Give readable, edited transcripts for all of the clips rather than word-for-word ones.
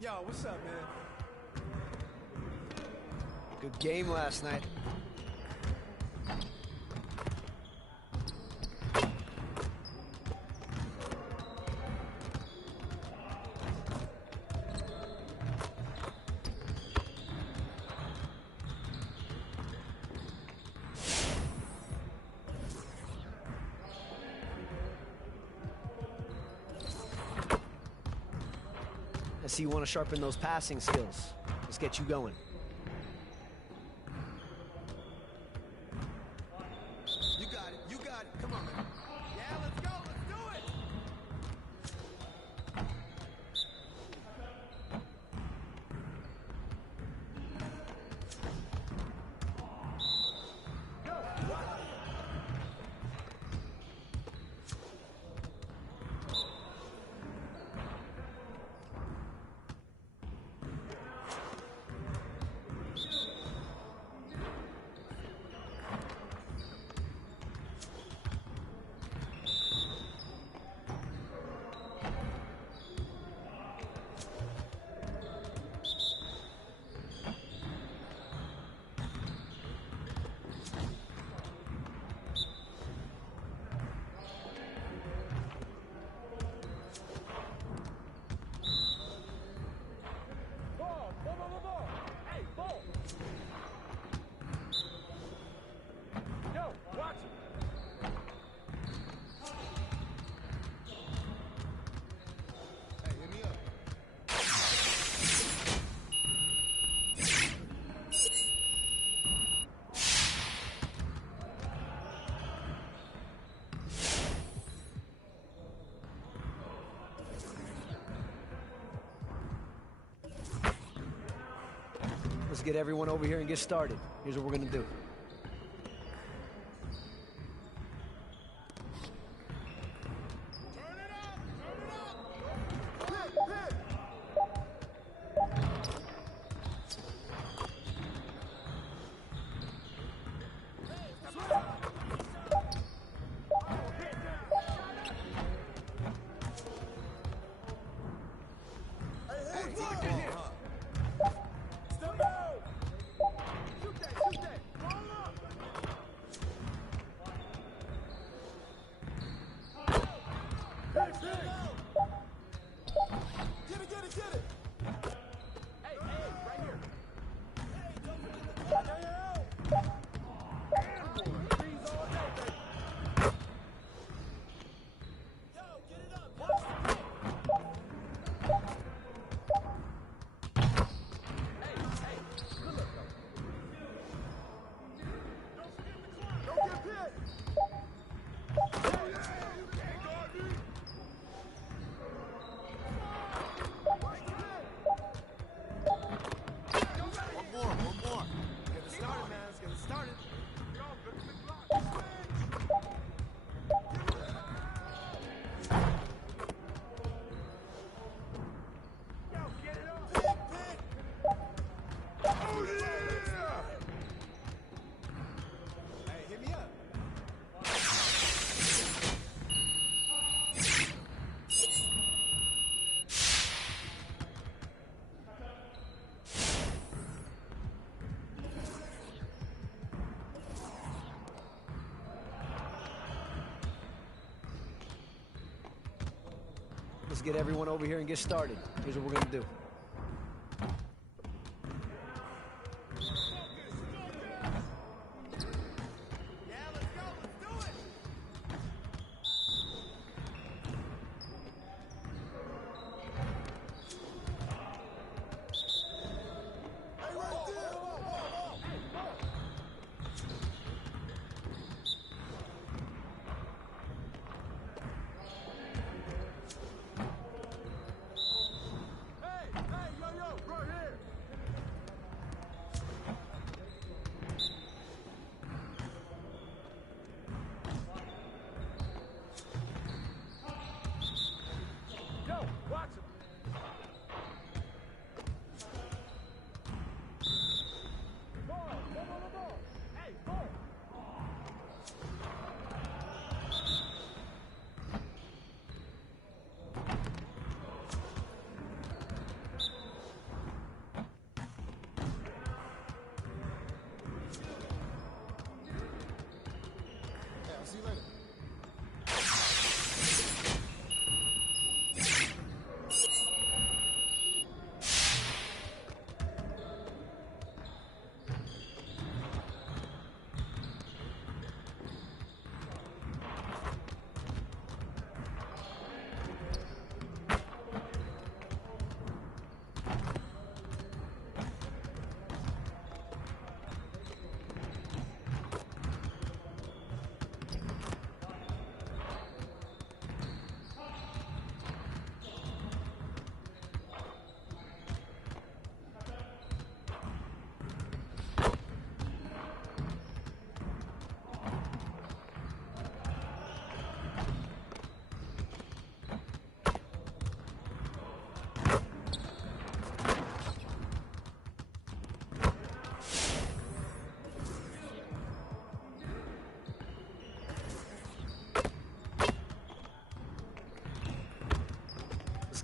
Yo, what's up, man? Good game last night. I see you want to sharpen those passing skills. Let's get you going. You got it. You got it. Come on, man. Yeah, let's go. Let's do it. Let's get everyone over here and get started. Here's what we're gonna do. Let's get everyone over here and get started. Here's what we're gonna do.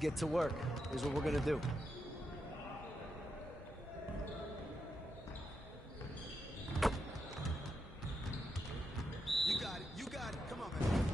get to work. Here's what we're gonna do. You got it. You got it. Come on, man.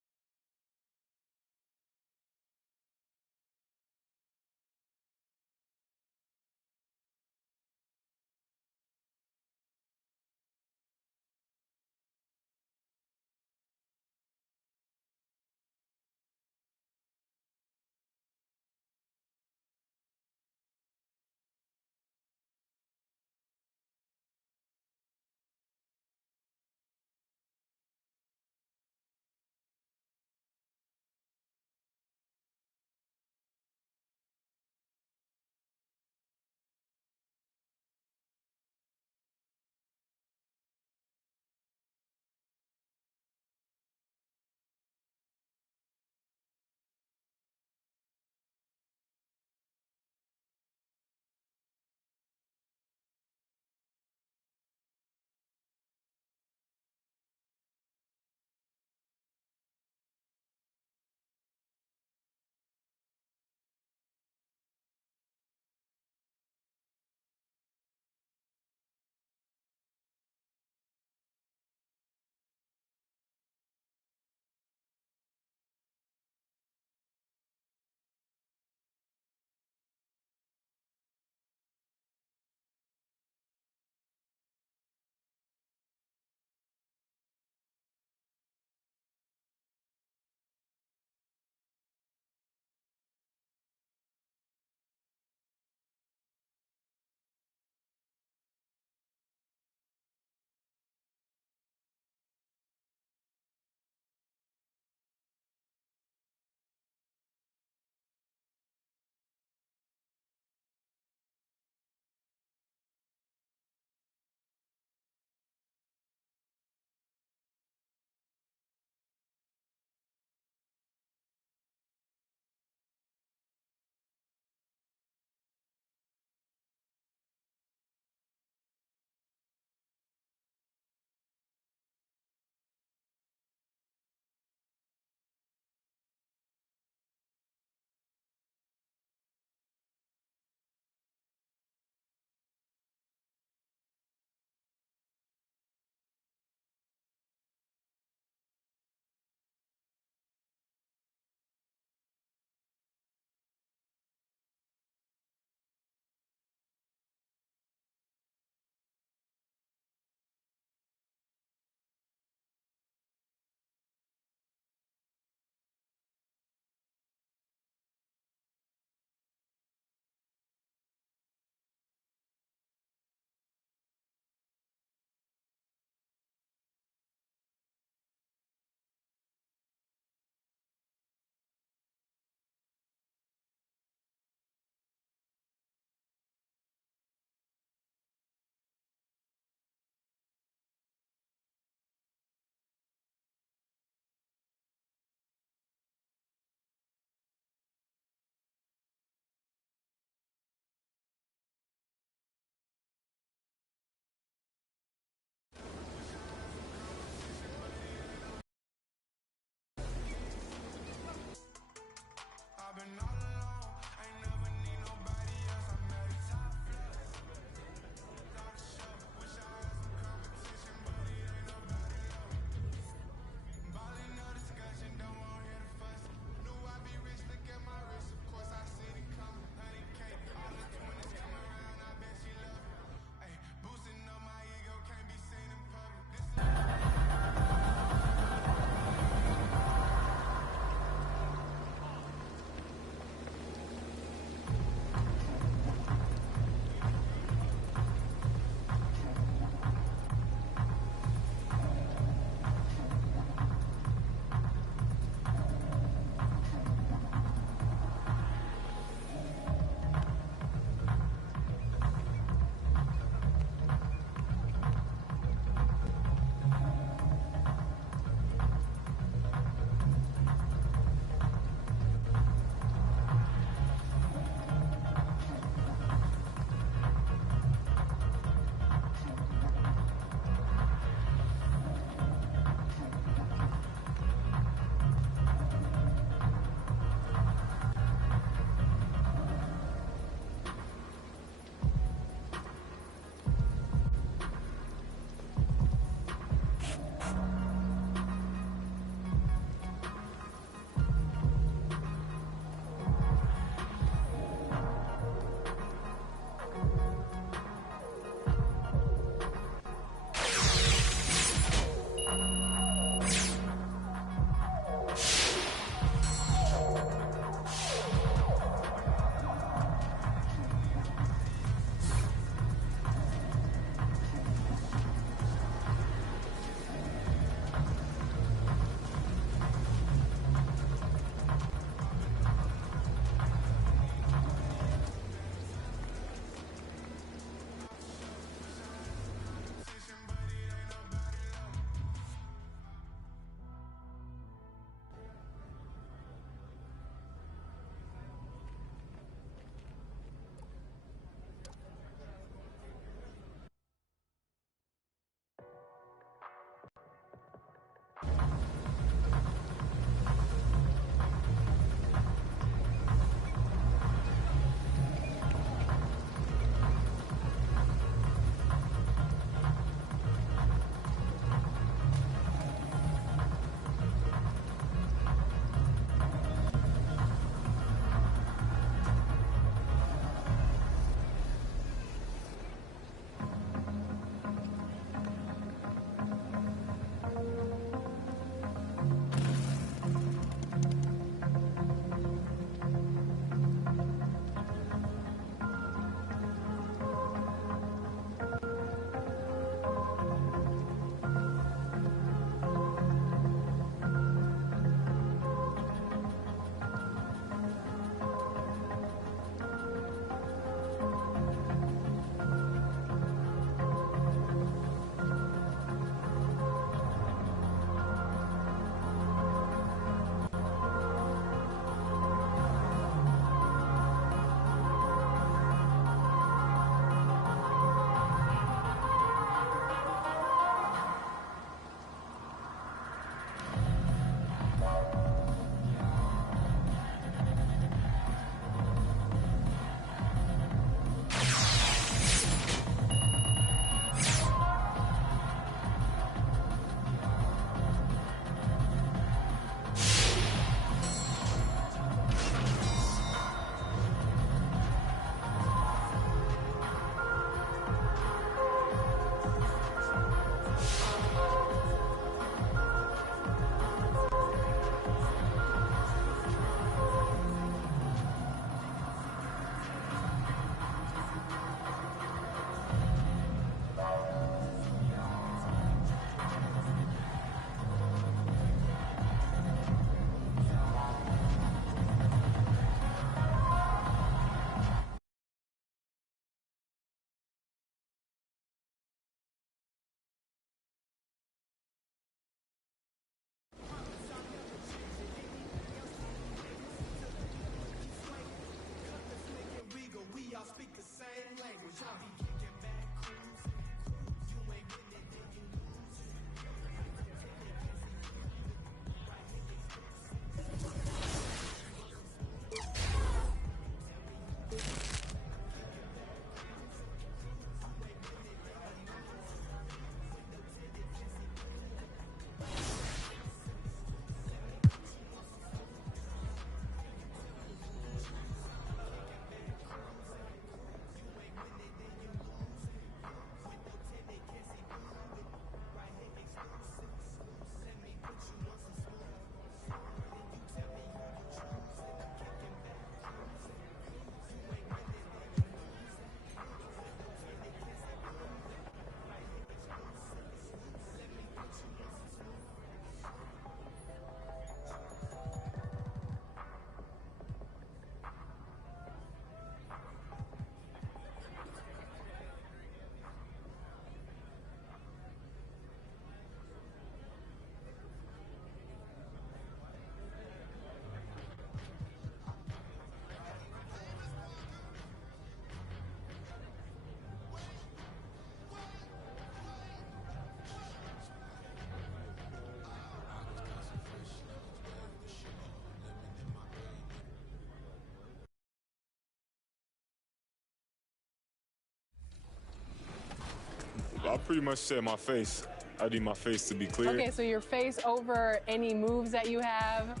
pretty much said my face. I need my face to be clear. Okay, so your face over any moves that you have?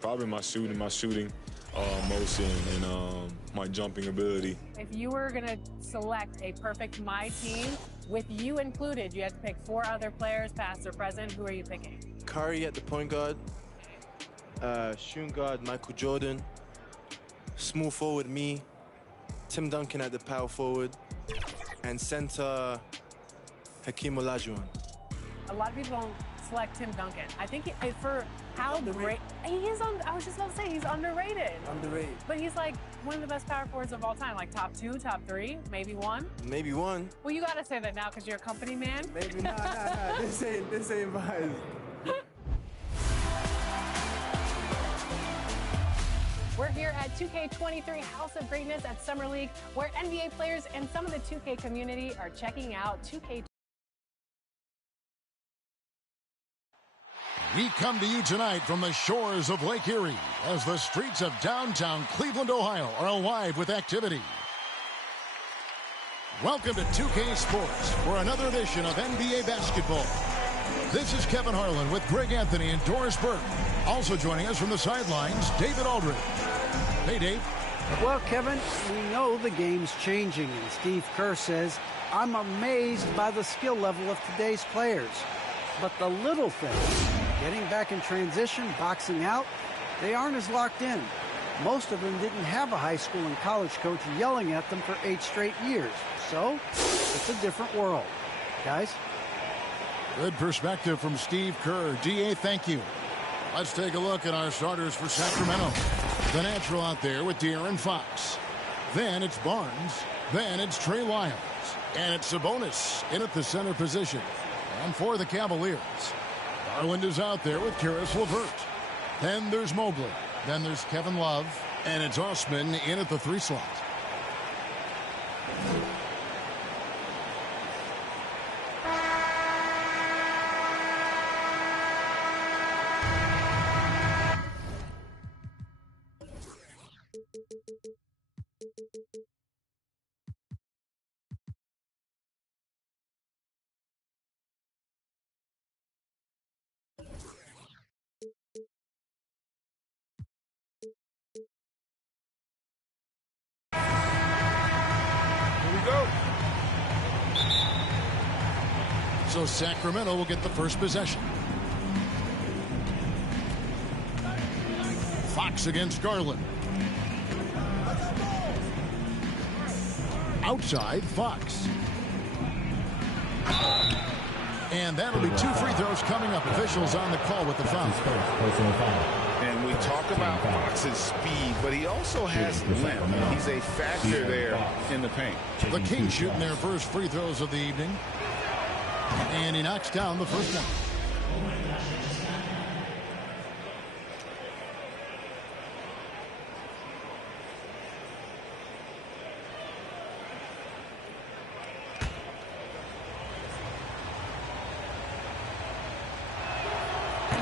Probably my shooting motion, and my jumping ability. If you were going to select a perfect My Team, with you included, you had to pick 4 other players, past or present. Who are you picking? Curry at the point guard, shooting guard Michael Jordan, small forward me, Tim Duncan at the power forward, and center Hakeem Olajuwon. A lot of people don't select Tim Duncan. I think for how great he is I was just about to say he's underrated. Underrated. But he's like one of the best power forwards of all time, like top 2, top 3, maybe 1. Maybe 1. Well, you gotta say that now because you're a company man. Maybe nah. This ain't vibes. We're here at 2K23 House of Greatness at Summer League, where NBA players and some of the 2K community are checking out 2K. We come to you tonight from the shores of Lake Erie as the streets of downtown Cleveland, Ohio are alive with activity. Welcome to 2K Sports for another edition of NBA basketball. This is Kevin Harlan with Greg Anthony and Doris Burke. Also joining us from the sidelines, David Aldridge. Hey, Dave. Well, Kevin, we know the game's changing, and Steve Kerr says, I'm amazed by the skill level of today's players. But the little things, getting back in transition, boxing out, they aren't as locked in. Most of them didn't have a high school and college coach yelling at them for 8 straight years. So, it's a different world. Guys? Good perspective from Steve Kerr. D.A., thank you. Let's take a look at our starters for Sacramento. The natural out there with De'Aaron Fox. Then it's Barnes. Then it's Trey Lyles. And it's Sabonis in at the center position. And for the Cavaliers, Garland is out there with Karis LeVert. Then there's Mobley. Then there's Kevin Love. And it's Osman in at the 3 slot. So Sacramento will get the first possession. Fox against Garland. Outside, Fox. And that'll be 2 free throws coming up. Officials on the call with the foul. And we talk about Fox's speed, but he also has length. He's a factor there in the paint. The Kings shooting their first free throws of the evening. And he knocks down the first one.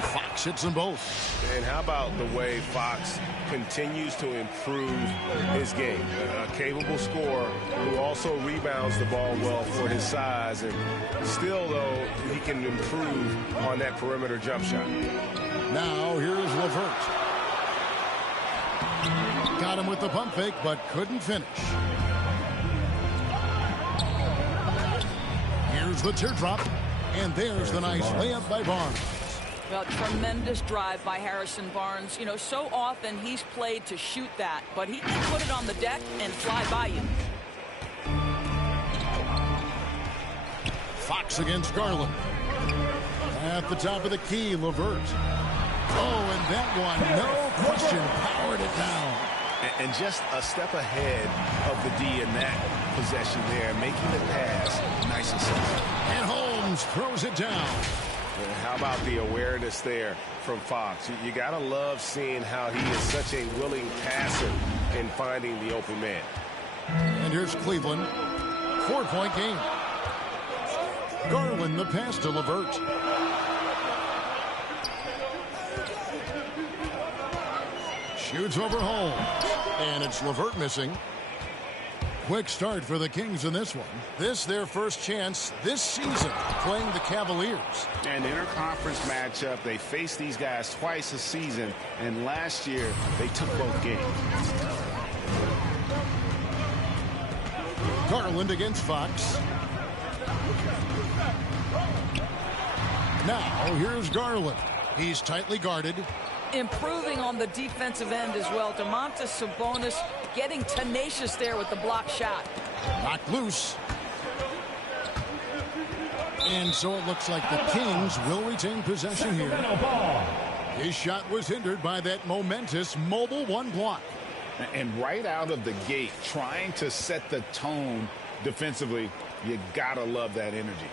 Fox hits them both. And how about the way Fox continues to improve his game? A capable scorer who also rebounds the ball well for his size. And still, though, he can improve on that perimeter jump shot. Now, here's LeVert. Got him with the pump fake, but couldn't finish. Here's the teardrop. And there's the nice layup by Barnes. Well, tremendous drive by Harrison Barnes. You know, so often he's played to shoot that, but he can put it on the deck and fly by you. Fox against Garland. At the top of the key, LeVert. Oh, and that one, no question, powered it down. And just a step ahead of the D in that possession there, making the pass nice and simple. And Holmes throws it down. And how about the awareness there from Fox? You got to love seeing how he is such a willing passer in finding the open man. And here's Cleveland. 4-point game. Garland the pass to LeVert. Shoots over Holmes. And it's LeVert missing. Quick start for the Kings in this one. This their first chance this season playing the Cavaliers. An interconference matchup. They faced these guys twice a season, and last year they took both games. Garland against Fox. Now here's Garland. He's tightly guarded. Improving on the defensive end as well. Domantas Sabonis getting tenacious there with the block shot. Knocked loose. And so it looks like the Kings will retain possession here. His shot was hindered by that momentous mobile one block. And right out of the gate, trying to set the tone defensively, you gotta love that energy.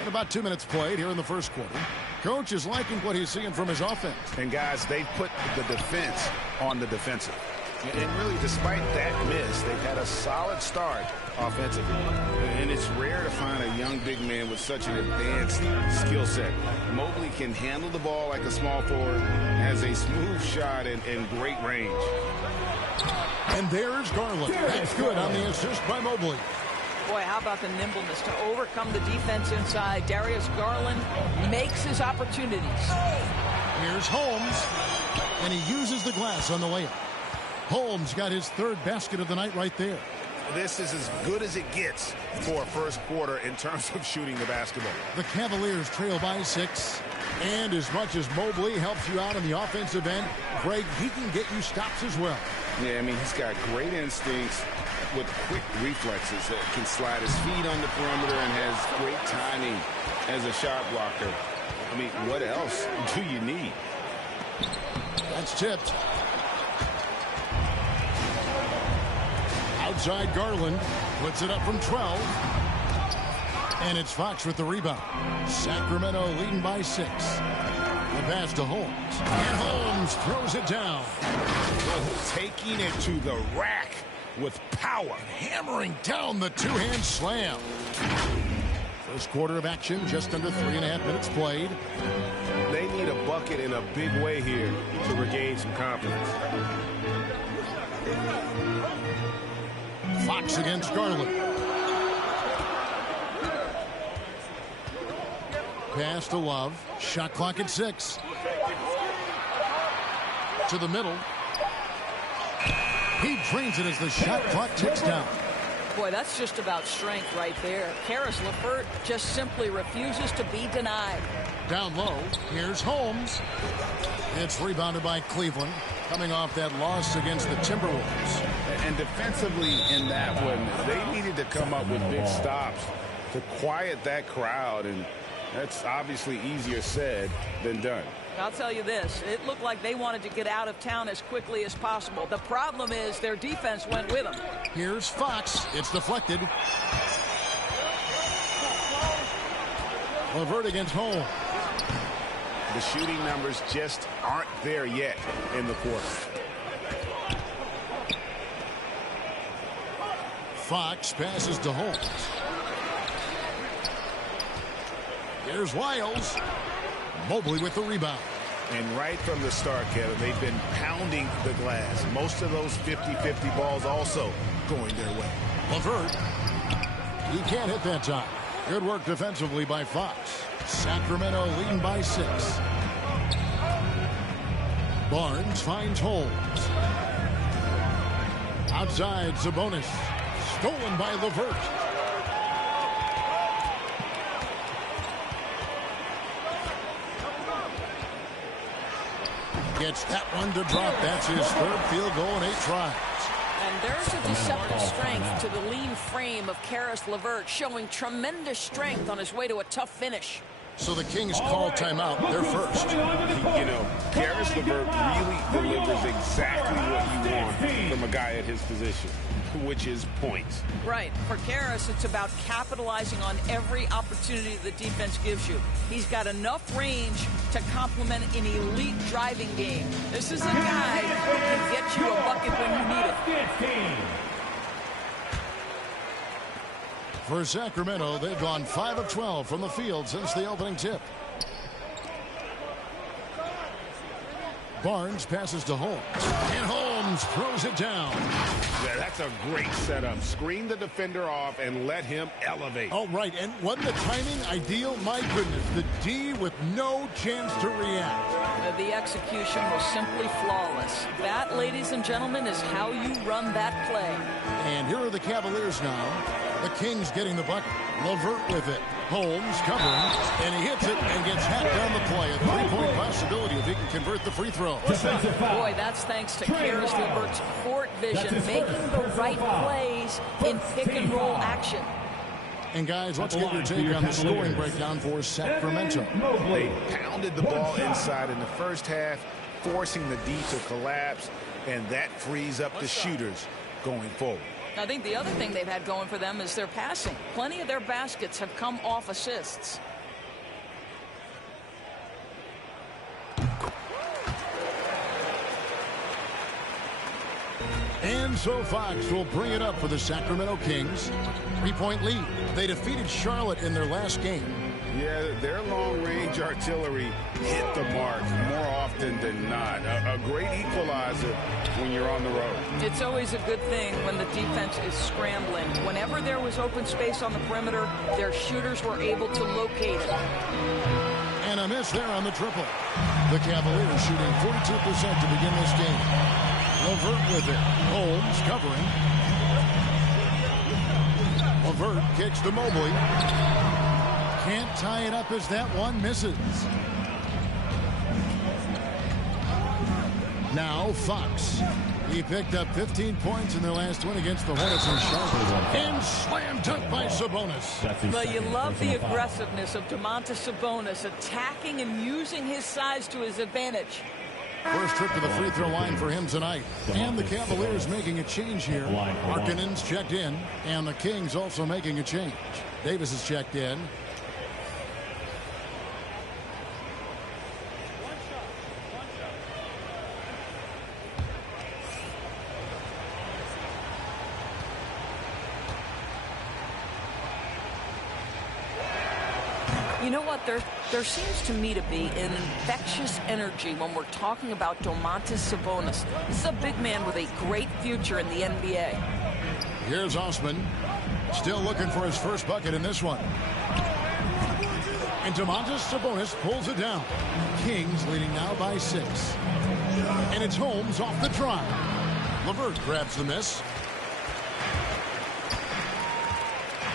And about 2 minutes played here in the first quarter. Coach is liking what he's seeing from his offense. And guys, they've put the defense on the defensive. And really, despite that miss, they've had a solid start offensively. And it's rare to find a young big man with such an advanced skill set. Mobley can handle the ball like a small forward, has a smooth shot and great range. And there's Garland. That's good on the assist by Mobley. Boy, how about the nimbleness to overcome the defense inside. Darius Garland makes his opportunities. Here's Holmes, and he uses the glass on the layup. Holmes got his third basket of the night right there. This is as good as it gets for a first quarter in terms of shooting the basketball. The Cavaliers trail by 6. And as much as Mobley helps you out on the offensive end, Greg, he can get you stops as well. Yeah, I mean, he's got great instincts with quick reflexes that can slide his feet on the perimeter and has great timing as a shot blocker. I mean, what else do you need? That's tipped. Outside Garland puts it up from 12. And it's Fox with the rebound. Sacramento leading by 6. The pass to Holmes. And Holmes throws it down. Taking it to the rack with power. Hammering down the two-hand slam. First quarter of action, just under 3.5 minutes played. They need a bucket in a big way here to regain some confidence. Fox against Garland. Pass to Love. Shot clock at 6. To the middle. He drains it as the shot clock ticks down. Boy, that's just about strength right there. Karis LeVert just simply refuses to be denied. Down low, here's Holmes. It's rebounded by Cleveland, coming off that loss against the Timberwolves. And defensively in that one, they needed to come up with big stops to quiet that crowd, and that's obviously easier said than done. I'll tell you this, it looked like they wanted to get out of town as quickly as possible. The problem is their defense went with them. Here's Fox. It's deflected. LeVert against Holmes. The shooting numbers just aren't there yet in the quarter. Fox passes to Holmes. Here's Wiles. Mobley with the rebound. And right from the start, Kevin, they've been pounding the glass. Most of those 50-50 balls also going their way. LeVert. He can't hit that time. Good work defensively by Fox. Sacramento leading by 6. Barnes finds Holmes. Outside, Sabonis. Stolen by LeVert. Gets that one to drop. That's his third field goal in 8 tries. And there's a deceptive strength to the lean frame of Karis LeVert, showing tremendous strength on his way to a tough finish. So the Kings call timeout. They're first. You know, Karis LeVert really delivers exactly what you want from a guy at his position, which is points. Right. For Karis, it's about capitalizing on every opportunity the defense gives you. He's got enough range to complement an elite driving game. This is a guy who can get you a bucket when you need it. For Sacramento, they've gone 5 of 12 from the field since the opening tip. Barnes passes to Holmes. And Holmes throws it down. Yeah, that's a great setup. Screen the defender off and let him elevate. All right, and wasn't the timing ideal? My goodness, the D with no chance to react. The execution was simply flawless. That, ladies and gentlemen, is how you run that play. And here are the Cavaliers now. The Kings getting the bucket. LeVert with it. Holmes covering, and he hits it and gets hacked down the play. A three-point possibility if he can convert the free throw. Boy, that's thanks to Karis LeVert's court vision, making the right plays in pick-and-roll action. And guys, let's get your take on the scoring breakdown for Sacramento. They pounded the ball inside in the first half, forcing the D to collapse, and that frees up the shooters going forward. I think the other thing they've had going for them is their passing. Plenty of their baskets have come off assists. And so Fox will bring it up for the Sacramento Kings. 3-point lead. They defeated Charlotte in their last game. Yeah, their long-range artillery hit the mark more often than not. A great equalizer when you're on the road. It's always a good thing when the defense is scrambling. Whenever there was open space on the perimeter, their shooters were able to locate it. And a miss there on the triple. The Cavaliers shooting 42% to begin this game. LeVert with it. Holmes covering. LeVert kicks to Mobley. Can't tie it up as that one misses. Now Fox. He picked up 15 points in their last win against the Hornets in Charlotte. And slam dunk by Sabonis. Well, you love the aggressiveness of Domantas Sabonis, attacking and using his size to his advantage. First trip to the free throw line for him tonight. And the Cavaliers making a change here. Markkanen's checked in. And the Kings also making a change. Davis is checked in. You know what? There seems to me to be an infectious energy when we're talking about Domantas Sabonis. This is a big man with a great future in the NBA. Here's Osman. Still looking for his first bucket in this one. And Domantas Sabonis pulls it down. Kings leading now by 6. And it's Holmes off the drive. LeVert grabs the miss.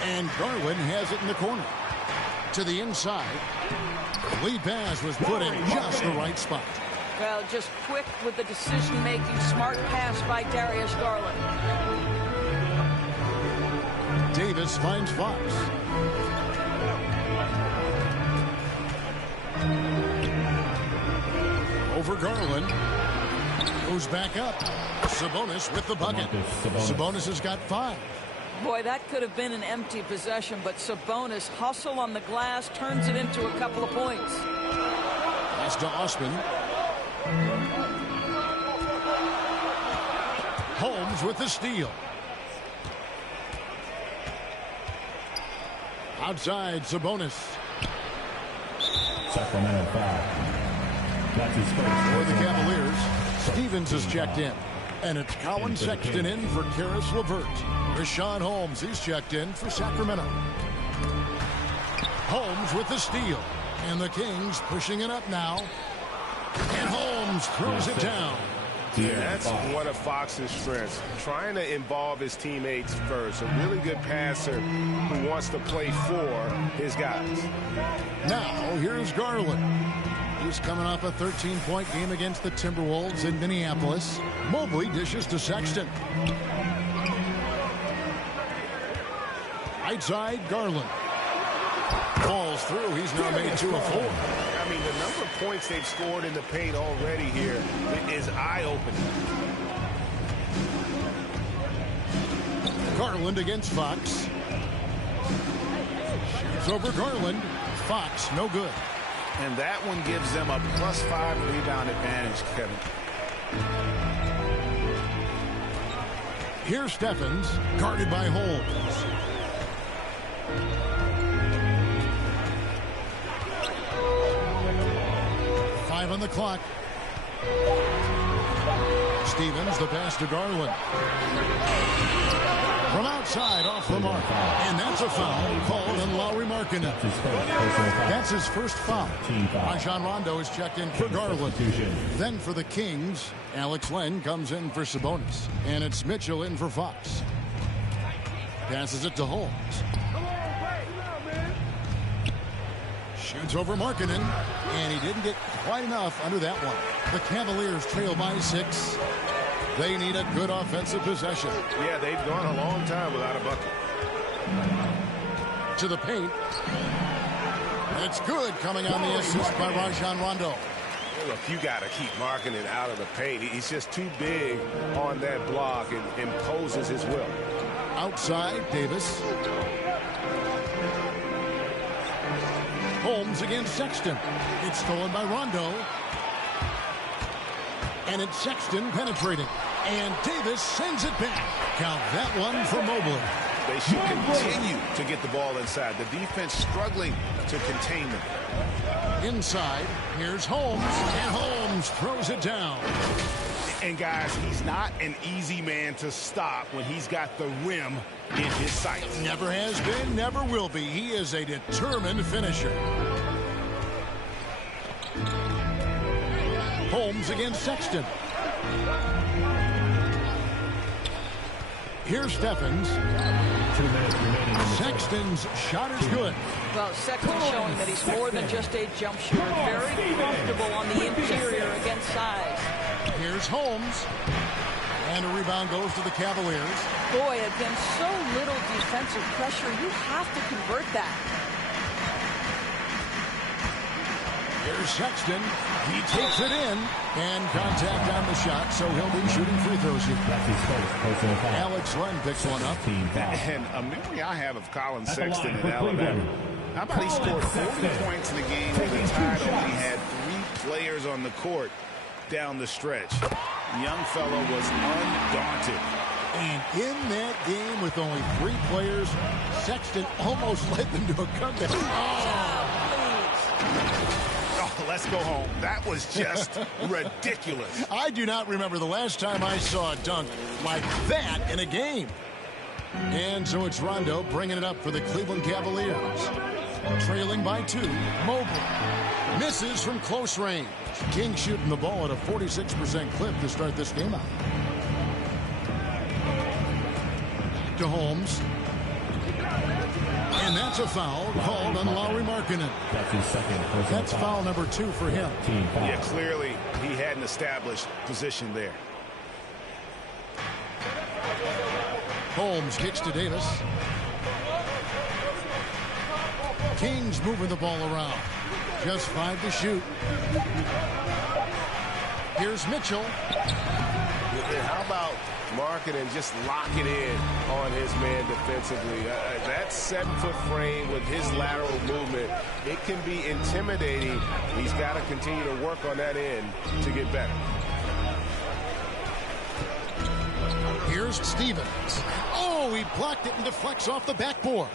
And Garland has it in the corner. To the inside. Lead pass was put in just the right spot. Well, just quick with the decision-making, smart pass by Darius Garland. Davis finds Fox. Over Garland. Goes back up. Sabonis with the bucket. Sabonis has got 5. Boy, that could have been an empty possession, but Sabonis hustle on the glass, turns it into a couple of points. Pass to Osman. Holmes with the steal. Outside, Sabonis. Sacramento foul. That's his first. For the Cavaliers, Stevens is checked in. And it's Colin Sexton in for Karis LeVert. Rashawn Holmes, he's checked in for Sacramento. Holmes with the steal. And the Kings pushing it up now. And Holmes throws it down. Yeah, that's one of Fox's strengths. Trying to involve his teammates first. A really good passer who wants to play for his guys. Now, here's Garland. He's coming off a 13-point game against the Timberwolves in Minneapolis. Mobley dishes to Sexton. Right side, Garland. Falls through. He's now made 2 of 4. I mean, the number of points they've scored in the paint already here is eye-opening. Garland against Fox. Shoots over Garland. Fox, no good. And that one gives them a +5 rebound advantage, Kevin. Here's Stephens, guarded by Holmes. On the clock. Stevens, the pass to Garland. From outside, off the mark. And that's a foul called on Lauri Markkanen. That's his first foul. Rajon Rondo is checked in for Garland. Then for the Kings, Alex Len comes in for Sabonis. And it's Mitchell in for Fox. Passes it to Holmes. Shoots over Markkanen. And he didn't get quite enough under that one. The Cavaliers trail by 6. They need a good offensive possession. Yeah, they've gone a long time without a bucket. To the paint. It's good, coming on the assist by Rajon Rondo. Look, you got to keep Markkanen out of the paint. He's just too big on that block and imposes his will. Outside, Davis. Holmes against Sexton. It's stolen by Rondo. And it's Sexton penetrating. And Davis sends it back. Count that one for Mobley. They should continue to get the ball inside. The defense struggling to contain them. Inside, here's Holmes. And Holmes throws it down. And guys, he's not an easy man to stop when he's got the rim in his sights. Never has been, never will be. He is a determined finisher. Holmes against Sexton. Here's Steffens. 2 minutes remaining in the Sexton's shot is good. Well, Sexton showing that he's more than just a jump shooter. Very comfortable on the interior against size. Here's Holmes. And a rebound goes to the Cavaliers. Boy, against so little defensive pressure, you have to convert that. Here's Sexton. He takes it in. And contact on the shot, so he'll be shooting free throws here. Alex Len picks one up. And a memory I have of Colin Sexton in Alabama. How about he scored 40 points in the game with a Tide only had 3 players on the court down the stretch. Young fellow was undaunted. And in that game with only 3 players, Sexton almost led them to a comeback. Oh, let's go home. That was just ridiculous. I do not remember the last time I saw a dunk like that in a game. And so it's Rondo bringing it up for the Cleveland Cavaliers. Trailing by 2. Mobley misses from close range. King shooting the ball at a 46% clip to start this game out. To Holmes. And that's a foul called on Lauri Markkanen. That's his second. That's foul number 2 for him. Yeah, clearly he hadn't established position there. Holmes kicks to Davis. Kings moving the ball around. Just 5 to shoot. Here's Mitchell. How about Markkanen just lock it in on his man defensively? That 7-foot frame with his lateral movement, it can be intimidating. He's got to continue to work on that end to get better. Here's Stevens. Oh, he blocked it and deflects off the backboard.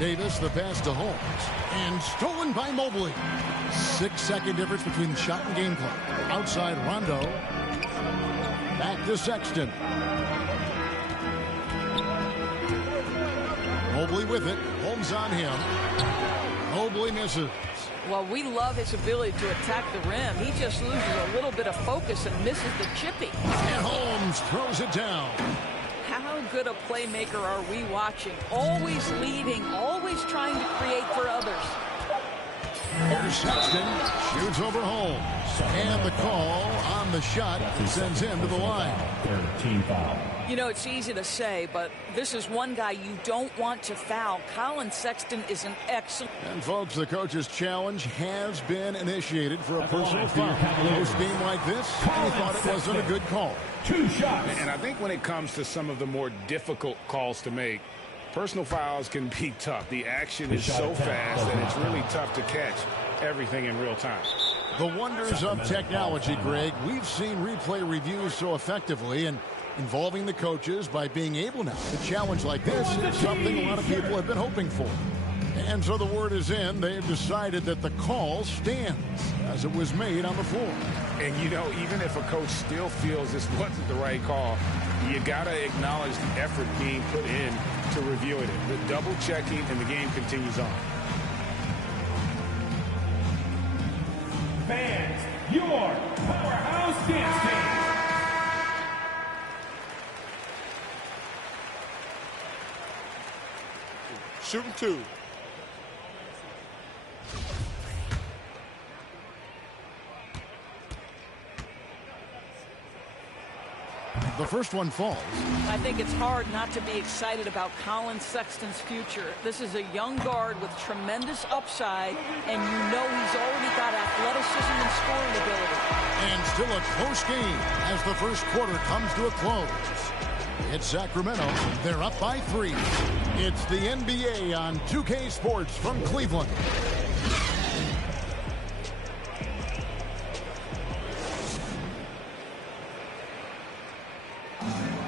Davis, the pass to Holmes. And stolen by Mobley. 6-second difference between the shot and game clock. Outside Rondo. Back to Sexton. Mobley with it. Holmes on him. Mobley misses. Well, we love his ability to attack the rim. He just loses a little bit of focus and misses the chippy. And Holmes throws it down. How good a playmaker are we watching? Always leading, always trying to create for others. Here's Sexton. Shoots over Holmes. And the call on the shot sends him to the line. 13 foul. You know, it's easy to say, but this is one guy you don't want to foul. Colin Sexton is an excellent... And, folks, the coach's challenge has been initiated for a personal foul. Post game like this, he thought it wasn't a good call. 2 shots. And I think when it comes to some of the more difficult calls to make, personal fouls can be tough. The action is so fast that it's really tough to catch everything in real time. The wonders of technology, Greg. We've seen replay reviews so effectively, and involving the coaches by being able now to challenge like this is something a lot of people have been hoping for. And so the word is in. They've decided that the call stands as it was made on the floor. And, you know, even if a coach still feels this wasn't the right call, you got to acknowledge the effort being put in to reviewing it. The double checking, and the game continues on. Fans, your powerhouse dance team. Shooting two. The first one falls. I think it's hard not to be excited about Colin Sexton's future. This is a young guard with tremendous upside, and you know he's already got athleticism and scoring ability. And still a close game as the first quarter comes to a close. It's Sacramento. They're up by 3. It's the NBA on 2K Sports from Cleveland.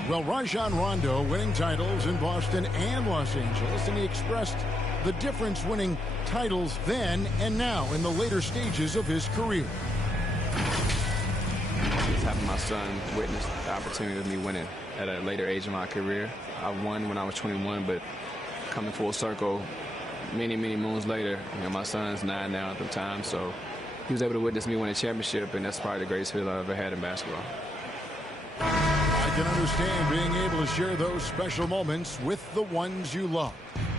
Well, Rajon Rondo winning titles in Boston and Los Angeles, and he expressed the difference winning titles then and now in the later stages of his career. Just having my son witness the opportunity of me winning at a later age in my career. I won when I was 21, but coming full circle many, many moons later, you know, my son's 9 now at the time, so he was able to witness me win a championship, and that's probably the greatest feeling I've ever had in basketball. I can understand being able to share those special moments with the ones you love.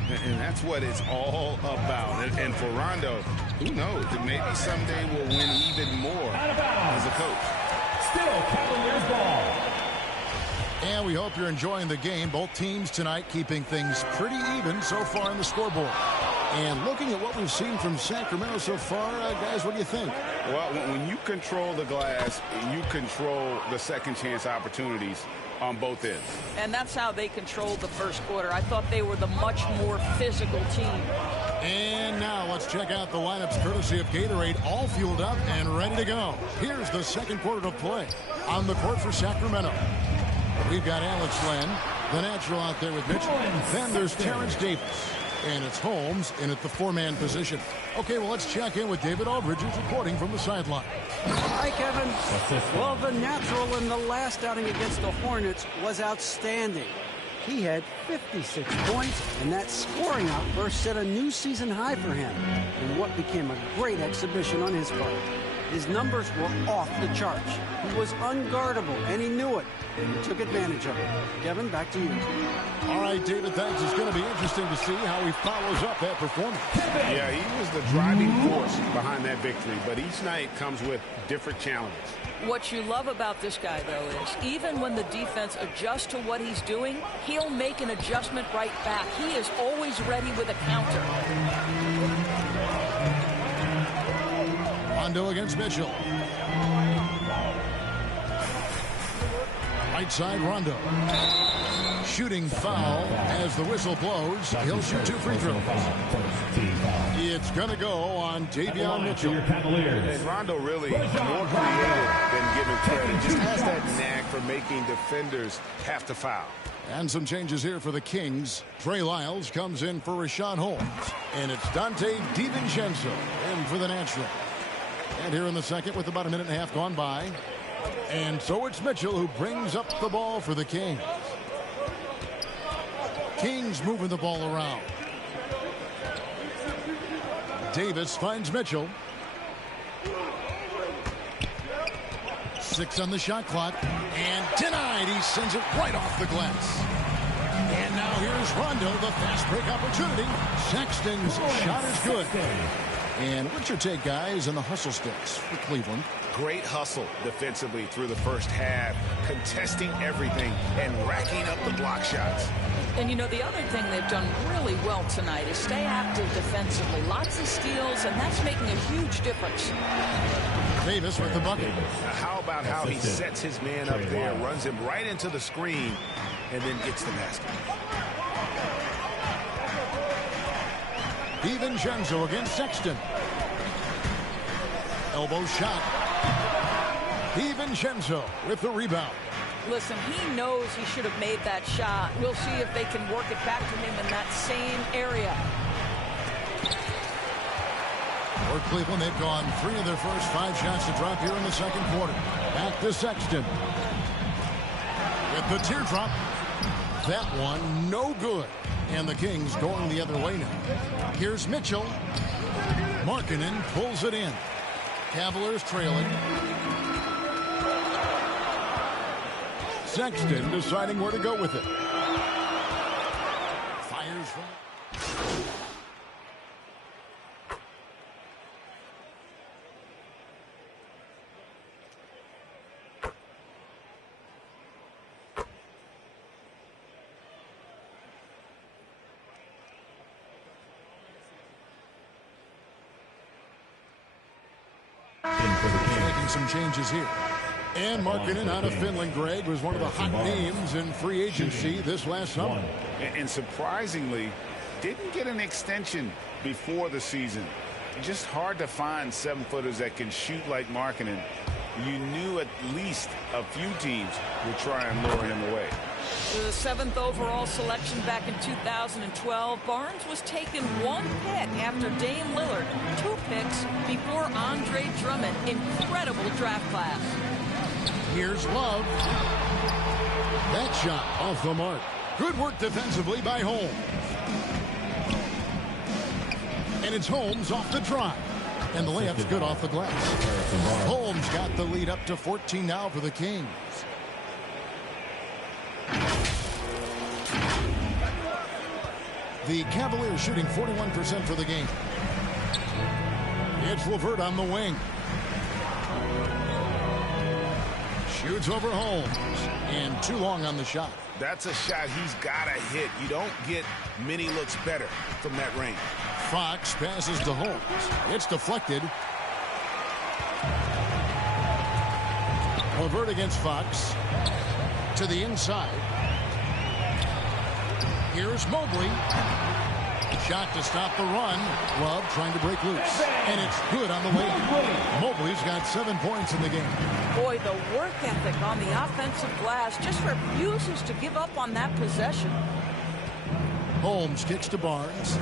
And that's what it's all about. And for Rondo, who knows? Maybe someday we'll win even more as a coach. Still Cavaliers ball. And we hope you're enjoying the game. Both teams tonight keeping things pretty even so far on the scoreboard. And looking at what we've seen from Sacramento so far, guys, what do you think? Well, when you control the glass, you control the second chance opportunities on both ends. And that's how they controlled the first quarter. I thought they were the much more physical team. And now let's check out the lineups courtesy of Gatorade, all fueled up and ready to go. Here's the second quarter of play. On the court for Sacramento, we've got Alex Len, the natural out there with Mitchell. Then there's Terrence Davis. And it's Holmes in at the 4-man position. Okay, well, let's check in with David Aldridge, who's reporting from the sideline. Hi, Kevin. Well, the natural in the last outing against the Hornets was outstanding. He had 56 points, and that scoring outburst set a new season high for him in what became a great exhibition on his part. His numbers were off the charts. He was unguardable, and he knew it, and he took advantage of it. Kevin, back to you. All right, David, thanks. It's going to be interesting to see how he follows up that performance. Yeah, he was the driving force behind that victory, but each night comes with different challenges. What you love about this guy, though, is even when the defense adjusts to what he's doing, he'll make an adjustment right back. He is always ready with a counter. Rondo against Mitchell. Right side, Rondo. Shooting foul as the whistle blows. He'll shoot 2 free throws. It's going to go on Davion Mitchell. And Rondo really more creative than given credit. Just has that knack for making defenders have to foul. And some changes here for the Kings. Trey Lyles comes in for Rashawn Holmes. And it's Dante DiVincenzo in for the natural. And here in the second with about a minute and a half gone by. And so it's Mitchell who brings up the ball for the Kings. Kings moving the ball around. Davis finds Mitchell. 6 on the shot clock. And denied. He sends it right off the glass. And now here's Rondo, the fast break opportunity. Sexton's shot is good. And what's your take, guys, on the hustle sticks for Cleveland? Great hustle defensively through the first half, contesting everything and racking up the block shots. And, you know, the other thing they've done really well tonight is stay active defensively. Lots of steals, and that's making a huge difference. Davis with the bucket. How about how he sets his man up there, runs him right into the screen, and then gets the basket. DiVincenzo against Sexton. Elbow shot. DiVincenzo with the rebound. Listen, he knows he should have made that shot. We'll see if they can work it back to him in that same area. For Cleveland, they've gone 3 of their first 5 shots to drop here in the second quarter. Back to Sexton. With the teardrop. That one, no good. And the Kings going the other way now. Here's Mitchell. Markkanen pulls it in. Cavaliers trailing. Sexton deciding where to go with it. Fires from... Making some changes here. And Markkanen out of Finland, Greg, was one of the hot names in free agency this last summer. And surprisingly, didn't get an extension before the season. Just hard to find 7-footers that can shoot like Markkanen. You knew at least a few teams would try and lure him away. The 7th overall selection back in 2012, Barnes was taken 1 pick after Dame Lillard, 2 picks before Andre Drummond. Incredible draft class. Here's Love. That shot off the mark. Good work defensively by Holmes. And it's Holmes off the drive. And the layup's good off the glass. Holmes got the lead up to 14 now for the Kings. The Cavaliers shooting 41% for the game. It's LeVert on the wing. Shoots over Holmes. And too long on the shot. That's a shot he's got to hit. You don't get many looks better from that range. Fox passes to Holmes. It's deflected. LeVert against Fox. To the inside. Here's Mobley. Shot to stop the run. Love trying to break loose. And it's good on the way. Mobley's got 7 points in the game. Boy, the work ethic on the offensive glass just refuses to give up on that possession. Holmes kicks to Barnes.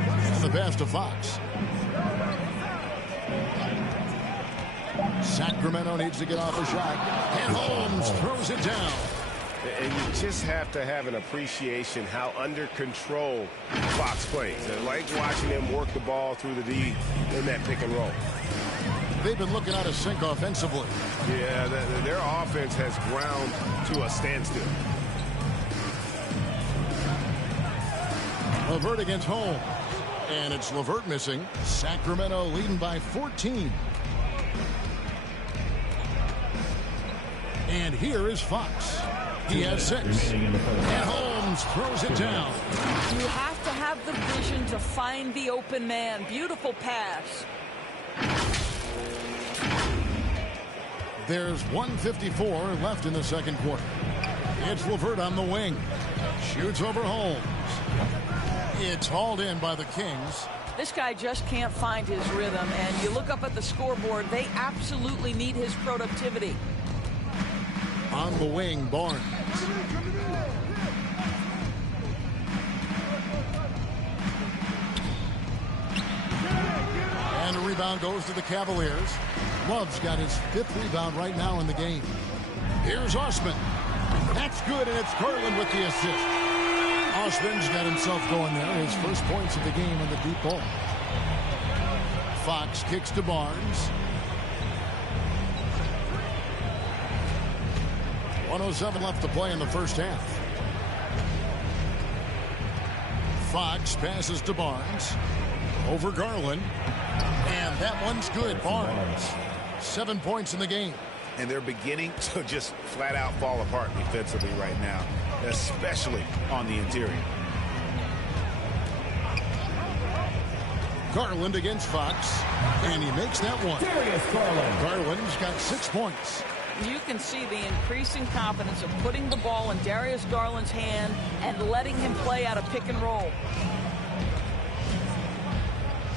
And the pass to Fox. Sacramento needs to get off a shot. And Holmes throws it down. And you just have to have an appreciation how under control Fox plays. I like watching him work the ball through the D in that pick and roll. They've been looking out of sync offensively. Yeah, their offense has ground to a standstill. LeVert against Holmes. And it's LeVert missing. Sacramento leading by 14. And here is Fox. He has 6. And Holmes throws it down. You have to have the vision to find the open man. Beautiful pass. There's 1:54 left in the second quarter. It's LeVert on the wing. Shoots over Holmes. It's hauled in by the Kings. This guy just can't find his rhythm, and you look up at the scoreboard, they absolutely need his productivity. On the wing, Barnes. And a rebound goes to the Cavaliers. Love's got his 5th rebound right now in the game. Here's Osman. That's good, and it's Garland with the assist. Osman's got himself going there. His first points of the game on the deep ball. Fox kicks to Barnes. 1:07 left to play in the first half. Fox passes to Barnes. Over Garland. And that one's good. Barnes. 7 points in the game. And they're beginning to just flat out fall apart defensively right now, especially on the interior. Garland against Fox. And he makes that one. Garland's got 6 points. You can see the increasing confidence of putting the ball in Darius Garland's hand and letting him play out of pick and roll.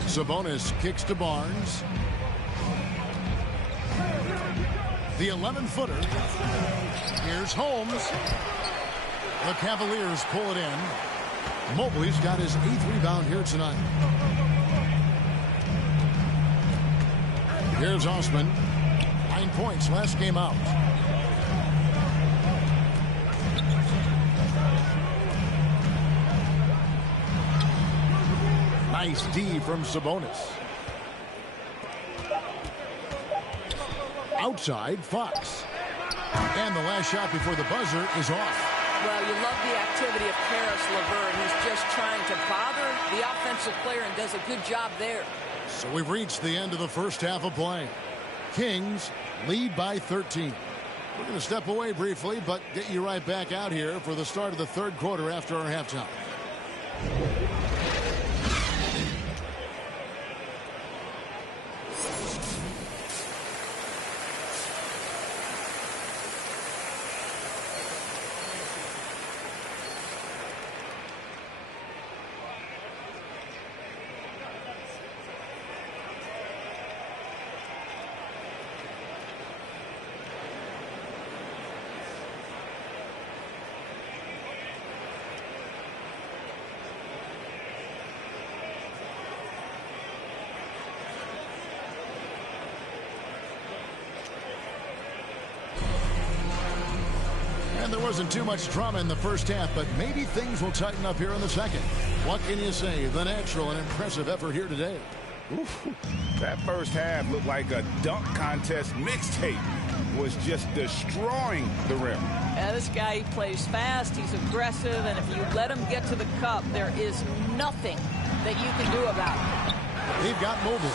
Sabonis kicks to Barnes. The 11-footer. Here's Holmes. The Cavaliers pull it in. Mobley's got his 8th rebound here tonight. Here's Osman. 9 points last game out. Nice D from Sabonis. Outside, Fox. And the last shot before the buzzer is off. Well, you love the activity of Karis LeVert. He's just trying to bother the offensive player and does a good job there. So we've reached the end of the first half of play. Kings lead by 13. We're going to step away briefly, but get you right back out here for the start of the third quarter after our halftime. And there wasn't too much drama in the first half, but maybe things will tighten up here in the second. What can you say? The natural and impressive effort here today. Oof. That first half looked like a dunk contest mixtape. Was just destroying the rim. Yeah, this guy, he plays fast, he's aggressive, and if you let him get to the cup, there is nothing that you can do about it. They've got Mobley.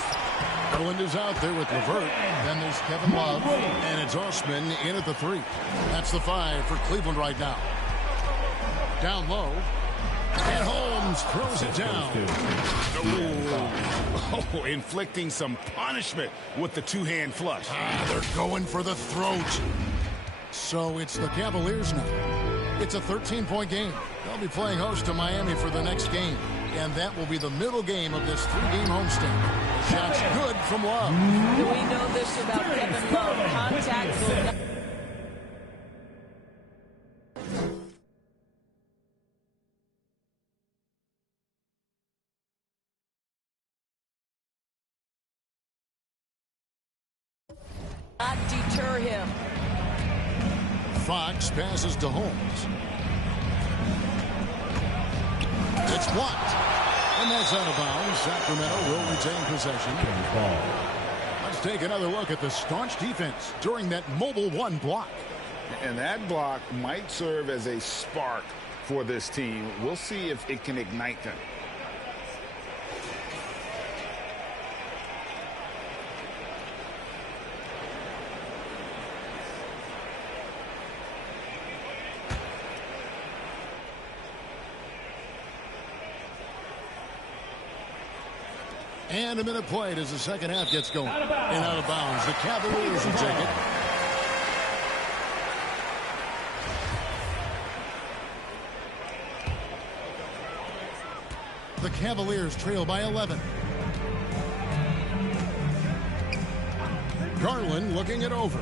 Garland is out there with LeVert. Then there's Kevin Love, and it's Osman in at the 3. That's the 5 for Cleveland right now. Down low, and Holmes throws it down. Oh, inflicting some punishment with the two-hand flush. They're going for the throat. So it's the Cavaliers now. It's a 13-point game. They'll be playing host to Miami for the next game. And that will be the middle game of this 3-game homestand. Shot's good from Love. Do we know this about Kevin Love? Contact will not... not deter him. Fox passes to Holmes. It's blocked. And that's out of bounds. Sacramento will retain possession. Let's take another look at the staunch defense during that Mobile 1 block. And that block might serve as a spark for this team. We'll see if it can ignite them. And a minute played as the second half gets going. And out of bounds. The Cavaliers will take it. The Cavaliers trail by 11. Garland looking it over.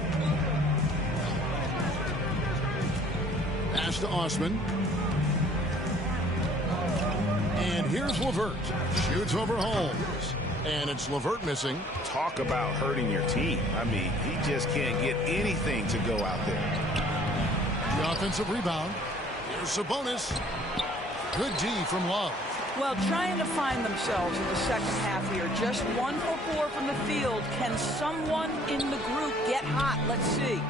Pass to Osman. And here's LeVert. Shoots over Holmes. And it's LeVert missing. Talk about hurting your team. I mean, he just can't get anything to go out there. The offensive rebound. Here's Sabonis. Good D from Love. Well, trying to find themselves in the second half here. Just 1 for 4 from the field. Can someone in the group get hot? Let's see.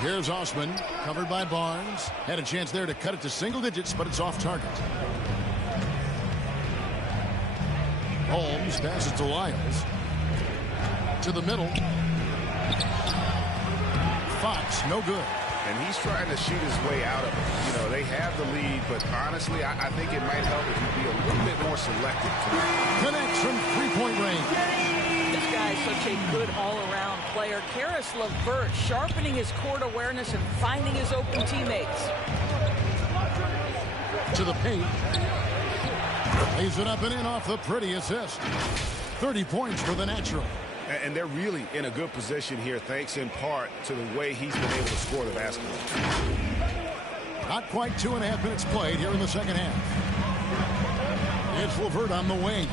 Here's Osman, covered by Barnes. Had a chance there to cut it to single digits, but it's off target. Holmes passes to Lyles. To the middle. Fox, no good. And he's trying to shoot his way out of it. You know, they have the lead, but honestly, I think it might help if you be a little bit more selective. Connects from three-point range. This guy is such a good all-around player. Karis LeVert sharpening his court awareness and finding his open teammates. To the paint. Lays it up and in off the pretty assist. 30 points for the natural. And they're really in a good position here, thanks in part to the way he's been able to score the basketball. Not quite 2.5 minutes played here in the second half. It's LeVert on the wing.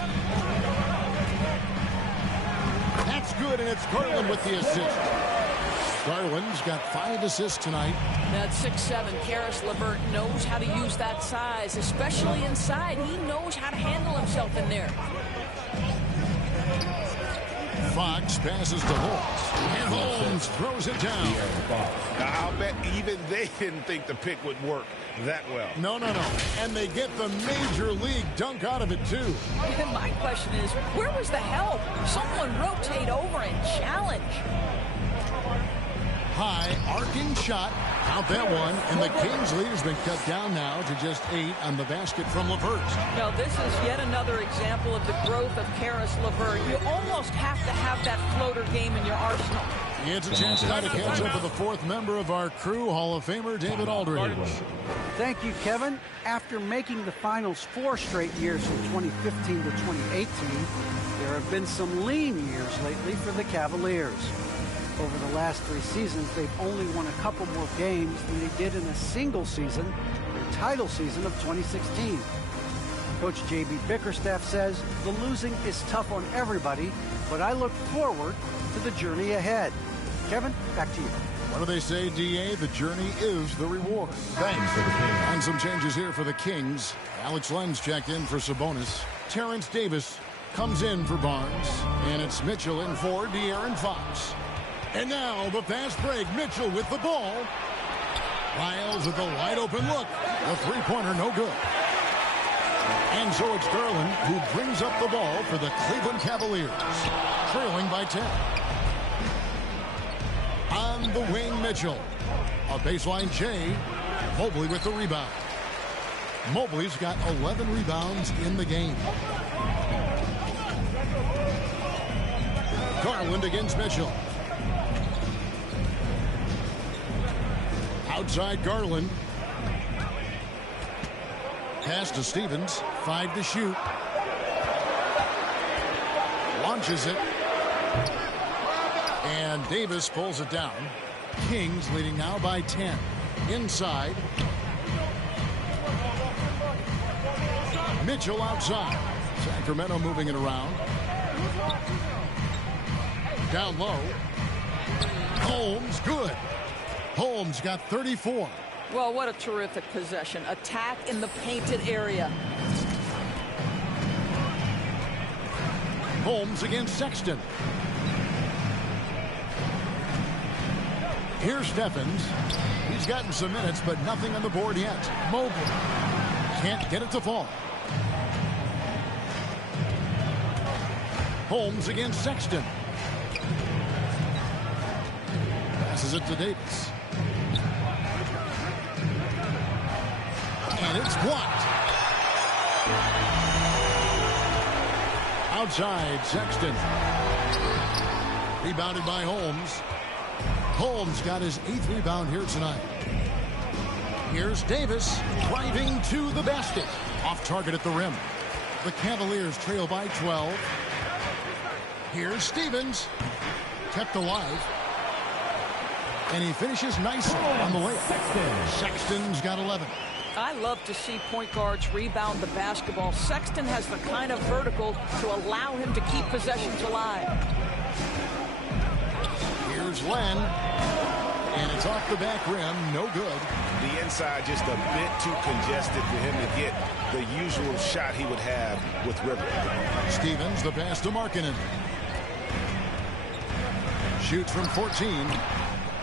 That's good, and it's Garland with the assist. Garland's got 5 assists tonight. That 6'7", Karis LeVert knows how to use that size, especially inside. He knows how to handle himself in there. Fox passes to Holmes, and Holmes throws it down. I'll bet even they didn't think the pick would work that well. No. And they get the major league dunk out of it, too. My question is, where was the help? Someone rotate over and challenge. High arcing shot. Out that one, and the Kings lead has been cut down now to just 8 on the basket from LeVert. Now, this is yet another example of the growth of Karis LeVert. You almost have to have that floater game in your arsenal. It's a chance now to catch up with the 4th member of our crew, Hall of Famer David Aldridge. Thank you, Kevin. After making the finals 4 straight years from 2015 to 2018, there have been some lean years lately for the Cavaliers. Over the last 3 seasons, they've only won a couple more games than they did in a single season, their title season of 2016. Coach J.B. Bickerstaff says the losing is tough on everybody, but I look forward to the journey ahead. Kevin, back to you. What do they say, D.A.? The journey is the reward. Thanks. And some changes here for the Kings. Alex Len's checked in for Sabonis. Terrence Davis comes in for Barnes. And it's Mitchell in for De'Aaron Fox. And now the fast break. Mitchell with the ball. Lyles with the wide open look. The three-pointer no good. And so it's Garland who brings up the ball for the Cleveland Cavaliers. Trailing by 10. On the wing, Mitchell. A baseline J. Mobley with the rebound. Mobley's got 11 rebounds in the game. Garland against Mitchell. Outside Garland. Pass to Stevens. 5 to shoot. Launches it. And Davis pulls it down. Kings leading now by 10. Inside. Mitchell outside. Sacramento moving it around. Down low. Holmes, good. Holmes got 34. Well, what a terrific possession. Attack in the painted area. Holmes against Sexton. Here's Steffens. He's gotten some minutes, but nothing on the board yet. Mobley can't get it to fall. Holmes against Sexton. Passes it to Davis. And it's blocked. Outside, Sexton. Rebounded by Holmes. Holmes got his 8th rebound here tonight. Here's Davis driving to the basket. Off target at the rim. The Cavaliers trail by 12. Here's Stevens. Kept alive. And he finishes nicely on the way. Sexton's got 11. I love to see point guards rebound the basketball. Sexton has the kind of vertical to allow him to keep possessions alive. Here's Len. And it's off the back rim. No good. The inside just a bit too congested for him to get the usual shot he would have with River. Stevens, the pass to Markkanen. Shoots from 14.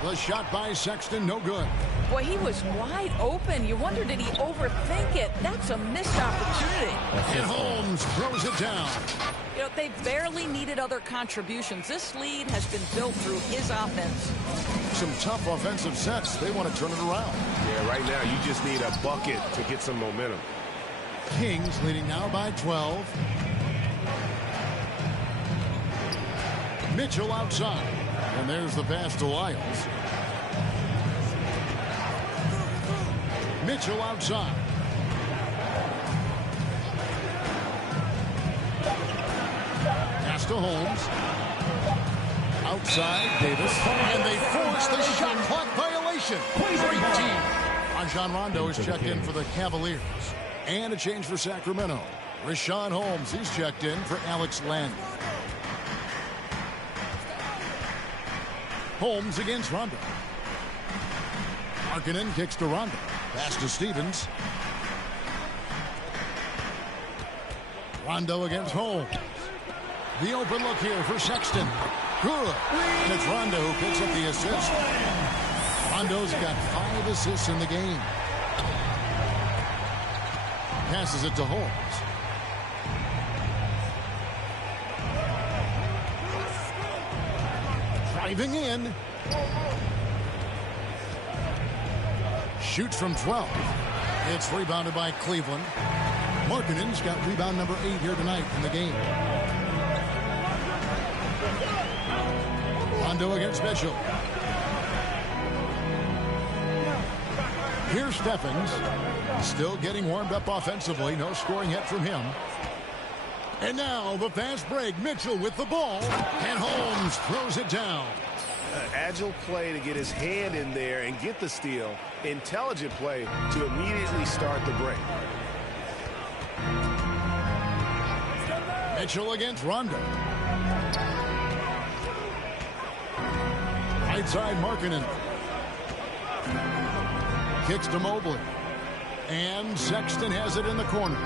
The shot by Sexton, no good. Boy, he was wide open. You wonder, did he overthink it? That's a missed opportunity. And Holmes throws it down. You know, they barely needed other contributions. This lead has been built through his offense. Some tough offensive sets. They want to turn it around. Yeah, right now you just need a bucket to get some momentum. Kings leading now by 12. Mitchell outside. And there's the pass to Lyles. Mitchell outside. Pass to Holmes. Outside Davis. And they force the shot clock violation. Great team. Rajon Rondo is checked in for the Cavaliers. And a change for Sacramento. Richaun Holmes, he's checked in for Alex Len. Holmes against Rondo. Markkanen kicks to Rondo. Pass to Stevens. Rondo against Holmes. The open look here for Sexton. Good. And it's Rondo who picks up the assist. Rondo's got 5 assists in the game. Passes it to Holmes. Driving in. Shoots from 12. It's rebounded by Cleveland. Markkanen's got rebound number 8 here tonight in the game. Rondo against Mitchell. Here's Stephens. Still getting warmed up offensively. No scoring yet from him. And now the fast break. Mitchell with the ball. And Holmes throws it down. Agile play to get his hand in there and get the steal. Intelligent play to immediately start the break. Mitchell against Rondo. Right side Markkanen. Kicks to Mobley. And Sexton has it in the corner.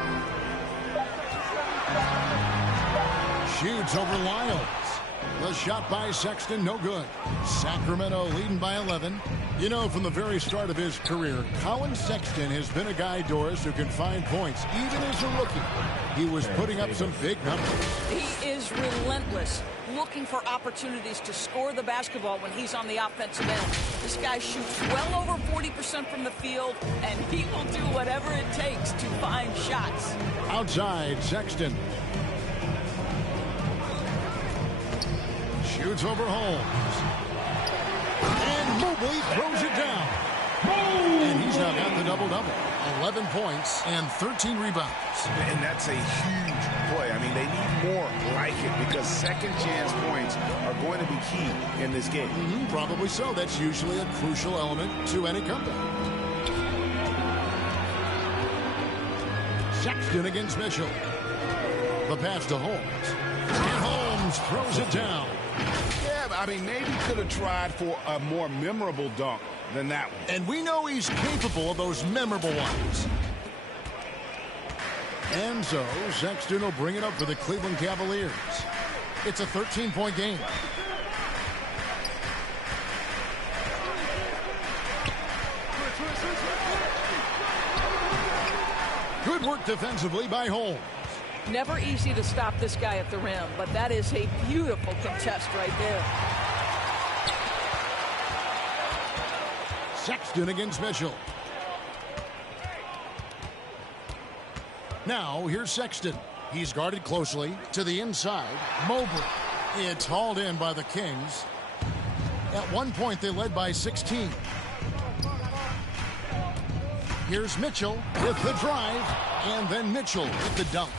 Shoots over Lyles. The shot by Sexton, no good. Sacramento leading by 11. You know, from the very start of his career, Colin Sexton has been a guy, Doris, who can find points. Even as a rookie, he was putting up some big numbers. He is relentless, looking for opportunities to score the basketball when he's on the offensive end. This guy shoots well over 40% from the field, and he will do whatever it takes to find shots. Outside, Sexton. Shoots over Holmes. And Mobley throws it down. And he's now got the double-double. 11 points and 13 rebounds. And that's a huge play. I mean, they need more like it because second chance points are going to be key in this game. Probably so. That's usually a crucial element to any comeback. Sexton against Mitchell. The pass to Holmes. And Holmes throws it down. Yeah, I mean, maybe could have tried for a more memorable dunk than that one. And we know he's capable of those memorable ones. And so, Sexton will bring it up for the Cleveland Cavaliers. It's a 13-point game. Good work defensively by Holmes. Never easy to stop this guy at the rim, but that is a beautiful contest right there. Sexton against Mitchell. Now, here's Sexton. He's guarded closely to the inside. Mobley. It's hauled in by the Kings. At one point, they led by 16. Here's Mitchell with the drive, and then Mitchell with the dunk.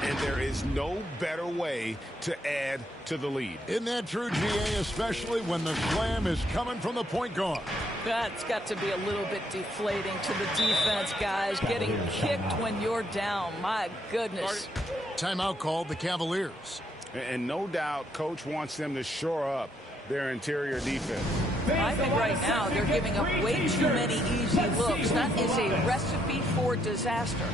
And there is no better way to add to the lead. Isn't that true, GA, especially when the slam is coming from the point guard? That's got to be a little bit deflating to the defense, guys. Getting kicked when you're down. My goodness. Timeout called the Cavaliers. And no doubt, Coach wants them to shore up their interior defense. I think right now they're giving up way too many easy looks. That is a recipe for disaster.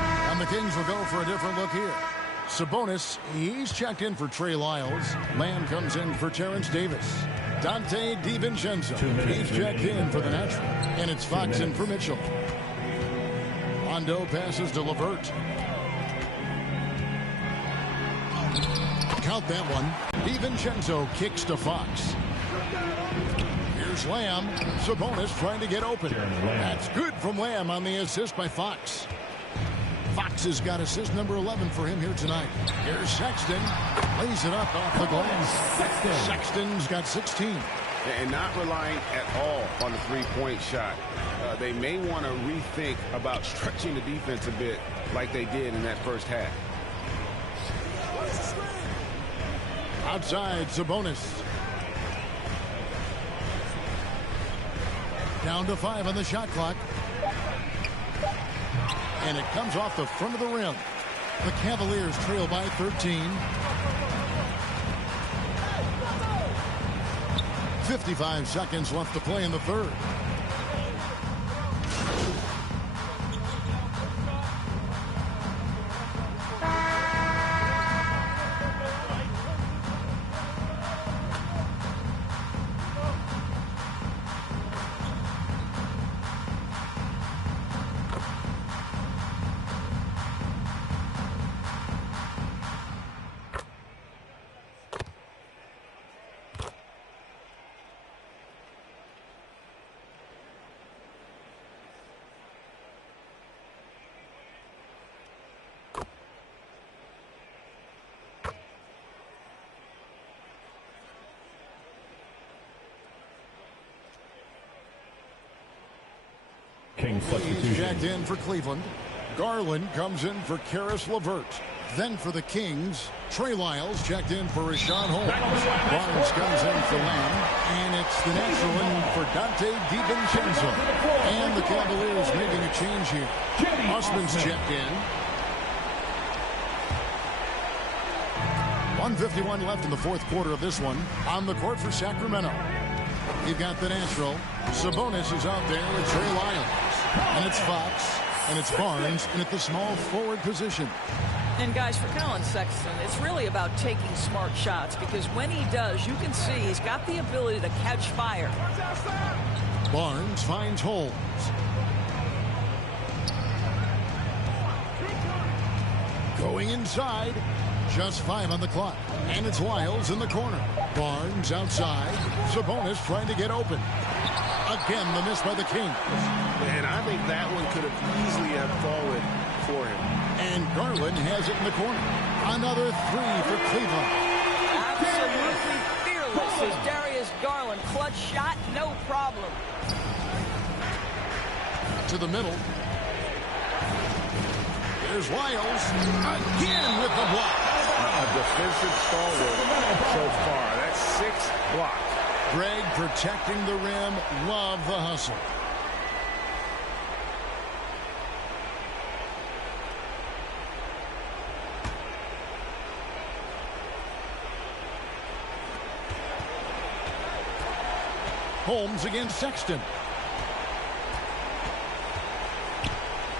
And the Kings will go for a different look here. Sabonis, he's checked in for Trey Lyles. Lamb comes in for Terrence Davis. Dante DiVincenzo, he's checked in for the Natural. And it's Fox in for Mitchell. Rondo passes to LeVert. Count that one. DiVincenzo kicks to Fox. Here's Lamb. Sabonis trying to get open. That's good from Lamb on the assist by Fox. Fox has got assist number 11 for him here tonight. Here's Sexton. Lays it up off the glass. Sexton's got 16. And not relying at all on the three-point shot. They may want to rethink about stretching the defense a bit like they did in that first half. Outside, Sabonis. Down to 5 on the shot clock. And it comes off the front of the rim. The Cavaliers trail by 13. 55 seconds left to play in the third. King substitution. Jacked in for Cleveland. Garland comes in for Karis LeVert. Then for the Kings, Trey Lyles checked in for Rashawn Holmes. Barnes comes in for Lamb. And it's the natural in for Dante DiVincenzo. And the Cavaliers making a change here. Usman's checked in. 1:51 left in the fourth quarter of this one. On the court for Sacramento, you've got the natural. Sabonis is out there with Trey Lyles. And it's Fox. And it's Barnes. And at the small forward position. And guys, for Colin Sexton, it's really about taking smart shots, because when he does, you can see he's got the ability to catch fire. Barnes finds Holmes. Going inside. Just 5 on the clock. And it's Lyles in the corner. Barnes outside. Sabonis trying to get open. Again, the miss by the Kings. And I think that one could have easily have fallen for him. And Garland has it in the corner. Another 3 for Cleveland. Absolutely fearless is Darius Garland. Clutch shot, no problem. To the middle. There's Lyles. Again with the block. A defensive stalwart so far. That's 6 blocks. Greg protecting the rim. Love the hustle. Holmes against Sexton.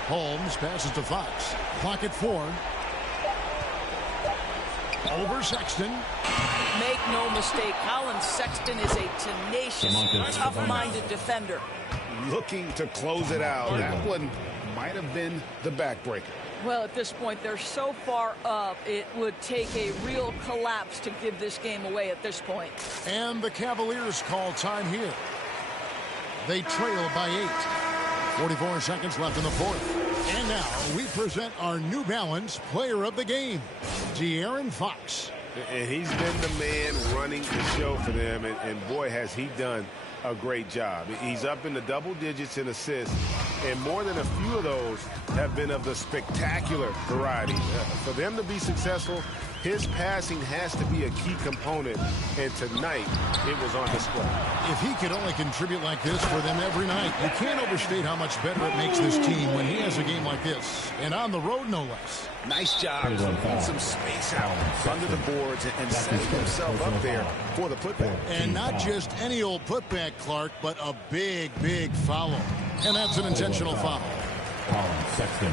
Holmes passes to Fox. Clock at 4. Over Sexton. Make no mistake, Colin Sexton is a tenacious, tough-minded defender. Looking to close it out. That one might have been the backbreaker. Well, at this point, they're so far up, it would take a real collapse to give this game away at this point. And the Cavaliers call time here. They trail by 8. 44 seconds left in the fourth. And now we present our New Balance player of the game, De'Aaron Fox. And he's been the man running the show for them, and boy, has he done a great job. He's up in the double digits in assists, and more than a few of those have been of the spectacular variety. For them to be successful, his passing has to be a key component, and tonight it was on display. If he could only contribute like this for them every night, you can't overstate how much better it makes this team when he has a game like this, and on the road no less. Nice job keeping some space out under the boards and setting himself up there for the putback. And not just any old putback, Clark, but a big, big foul. And that's an intentional foul. Colin Sexton.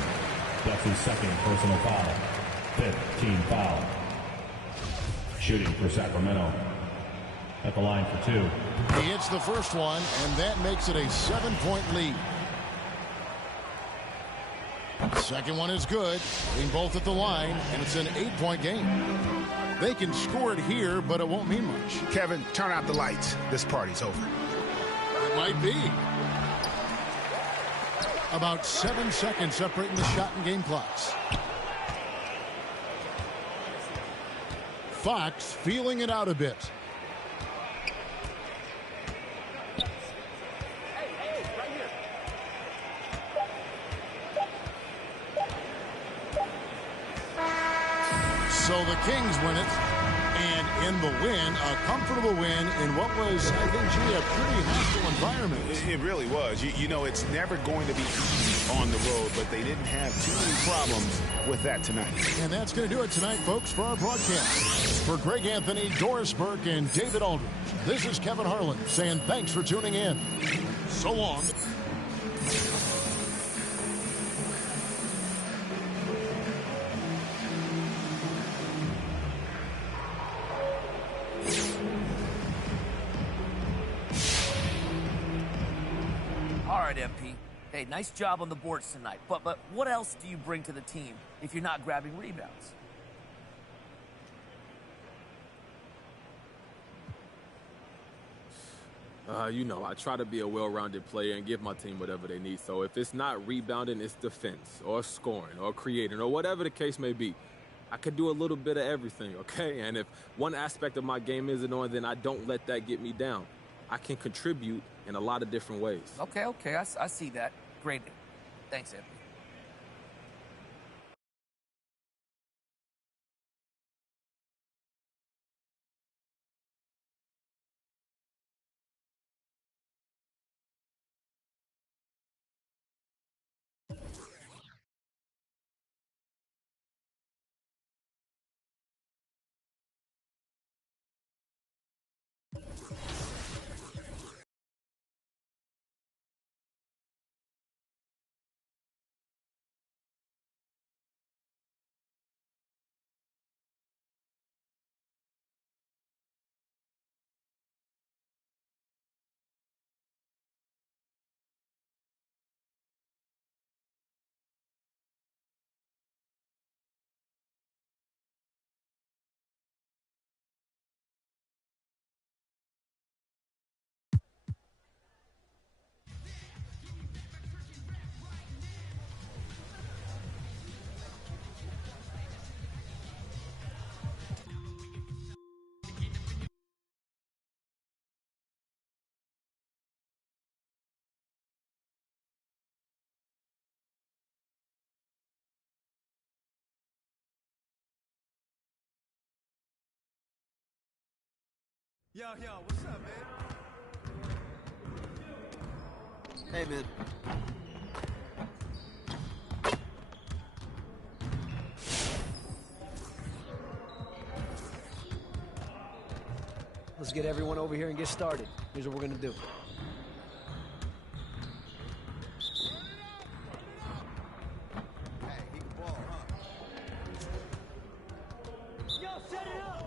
That's his second personal foul. 5th team foul. Shooting for Sacramento. At the line for 2. He hits the first one, and that makes it a 7-point lead. Second one is good. Being both at the line, and it's an 8-point game. They can score it here, but it won't mean much. Kevin, turn out the lights. This party's over. It might be. About 7 seconds separating the shot and game clocks. Fox feeling it out a bit. So the Kings win it, and in the win, a comfortable win in what was, I think, gee, a pretty hostile environment. It really was. You know, it's never going to be easy on the road, but they didn't have too many problems with that tonight. And that's going to do it tonight, folks, for our broadcast. For Greg Anthony, Doris Burke, and David Aldridge, this is Kevin Harlan saying thanks for tuning in. So long. All right, MP. Hey, nice job on the boards tonight. But what else do you bring to the team if you're not grabbing rebounds? You know, I try to be a well-rounded player and give my team whatever they need. So if it's not rebounding, it's defense or scoring or creating or whatever the case may be. I could do a little bit of everything, okay? And if one aspect of my game isn't on, then I don't let that get me down. I can contribute in a lot of different ways. Okay, I see that. Great. Thanks, MP. Yo, what's up, man? Hey, man. Let's get everyone over here and get started. Here's what we're gonna do. Hey, he can ball, huh? Yo, set it up!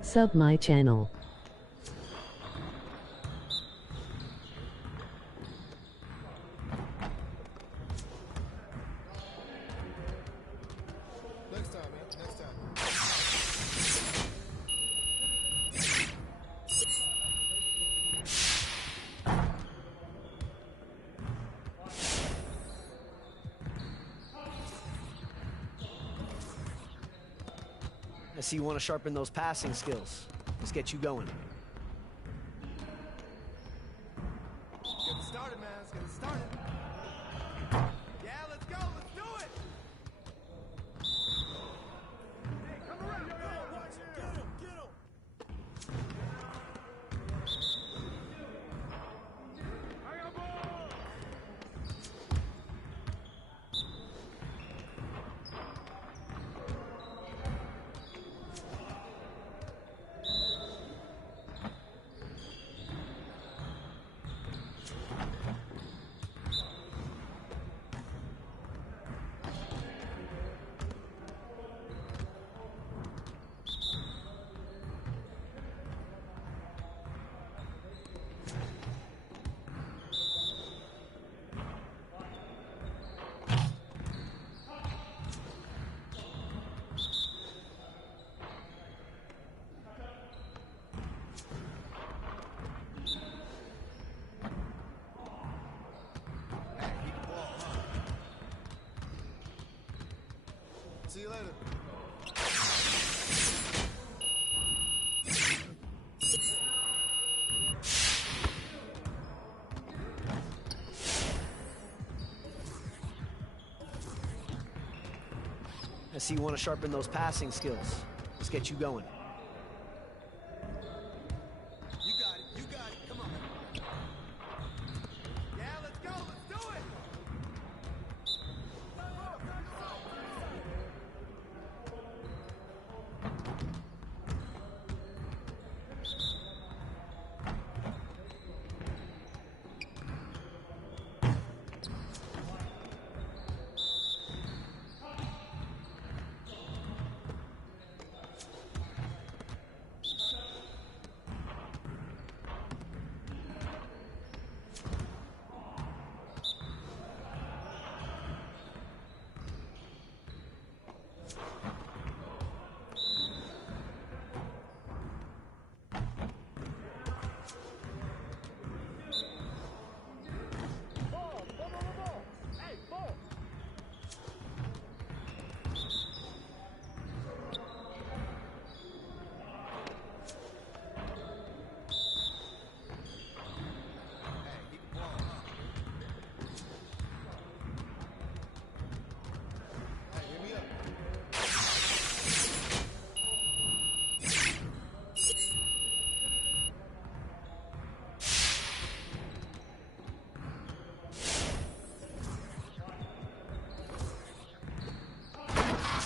Sub my channel. Next time, man. Next time. I see you want to sharpen those passing skills. Let's get you going. Get it started, man. Let's get it started. Yeah, let's go. Let's do it. Hey, come around. Yo, watch it. Get him. I got ball. see you want to sharpen those passing skills. Let's get you going. You got it. You got it. Come on. Yeah, let's go. Let's do it.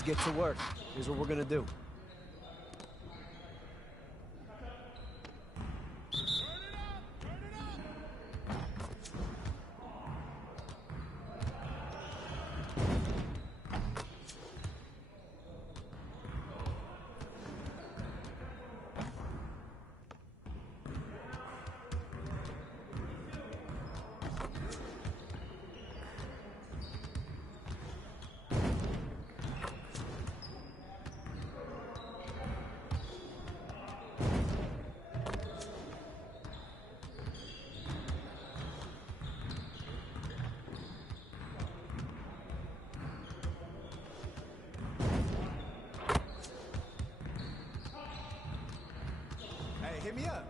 Get to work. Here's what we're gonna do. Hey, hit me up.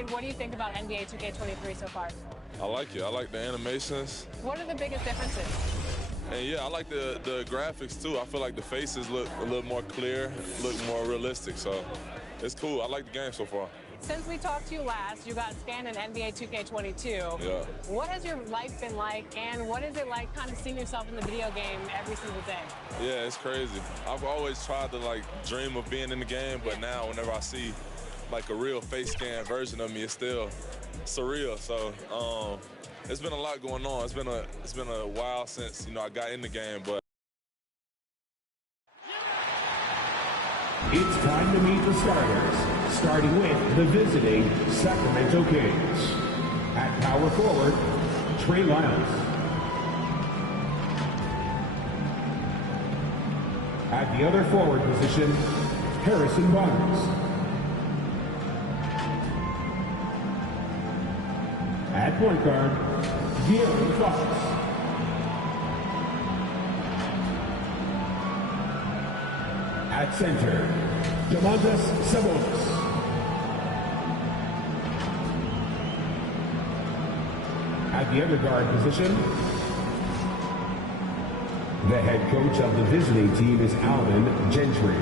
Wade, what do you think about NBA 2K23 so far? I like it. I like the animations. What are the biggest differences? And yeah, I like the graphics too. I feel like the faces look a little more clear, look more realistic. So it's cool. I like the game so far. Since we talked to you last, you got scanned in NBA 2K22. Yeah. What has your life been like, and what is it like kind of seeing yourself in the video game every single day? Yeah, it's crazy. I've always tried to like dream of being in the game, but now whenever I see like a real face scan version of me, it's still surreal. So it's been a lot going on. It's been a while since I got in the game, but. It's time to meet the starters, starting with the visiting Sacramento Kings. At power forward, Trey Lyles. At the other forward position, Harrison Barnes. At point guard, De'Aaron Fox. At center, Domantas Sabonis. At the other guard position, the head coach of the visiting team is Alvin Gentry.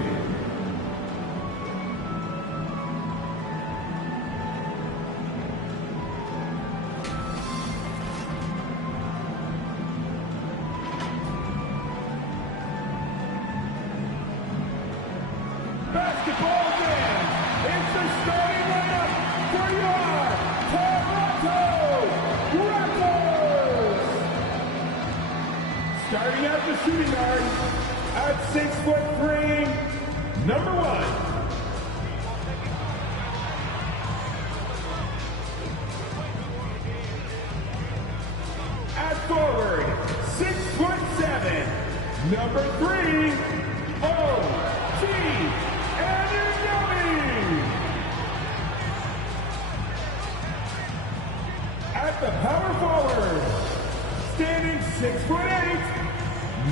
Basketball game. It's the starting lineup for your Toronto Raptors. Starting at the shooting guard at 6'3", number 1. At forward, 6'7", number 3, O.G. At the power forward, standing 6'8",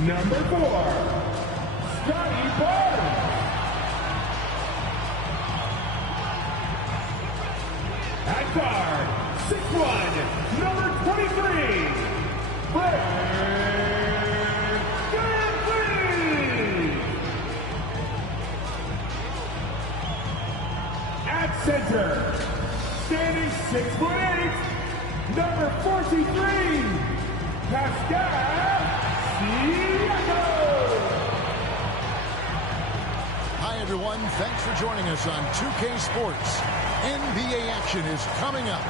number 4, Scotty Barnes. At guard, 6'1", number 23, Brad Gurley. At center, standing 6'8", number 43, Pascal Siakam. Hi, everyone. Thanks for joining us on 2K Sports. NBA action is coming up.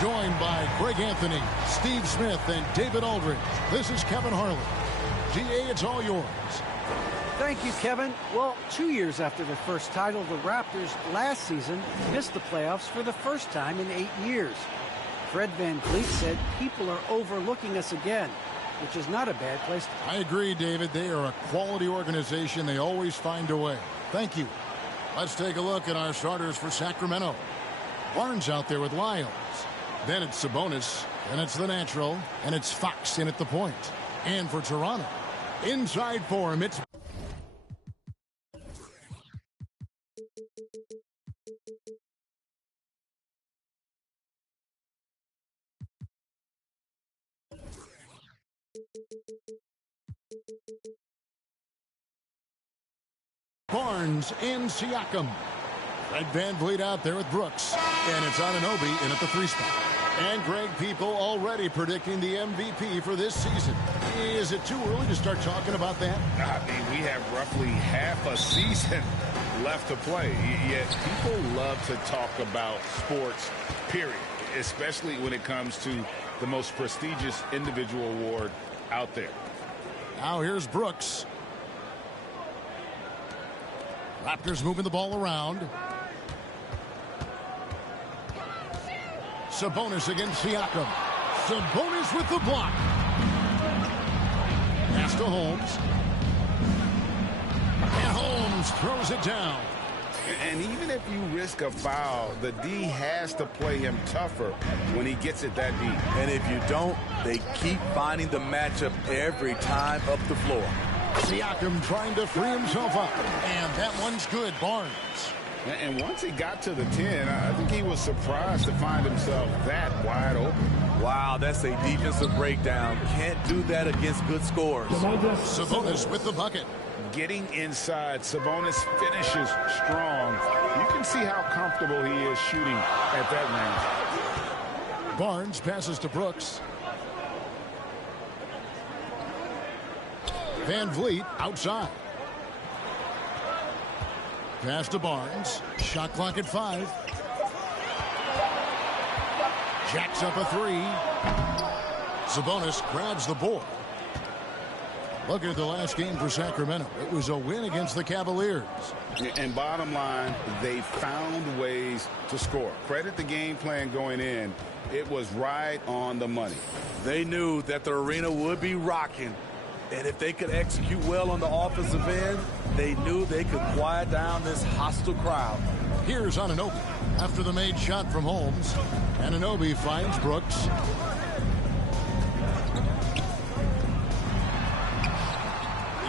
Joined by Greg Anthony, Steve Smith, and David Aldridge. This is Kevin Harlan. DA, it's all yours. Thank you, Kevin. Well, 2 years after their first title, the Raptors last season missed the playoffs for the first time in 8 years. Fred VanVleet said people are overlooking us again, which is not a bad place to I agree, David. They are a quality organization. They always find a way. Thank you. Let's take a look at our starters for Sacramento. Barnes out there with Lyles. Then it's Sabonis. Then it's the natural. And it's Fox in at the point. And for Toronto, inside for him, it's... Barnes and Siakam. Fred VanVleet out there with Brooks. And it's Anunoby in at the 3 spot. And Greg, people already predicting the MVP for this season. Is it too early to start talking about that? I mean, we have roughly half a season left to play. Yet people love to talk about sports, period. Especially when it comes to the most prestigious individual award out there. Now here's Brooks. Raptors moving the ball around. Sabonis against Siakam. Sabonis with the block. Pass to Holmes. And Holmes throws it down. And even if you risk a foul, the D has to play him tougher when he gets it that deep. And if you don't, they keep finding the matchup every time up the floor. Siakam trying to free himself up. And that one's good. Barnes. And once he got to the 10, I think he was surprised to find himself that wide open. Wow, that's a defensive breakdown. Can't do that against good scores. Sabonis with the bucket. Getting inside, Sabonis finishes strong. You can see how comfortable he is shooting at that range. Barnes passes to Brooks. Van Vliet outside. Pass to Barnes. Shot clock at 5. Jacks up a 3. Sabonis grabs the board. Look at the last game for Sacramento. It was a win against the Cavaliers. And bottom line, they found ways to score. Credit the game plan going in. It was right on the money. They knew that the arena would be rocking. And if they could execute well on the offensive end, they knew they could quiet down this hostile crowd. Here's Anunoby after the made shot from Holmes. Anunoby finds Brooks.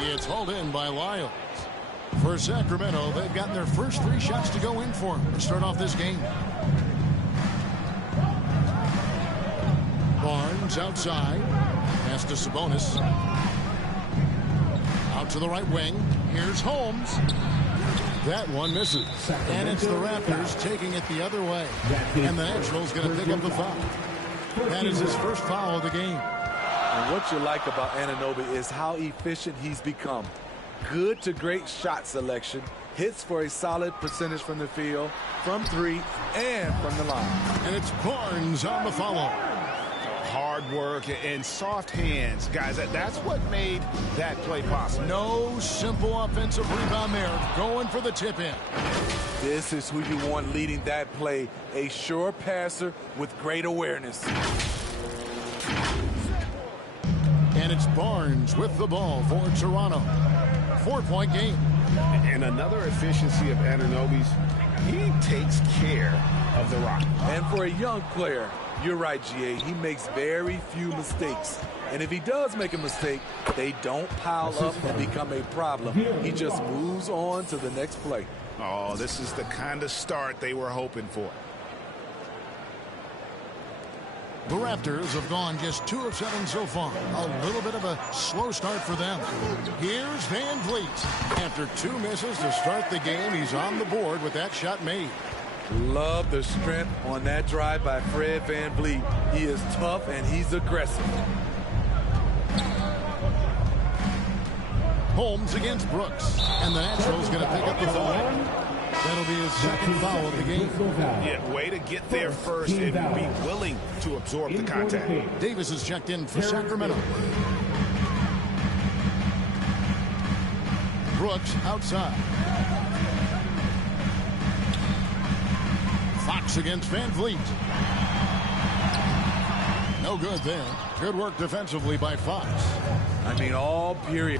It's hauled in by Lyles. For Sacramento, they've gotten their first 3 shots to go in for them to start off this game. Barnes outside. Pass to Sabonis. Out to the right wing. Here's Holmes. That one misses. And it's the Raptors taking it the other way. And the Natural's going to pick up the foul. That is his first foul of the game. And what you like about Anunoby is how efficient he's become. Good to great shot selection. Hits for a solid percentage from the field, from 3, and from the line. And it's Barnes on the follow. Hard work and soft hands. Guys, that's what made that play possible. No simple offensive rebound there. Going for the tip-in. This is who you want leading that play. A sure passer with great awareness. And it's Barnes with the ball for Toronto. 4-point game. And another efficiency of Anunoby's, he takes care of the rock. And for a young player, you're right, GA, he makes very few mistakes. And if he does make a mistake, they don't pile up and become a problem. He just moves on to the next play. Oh, this is the kind of start they were hoping for. The Raptors have gone just 2 of 7 so far. A little bit of a slow start for them. Here's Van Vliet. After 2 misses to start the game, he's on the board with that shot made. Love the strength on that drive by Fred Van Vliet. He is tough and he's aggressive. Holmes against Brooks. And the Natural's going to pick up the foul. That'll be his second foul of the game. Yeah, way to get there first and be willing to absorb the contact. Davis is checked in for Sacramento. Brooks outside. Fox against Van Vliet. No good there. Good work defensively by Fox. I mean, all period.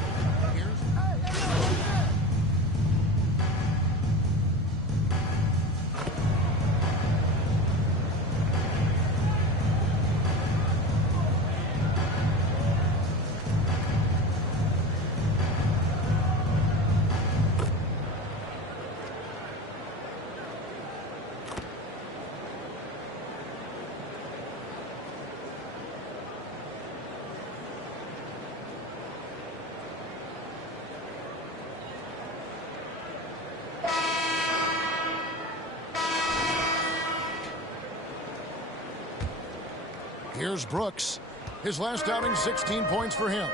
Here's Brooks. His last outing, 16 points for him.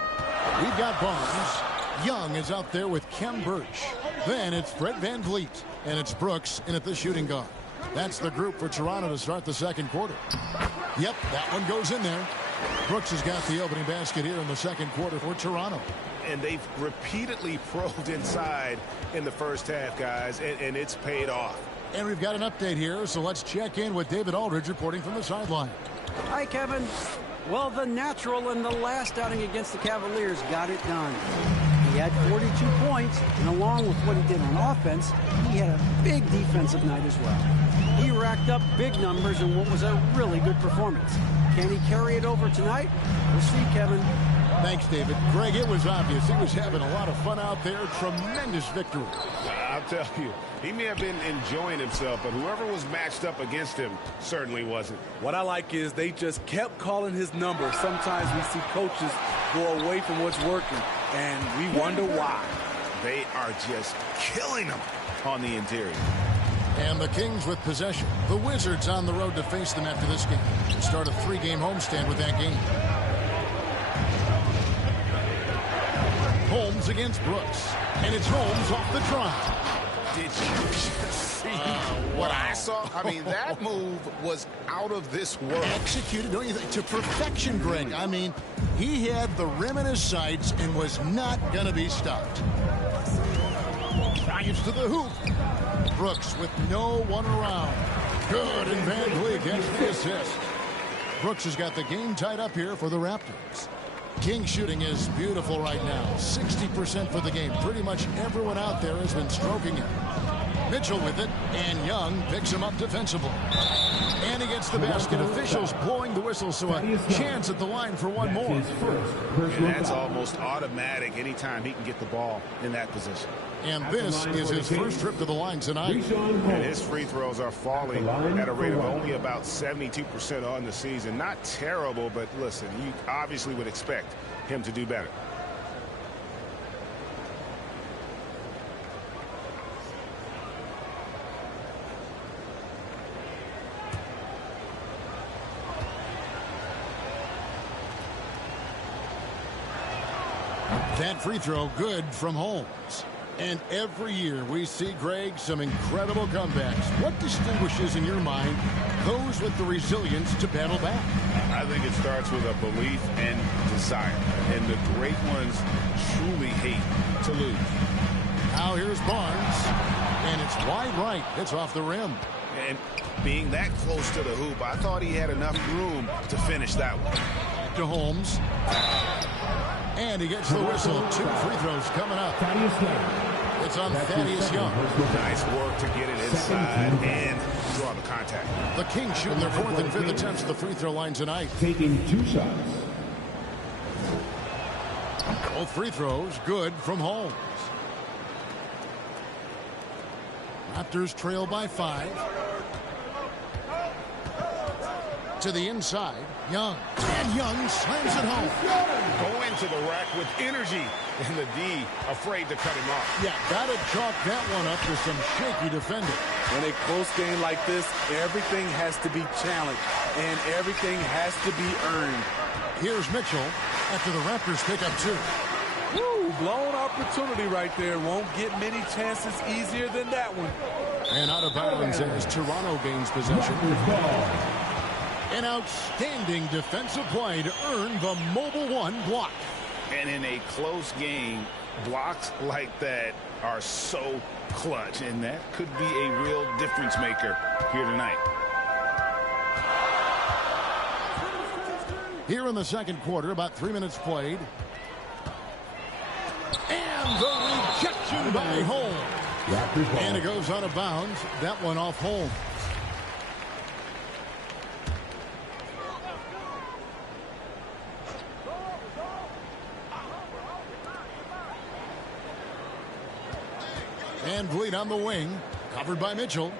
We've got Barnes. Young is out there with Kem Birch. Then it's Fred Van Vliet. And it's Brooks in at the shooting guard. That's the group for Toronto to start the second quarter. Yep, that one goes in there. Brooks has got the opening basket here in the second quarter for Toronto. And they've repeatedly probed inside in the first half, guys, and it's paid off. And we've got an update here, so let's check in with David Aldridge reporting from the sideline. Hi, Kevin. Well, the Natural in the last outing against the Cavaliers got it done. He had 42 points, and along with what he did on offense, he had a big defensive night as well. He racked up big numbers in what was a really good performance. Can he carry it over tonight? We'll see, Kevin. Thanks, David. Greg, it was obvious he was having a lot of fun out there. Tremendous victory. I'll tell you, he may have been enjoying himself, but whoever was matched up against him certainly wasn't. What I like is they just kept calling his number. Sometimes we see coaches go away from what's working, and we wonder why. They are just killing him on the interior. And the Kings with possession. The Wizards on the road to face them after this game. To start a 3-game homestand with that game. Holmes against Brooks. And it's Holmes off the drive. Did you just see what I saw? I mean, that move was out of this world. Executed, don't you think, to perfection, Greg. I mean, he had the rim in his sights and was not going to be stopped. Drives to the hoop. Brooks with no one around. Good, and Van Vliet gets the assist. Brooks has got the game tied up here for the Raptors. King's shooting is beautiful right now. 60% for the game. Pretty much everyone out there has been stroking it. Mitchell with it, and Young picks him up defensively. And he gets the basket. Officials blowing the whistle, so a chance at the line for one more. And that's almost automatic anytime he can get the ball in that position. And this is his first trip to the line tonight. And his free throws are falling at a rate of only about 72% on the season. Not terrible, but listen, you obviously would expect him to do better. That free throw good from Holmes. And every year we see, Greg, some incredible comebacks. What distinguishes, in your mind, those with the resilience to battle back? I think it starts with a belief and desire. And the great ones truly hate to lose. Now here's Barnes. And it's wide right. It's off the rim. And being that close to the hoop, I thought he had enough room to finish that one. To Holmes. And he gets the whistle. 2 free throws coming up. It's on Thaddeus Young. Nice work to get it inside and draw the contact. The Kings shooting their 4th and 5th attempts at the free throw line tonight. Taking 2 shots. Both free throws good from Holmes. Raptors trail by 5. To the inside, Young. And Young slams it home. Go into the rack with energy. And the D afraid to cut him off. Yeah, gotta chalk that one up to some shaky defending. In a close game like this, everything has to be challenged. And everything has to be earned. Here's Mitchell after the Raptors pick up 2. Woo, blown opportunity right there. Won't get many chances easier than that one. And out of bounds as Toronto gains possession. An outstanding defensive play to earn the Mobile 1 block. And in a close game, blocks like that are so clutch. And that could be a real difference maker here tonight. Here in the second quarter, about 3 minutes played. And the rejection by Holmes. And it goes out of bounds. That one off Holmes. And Vliet on the wing, covered by Mitchell.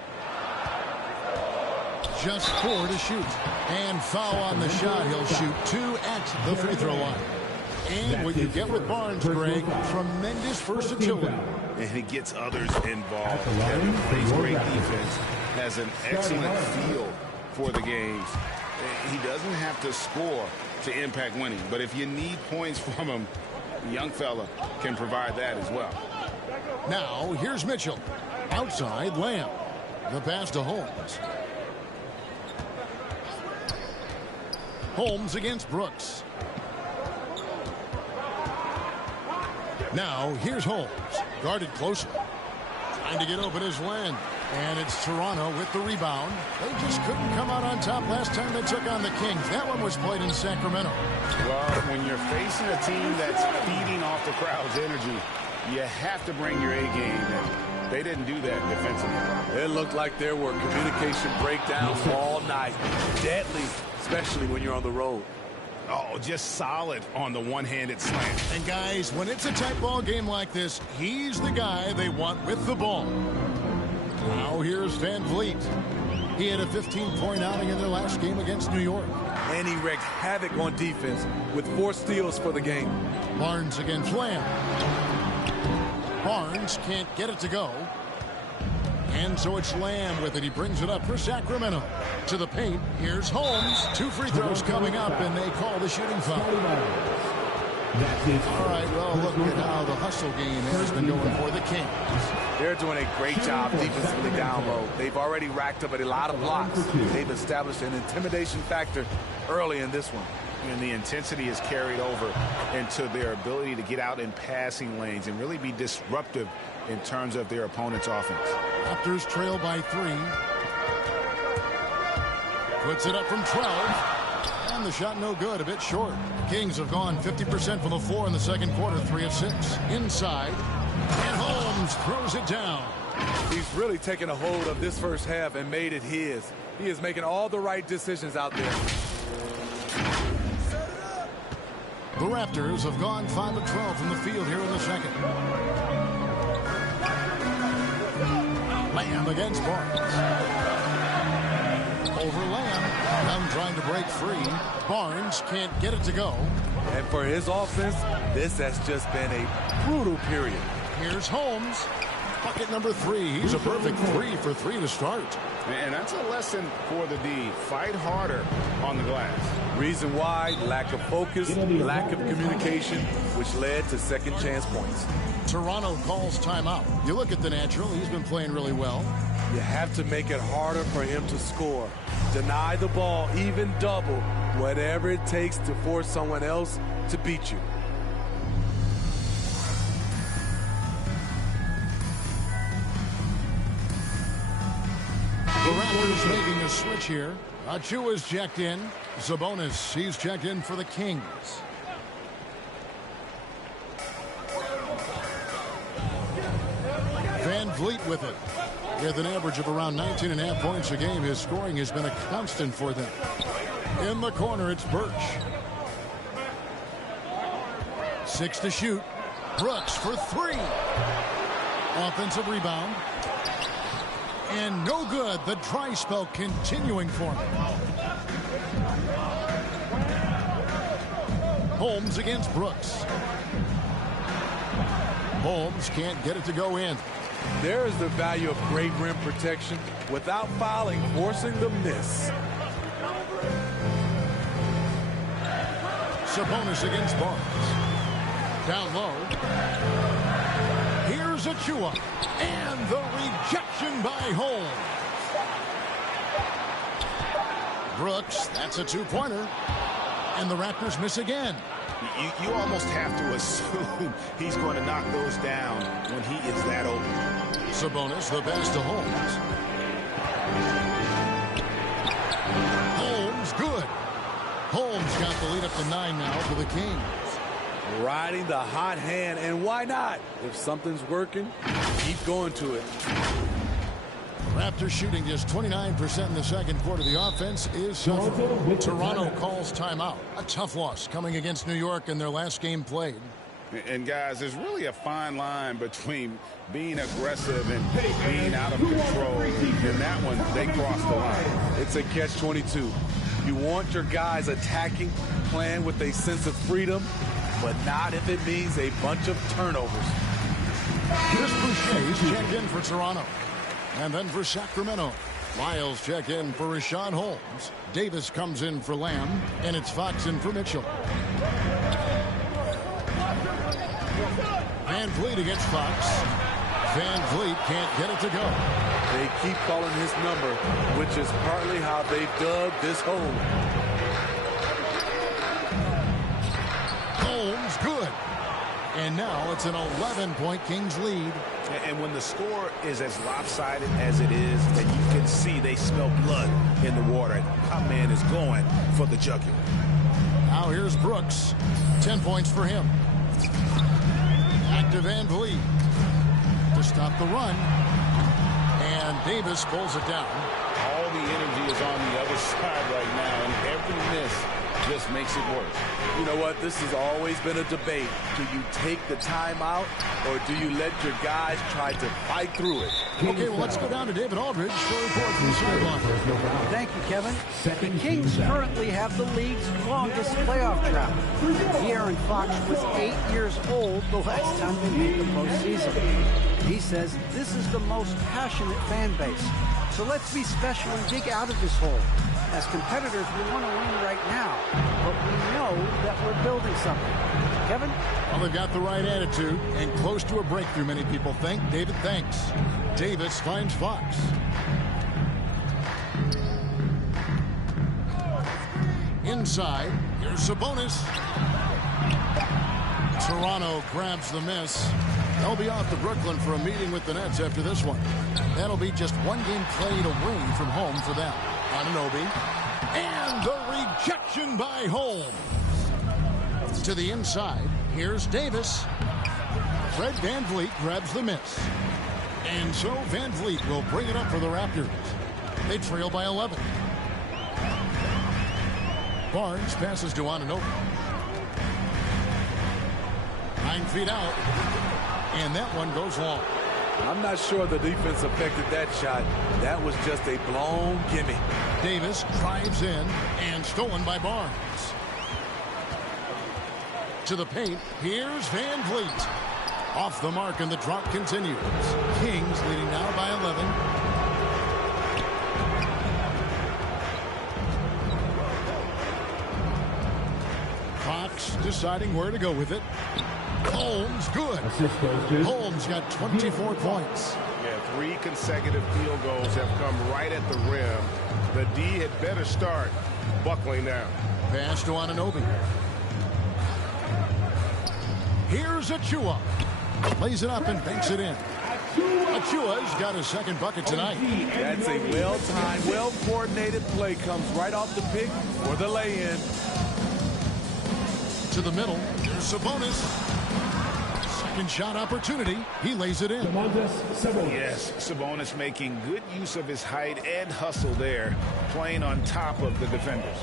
Just 4 to shoot. And foul on the shot. He'll shoot 2 at the free throw line. And what you get with Barnes, Greg, tremendous versatility. And he gets others involved. Kevin plays great defense, has an excellent feel for the games. He doesn't have to score to impact winning, but if you need points from him, the young fella can provide that as well. Now, here's Mitchell. Outside, Lamb. The pass to Holmes. Holmes against Brooks. Now, here's Holmes. Guarded closely. Trying to get open is Len. And it's Toronto with the rebound. They just couldn't come out on top last time they took on the Kings. That one was played in Sacramento. Well, when you're facing a team that's feeding off the crowd's energy, you have to bring your A game. And They didn't do that defensively. It looked like there were communication breakdowns all night. Deadly, especially when you're on the road. Oh, just solid on the one-handed slant. And guys, when it's a tight ball game like this, he's the guy they want with the ball. Now here's Van Vliet. He had a 15-point outing in their last game against New York. And he wreaked havoc on defense with 4 steals for the game. Barnes against Lamb. Barnes can't get it to go. And so it's Lamb with it. He brings it up for Sacramento. To the paint, here's Holmes. 2 free throws coming up, and they call the shooting foul. All right, well, look at how the hustle game has been going for the Kings. They're doing a great job defensively down low. They've already racked up a lot of blocks. They've established an intimidation factor early in this one. And the intensity is carried over into their ability to get out in passing lanes and really be disruptive in terms of their opponent's offense. Raptors trail by 3. Puts it up from 12. And the shot no good, a bit short. The Kings have gone 50% from the floor in the second quarter, 3 of 6. Inside. And Holmes throws it down. He's really taken a hold of this first half and made it his. He is making all the right decisions out there. The Raptors have gone 5 of 12 from the field here in the second. Lamb against Barnes. Over Lamb. Young trying to break free. Barnes can't get it to go. And for his offense, this has just been a brutal period. Here's Holmes. Bucket number 3. He's a perfect 3 for 3 to start. And that's a lesson for the D. Fight harder on the glass. Reason why, lack of focus, lack of communication, which led to second chance points. Toronto calls timeout. You look at the natural. He's been playing really well. You have to make it harder for him to score. Deny the ball, even double, whatever it takes to force someone else to beat you. The Raptors making a switch here. Achua's checked in. Sabonis, he's checked in for the Kings. Van Vliet with it. With an average of around 19.5 points a game, his scoring has been a constant for them. In the corner, it's Birch. 6 to shoot. Brooks for 3. Offensive rebound. And no good. The dry spell continuing for him. Holmes against Brooks. Holmes can't get it to go in. There is the value of great rim protection without fouling, forcing the miss. Sabonis against Barnes. Down low. Here's Achua. And the rejection by Holmes. Brooks, that's a 2-pointer. And the Raptors miss again. You almost have to assume he's going to knock those down when he is that open. Sabonis, the pass to Holmes. Holmes, good. Holmes got the lead up to 9 now for the Kings. Riding the hot hand, and why not? If something's working, keep going to it. Raptors shooting just 29% in the second quarter. The offense is suffering. Toronto calls timeout. A tough loss coming against New York in their last game played. And guys, there's really a fine line between being aggressive and being out of control. In that one, they crossed the line. It's a catch-22. You want your guys attacking, playing with a sense of freedom, but not if it means a bunch of turnovers. Chris Boucher's checked in for Toronto. And then for Sacramento, Lyles check in for Rashawn Holmes. Davis comes in for Lamb, and it's Fox in for Mitchell. Van Vliet against Fox. Van Vliet can't get it to go. They keep calling his number, which is partly how they dug this hole. Holmes, good. And now it's an 11-point Kings lead. And when the score is as lopsided as it is, and you can see they smell blood in the water, our man is going for the jugular. Now here's Brooks. 10 points for him. Back to Van Vliet. to stop the run. And Davis pulls it down. All the energy is on the other side right now, and every miss just makes it worse. You know what? This has always been a debate. Do you take the timeout, or do you let your guys try to fight through it? Okay, well, let's go down to David Aldridge for a report from the sideline. Thank you, Kevin. The Kings currently have the league's longest playoff drought. De'Aaron Fox was 8 years old the last time they made the postseason. He says this is the most passionate fan base. So let's be special and dig out of this hole. As competitors, we want to win right now, but we know that we're building something. Kevin? Well, they've got the right attitude and close to a breakthrough, many people think. David thanks. Davis finds Fox. Inside, here's Sabonis. Toronto grabs the miss. They'll be off to Brooklyn for a meeting with the Nets after this one. That'll be just one game played away from home for them. Anunoby. And the rejection by Holmes. To the inside, here's Davis. Fred VanVleet grabs the miss. And so VanVleet will bring it up for the Raptors. They trail by 11. Barnes passes to Anunoby. 9 feet out. And that one goes long. I'm not sure the defense affected that shot. That was just a blown gimme. Davis drives in and stolen by Barnes. To the paint, here's VanVleet. Off the mark and the drop continues. Kings leading now by 11. Fox deciding where to go with it. Holmes, good. Holmes got 24 points. Yeah, 3 consecutive field goals have come right at the rim. The D had better start buckling down. Pass to Anunoby. Here's Achua. Lays it up and banks it in. Achua's got his second bucket tonight. That's a well-timed, well-coordinated play. Comes right off the pick for the lay-in. To the middle. Here's Sabonis. Second shot opportunity. He lays it in. Yes, Sabonis making good use of his height and hustle there, playing on top of the defenders.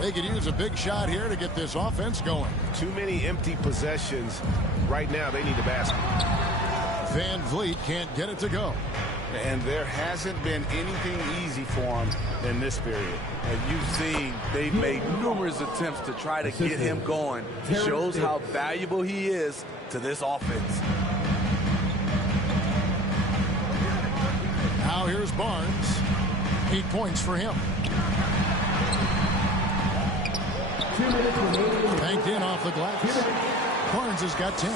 They could use a big shot here to get this offense going. Too many empty possessions. Right now, they need the basket. VanVleet can't get it to go. And there hasn't been anything easy for him in this period. As you've seen, they've made numerous attempts to try to get him going. It shows how valuable he is to this offense. Now here's Barnes. 8 points for him. Banked in off the glass. Barnes has got 10.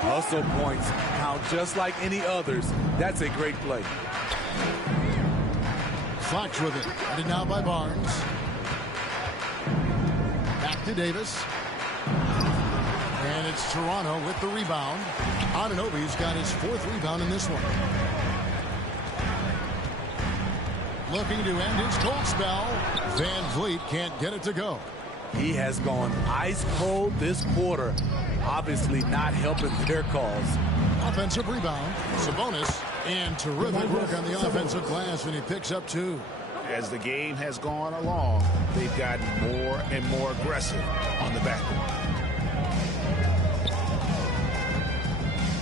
Hustle points count just like any others. That's a great play. Fox with it. Headed now by Barnes. Back to Davis. And it's Toronto with the rebound. Anunoby's got his 4th rebound in this one. Looking to end his cold spell. VanVleet can't get it to go. He has gone ice cold this quarter. Obviously not helping their cause. Offensive rebound. Sabonis. And terrific work on the offensive glass, and he picks up 2. As the game has gone along, they've gotten more and more aggressive on the backcourt.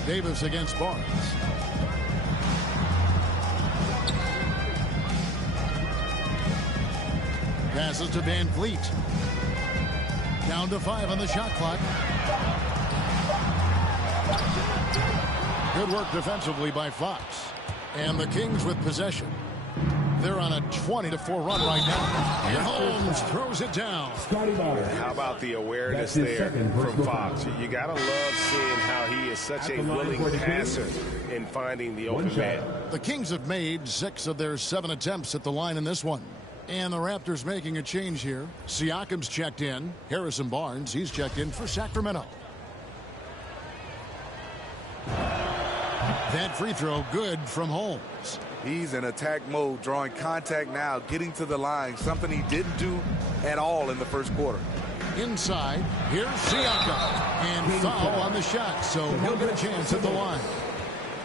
Davis against Barnes. Passes to VanVleet. Down to 5 on the shot clock. Good work defensively by Fox. And the Kings with possession. They're on a 20-4 run right now. And Holmes throws it down. How about the awareness there from Fox? You got to love seeing how he is such a willing passer in finding the open man. The Kings have made 6 of their 7 attempts at the line in this one. And the Raptors making a change here. Siakam's checked in. Harrison Barnes, he's checked in for Sacramento. That free throw good from Holmes. He's in attack mode, drawing contact now, getting to the line, something he didn't do at all in the first quarter. Inside, here's Siakam. And foul on the shot, so he'll get a chance at the line.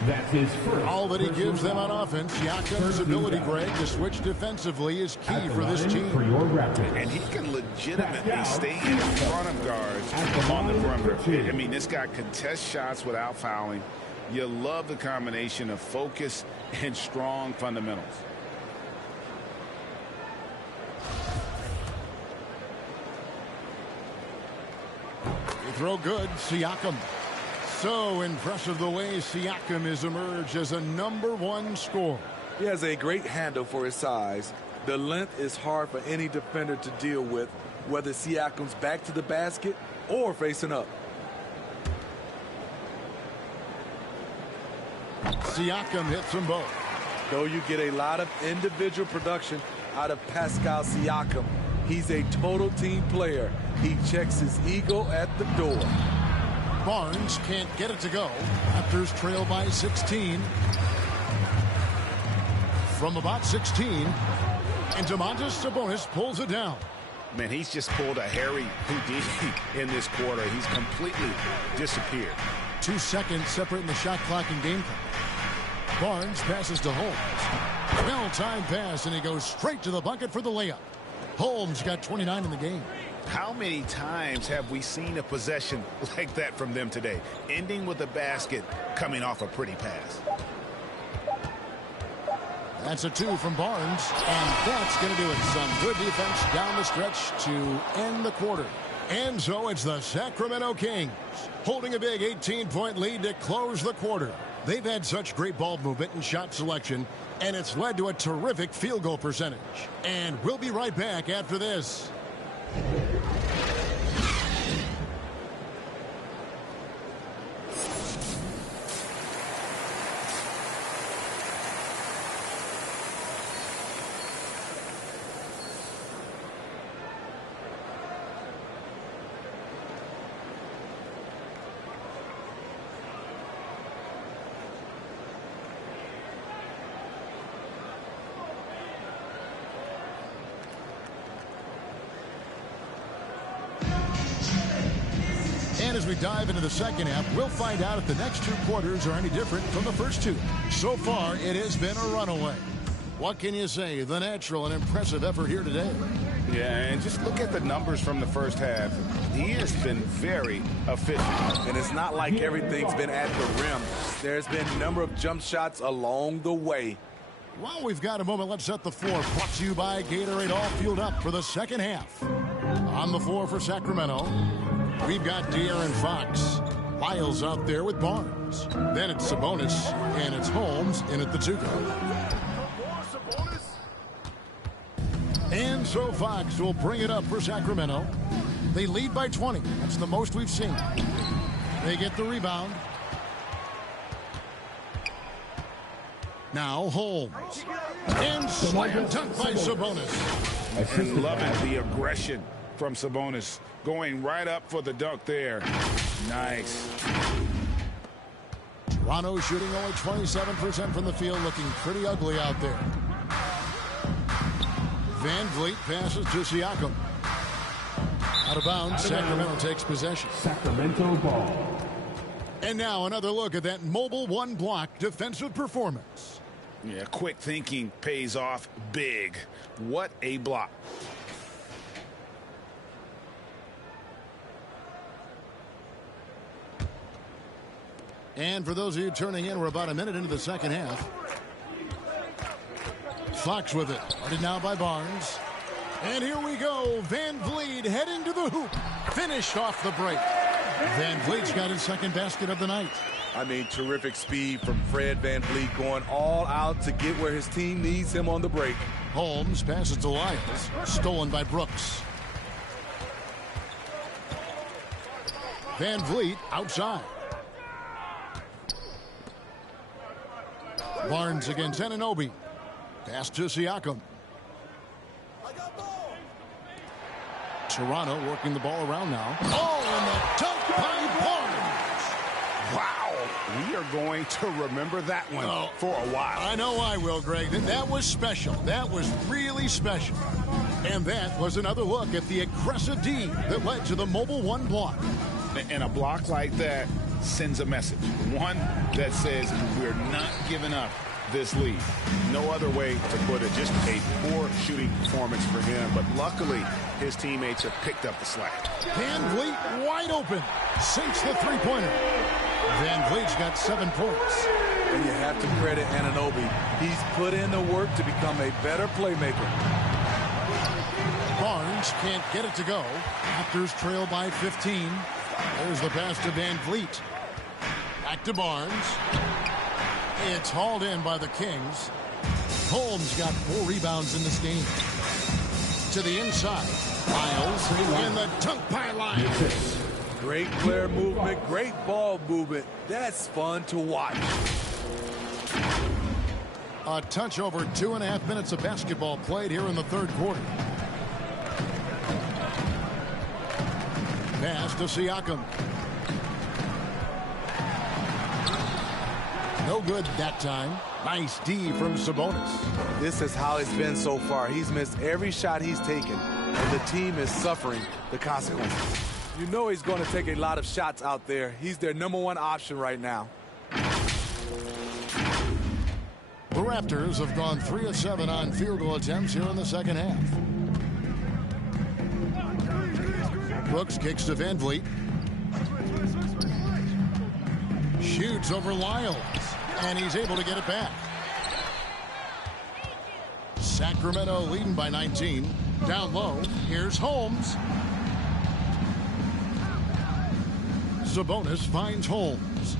That's his first. All that he gives them on offense, Siakam's ability, Greg, to switch defensively is key for this team. For your And he can legitimately stay in front of guards on the perimeter. I mean, this guy contests shots without fouling. You love the combination of focus and strong fundamentals. They throw good, Siakam. So impressive the way Siakam has emerged as a #1 scorer. He has a great handle for his size. The length is hard for any defender to deal with, whether Siakam's back to the basket or facing up. Siakam hits them both. Though you get a lot of individual production out of Pascal Siakam, he's a total team player. He checks his ego at the door. Barnes can't get it to go. Raptors trail by 16. From about 16, and Domantas Sabonis pulls it down. Man, he's just pulled a Harry Houdini in this quarter. He's completely disappeared. 2 seconds separating the shot clock and game clock. Barnes passes to Holmes. Well-timed pass, and he goes straight to the bucket for the layup. Holmes got 29 in the game. How many times have we seen a possession like that from them today, ending with a basket coming off a pretty pass? That's a 2 from Barnes, and that's going to do it. Some good defense down the stretch to end the quarter. And so it's the Sacramento Kings holding a big 18-point lead to close the quarter. They've had such great ball movement and shot selection, and it's led to a terrific field goal percentage. And we'll be right back after this. And as we dive into the second half, we'll find out if the next 2 quarters are any different from the first 2. So far, it has been a runaway. What can you say? The natural and impressive effort here today. Yeah, and just look at the numbers from the first half. He has been very efficient. And it's not like everything's been at the rim. There's been a number of jump shots along the way. While we've got a moment, let's set the floor. Brought to you by Gatorade, all fueled up for the second half. On the floor for Sacramento, we've got De'Aaron Fox. Lyles out there with Barnes. Then it's Sabonis, and it's Holmes in at the 2. And so Fox will bring it up for Sacramento. They lead by 20. That's the most we've seen. They get the rebound. Now Holmes. And slam dunk by Sabonis. And loving the aggression from Sabonis. Going right up for the dunk there. Nice. Toronto shooting only 27% from the field, looking pretty ugly out there. Van Vliet passes to Siakam. Out of bounds, Sacramento takes possession. Sacramento ball. And now another look at that mobile 1-block defensive performance. Yeah, quick thinking pays off big. What a block. And for those of you turning in, we're about a minute into the second half. Fox with it. Guarded now by Barnes. And here we go. Van Vliet heading to the hoop. Finished off the break. Van Vliet's got his second basket of the night. I mean, terrific speed from Fred Van Vliet, going all out to get where his team needs him on the break. Holmes passes to Lyles. Stolen by Brooks. Van Vliet outside. Barnes against Anunoby. Pass to Siakam. Toronto working the ball around now. Oh, and the dunk by Barnes. Wow. We are going to remember that one for a while. I know I will, Greg. That was special. That was really special. And that was another look at the aggressive D that led to the mobile 1 block. And a block like that sends a message. One that says we're not giving up this lead. No other way to put it. Just a poor shooting performance for him. But luckily, his teammates have picked up the slack. Van Vliet wide open. Sinks the three-pointer. Van Vliet's got 7 points. And you have to credit Anunoby. He's put in the work to become a better playmaker. Barnes can't get it to go. Raptors trail by 15. There's the pass to Van Vliet. Back to Barnes. It's hauled in by the Kings. Holmes got 4 rebounds in this game. To the inside. Miles in the dunk pylon. Great player movement, great ball movement. That's fun to watch. A touch over 2.5 minutes of basketball played here in the third quarter. Pass to Siakam. No good that time. Nice D from Sabonis. This is how it's been so far. He's missed every shot he's taken, and the team is suffering the consequences. You know he's going to take a lot of shots out there. He's their #1 option right now. The Raptors have gone 3 of 7 on field goal attempts here in the second half. Brooks kicks to Van Vliet. Shoots over Lyles. And he's able to get it back. Sacramento leading by 19. Down low. Here's Holmes. Sabonis finds Holmes.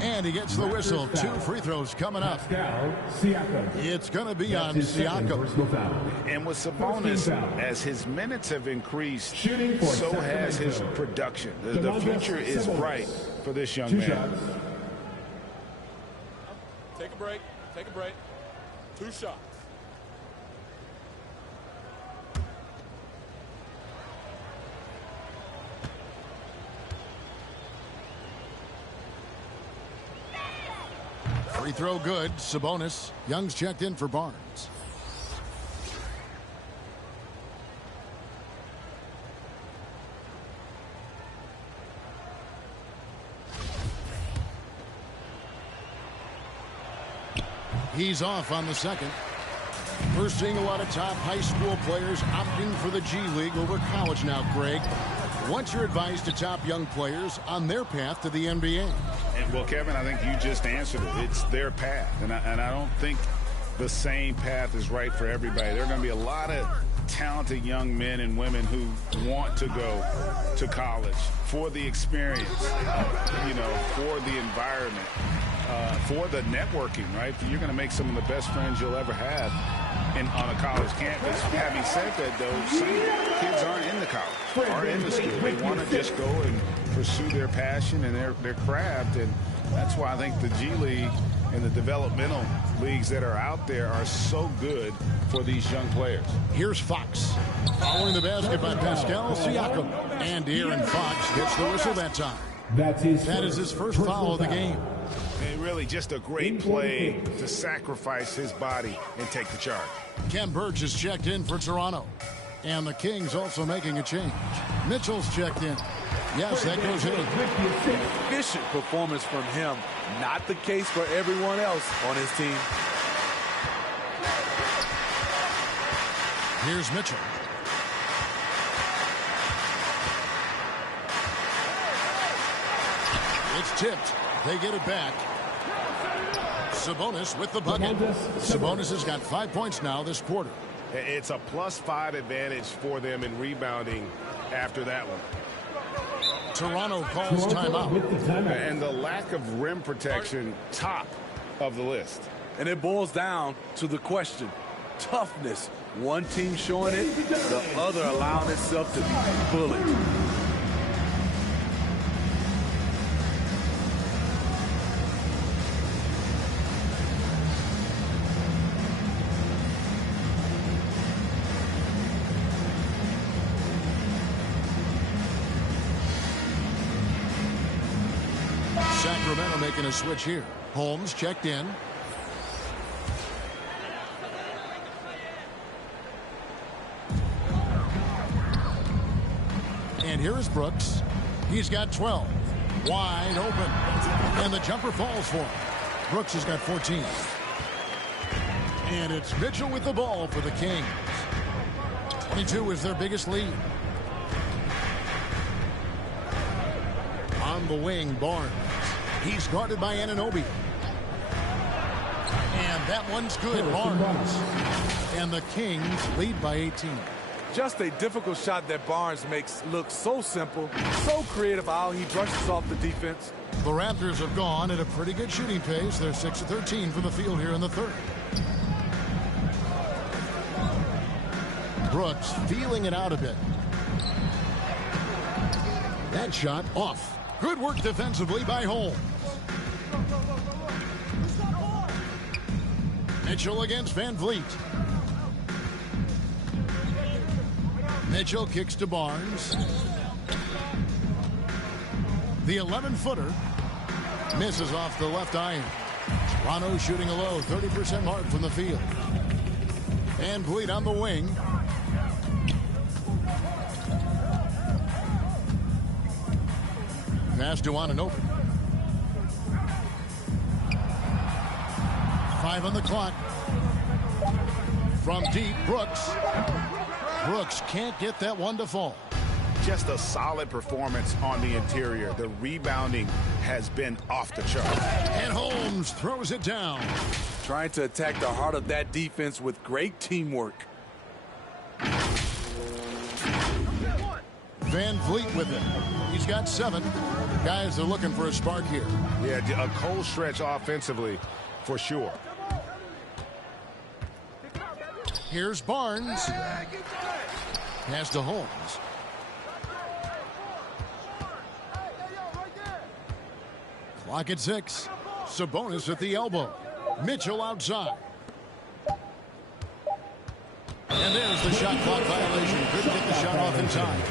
And he gets the whistle. 2 free throws coming up. It's going to be on Siakam. And with Sabonis, as his minutes have increased, so has his production. The future is bright for this young man. Take a break. Take a break. 2 shots. Free throw good. Sabonis. Young's checked in for Barnes. He's off on the second. We're seeing a lot of top high school players opting for the G League over college now, Greg. What's your advice to top young players on their path to the NBA? Well, Kevin, I think you just answered it. It's their path. And I don't think the same path is right for everybody. There are going to be a lot of talented young men and women who want to go to college for the experience, for the environment, for the networking, right? You're going to make some of the best friends you'll ever have on a college campus. Having said that, though, some kids aren't in the college, aren't in the school. They want to just go and pursue their passion and their craft, and that's why I think the G League and the developmental leagues that are out there are so good for these young players. Here's Fox. Following the basket by Pascal Siakam. And De'Aaron Fox gets the whistle that time. That is his first foul of the game. And really just a great play to sacrifice his body and take the charge. Ken Birch is checked in for Toronto. And the Kings also making a change. Mitchell's checked in. Yes, that goes in. Efficient performance from him. Not the case for everyone else on his team. Here's Mitchell. It's tipped. They get it back. Sabonis with the bucket. Sabonis has got 5 points now this quarter. It's a +5 advantage for them in rebounding after that one. Toronto calls timeout. And the lack of rim protection, top of the list. And it boils down to the question. Toughness. One team showing it, the other allowing itself to be bullied. Sacramento making a switch here. Holmes checked in. And here is Brooks. He's got 12. Wide open. And the jumper falls for him. Brooks has got 14. And it's Mitchell with the ball for the Kings. 22 is their biggest lead. On the wing, Barnes. He's guarded by Anunoby. And that one's good, Barnes. And the Kings lead by 18. Just a difficult shot that Barnes makes look so simple, so creative how he brushes off the defense. The Raptors have gone at a pretty good shooting pace. They're 6 of 13 from the field here in the third. Brooks feeling it out a bit. That shot off. Good work defensively by Holmes. Mitchell against Van Vliet. Mitchell kicks to Barnes. The 11-footer misses off the left iron. Toronto shooting a low 30% mark from the field. Van Vliet on the wing. Pass to Anunoby. 5 on the clock. From deep, Brooks. Brooks can't get that one to fall. Just a solid performance on the interior. The rebounding has been off the chart. And Holmes throws it down. Trying to attack the heart of that defense with great teamwork. Van Vliet with it. He's got 7. Guys are looking for a spark here. Yeah, a cold stretch offensively for sure. Here's Barnes. Pass to Holmes. Clock at 6. Sabonis at the elbow. Mitchell outside. And there's the shot clock violation. Couldn't get the shot off in time.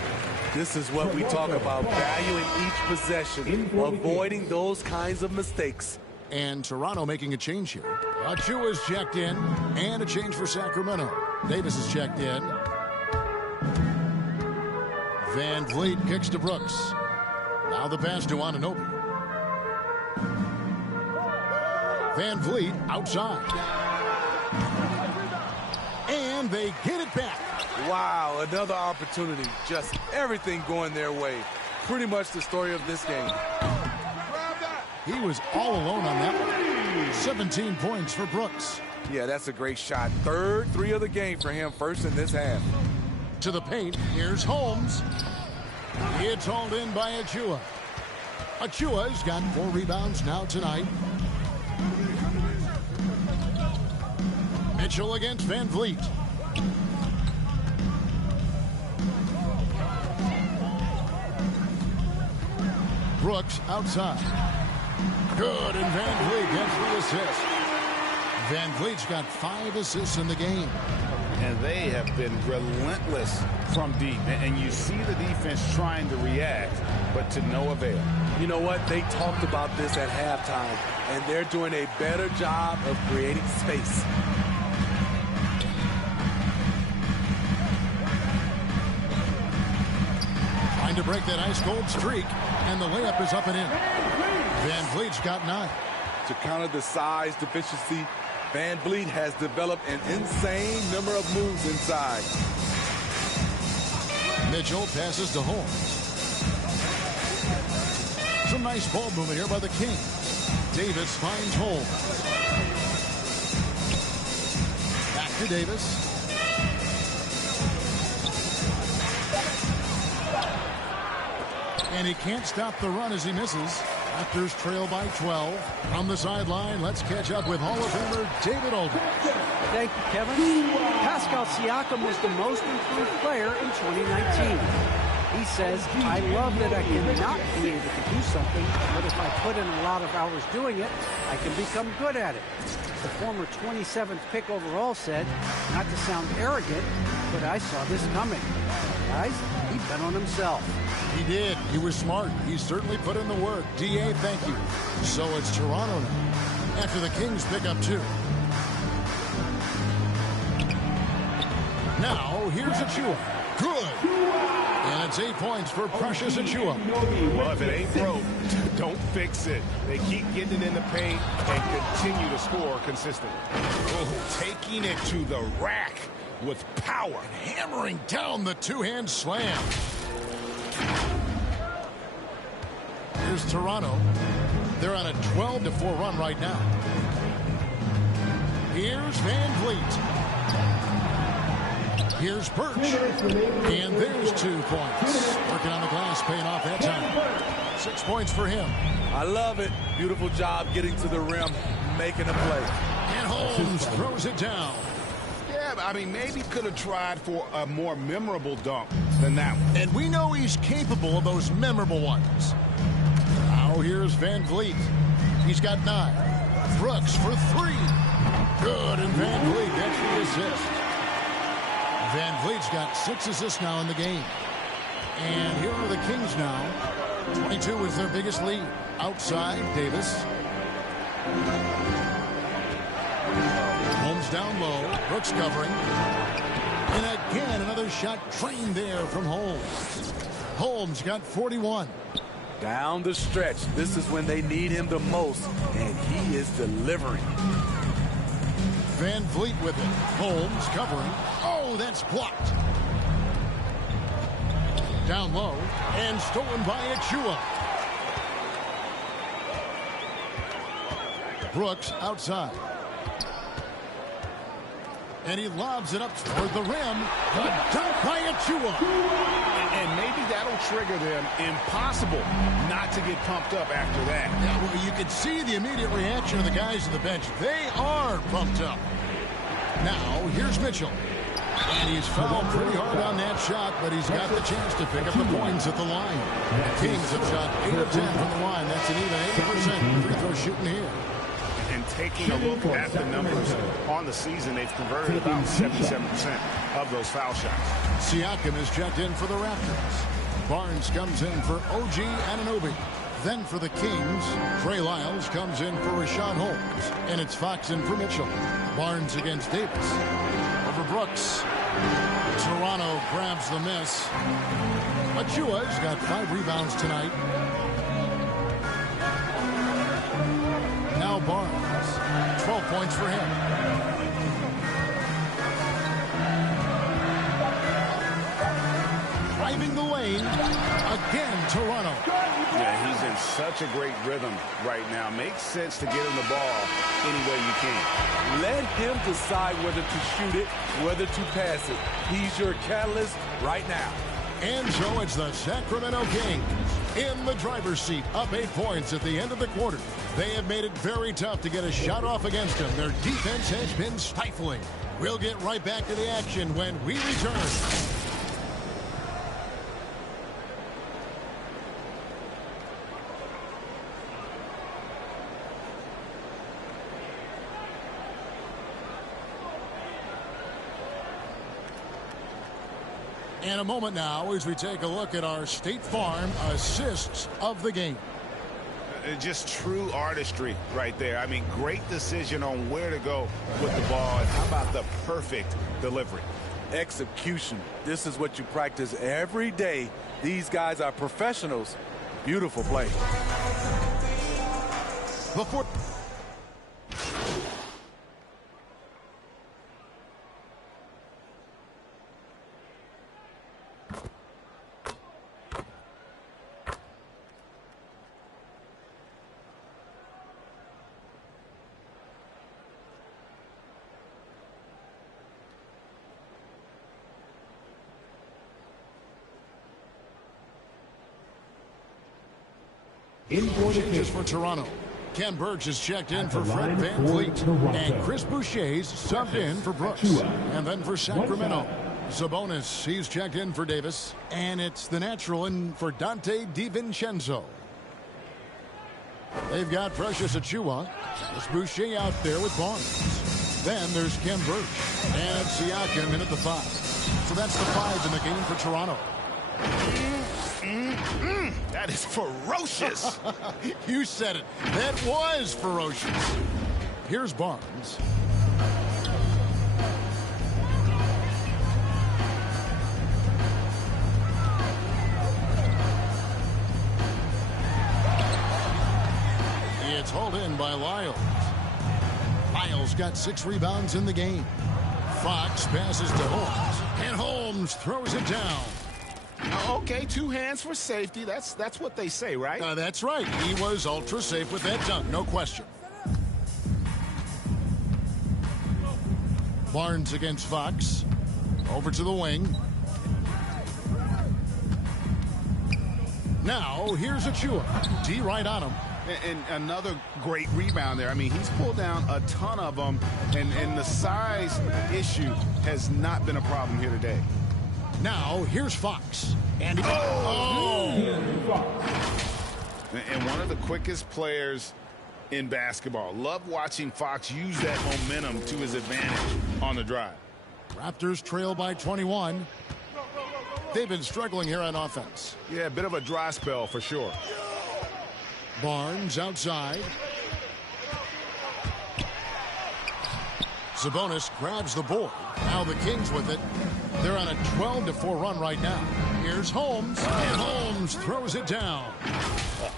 This is what we talk about, valuing each possession, avoiding those kinds of mistakes. And Toronto making a change here. Achua's checked in, and a change for Sacramento. Davis is checked in. Van Vliet kicks to Brooks. Now the pass to Anunoby. Van Vliet outside. And they get it back. Wow, another opportunity. Just everything going their way. Pretty much the story of this game. He was all alone on that one. 17 points for Brooks. Yeah, that's a great shot. Third 3 of the game for him, first in this half. To the paint, here's Holmes. It's hauled in by Achua. Achua's got 4 rebounds now tonight. Mitchell against Van Vliet. Brooks outside. Good, and Van Vliet gets the assist. Van Vliet's got 5 assists in the game. And they have been relentless from deep. And you see the defense trying to react, but to no avail. You know what? They talked about this at halftime, and they're doing a better job of creating space. Trying to break that ice-cold streak, and the layup is up and in. Van Vliet's got 9. To counter the size deficiency, Van Vliet has developed an insane number of moves inside. Mitchell passes to Holmes. Some nice ball movement here by the Kings. Davis finds Holmes. Back to Davis. And he can't stop the run as he misses. Raptors trail by 12. From the sideline, let's catch up with Hall of Famer David Aldridge. Thank you, Kevin. Pascal Siakam was the most improved player in 2019. He says, I love that I cannot be able to do something, but if I put in a lot of hours doing it, I can become good at it. The former 27th pick overall said, not to sound arrogant, but I saw this coming. Guys, he bet on himself. He did. He was smart. He certainly put in the work. D.A., thank you. So it's Toronto now, after the Kings pick up 2. Now, here's Achua. Good. And That's 8 points for Precious Achua. Well, if it ain't broke, don't fix it. They keep getting it in the paint and continue to score consistently. Oh, taking it to the rack with power. And hammering down the two-hand slam. Here's Toronto. They're on a 12-4 run right now. Here's Van Vliet. Here's Birch. And there's 2 points. Working on the glass, paying off that time. 6 points for him. I love it. Beautiful job getting to the rim, making a play. And Holmes throws it down. Yeah, I mean, maybe could have tried for a more memorable dunk than that one. And we know he's capable of those memorable ones. Now here's Van Vliet. He's got 9. Brooks for 3. Good, and Van Vliet gets the assist. Van Vliet's got 6 assists now in the game. And here are the Kings now. 22 is their biggest lead. Outside, Davis. Holmes down low. Brooks covering. And again, another shot trained there from Holmes. Holmes got 41. Down the stretch. This is when they need him the most, and he is delivering. Van Vliet with it. Holmes covering. Oh, that's blocked. Down low and stolen by Achua. Brooks outside. And he lobs it up toward the rim. The dunk by Achua. And maybe that'll trigger them. Impossible not to get pumped up after that. Yeah, well, you could see the immediate reaction of the guys on the bench. They are pumped up. Now, here's Mitchell. And he's fouled pretty hard on that shot, but he's got the chance to pick up the points at the line. The Kings have shot 8 of 10 from the line. That's an even 80% free throw shooting here. And taking a look at the numbers on the season, they've converted about 77% of those foul shots. Siakam is checked in for the Raptors. Barnes comes in for OG Anunoby. Then for the Kings, Trey Lyles comes in for Rashad Holmes. And it's Fox in for Mitchell. Barnes against Davis. Over Brooks. Toronto grabs the miss. Achua's got 5 rebounds tonight. Now Barnes. 12 points for him. Driving the lane. Again, Toronto. Yeah, he's in such a great rhythm right now. Makes sense to get him the ball any way you can. Let him decide whether to shoot it, whether to pass it. He's your catalyst right now. And so it's the Sacramento Kings in the driver's seat, up 8 points at the end of the quarter. They have made it very tough to get a shot off against them. Their defense has been stifling. We'll get right back to the action when we return. In a moment now as we take a look at our State Farm assists of the game. Just true artistry right there. I mean, great decision on where to go with the ball. And how about the perfect delivery? Execution. This is what you practice every day. These guys are professionals. Beautiful play. Before changes for Toronto. Ken Burge is checked in for Fred Van Vliet. And Chris Boucher's subbed in for Brooks. And then for Sacramento, Sabonis, he's checked in for Davis. And it's the natural in for Dante DiVincenzo. They've got Precious Achua. There's Boucher out there with Barnes. Then there's Ken Burge. And Siakam in at the 5. So that's the 5 in the game for Toronto. That is ferocious. You said it. That was ferocious. Here's Barnes. Called in by Lyles. Lyles got 6 rebounds in the game. Fox passes to Holmes, and Holmes throws it down. Okay, 2 hands for safety. That's what they say, right? That's right. He was ultra safe with that dunk, no question. Barnes against Fox. Over to the wing. Now, here's Achua. D right on him. And another great rebound there. I mean, he's pulled down a ton of them, and the size issue has not been a problem here today. Now, here's Fox. And And one of the quickest players in basketball. Love watching Fox use that momentum to his advantage on the drive. Raptors trail by 21. They've been struggling here on offense. Yeah, a bit of a dry spell for sure. Barnes outside. Sabonis grabs the board. Now the Kings with it. They're on a 12-4 run right now. Here's Holmes, and Holmes throws it down.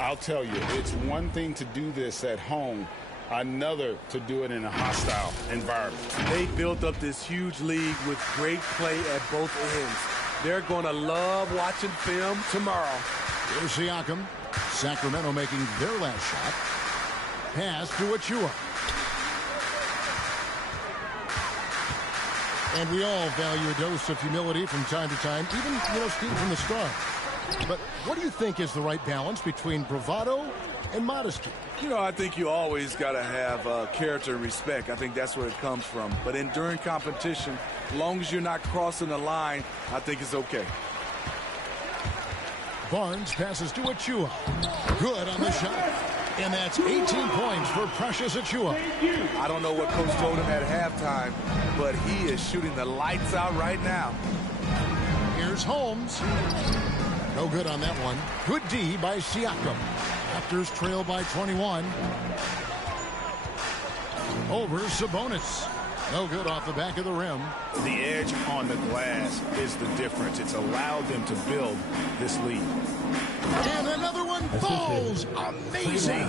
I'll tell you, it's one thing to do this at home, another to do it in a hostile environment. They built up this huge league with great play at both ends. They're going to love watching film tomorrow. Here's Siakam. Sacramento making their last shot. Pass to Achua. And we all value a dose of humility from time to time, even, Steve, from the start. But what do you think is the right balance between bravado and modesty? I think you always got to have character and respect. I think that's where it comes from. But during competition, as long as you're not crossing the line, I think it's okay. Barnes passes to Achua. Good on the shot. And that's 18 points for Precious Achua. I don't know what Coach told him at halftime, but he is shooting the lights out right now. Here's Holmes. No good on that one. Good D by Siakam. Raptors trail by 21. Over Sabonis. No good off the back of the rim. The edge on the glass is the difference. It's allowed them to build this lead. And another one falls. Amazing.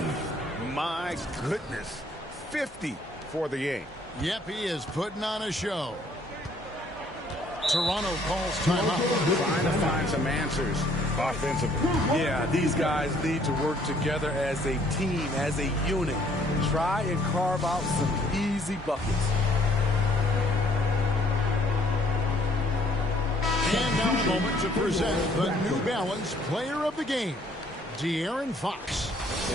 My goodness. 50 for the game. Yep, he is putting on a show. Toronto calls timeout. Trying to find some answers offensively. Yeah, these guys need to work together as a team, as a unit. Try and carve out some easy buckets. And now a moment to present the New Balance Player of the Game, De'Aaron Fox.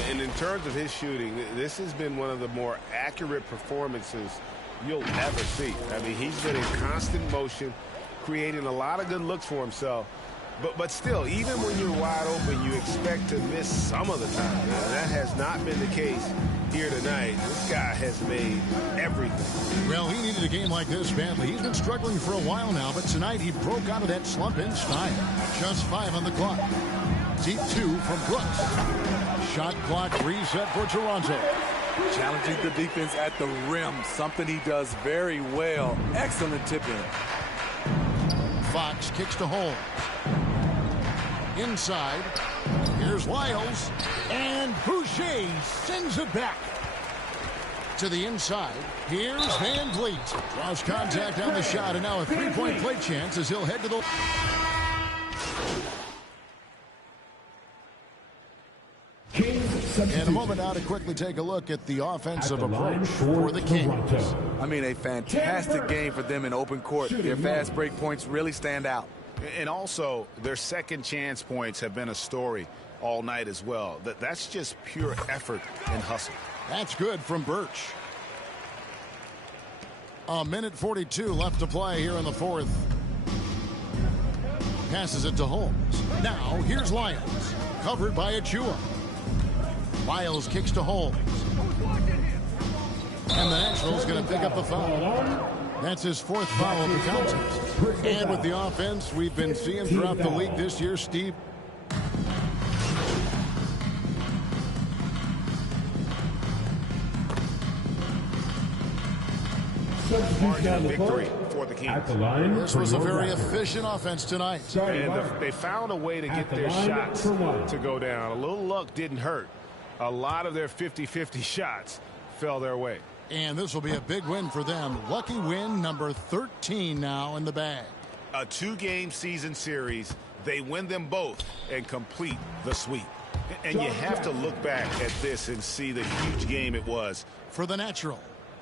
And in terms of his shooting, this has been one of the more accurate performances you'll ever see. I mean, he's been in constant motion, creating a lot of good looks for himself. But still, even when you're wide open, you expect to miss some of the time. That has not been the case here tonight. This guy has made everything. Well, he needed a game like this badly. He's been struggling for a while now, but tonight he broke out of that slump in style. Just 5 on the clock. Deep 2 from Brooks. Shot clock reset for Toronto. Challenging the defense at the rim, something he does very well. Excellent tip-in. Fox kicks to Holmes. Inside. Here's Lyles. And Boucher sends it back. To the inside. Here's Van Vliet. Draws contact on the shot, and now a 3-point play chance as he'll head to the... And a moment now to quickly take a look at the offensive approach for the Kings. I mean, a fantastic game for them in open court. Their fast break points really stand out. And also, their second chance points have been a story all night as well. That's just pure effort and hustle. That's good from Birch. A minute 42 left to play here in the fourth. Passes it to Holmes. Now, here's Lyles. Covered by Achua. Lyles kicks to Holmes. And the Nationals going to pick up the foul. That's his 4th foul of the contest. And with the offense we've been seeing throughout the league this year, Steve. Margin of victory for the Kings. This was a very efficient offense tonight. And they found a way to get their shots to go down. A little luck didn't hurt. a lot of their 50-50 shots fell their way. And this will be a big win for them. Lucky win number 13 now in the bag. A 2-game season series. They win them both and complete the sweep. And you have to look back at this and see the huge game it was. For the natural.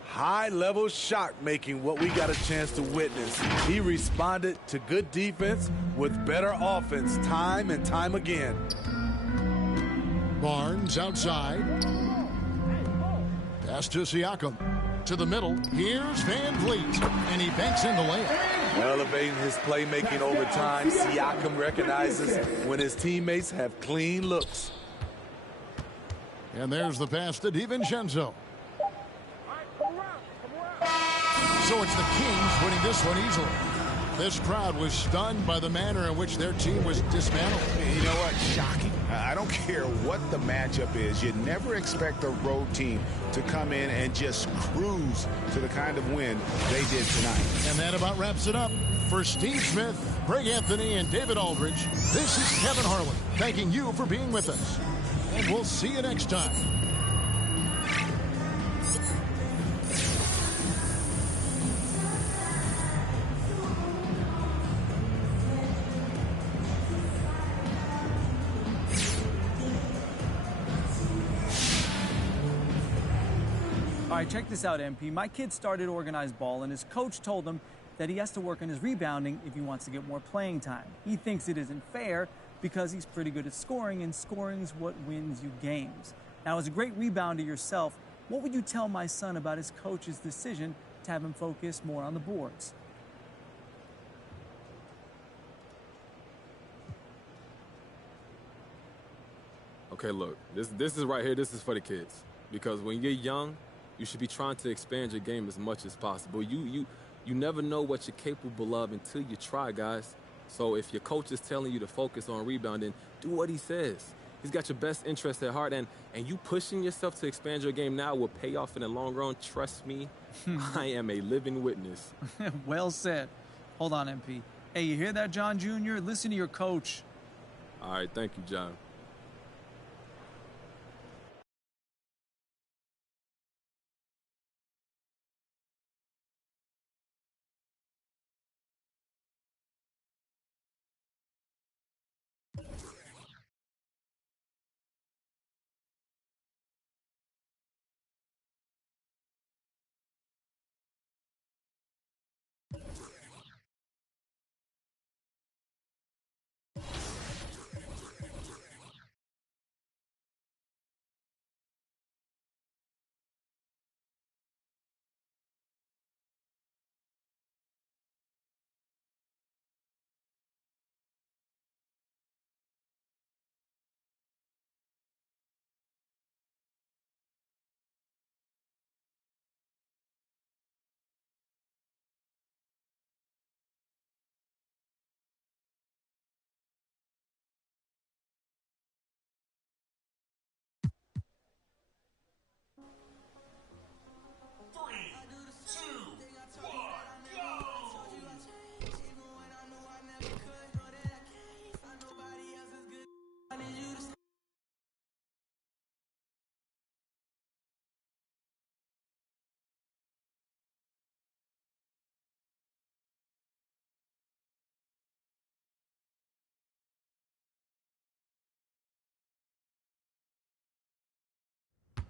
High-level shot making, what we got a chance to witness. He responded to good defense with better offense time and time again. Barnes outside. Pass to Siakam. To the middle. Here's Van Vliet. And he banks in the layup. Elevating his playmaking over time, Siakam recognizes when his teammates have clean looks. And there's the pass to DiVincenzo. So it's the Kings winning this one easily. This crowd was stunned by the manner in which their team was dismantled. You know what? Shocking. I don't care what the matchup is. You never expect a road team to come in and just cruise to the kind of win they did tonight. And that about wraps it up. For Steve Smith, Greg Anthony, and David Aldridge, this is Kevin Harlan thanking you for being with us. And we'll see you next time. All right, check this out, MP. My kid started organized ball, and his coach told him that he has to work on his rebounding if he wants to get more playing time. He thinks it isn't fair because he's pretty good at scoring, and scoring's what wins you games. Now, as a great rebounder yourself, what would you tell my son about his coach's decision to have him focus more on the boards? Okay, look, this is right here. This is for the kids. Because when you're young, you should be trying to expand your game as much as possible. You never know what you're capable of until you try, guys. So if your coach is telling you to focus on rebounding, do what he says. He's got your best interest at heart, and you pushing yourself to expand your game now will pay off in the long run. Trust me, I am a living witness. Well said. Hold on, MP. Hey, you hear that, John Jr.? Listen to your coach. All right, thank you, John.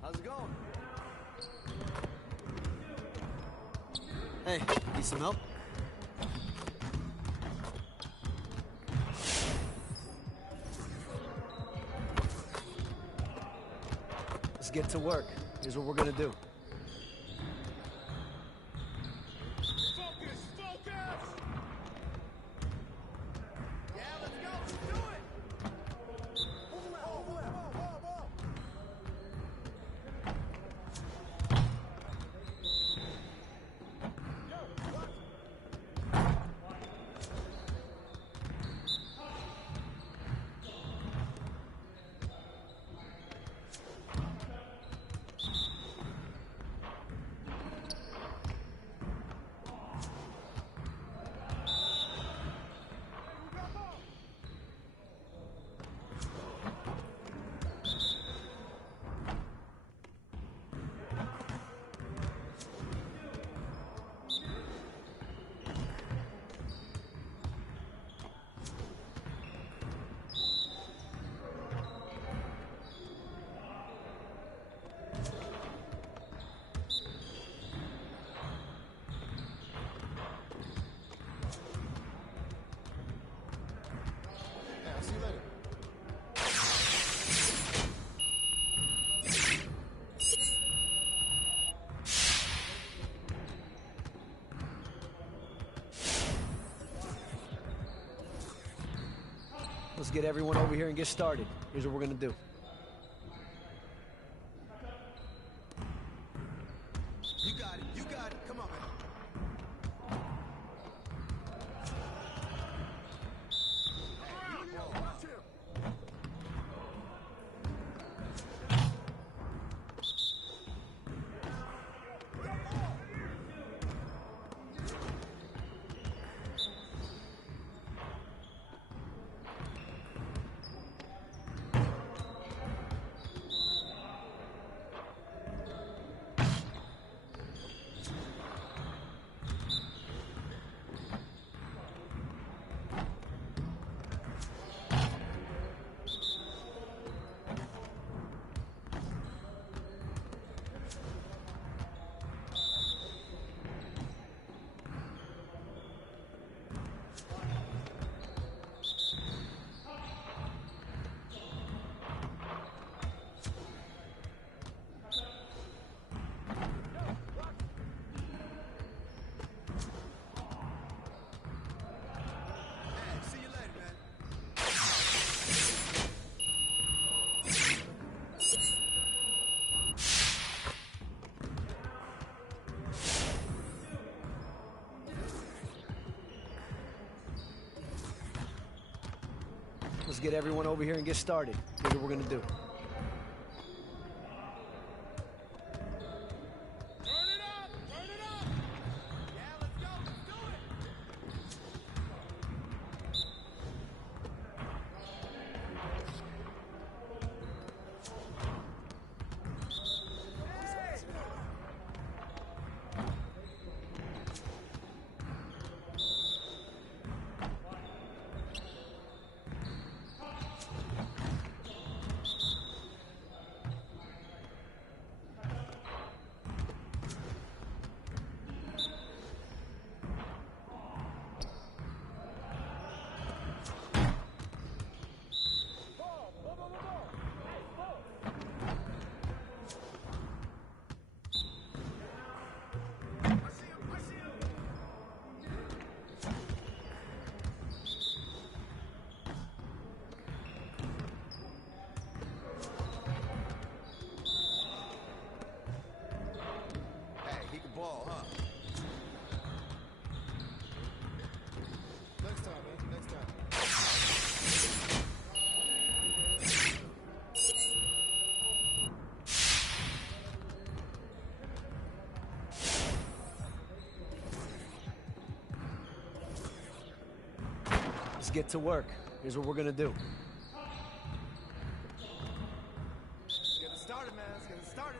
How's it going? Hey, need some help? Let's get to work. Here's what we're gonna do. See you later. Let's get everyone over here and get started. Here's what we're going to do. You got it. You got it. Come on, man. Let's get everyone over here and get started. Here's what we're going to do. Ball, huh? Next time, man. Next time. Let's get to work. Here's what we're going to do. Let's get it started, man. Let's get it started.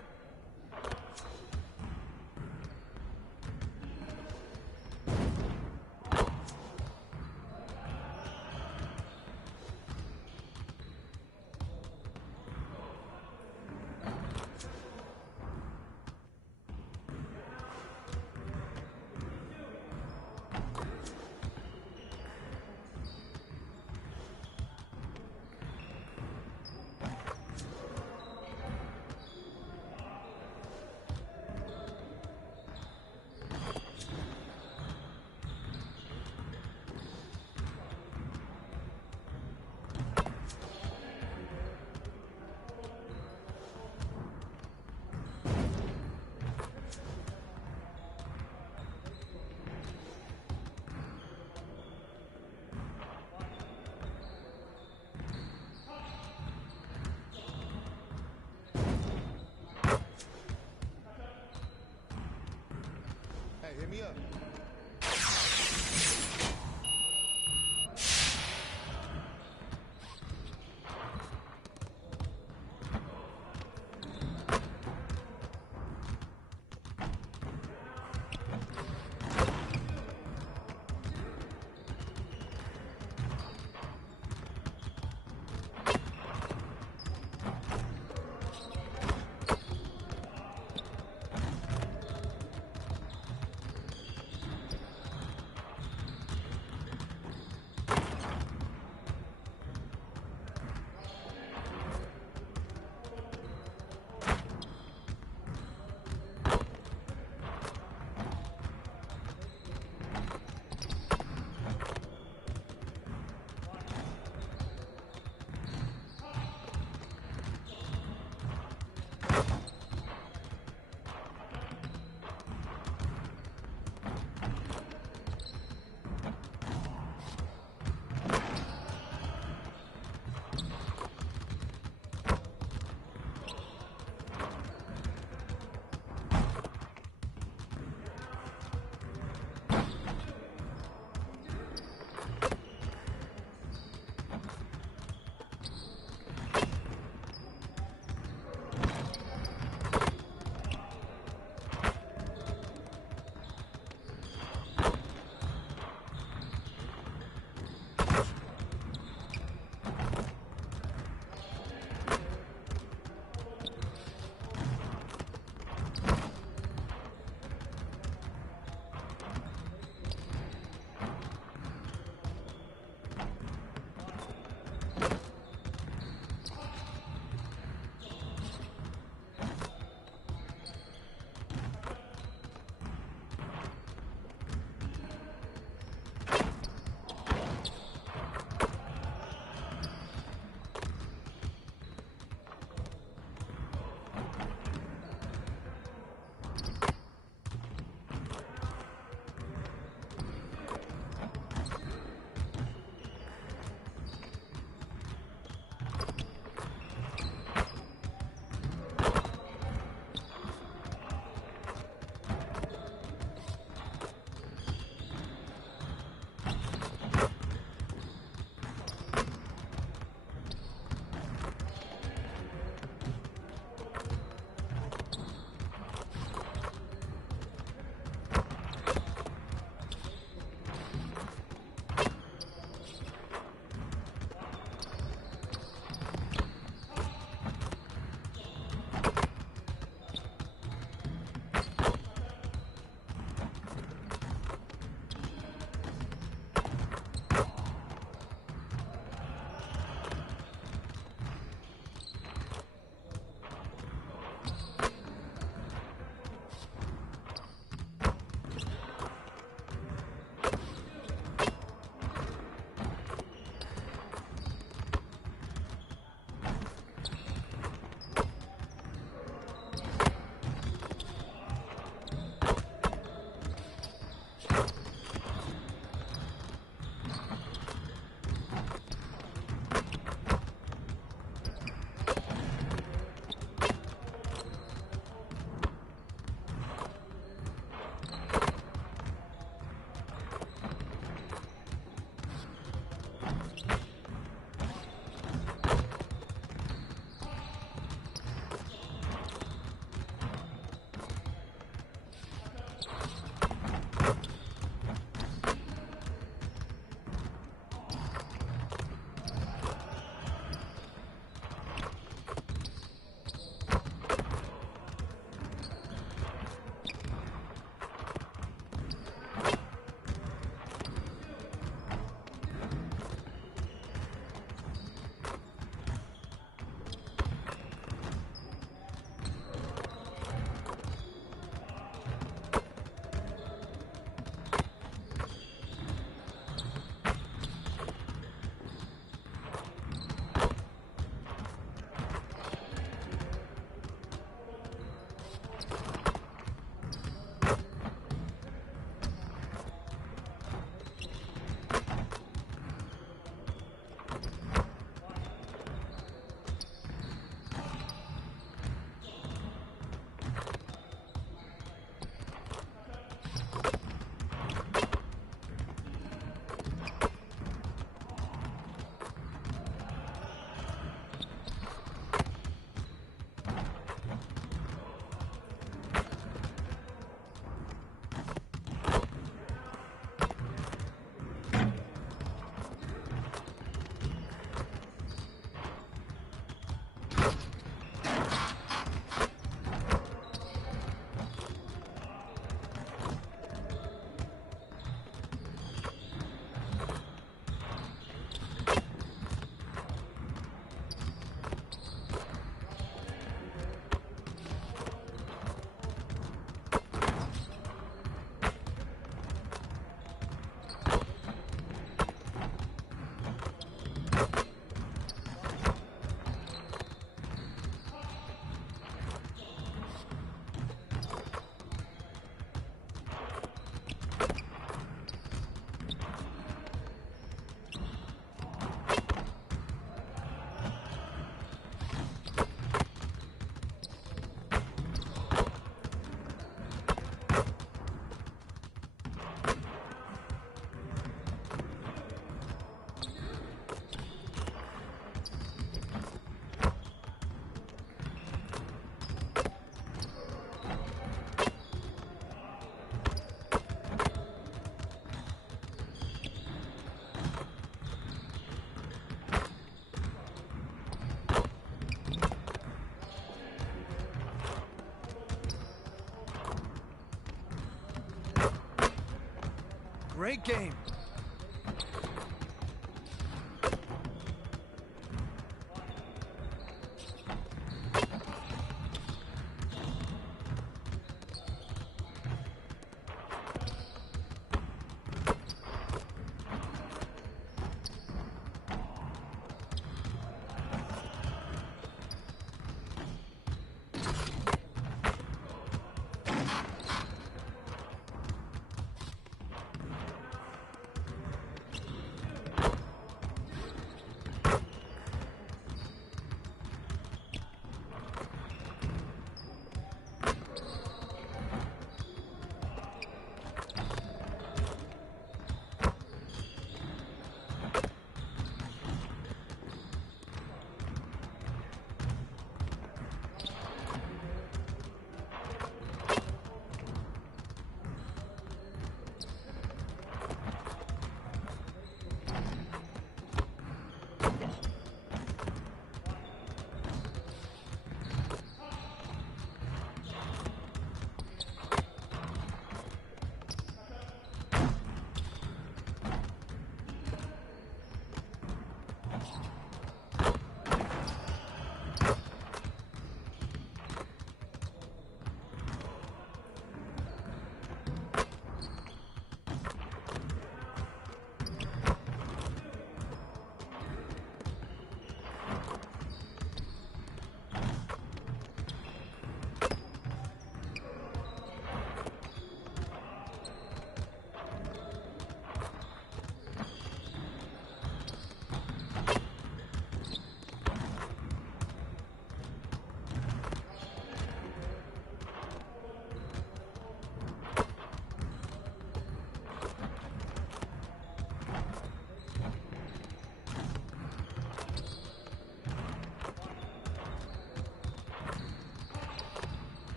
Great game.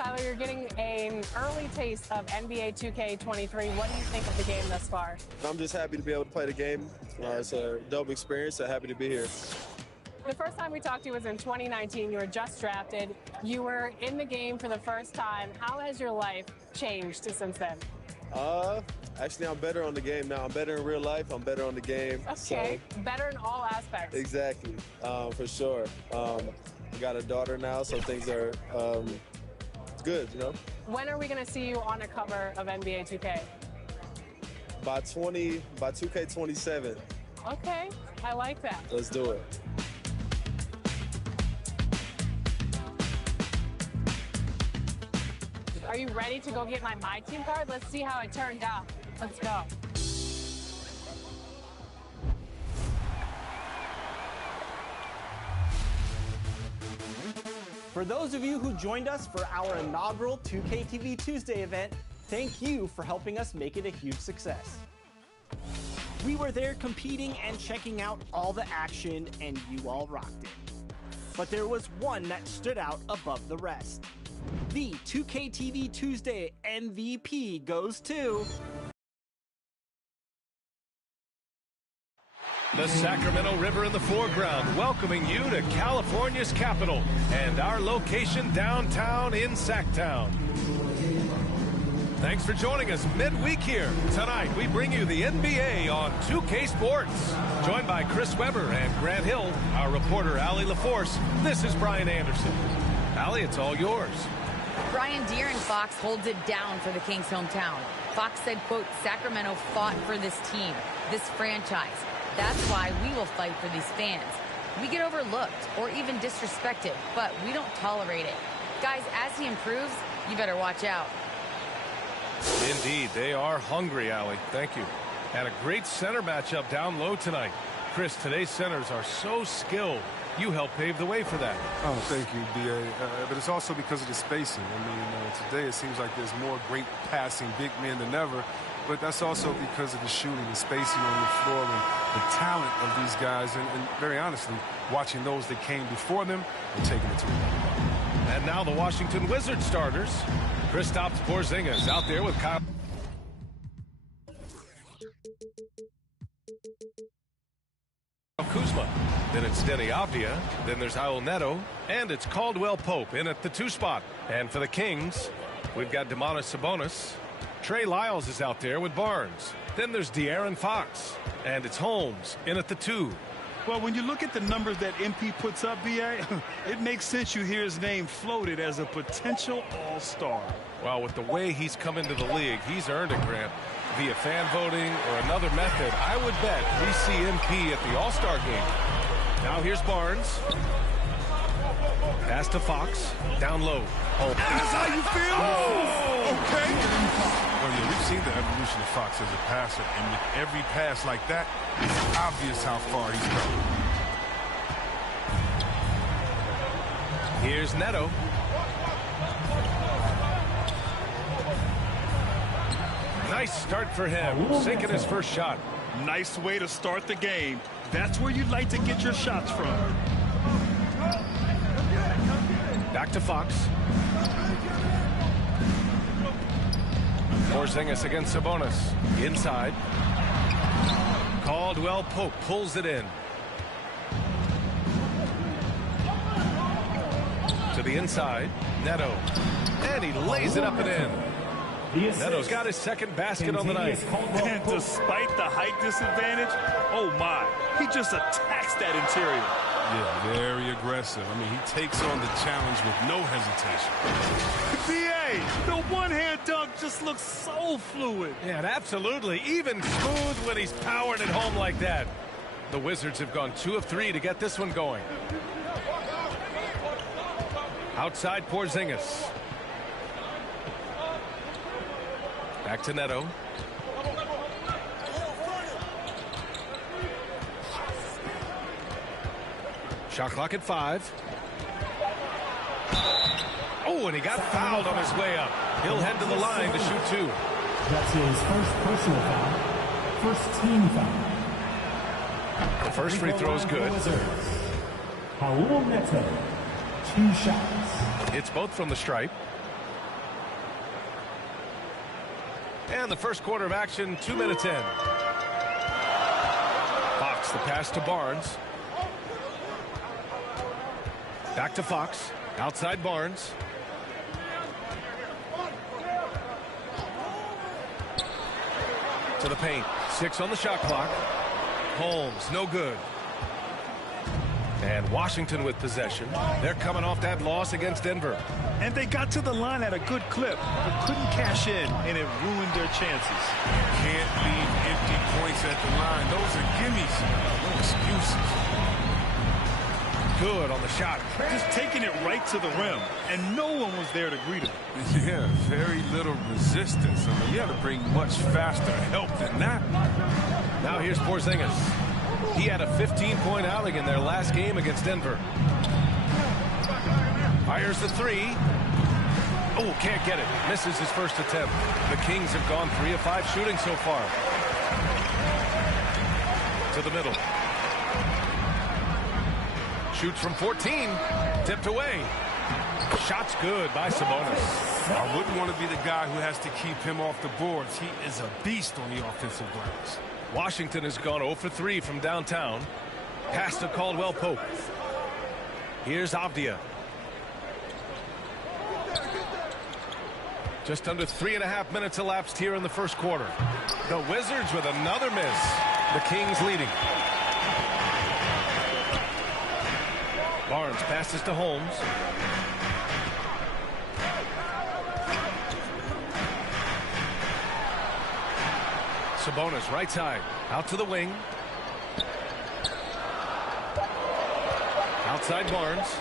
Tyler, you're getting an early taste of NBA 2K23. What do you think of the game thus far? I'm just happy to be able to play the game. It's a dope experience, so happy to be here. The first time we talked to you was in 2019. You were just drafted. You were in the game for the first time. How has your life changed since then? Actually, I'm better on the game now. I'm better in real life. I'm better on the game. Okay, so. Better in all aspects. Exactly, for sure. I got a daughter now, so things are good, you know? When are we going to see you on a cover of NBA 2K? By 2K27. Okay, I like that. Let's do it. Are you ready to go get my team card? Let's see how it turned out. Let's go. For those of you who joined us for our inaugural 2K Tuesday event, thank you for helping us make it a huge success. We were there competing and checking out all the action, and you all rocked it. But there was one that stood out above the rest. The 2K Tuesday MVP goes to... The Sacramento River in the foreground, welcoming you to California's capital and our location downtown in Sacktown. Thanks for joining us midweek here. Tonight, we bring you the NBA on 2K Sports. Joined by Chris Webber and Grant Hill, our reporter, Allie LaForce, this is Brian Anderson. Allie, it's all yours. Brian Deere and Fox holds it down for the Kings' hometown. Fox said, quote, Sacramento fought for this team, this franchise. That's why we will fight for these fans. We get overlooked or even disrespected, but we don't tolerate it. Guys, as he improves, you better watch out. Indeed, they are hungry, Allie. Thank you. And a great center matchup down low tonight. Chris, today's centers are so skilled. You helped pave the way for that. Oh, thank you, B.A. But it's also because of the spacing. I mean, today it seems like there's more great passing big men than ever. But that's also because of the shooting, the spacing on the floor, and the talent of these guys. And very honestly, watching those that came before them and taking it to them. And now the Washington Wizards starters. Kristaps Porzingis out there with Kyle Kuzma. Then it's Denny Avdia. Then there's Raul Neto. And it's Caldwell Pope in at the 2 spot. And for the Kings, we've got Domantas Sabonis. Trey Lyles is out there with Barnes. Then there's De'Aaron Fox. And it's Holmes in at the 2. Well, when you look at the numbers that MP puts up, B.A., it makes sense you hear his name floated as a potential all-star. Well, with the way he's come into the league, he's earned it, Grant. Via fan voting or another method, I would bet we see MP at the All-Star game. Now here's Barnes. Pass to Fox. Down low. Oh. That's how you feel? Oh, okay. Well, yeah, we've seen the evolution of Fox as a passer, and with every pass like that, it's obvious how far he's come. Here's Neto. Nice start for him, sinking his first shot. Nice way to start the game. That's where you'd like to get your shots from. Back to Fox. Porzingis against Sabonis. Inside. Caldwell Pope pulls it in. To the inside. Neto. And he lays it up and in. Neto's got his second basket on the night. And despite the height disadvantage, oh my, he just attacks that interior. Yeah, very aggressive. I mean, he takes on the challenge with no hesitation. B.A., the one-hand dunk just looks so fluid. Yeah, and absolutely. Even smooth when he's powering it home like that. The Wizards have gone 2 of 3 to get this one going. Outside Porzingis. Back to Neto. Shot clock at 5. Oh, and he got fouled on his way up. He'll head to the line to shoot 2. That's his first personal foul. First team foul. The first free throw is good. Raul Neto, 2 shots. It's both from the stripe. And the first quarter of action, 2 minutes in. Fox, the pass to Barnes. Back to Fox. Outside Barnes. To the paint. 6 on the shot clock. Holmes, no good. And Washington with possession. They're coming off that loss against Denver. And they got to the line at a good clip, but couldn't cash in, and it ruined their chances. Can't leave empty points at the line. Those are gimmies. No excuses. Good on the shot. Just taking it right to the rim, and no one was there to greet him. Yeah, very little resistance. I mean, you had to bring much faster help than that. Now here's Porzingis. He had a 15-point outing in their last game against Denver. Fires the three. Oh, can't get it. Misses his first attempt. The Kings have gone 3 of 5 shooting so far. To the middle. Shoots from 14. Tipped away. Shot's good by Sabonis. I wouldn't want to be the guy who has to keep him off the boards. He is a beast on the offensive glass. Washington has gone 0 for 3 from downtown. Pass to Caldwell Pope. Here's Avdia. Just under 3.5 minutes elapsed here in the first quarter. The Wizards with another miss. The Kings leading. Barnes passes to Holmes. Sabonis right side. Out to the wing. Outside Barnes.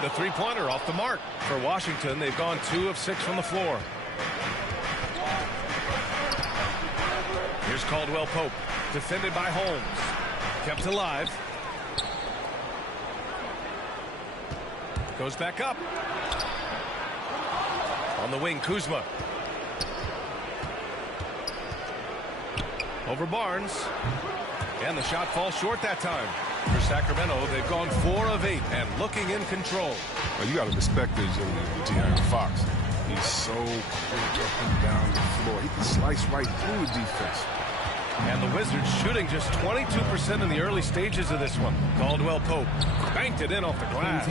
The three-pointer off the mark. For Washington, they've gone 2 of 6 from the floor. Here's Caldwell Pope. Defended by Holmes. Kept alive. Goes back up. On the wing, Kuzma. Over Barnes. And the shot falls short that time. For Sacramento, they've gone 4 of 8 and looking in control. Well, you got to respect the agility of De'Aaron Fox. He's so quick up and down the floor. He can slice right through the defense. And the Wizards shooting just 22% in the early stages of this one. Caldwell Pope banked it in off the glass.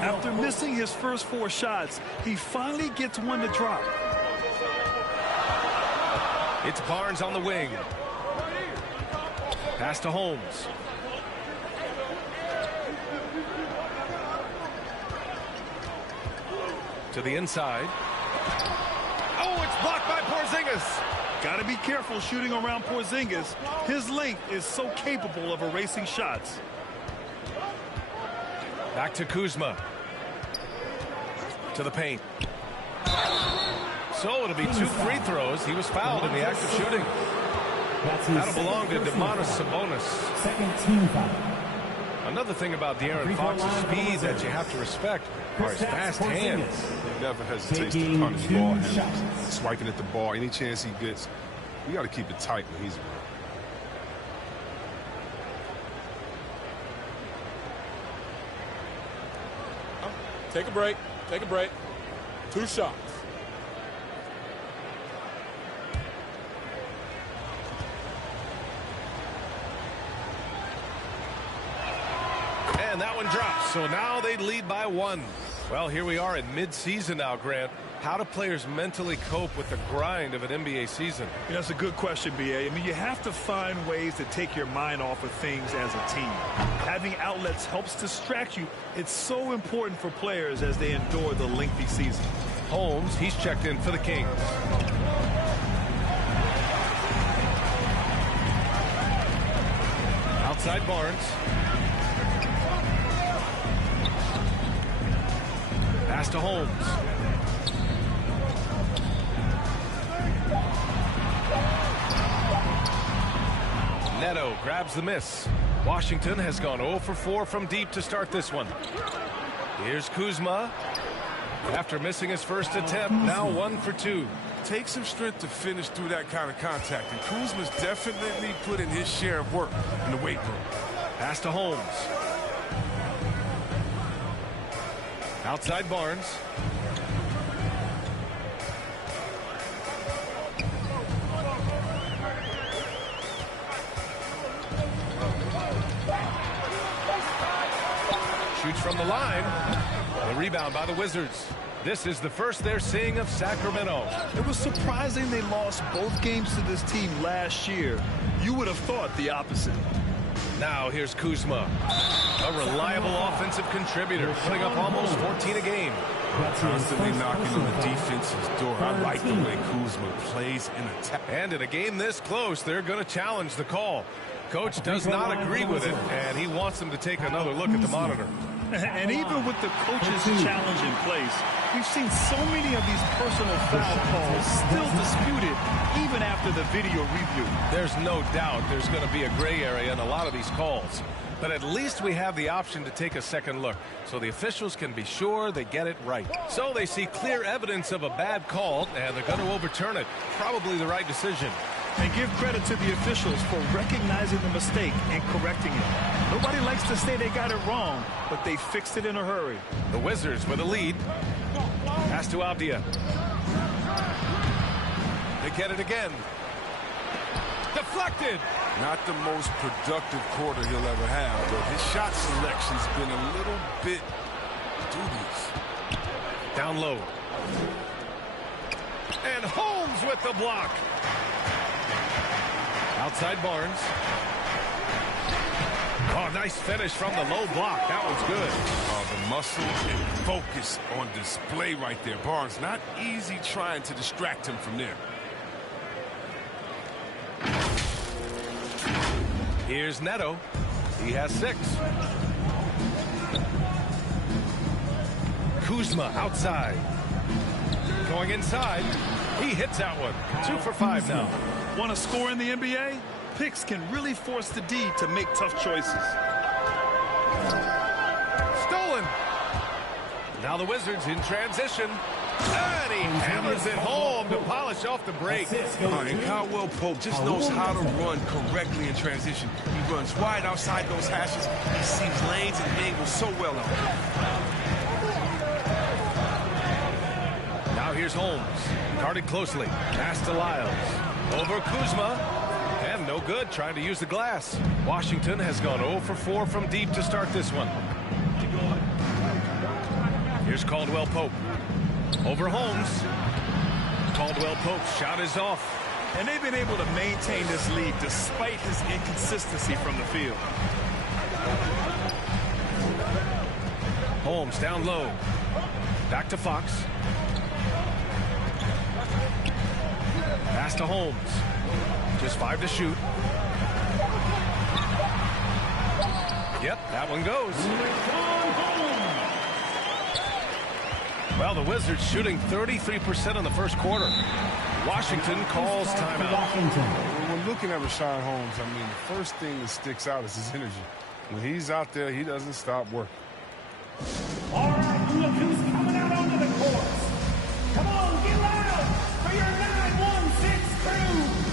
After missing his first 4 shots, he finally gets one to drop. It's Barnes on the wing. Pass to Holmes. To the inside. Oh, it's blocked by Porzingis. Got to be careful shooting around Porzingis. His length is so capable of erasing shots. Back to Kuzma. To the paint. So it'll be 2 free throws. He was fouled in the act of shooting. That'll belong to Domantas Sabonis. Second team foul. Another thing about De'Aaron Fox's speed that you have to respect are his fast hands. He never hesitates to punish ball handles. Swiping at the ball any chance he gets. You got to keep it tight when he's around. Take a break. Take a break. 2 shots. And that one drops. So now they lead by 1. Well, here we are in mid-season now, Grant. How do players mentally cope with the grind of an NBA season? Yeah, that's a good question, B.A. I mean, you have to find ways to take your mind off of things as a team. Having outlets helps distract you. It's so important for players as they endure the lengthy season. Holmes, he's checked in for the Kings. Outside Barnes. Pass to Holmes. Neto grabs the miss. Washington has gone 0 for 4 from deep to start this one. Here's Kuzma. After missing his first attempt, now 1 for 2. Takes some strength to finish through that kind of contact, and Kuzma's definitely put in his share of work in the weight room. Pass to Holmes. Outside Barnes. Shoots from the line. The rebound by the Wizards. This is the first they're seeing of Sacramento. It was surprising they lost both games to this team last year. You would have thought the opposite. Now here's Kuzma, a reliable offensive contributor, putting up almost 14 a game. Constantly knocking on the defense's door. I like the way Kuzma plays in attack. And in a game this close, they're going to challenge the call. Coach does not agree with it, and he wants them to take another look at the monitor. And even with the coach's challenge in place, we've seen so many of these personal foul calls still disputed even after the video review. There's no doubt there's going to be a gray area in a lot of these calls. But at least we have the option to take a second look, so the officials can be sure they get it right. So they see clear evidence of a bad call, and they're going to overturn it. Probably the right decision. And give credit to the officials for recognizing the mistake and correcting it. Nobody likes to say they got it wrong, but they fixed it in a hurry. The Wizards with a lead. Pass to Avdia. They get it again. Deflected. Not the most productive quarter he'll ever have, but his shot selection's been a little bit dubious. Down low. And Holmes with the block. Outside Barnes. Oh, nice finish from the low block. That was good. Oh, the muscle and focus on display right there. Barnes, not easy trying to distract him from there. Here's Neto. He has 6. Kuzma outside. Going inside. He hits that one. 2 for 5 now. Want to score in the NBA? Picks can really force the D to make tough choices. Stolen. Now the Wizards in transition. And he hammers it home to polish off the break. And Caldwell Pope just knows how to run correctly in transition. He runs wide outside those hashes. He sees lanes and angles so well on it. Now here's Holmes. Guarded closely. Pass to Lyles. Over Kuzma. And no good, trying to use the glass. Washington has gone 0 for 4 from deep to start this one. Here's Caldwell Pope. Over Holmes. Caldwell Pope's shot is off. And they've been able to maintain this lead despite his inconsistency from the field. Holmes down low. Back to Fox. Pass to Holmes. Just 5 to shoot. Yep, that one goes. Well, the Wizards shooting 33% in the first quarter. Washington calls timeout. When looking at Rashawn Holmes, I mean, the first thing that sticks out is his energy. When he's out there, he doesn't stop working. All right, look who's coming out onto the court. Come on, get loud for your 916 crew.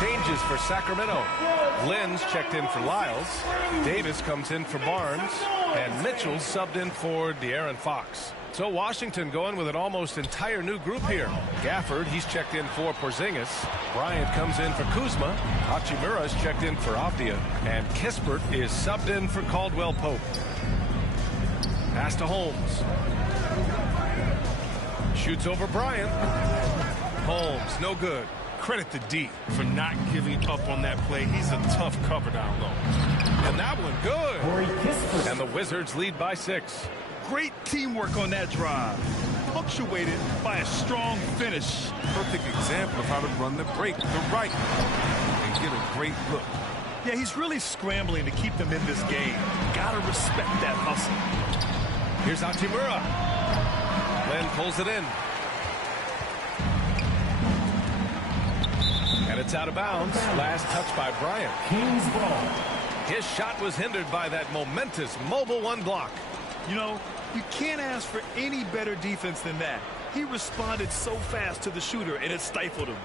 Changes for Sacramento. Lynn's checked in for Lyles. Davis comes in for Barnes. And Mitchell subbed in for De'Aaron Fox. So Washington going with an almost entire new group here. Gafford, he's checked in for Porzingis. Bryant comes in for Kuzma. Hachimura's checked in for Avdia. And Kispert is subbed in for Caldwell Pope. Pass to Holmes. Shoots over Bryant. Holmes, no good. Credit to D for not giving up on that play. He's a tough cover down low. And that one good. And the Wizards lead by 6. Great teamwork on that drive. punctuated by a strong finish. Perfect example of how to run the break the right and get a great look. Yeah, he's really scrambling to keep them in this game. Gotta respect that hustle. Here's Hachimura. Len pulls it in. And it's out of bounds. Last touch by Bryant. Kings ball. His shot was hindered by that momentous mobile one block. You know, you can't ask for any better defense than that. He responded so fast to the shooter, and it stifled him.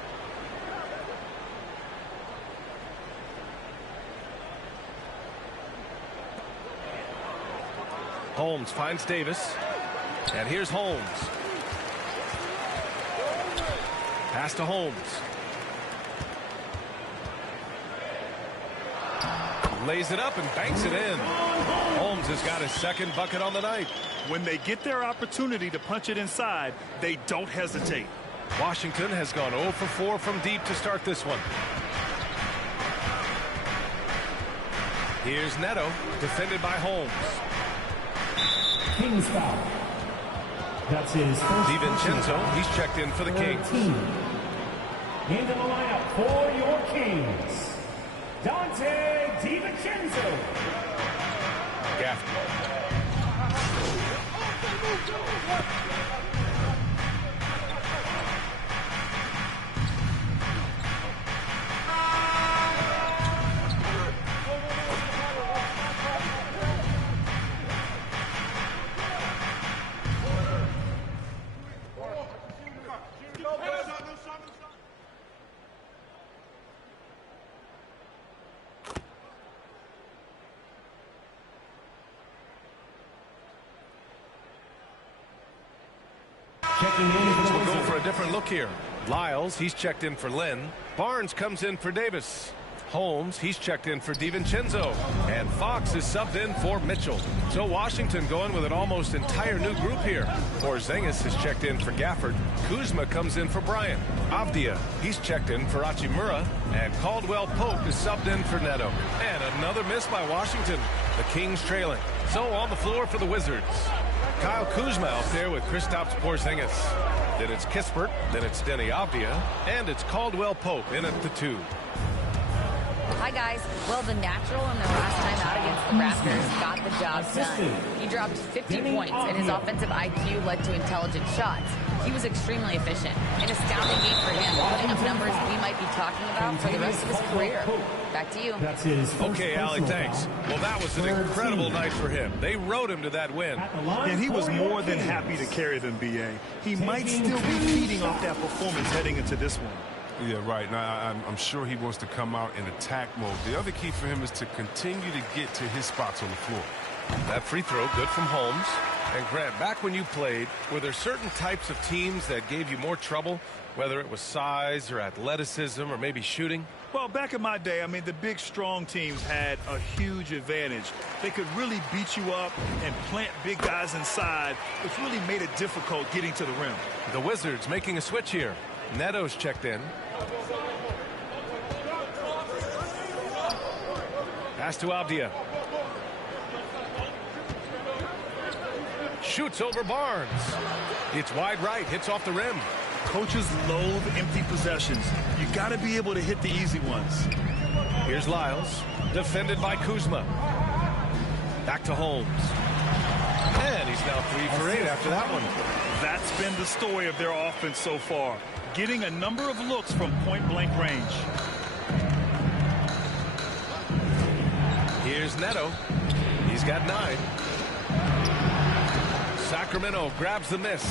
Holmes finds Davis. And here's Holmes. Pass to Holmes. Lays it up and banks it in. Holmes has got his second bucket on the night. When they get their opportunity to punch it inside, they don't hesitate. Washington has gone 0 for 4 from deep to start this one. Here's Neto, defended by Holmes. Kings foul. That's his first. DiVincenzo, he's checked in for the Kings. Into the lineup for your Kings, Dante DiVincenzo. Gaffney. We'll go for a different look here. Lyles, he's checked in for Lynn. Barnes comes in for Davis. Holmes, he's checked in for DiVincenzo. And Fox is subbed in for Mitchell. So Washington going with an almost entire new group here. Porzingis is checked in for Gafford. Kuzma comes in for Bryant. Avdia, he's checked in for Hachimura. And Caldwell Pope is subbed in for Neto. And another miss by Washington. The Kings trailing. So on the floor for the Wizards. Kyle Kuzma out there with Kristaps Porzingis. Then it's Kispert, then it's Denny Avdia, and it's Caldwell Pope in at the 2. Hi, guys. Well, the natural in their last time out against the Raptors got the job done. He dropped 50 points, and his offensive IQ led to intelligent shots. He was extremely efficient. An astounding game for him, putting up numbers we might be talking about for the rest of his career. Back to you. Okay, Allie, thanks. Well, that was an incredible night for him. They rode him to that win. And he was more than happy to carry them, B.A. He might still be feeding off that performance heading into this one. Yeah, right. Now, I'm sure he wants to come out in attack mode. The other key for him is to continue to get to his spots on the floor. That free throw, good from Holmes. And Grant, back when you played, were there certain types of teams that gave you more trouble, whether it was size or athleticism or maybe shooting? Well, back in my day, I mean, the big, strong teams had a huge advantage. They could really beat you up and plant big guys inside, which really made it difficult getting to the rim. The Wizards making a switch here. Neto's checked in. Pass to Avdia. Shoots over Barnes. It's wide right, hits off the rim. Coaches loathe empty possessions. You got to be able to hit the easy ones. Here's Lyles, defended by Kuzma. Back to Holmes. And he's now 3 for 8 after that one. That's been the story of their offense so far. Getting a number of looks from point-blank range. Here's Neto. He's got 9. Sacramento grabs the miss.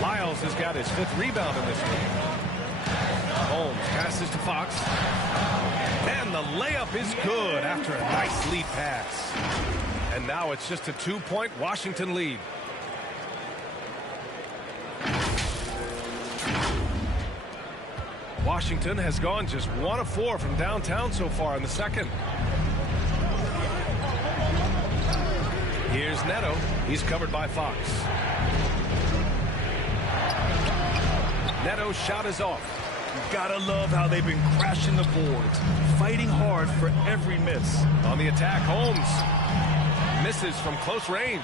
Lyles has got his 5th rebound in this one. Holmes passes to Fox. And the layup is good after a nice lead pass. And now it's just a 2-point Washington lead. Washington has gone just 1 of 4 from downtown so far in the second. Here's Neto. He's covered by Fox. Neto's shot is off. You gotta love how they've been crashing the boards, fighting hard for every miss. On the attack, Holmes misses from close range.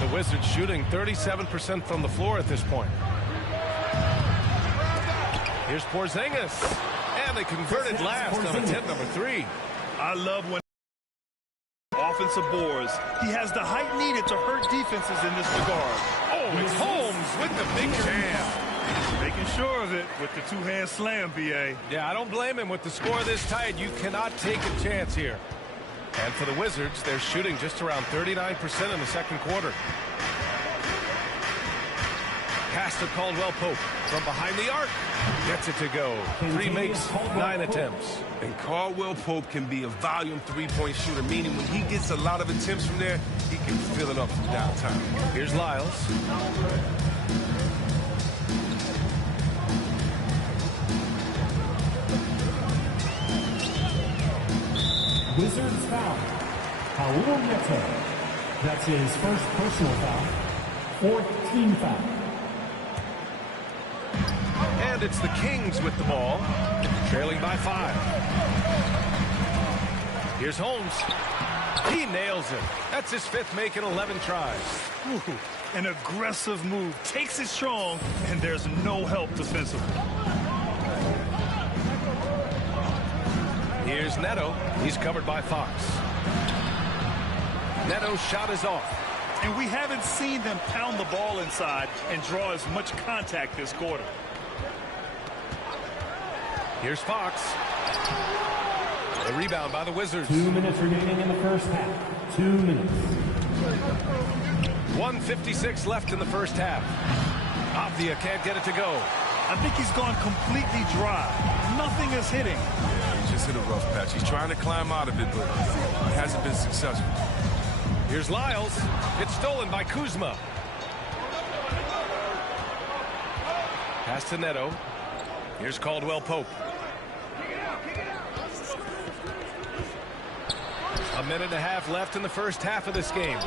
The Wizards shooting 37% from the floor at this point. Here's Porzingis. And they converted last on attempt number 3. I love when offensive boards. He has the height needed to hurt defenses in this regard. Oh, it's Holmes with the big jam. Making sure of it with the two-hand slam, B.A. Yeah, I don't blame him. With the score this tight, you cannot take a chance here. And for the Wizards, they're shooting just around 39% in the second quarter. Pass to Caldwell-Pope from behind the arc. Gets it to go. 3 makes, 9 attempts. And Caldwell-Pope can be a volume three-point shooter, meaning when he gets a lot of attempts from there, he can fill it up from downtown. Here's Lyles. Wizards foul. Raul Neto. That's his first personal foul. 4th team foul. And it's the Kings with the ball, trailing by 5. Here's Holmes. He nails it. That's his 5th make in 11 tries. Ooh, an aggressive move. Takes it strong, and there's no help defensively. Here's Neto. He's covered by Fox. Neto's shot is off. And we haven't seen them pound the ball inside and draw as much contact this quarter. Here's Fox. The rebound by the Wizards. 2 minutes remaining in the first half. 2 minutes. 1:56 left in the first half. Avdia can't get it to go. I think he's gone completely dry. Nothing is hitting. Yeah, he's just hit a rough patch. He's trying to climb out of it, but he hasn't been successful. Here's Lyles. It's stolen by Kuzma. Pass to Neto. Here's Caldwell-Pope. A minute and a half left in the first half of this game.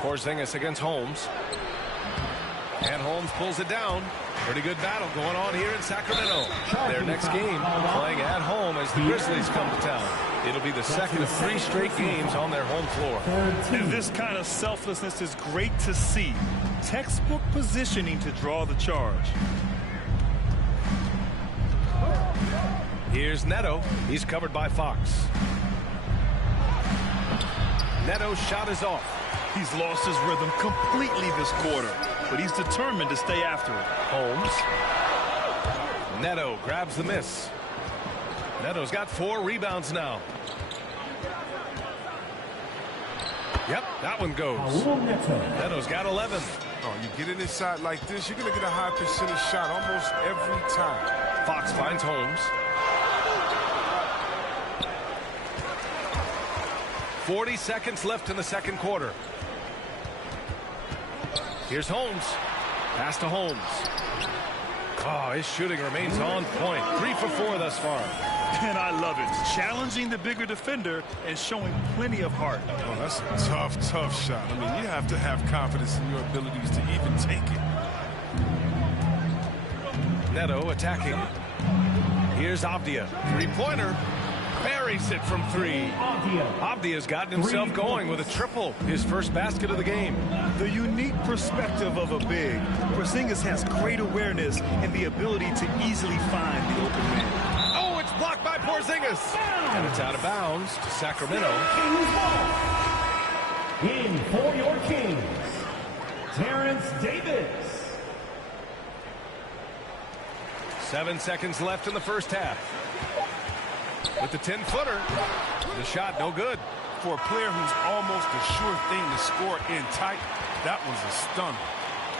Porzingis against Holmes. And Holmes pulls it down. Pretty good battle going on here in Sacramento. Their next game playing at home as the Grizzlies come to town. It'll be the second of 3 straight games on their home floor. And this kind of selflessness is great to see. Textbook positioning to draw the charge. Here's Neto. He's covered by Fox. Neto's shot is off. He's lost his rhythm completely this quarter, but he's determined to stay after it. Holmes. Neto grabs the miss. Neto's got 4 rebounds now. Yep, that one goes. Neto's got 11. Oh, you get it inside like this, you're going to get a high percentage shot almost every time. Fox finds Holmes. 40 seconds left in the second quarter. Here's Holmes. Pass to Holmes. Oh, his shooting remains on point. 3 for 4 thus far. And I love it. Challenging the bigger defender and showing plenty of heart. Oh, that's a tough, tough shot. I mean, you have to have confidence in your abilities to even take it. Neto attacking. Here's Avdia. 3-pointer. Buries it from 3. Avdia's gotten himself going with a triple. His first basket of the game. The unique perspective of a big. Porzingis has great awareness and the ability to easily find the open man. Oh, it's blocked by Porzingis. And it's out of bounds to Sacramento. In for your Kings, Terrence Davis. 7 seconds left in the first half. With the 10-footer, the shot no good. For a player who's almost a sure thing to score in tight, that was a stunner.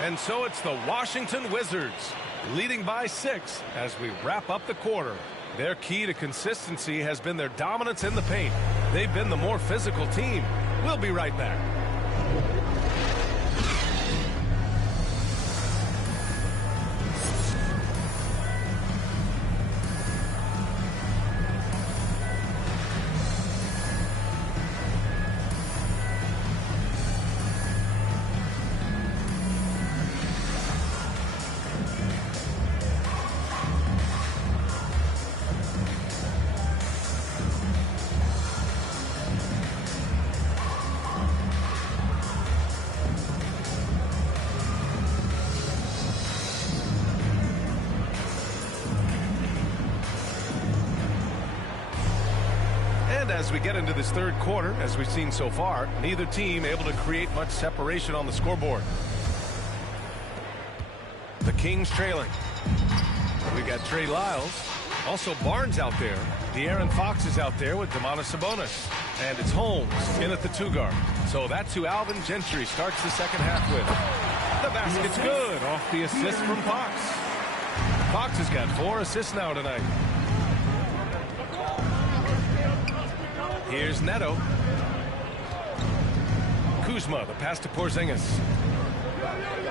And so it's the Washington Wizards leading by 6 as we wrap up the quarter. Their key to consistency has been their dominance in the paint. They've been the more physical team. We'll be right back. And as we get into this third quarter, as we've seen so far, neither team able to create much separation on the scoreboard. The Kings trailing. We got Trey Lyles. Also Barnes out there. De'Aaron Fox is out there with Domantas Sabonis. And it's Holmes in at the 2-guard. So that's who Alvin Gentry starts the second half with. The basket's good off the assist from Fox. Fox has got 4 assists now tonight. Here's Neto. Kuzma, the pass to Porzingis.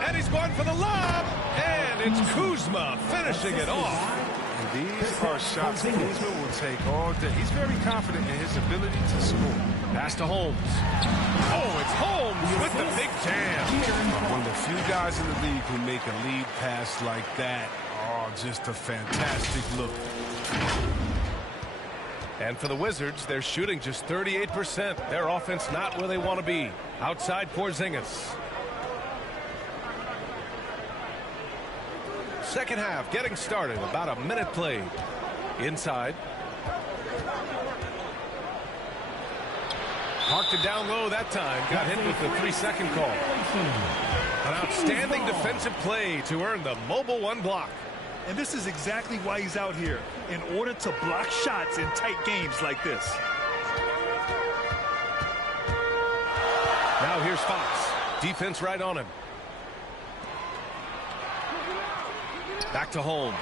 And he's going for the lob. And it's Kuzma finishing it off. And these are shots Kuzma will take all day. He's very confident in his ability to score. Pass to Holmes. Oh, it's Holmes with the big jam. One of the few guys in the league who make a lead pass like that. Oh, just a fantastic look. And for the Wizards, they're shooting just 38%. Their offense not where they want to be. Outside Porzingis. Second half getting started. About a minute played. Inside. Parked it down low that time. Got hit with the 3-second call. An outstanding defensive play to earn the mobile 1 block. And this is exactly why he's out here, in order to block shots in tight games like this. Now here's Fox. Defense right on him. Back to Holmes.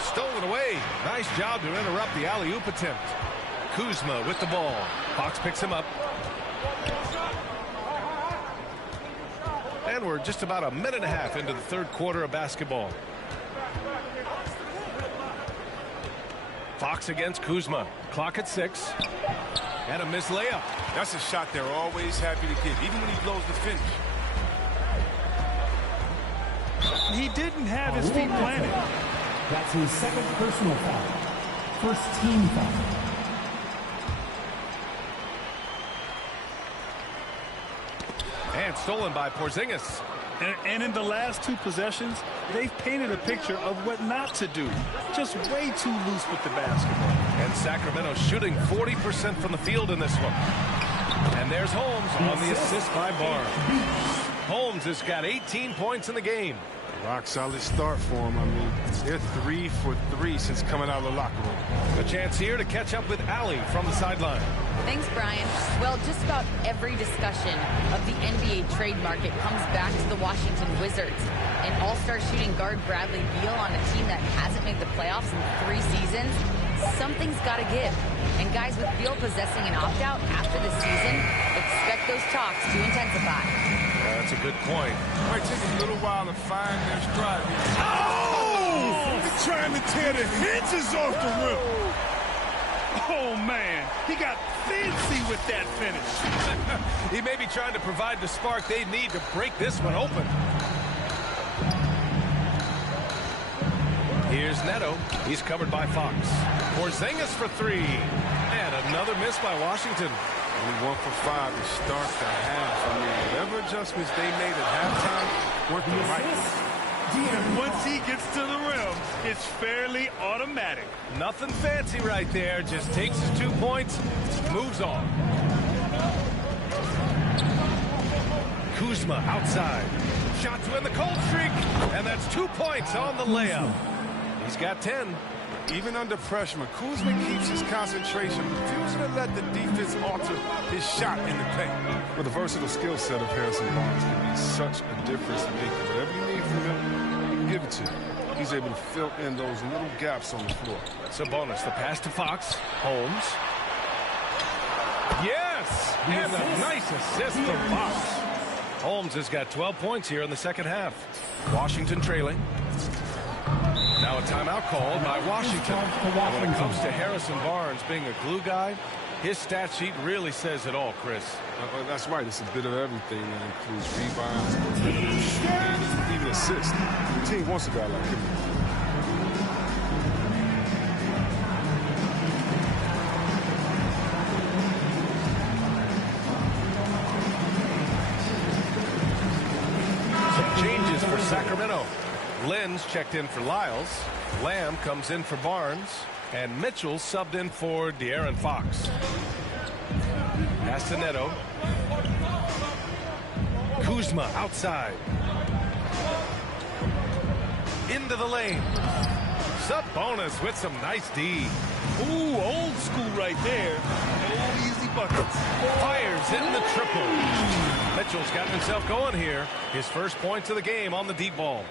Stolen away. Nice job to interrupt the alley-oop attempt. Kuzma with the ball. Fox picks him up. And we're just about a minute and a half into the third quarter of basketball. Fox against Kuzma. Clock at 6. And a missed layup. That's a shot they're always happy to give, even when he blows the finish. He didn't have his feet planted. That's his second personal foul. First team foul. And stolen by Porzingis. And in the last 2 possessions, they've painted a picture of what not to do. Just way too loose with the basketball. And Sacramento shooting 40% from the field in this one. And there's Holmes on the assist by Barnes. Holmes has got 18 points in the game. Rock solid start for him. I mean, they're 3 for 3 since coming out of the locker room. A chance here to catch up with Allie from the sideline. Thanks, Brian. Well, just about every discussion of the NBA trade market comes back to the Washington Wizards. And all-star shooting guard Bradley Beal on a team that hasn't made the playoffs in 3 seasons. Something's got to give. And guys, with Beal possessing an opt-out after the season, expect those talks to intensify. That's a good point. It might take a little while to find their stride here. Oh! He's trying to tear the hinges off the rim. Oh, man. He got fancy with that finish. He may be trying to provide the spark they need to break this one open. Here's Neto. He's covered by Fox. Porzingis for 3. And another miss by Washington. Only 1 for 5 to start the half. I mean, whatever adjustments they made at halftime weren't the right ones. And once he gets to the rim, it's fairly automatic. Nothing fancy right there. Just takes his 2 points, moves on. Kuzma outside. Shot to end the cold streak. And that's 2 points on the layup. He's got 10. Even under pressure, Kuzma keeps his concentration, refusing to let the defense alter his shot in the paint. But the versatile skill set of Harrison Barnes can be such a difference maker. Whatever you need from him, he can give it to you. He's able to fill in those little gaps on the floor. Sabonis, the pass to Fox. Holmes. Yes! And a nice assist from Fox. Holmes has got 12 points here in the second half. Washington trailing. Now a timeout called by Washington. And when it comes to Harrison Barnes being a glue guy, his stat sheet really says it all, Chris. That's right. It's a bit of everything that includes rebounds, even assists. The team wants a guy like him. Some changes for Sacramento. Lynn's checked in for Lyles. Lamb comes in for Barnes. And Mitchell subbed in for De'Aaron Fox. Pass to Neto. Kuzma outside. Into the lane. Sabonis with some nice D. Ooh, old school right there. No easy buckets. Fires in the triple. Mitchell's got himself going here. His first points of the game on the deep ball.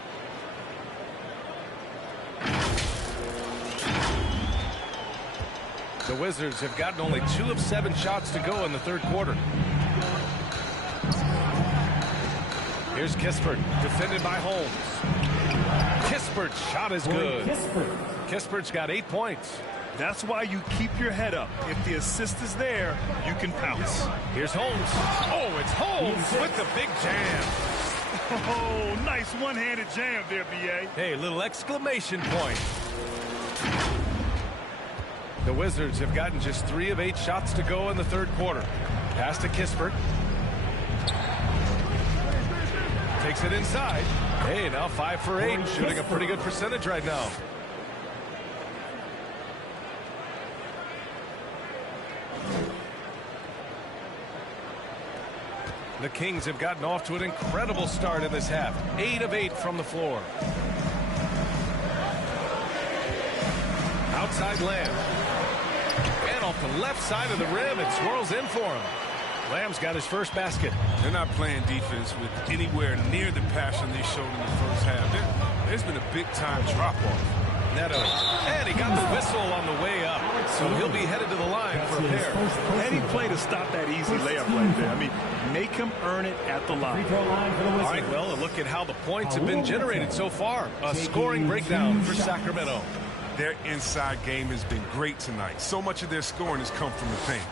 The Wizards have gotten only 2 of 7 shots to go in the third quarter. Here's Kispert, defended by Holmes. Kispert's shot is good. Kispert's got 8 points. That's why you keep your head up. If the assist is there, you can pounce. Here's Holmes. Oh, it's Holmes with the big jam. Oh, nice one-handed jam there, B.A. Hey, little exclamation point. The Wizards have gotten just 3 of 8 shots to go in the third quarter. Pass to Kispert. Takes it inside. Hey, now 5 for 8, shooting a pretty good percentage right now. The Kings have gotten off to an incredible start in this half. 8 of 8 from the floor. Outside Lamb. And off the left side of the rim, it swirls in for him. Lamb's got his first basket. They're not playing defense with anywhere near the passion they showed in the first half. There's been a big-time drop-off. Neto. And he got the whistle on the way up. So he'll be headed to the line for a pair. Any play to stop that easy layup right there. I mean, make him earn it at the line. All right, well, look at how the points have been generated so far. A scoring breakdown for Sacramento. Their inside game has been great tonight. So much of their scoring has come from the paint.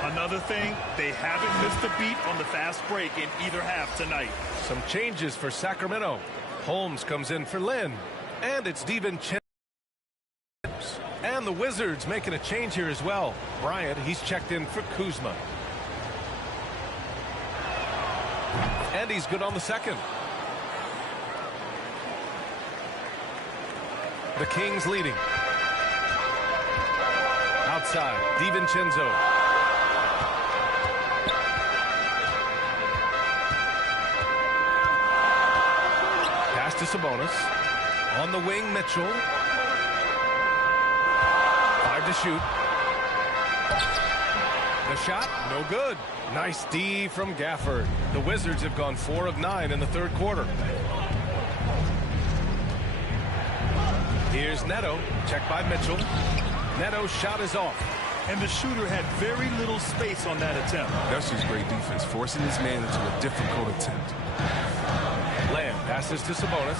Another thing, they haven't missed a beat on the fast break in either half tonight. Some changes for Sacramento. Holmes comes in for Lynn. And it's DiVincenzo. And the Wizards making a change here as well. Bryant, he's checked in for Kuzma. And he's good on the second. The Kings leading. Outside, DiVincenzo. Pass to Sabonis. On the wing, Mitchell. 5 to shoot. The shot, no good. Nice D from Gafford. The Wizards have gone 4 of 9 in the third quarter. Here's Neto, checked by Mitchell. Neto's shot is off. And the shooter had very little space on that attempt. That's just great defense, forcing his man into a difficult attempt. Lamb passes to Sabonis.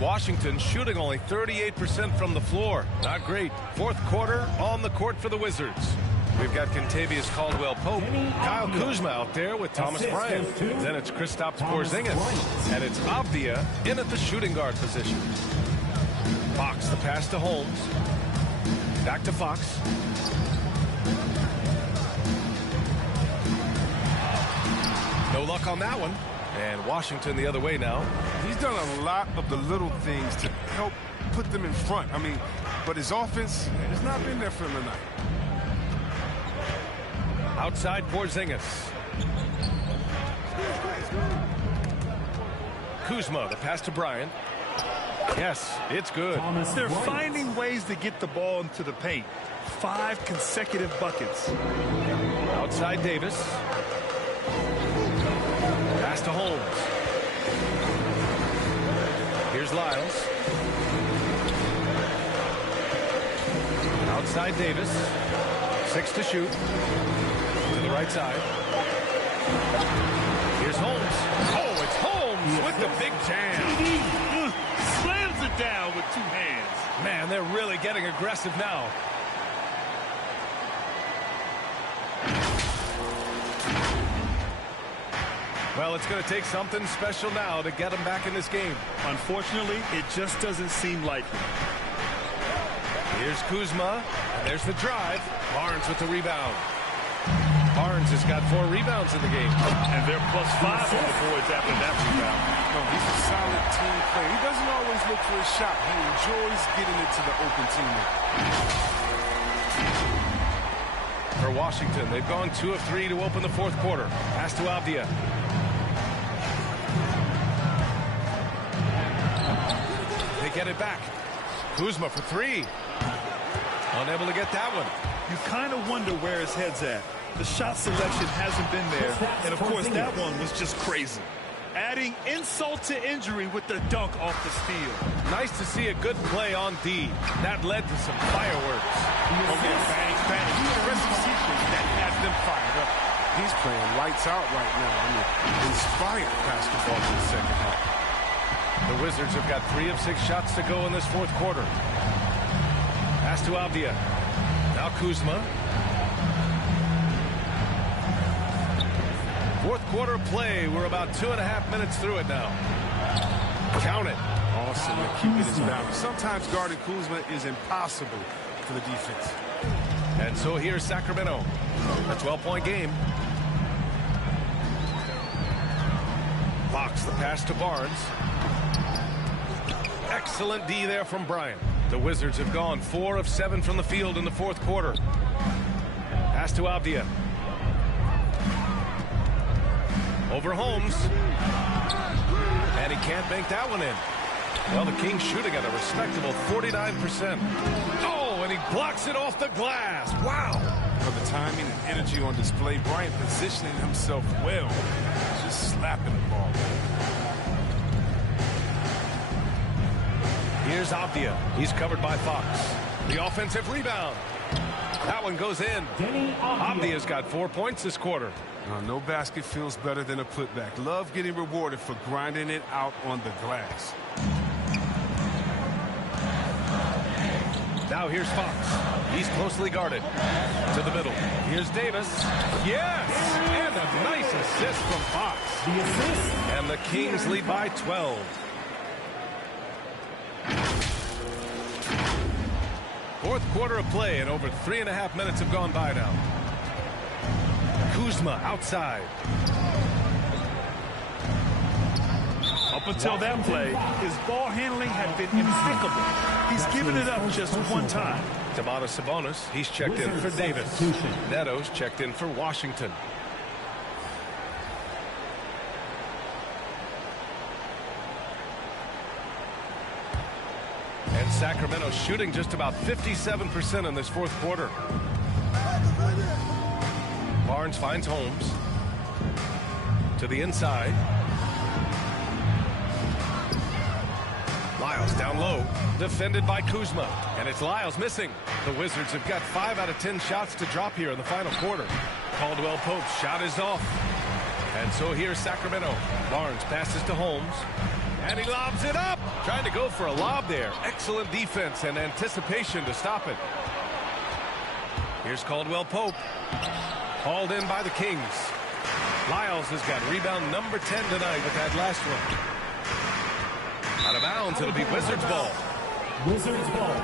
Washington shooting only 38% from the floor. Not great. Fourth quarter on the court for the Wizards. We've got Kentavious Caldwell-Pope, Kyle Kuzma out there with Thomas Bryant. Then it's Kristaps Porzingis. And it's Avdia in at the shooting guard position. Fox, the pass to Holmes. Back to Fox. No luck on that one. And Washington the other way now. He's done a lot of the little things to help put them in front. I mean, but his offense has not been there for him tonight. Outside Porzingis. Kuzma, the pass to Bryant. Yes, it's good. They're finding ways to get the ball into the paint. 5 consecutive buckets. Outside Davis. Pass to Holmes. Here's Lyles. Outside Davis. 6 to shoot. To the right side. Here's Holmes. Oh, it's Holmes with the big jam. Slams it down with 2 hands. Man, they're really getting aggressive now. Well, it's going to take something special now to get him back in this game. Unfortunately, it just doesn't seem likely. Here's Kuzma, and there's the drive. Barnes with the rebound. Barnes has got 4 rebounds in the game. And they're +5 on the boards after that rebound. No, he's a solid team player. He doesn't always look for a shot. He enjoys getting it to the open teammate. For Washington, they've gone 2 of 3 to open the fourth quarter. Pass to Avdia. They get it back. Kuzma for 3. Unable to get that one. You kind of wonder where his head's at. The shot selection hasn't been there. And, of course, that one was just crazy. Adding insult to injury with the dunk off the steal. Nice to see a good play on D. That led to some fireworks. Okay, bang, bang. Aggressive sequence that has them fired up. He's playing lights out right now. I mean, inspired basketball in the second half. The Wizards have got 3 of 6 shots to go in this fourth quarter. Pass to Avdia. Now Kuzma. Fourth quarter play. We're about 2.5 minutes through it now. Count it. Awesome at keeping his balance. Sometimes guarding Kuzma is impossible for the defense. And so here's Sacramento. A 12-point game. Fox the pass to Barnes. Excellent D there from Bryant. The Wizards have gone 4 of 7 from the field in the fourth quarter. Pass to Avdia. Over Holmes. And he can't bank that one in. Well, the Kings shooting at a respectable 49%. Oh, and he blocks it off the glass. Wow. For the timing and energy on display, Bryant positioning himself well. Just slapping the ball. Here's Avdia. He's covered by Fox. The offensive rebound. That one goes in. Avdia's got 4 points this quarter. No basket feels better than a putback. Love getting rewarded for grinding it out on the glass. Now here's Fox. He's closely guarded. To the middle. Here's Davis. Yes! And a nice assist from Fox. And the Kings lead by 12. Fourth quarter of play, and over 3.5 minutes have gone by now. Kuzma outside. Up until that play, his ball handling had been impeccable. He's given it up just one time. Domantas Sabonis, he's checked in for Davis. Neto's checked in for Washington. And Sacramento shooting just about 57% in this fourth quarter. Barnes finds Holmes. To the inside. Lyles down low. Defended by Kuzma. And it's Lyles missing. The Wizards have got 5 out of 10 shots to drop here in the final quarter. Caldwell Pope's shot is off. And so here's Sacramento. Barnes passes to Holmes. And he lobs it up. Trying to go for a lob there. Excellent defense and anticipation to stop it. Here's Caldwell Pope. Hauled in by the Kings. Lyles has got rebound number 10 tonight with that last one. Out of bounds, it'll be Wizards ball. Wizards ball.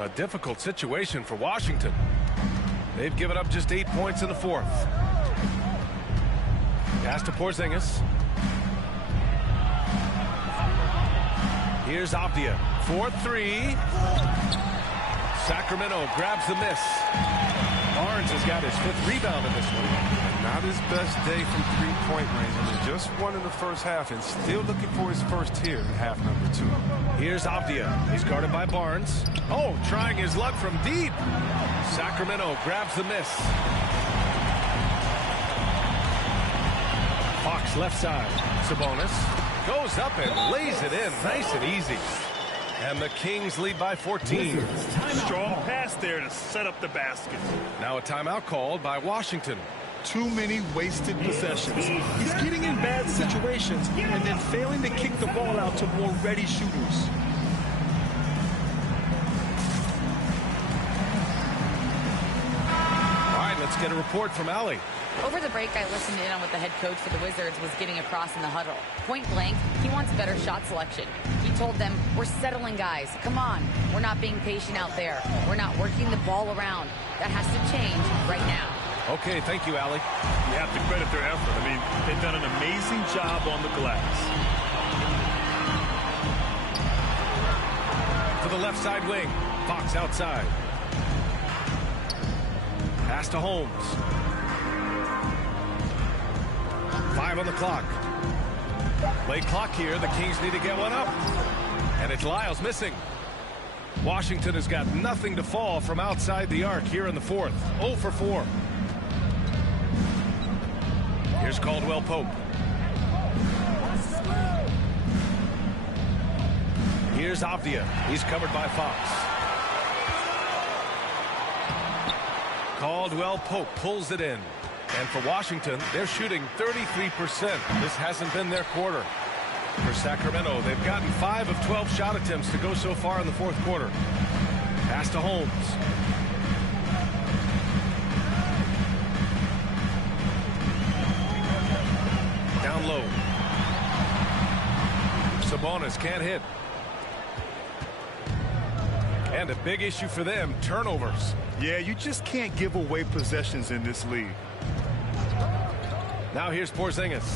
A difficult situation for Washington. They've given up just 8 points in the fourth. Pass to Porzingis. Here's Avdia. 4-3. Sacramento grabs the miss. Barnes has got his 5th rebound in this one. Not his best day from three-point range. I mean, just one in the first half and still looking for his first here in half number 2. Here's Avdia. He's guarded by Barnes. Oh, trying his luck from deep. Sacramento grabs the miss. Fox left side. Sabonis goes up and lays it in nice and easy. And the Kings lead by 14. Strong pass there to set up the basket. Now a timeout called by Washington. Too many wasted possessions. He's getting in bad situations and then failing to kick the ball out to more ready shooters. All right, let's get a report from Allie. Over the break, I listened in on what the head coach for the Wizards was getting across in the huddle. Point blank, he wants better shot selection. He told them, we're settling, guys. Come on. We're not being patient out there. We're not working the ball around. That has to change right now. Okay, thank you, Allie. You have to credit their effort. I mean, they've done an amazing job on the glass. To the left side wing. Fox outside. Pass to Holmes. 5 on the clock. Play clock here. The Kings need to get one up. And it's Lyles missing. Washington has got nothing to fall from outside the arc here in the fourth. 0 for 4. Here's Caldwell Pope. Here's Avdia. He's covered by Fox. Caldwell Pope pulls it in. And for Washington, they're shooting 33%. This hasn't been their quarter. For Sacramento, they've gotten 5 of 12 shot attempts to go so far in the fourth quarter. Pass to Holmes. Down low. Sabonis can't hit. And a big issue for them, turnovers. Yeah, you just can't give away possessions in this league. Now here's Porzingis.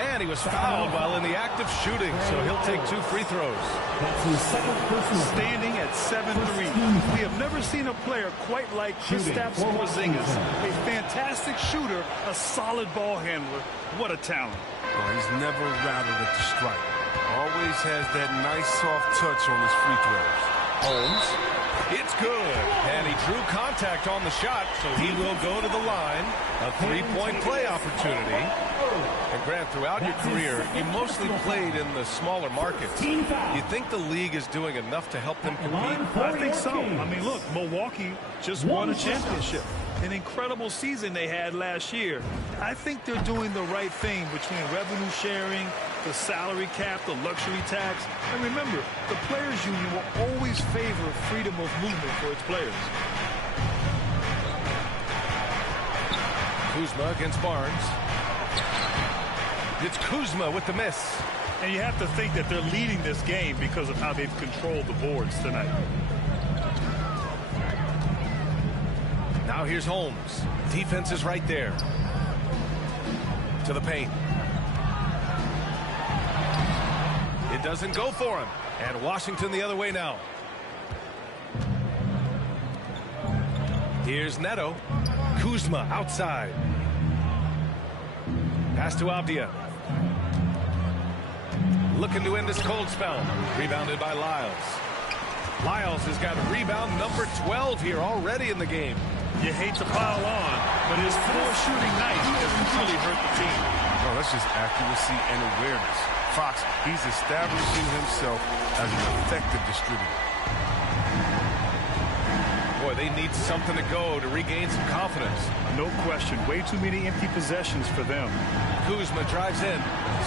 And he was fouled while in the act of shooting, so he'll take 2 free throws. Standing at 7-3. We have never seen a player quite like Kristaps Porzingis. A fantastic shooter, a solid ball handler. What a talent. Oh, he's never rattled at the stripe. Always has that nice soft touch on his free throws. Holmes. It's good. And he drew contact on the shot, so he will go to the line. A 3-point play opportunity. And Grant, throughout your career, you mostly played in the smaller markets. You think the league is doing enough to help them compete? I think so. I mean, look, Milwaukee just won a championship. An incredible season they had last year. I think they're doing the right thing between revenue sharing, the salary cap, the luxury tax. And remember, the players' union will always favor freedom of movement for its players. Kuzma against Barnes. It's Kuzma with the miss. And you have to think that they're leading this game because of how they've controlled the boards tonight. Now here's Holmes. Defense is right there. To the paint. It doesn't go for him. And Washington the other way now. Here's Neto. Kuzma outside. Pass to Avdia. Looking to end this cold spell. Rebounded by Lyles. Lyles has got rebound number 12 here already in the game. You hate to pile on, but his poor shooting night has really hurt the team. Oh, that's just accuracy and awareness. Fox, he's establishing himself as an effective distributor. Boy, they need something to go to regain some confidence. No question. Way too many empty possessions for them. Kuzma drives in.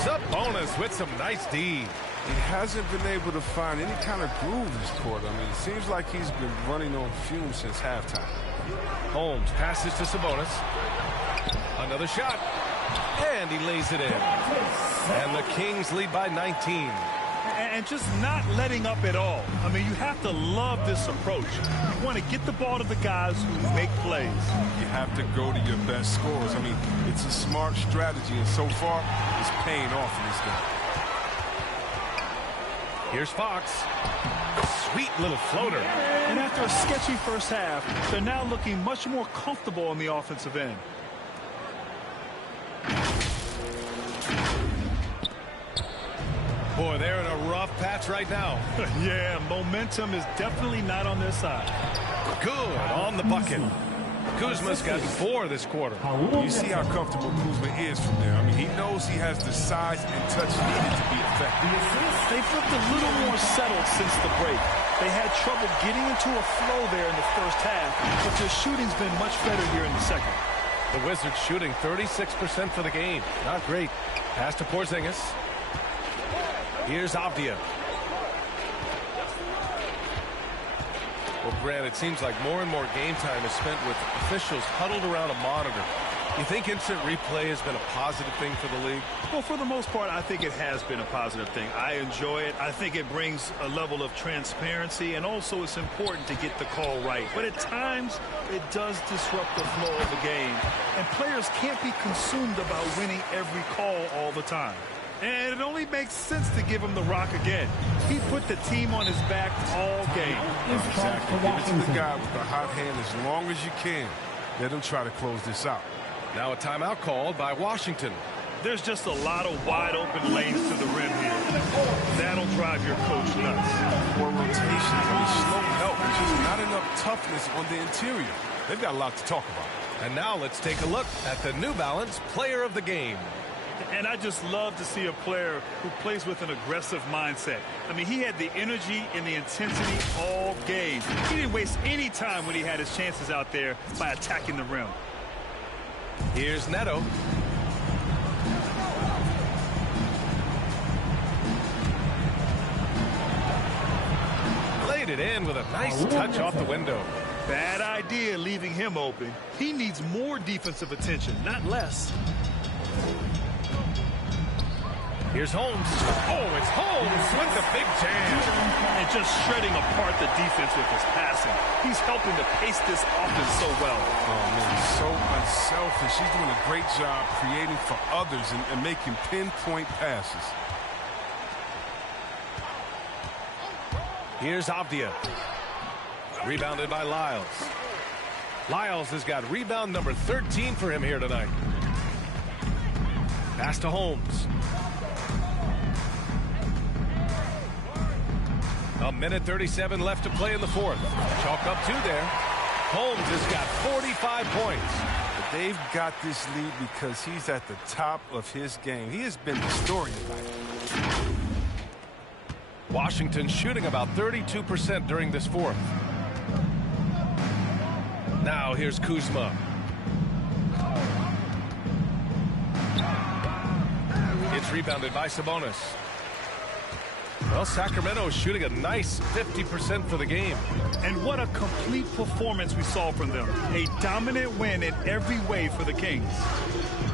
Sabonis with some nice D. He hasn't been able to find any kind of groove this quarter. I mean, it seems like he's been running on fumes since halftime. Holmes passes to Sabonis. Another shot. And he lays it in. And the Kings lead by 19. And just not letting up at all. I mean, you have to love this approach. You want to get the ball to the guys who make plays. You have to go to your best scorers. I mean, it's a smart strategy, and so far, it's paying off in this game. Here's Fox. Sweet little floater. And after a sketchy first half, they're now looking much more comfortable on the offensive end. Boy, they're in a rough patch right now. Yeah, momentum is definitely not on their side. Good on the bucket. Kuzma's got 4 this quarter. You see how comfortable Kuzma is from there. I mean, he knows he has the size and touch needed to be effective. They've looked a little more settled since the break. They had trouble getting into a flow there in the first half, but their shooting's been much better here in the second. The Wizards shooting 36% for the game. Not great. Pass to Porzingis. Here's Avdia. Well, Grant, it seems like more and more game time is spent with officials huddled around a monitor. You think instant replay has been a positive thing for the league? Well, for the most part, I think it has been a positive thing. I enjoy it. I think it brings a level of transparency, and also it's important to get the call right. But at times, it does disrupt the flow of the game, and players can't be consumed about winning every call all the time. And it only makes sense to give him the rock again. He put the team on his back all game. Exactly. Give it to the guy with the hot hand as long as you can. Let him try to close this out. Now a timeout called by Washington. There's just a lot of wide open lanes to the rim here. That'll drive your coach nuts. Poor rotation, slow help. There's just not enough toughness on the interior. They've got a lot to talk about. And now let's take a look at the New Balance Player of the Game. And I just love to see a player who plays with an aggressive mindset. I mean, he had the energy and the intensity all game. He didn't waste any time when he had his chances out there by attacking the rim. Here's Neto. Laid it in with a nice touch off the window. Bad idea leaving him open. He needs more defensive attention, not less. Here's Holmes. Oh, it's Holmes with the big jam. And just shredding apart the defense with his passing. He's helping to pace this offense so well. Oh, man, he's so unselfish. He's doing a great job creating for others and making pinpoint passes. Here's Avdia. Rebounded by Lyles. Lyles has got rebound number 13 for him here tonight. Pass to Holmes. A minute 37 left to play in the fourth. Chalk up 2 there. Holmes has got 45 points. But they've got this lead because he's at the top of his game. He has been the story tonight. Washington shooting about 32% during this fourth. Now here's Kuzma. It's rebounded by Sabonis. Well, Sacramento is shooting a nice 50% for the game. And what a complete performance we saw from them. A dominant win in every way for the Kings.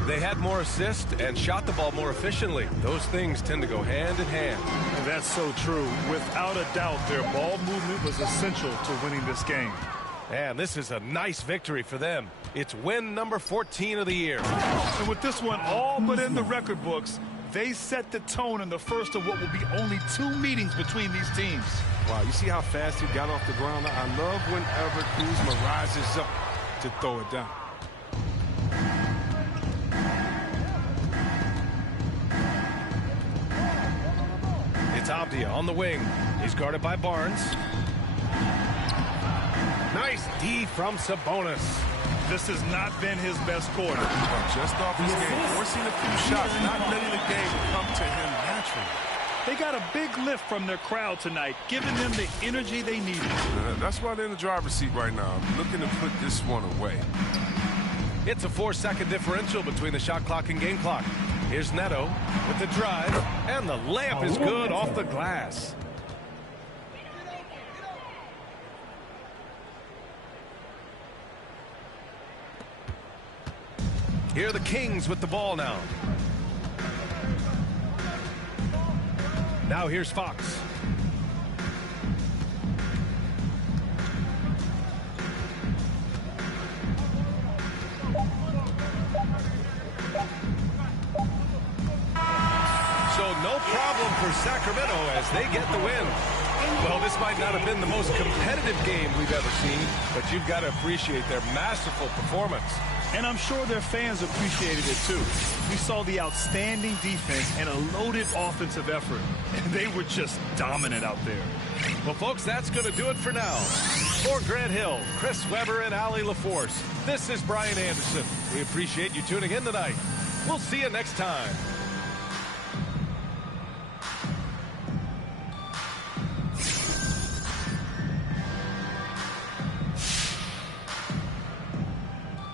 They had more assists and shot the ball more efficiently. Those things tend to go hand in hand. And that's so true. Without a doubt, their ball movement was essential to winning this game. And this is a nice victory for them. It's win number 14 of the year. And with this one all but in the record books, they set the tone in the first of what will be only 2 meetings between these teams. Wow, you see how fast he got off the ground? I love whenever Kuzma rises up to throw it down. It's Avdia on the wing. He's guarded by Barnes. Nice D from Sabonis. This has not been his best quarter. Just off his game, forcing a few shots, not letting the game come to him naturally. They got a big lift from their crowd tonight, giving them the energy they needed. That's why they're in the driver's seat right now, looking to put this one away. It's a 4-second differential between the shot clock and game clock. Here's Neto with the drive, and the layup is good off the glass. Here are the Kings with the ball now. Now here's Fox. So no problem for Sacramento as they get the win. Well, this might not have been the most competitive game we've ever seen, but you've got to appreciate their masterful performance. And I'm sure their fans appreciated it too. We saw the outstanding defense and a loaded offensive effort, and they were just dominant out there. Well, folks, that's going to do it for now. For Grant Hill, Chris Webber, and Allie LaForce, this is Brian Anderson. We appreciate you tuning in tonight. We'll see you next time.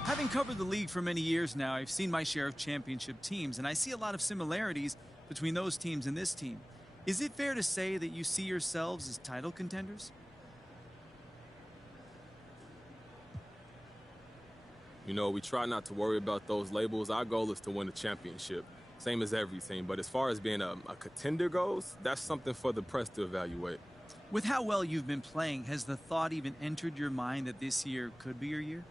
Having covered the league for many years now, I've seen my share of championship teams, and I see a lot of similarities between those teams and this team. Is it fair to say that you see yourselves as title contenders? You know, we try not to worry about those labels. Our goal is to win a championship, same as every team. But as far as being a contender goes, that's something for the press to evaluate. With how well you've been playing, has the thought even entered your mind that this year could be your year?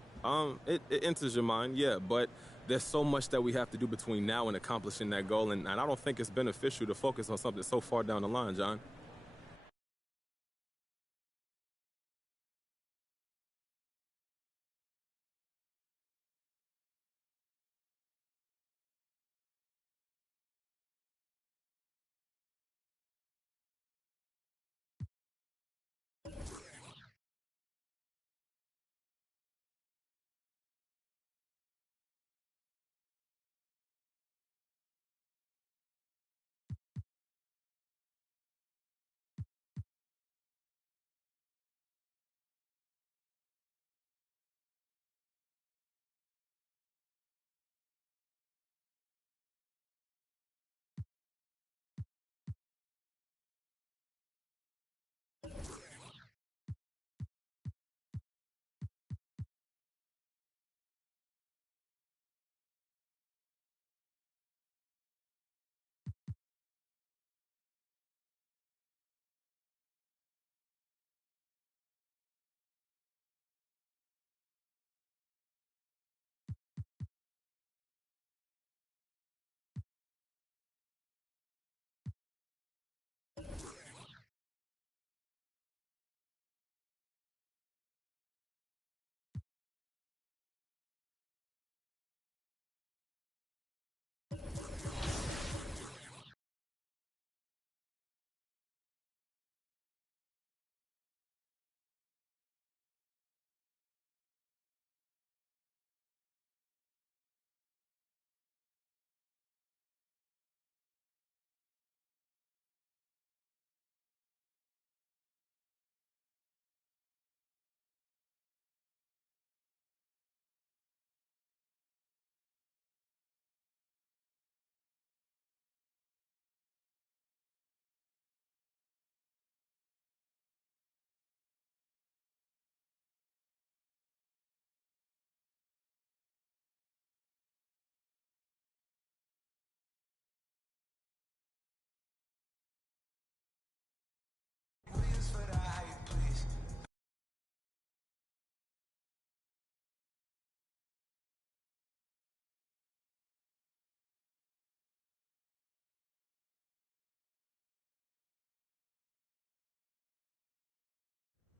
It enters your mind, yeah, but there's so much that we have to do between now and accomplishing that goal, and I don't think it's beneficial to focus on something so far down the line, John.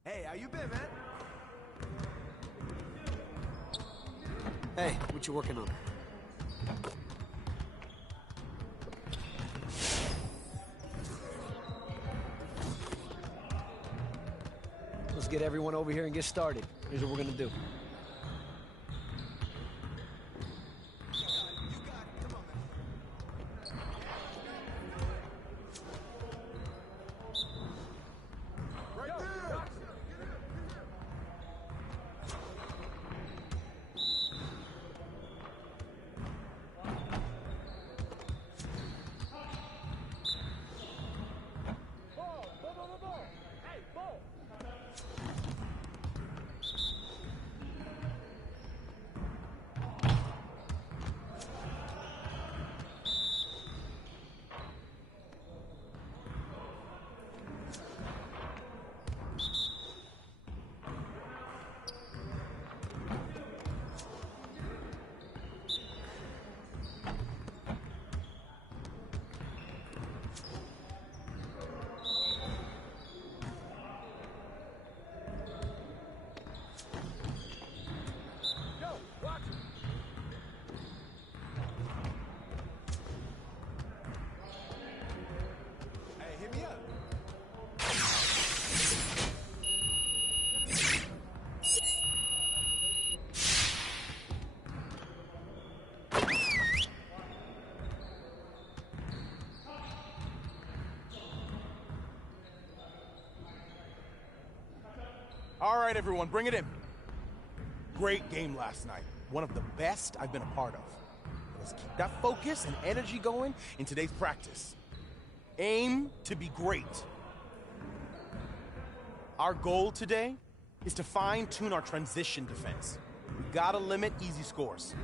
Hey, how you been, man? Hey, what you working on? Let's get everyone over here and get started. Here's what we're gonna do. All right, everyone, bring it in. Great game last night. one of the best I've been a part of. Let's keep that focus and energy going in today's practice. Aim to be great. Our goal today is to fine-tune our transition defense. We gotta limit easy scores.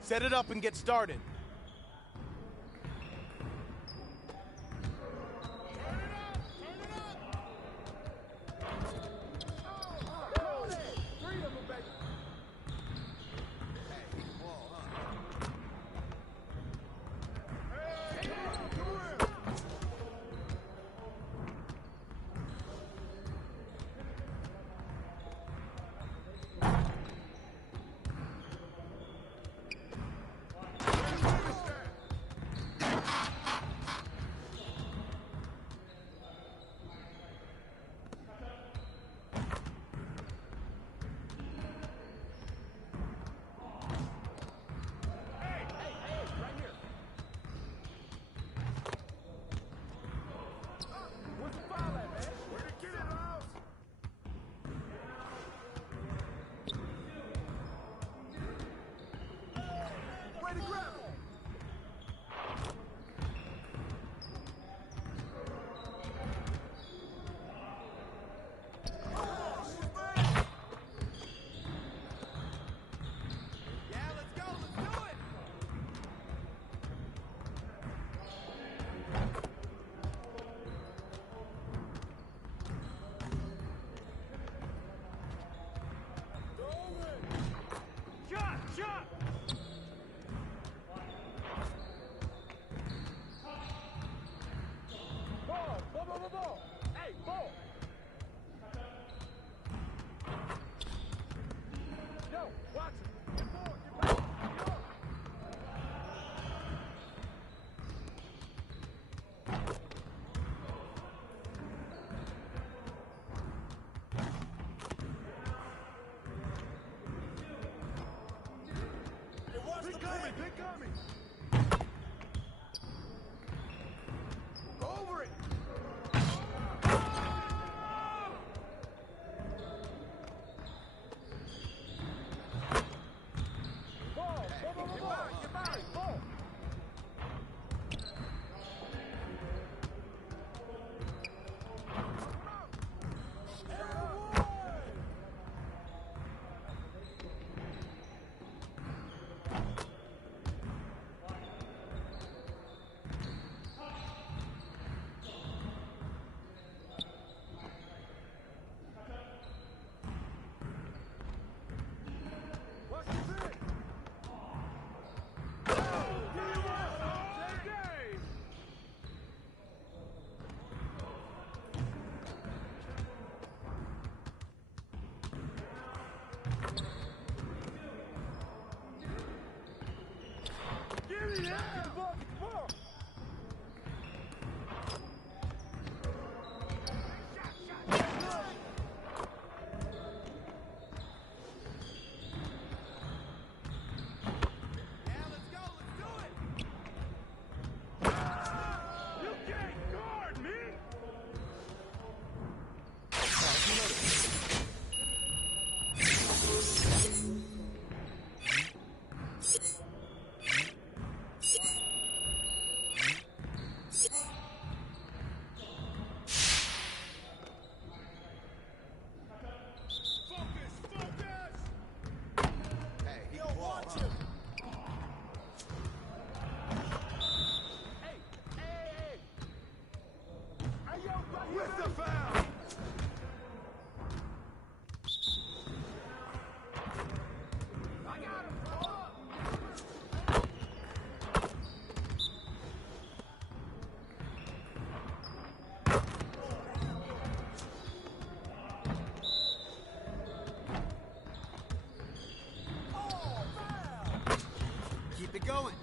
Set it up and get started. Over it! Keep it going.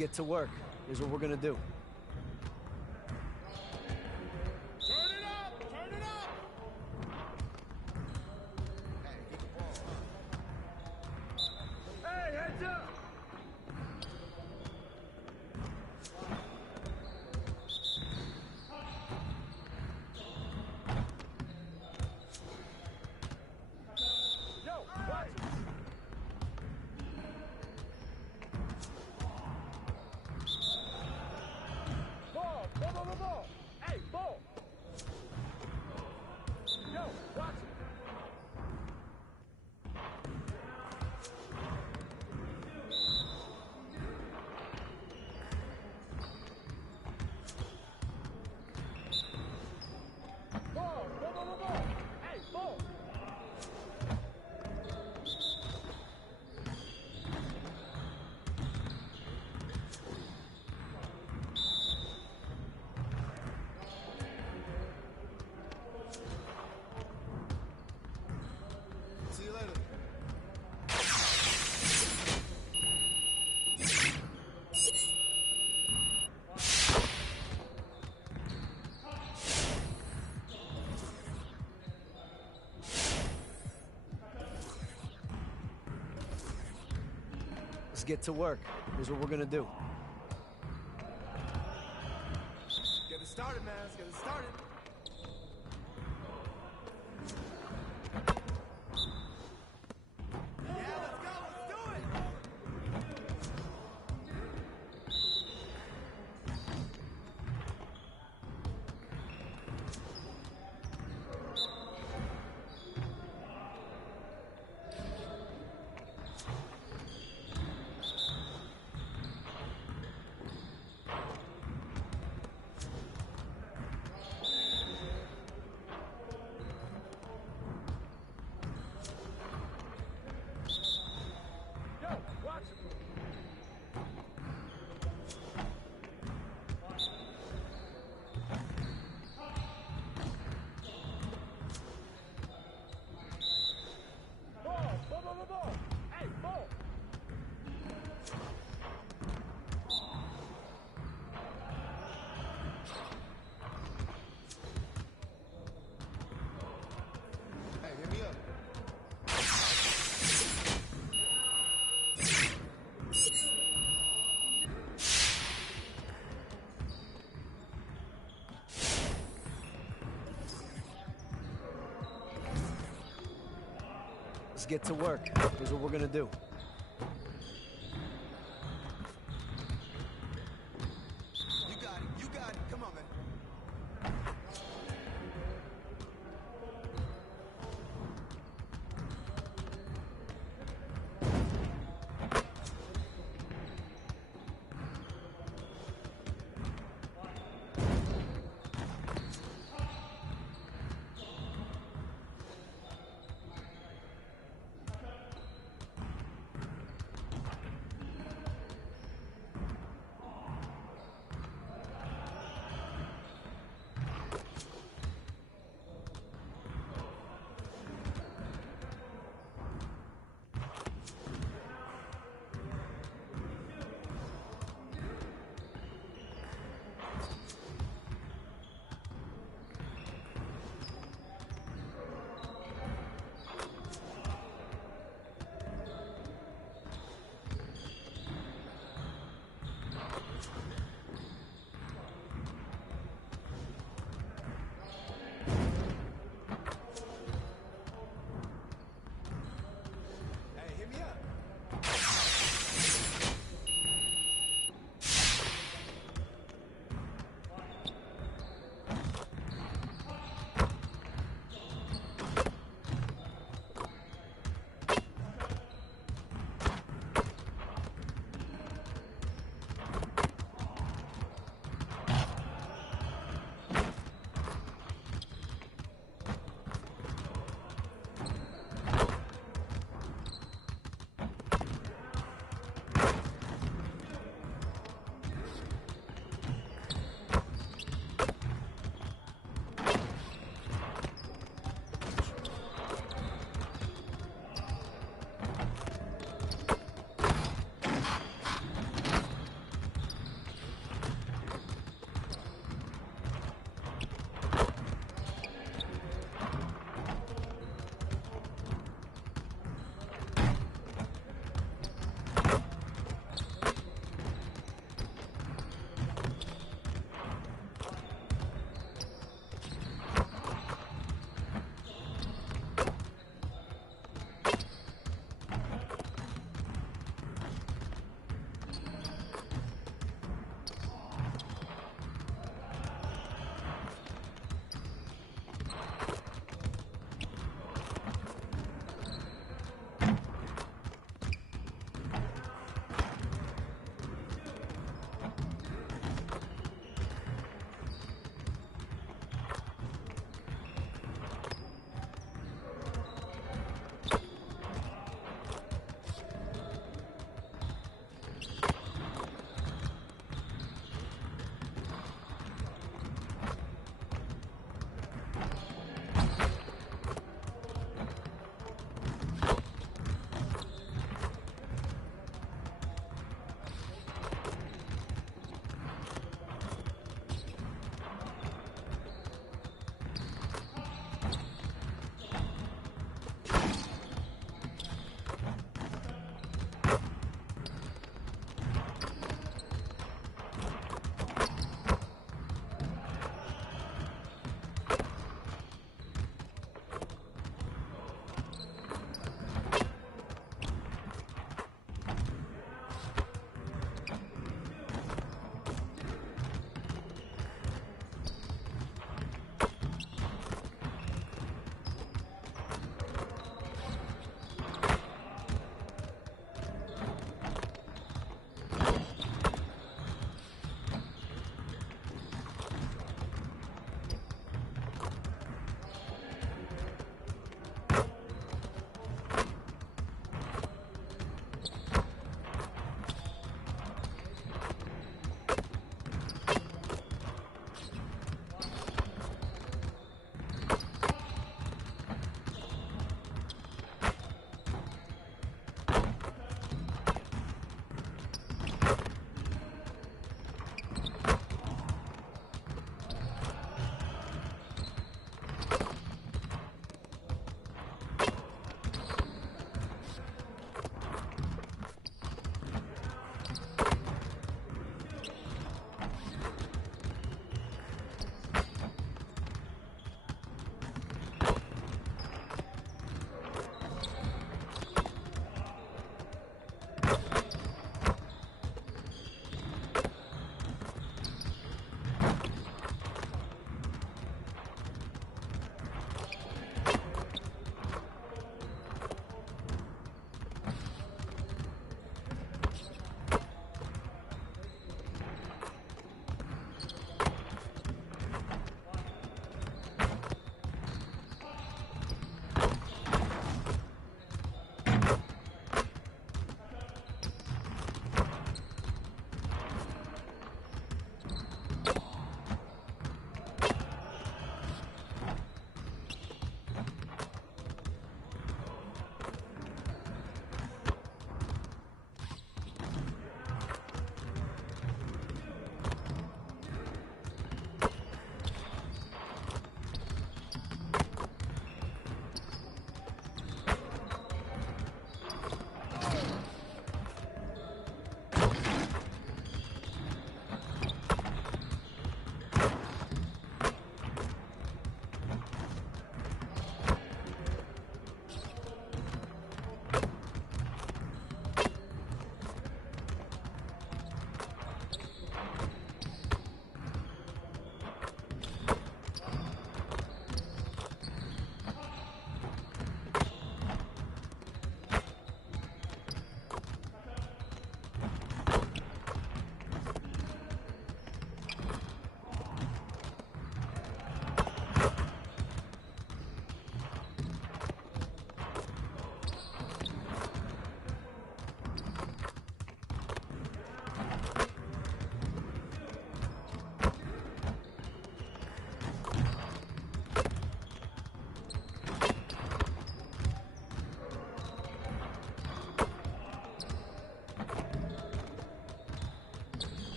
get to work. Here's what we're going to do. Turn it up! Turn it up! Hey, heads up! Yo, watch it! Ball! Ball, ball, ball, ball! Hey, ball! Yo, watch it! Ball! Ball, ball, ball, ball! Hey, ball! See you later. Let's get to work. Here's what we're going to do. Get it started, man. Let's get it started. Yeah, let's go. Let's do it. Yo, watch it. Ball, ball, ball, ball, ball. Hey, ball. Hey, hit me up. Let's get to work. Here's what we're going to do. You got it. You got it. Come on, man.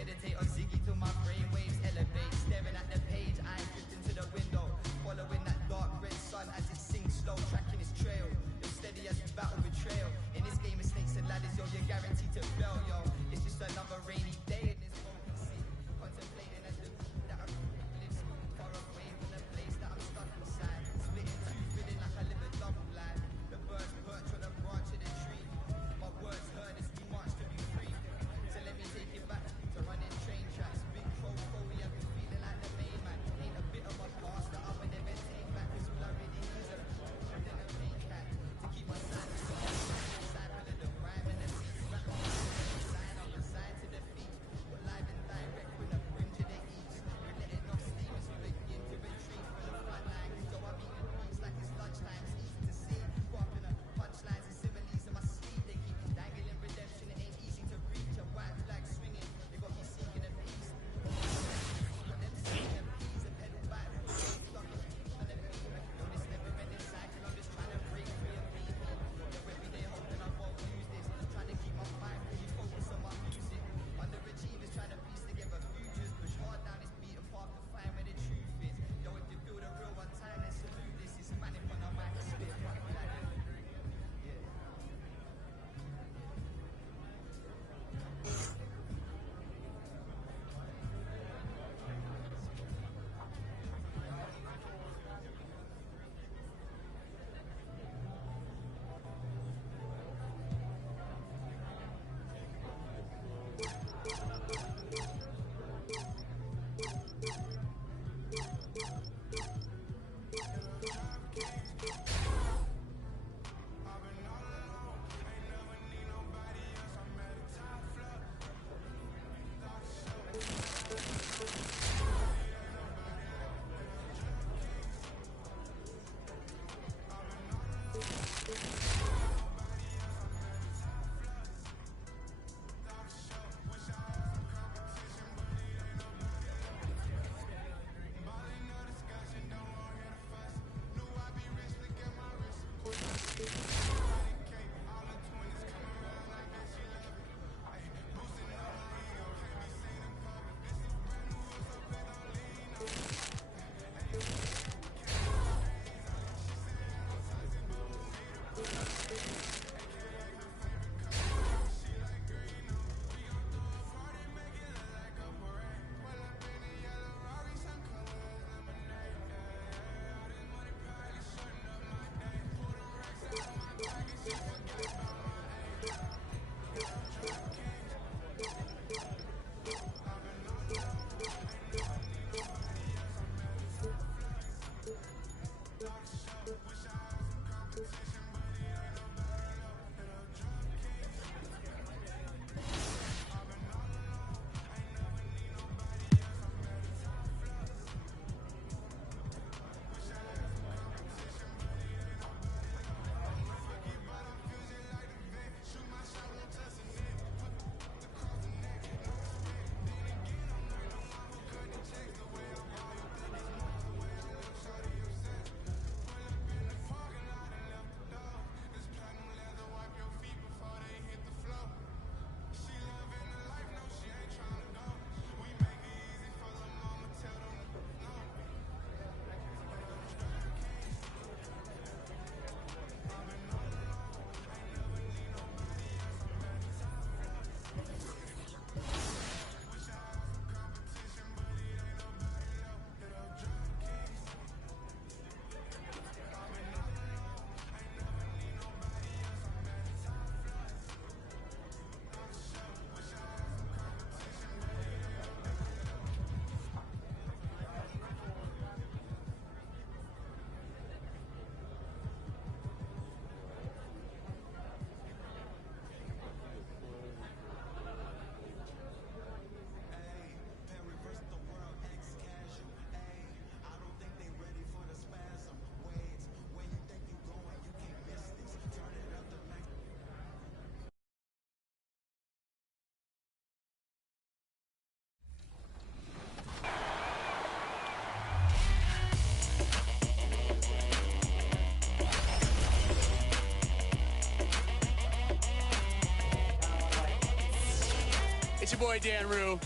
Meditate on Ziggy till my brain waves elevate. Staring at the page, I'm drifting to the window. Following that dark red sun as it sinks slow, tracking its trail. You're steady as we battle betrayal. In this game of snakes and ladders, yo, you're guaranteed to fail, yo. It's just another rainy day in this broken sea. Contemplating as the that I live far away from the place that I'm stuck inside. Splitting two, feeling like I live a double life. The birds perch on a branch of the tree. My words heard is too much to be free. So let me take it back to running train tracks. Big we have been feeling like the main man. Ain't a bit of a past that I would never take back. Cause all I really need is a than a main cat. To keep my side of the rhyme and the beat. Rap sign up the side to the feet. We're live and direct with a fringe of the east. We're letting off steam as we begin to retreat for the front line. So I'm eating beats like it's lunchtime. It's easy to see. Walking up punchlines and similes in my sleep. They keep dangling redemption. It ain't easy to reach. A white flag swinging. They got me seeking a peace. Got them seeking a peace. A pedal back. Stuck on the beat. Yo, this never ending cycle. I'm just trying to break free and be me. Yo, every day hoping I won't lose this. Trying to keep my mind fully focused on my music. Underachievers trying to piece together futures. Push hard down this beaten path to find where the truth is. Yo, if you feel the real one time, then salute this. It's manic on a mic. I spit rock like yeah. It's your boy Dan Rue.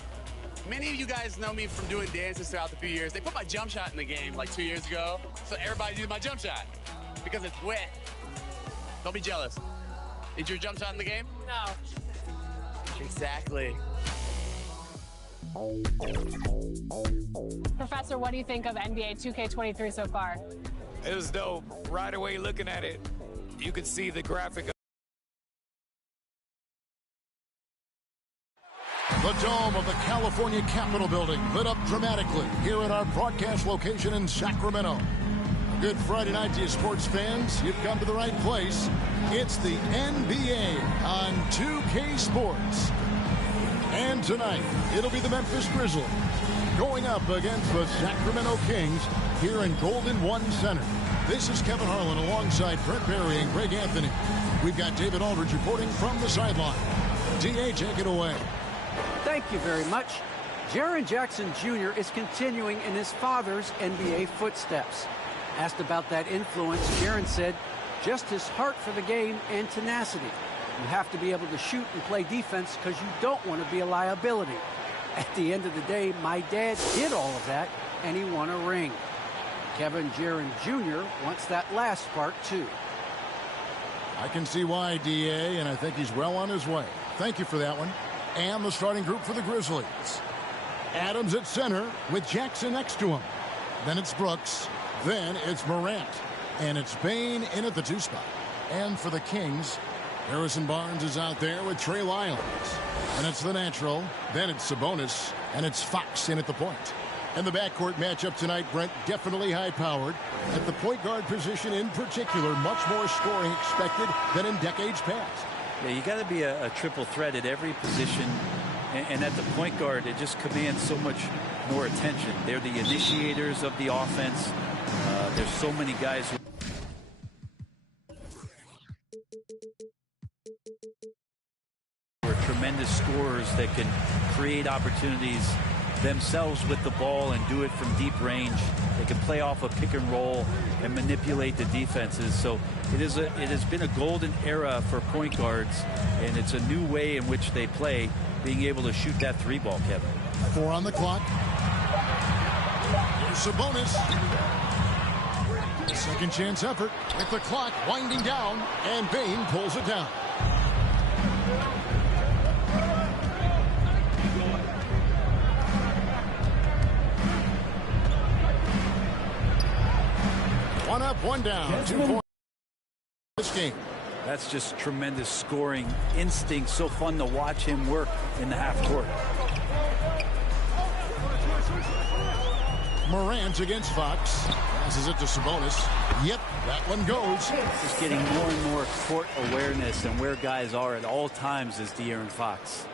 Many of you guys know me from doing dances throughout the few years. They put my jump shot in the game like 2 years ago, so everybody uses my jump shot because it's wet. Don't be jealous. Is your jump shot in the game? No. Exactly. Professor, what do you think of NBA 2K23 so far? It was dope. Right away looking at it, you could see the graphic. The dome of the California Capitol building lit up dramatically here at our broadcast location in Sacramento. A good Friday night to you sports fans. You've come to the right place. It's the NBA on 2K Sports. And tonight, it'll be the Memphis Grizzlies going up against the Sacramento Kings here in Golden One Center. This is Kevin Harlan alongside Brent Barry and Greg Anthony. We've got David Aldridge reporting from the sideline. D.A., take it away. Thank you very much. Jaren Jackson Jr. is continuing in his father's NBA footsteps. Asked about that influence, Jaren said, just his heart for the game and tenacity. You have to be able to shoot and play defense because you don't want to be a liability. At the end of the day, my dad did all of that, and he won a ring. Kevin Jaren Jr. wants that last part, too. I can see why, D.A., and I think he's well on his way. Thank you for that one. And the starting group for the Grizzlies. Adams at center with Jackson next to him. Then it's Brooks. Then it's Morant. And it's Bane in at the 2 spot. And for the Kings, Harrison Barnes is out there with Trey Lyles. And it's the natural. Then it's Sabonis. And it's Fox in at the point. And the backcourt matchup tonight, Brent, definitely high-powered. At the point guard position in particular, much more scoring expected than in decades past. Yeah, you got to be a triple threat at every position. And at the point guard, it just commands so much more attention. They're the initiators of the offense. There's so many guys who are tremendous scorers that can create opportunities themselves with the ball and do it from deep range. They can play off a pick and roll and manipulate the defenses. So it has been a golden era for point guards, and it's a new way in which they play, being able to shoot that 3-ball, Kevin. 4 on the clock. Here's Sabonis. Second chance effort with the clock winding down, and Bane pulls it down. One up, one down. 2 points this game. That's just tremendous scoring instinct. So fun to watch him work in the half court. Morant against Fox. Passes it to Sabonis. Yep, that one goes. Just getting more and more court awareness and where guys are at all times is De'Aaron Fox.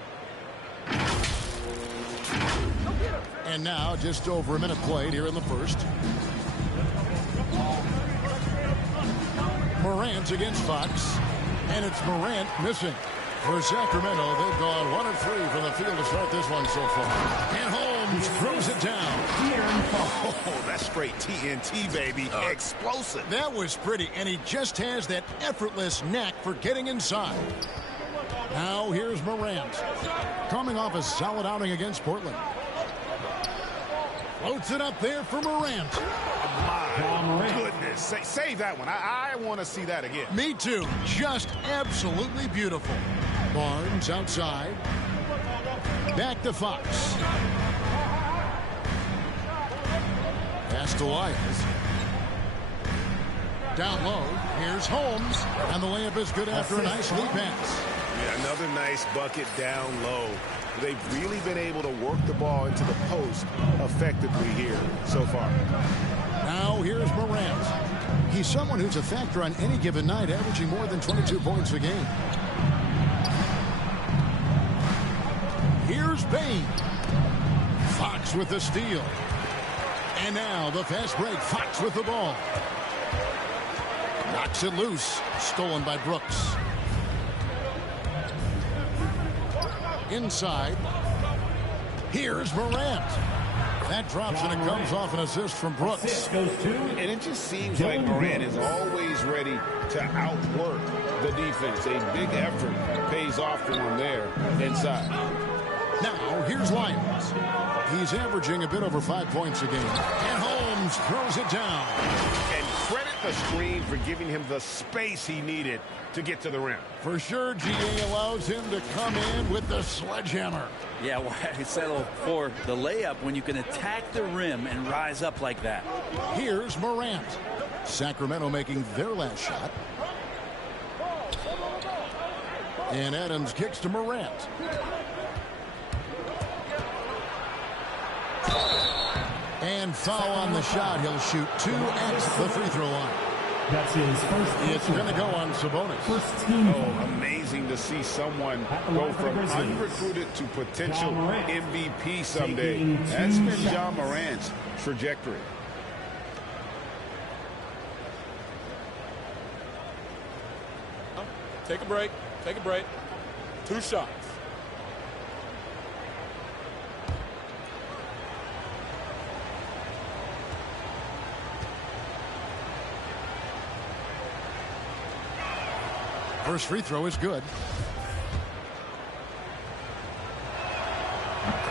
And now just over a minute played here in the first. Morant against Fox, and it's Morant missing. For Sacramento, they've gone 1 of 3 from the field to start this one so far. And Holmes throws it down. Oh, that's straight TNT, baby. Explosive. That was pretty, and he just has that effortless knack for getting inside. Now here's Morant, coming off a solid outing against Portland. Floats it up there for Morant. My goodness. Save that one. I want to see that again. Me too. Just absolutely beautiful. Barnes outside. Back to Fox. Pass to Lyles. Down low. Here's Holmes. And the layup is good after a nice lead pass. Yeah, another nice bucket down low. They've really been able to work the ball into the post effectively here so far. Now here's Morant. He's someone who's a factor on any given night, averaging more than 22 points a game. Here's Bane. Fox with the steal. And now the fast break. Fox with the ball. Knocks it loose. Stolen by Brooks. Inside. Here's Morant. That drops and it comes off an assist from Brooks. And it just seems like Morant is always ready to outwork the defense. A big effort pays off for him there inside. Now, here's Lyons. He's averaging a bit over 5 points a game. And Holmes throws it down. And credit the screen for giving him the space he needed to get to the rim. For sure, GA allows him to come in with the sledgehammer. Yeah, why settle for the layup when you can attack the rim and rise up like that? Here's Morant. Sacramento making their last shot. And Adams kicks to Morant. And foul on the shot. He'll shoot 2 at the free throw line. That's his first. It's going to go on Sabonis. First team. Oh, amazing to see someone go from unrecruited to potential MVP someday. That's been Ja Morant's trajectory. Take a break. Take a break. 2 shots. First free throw is good.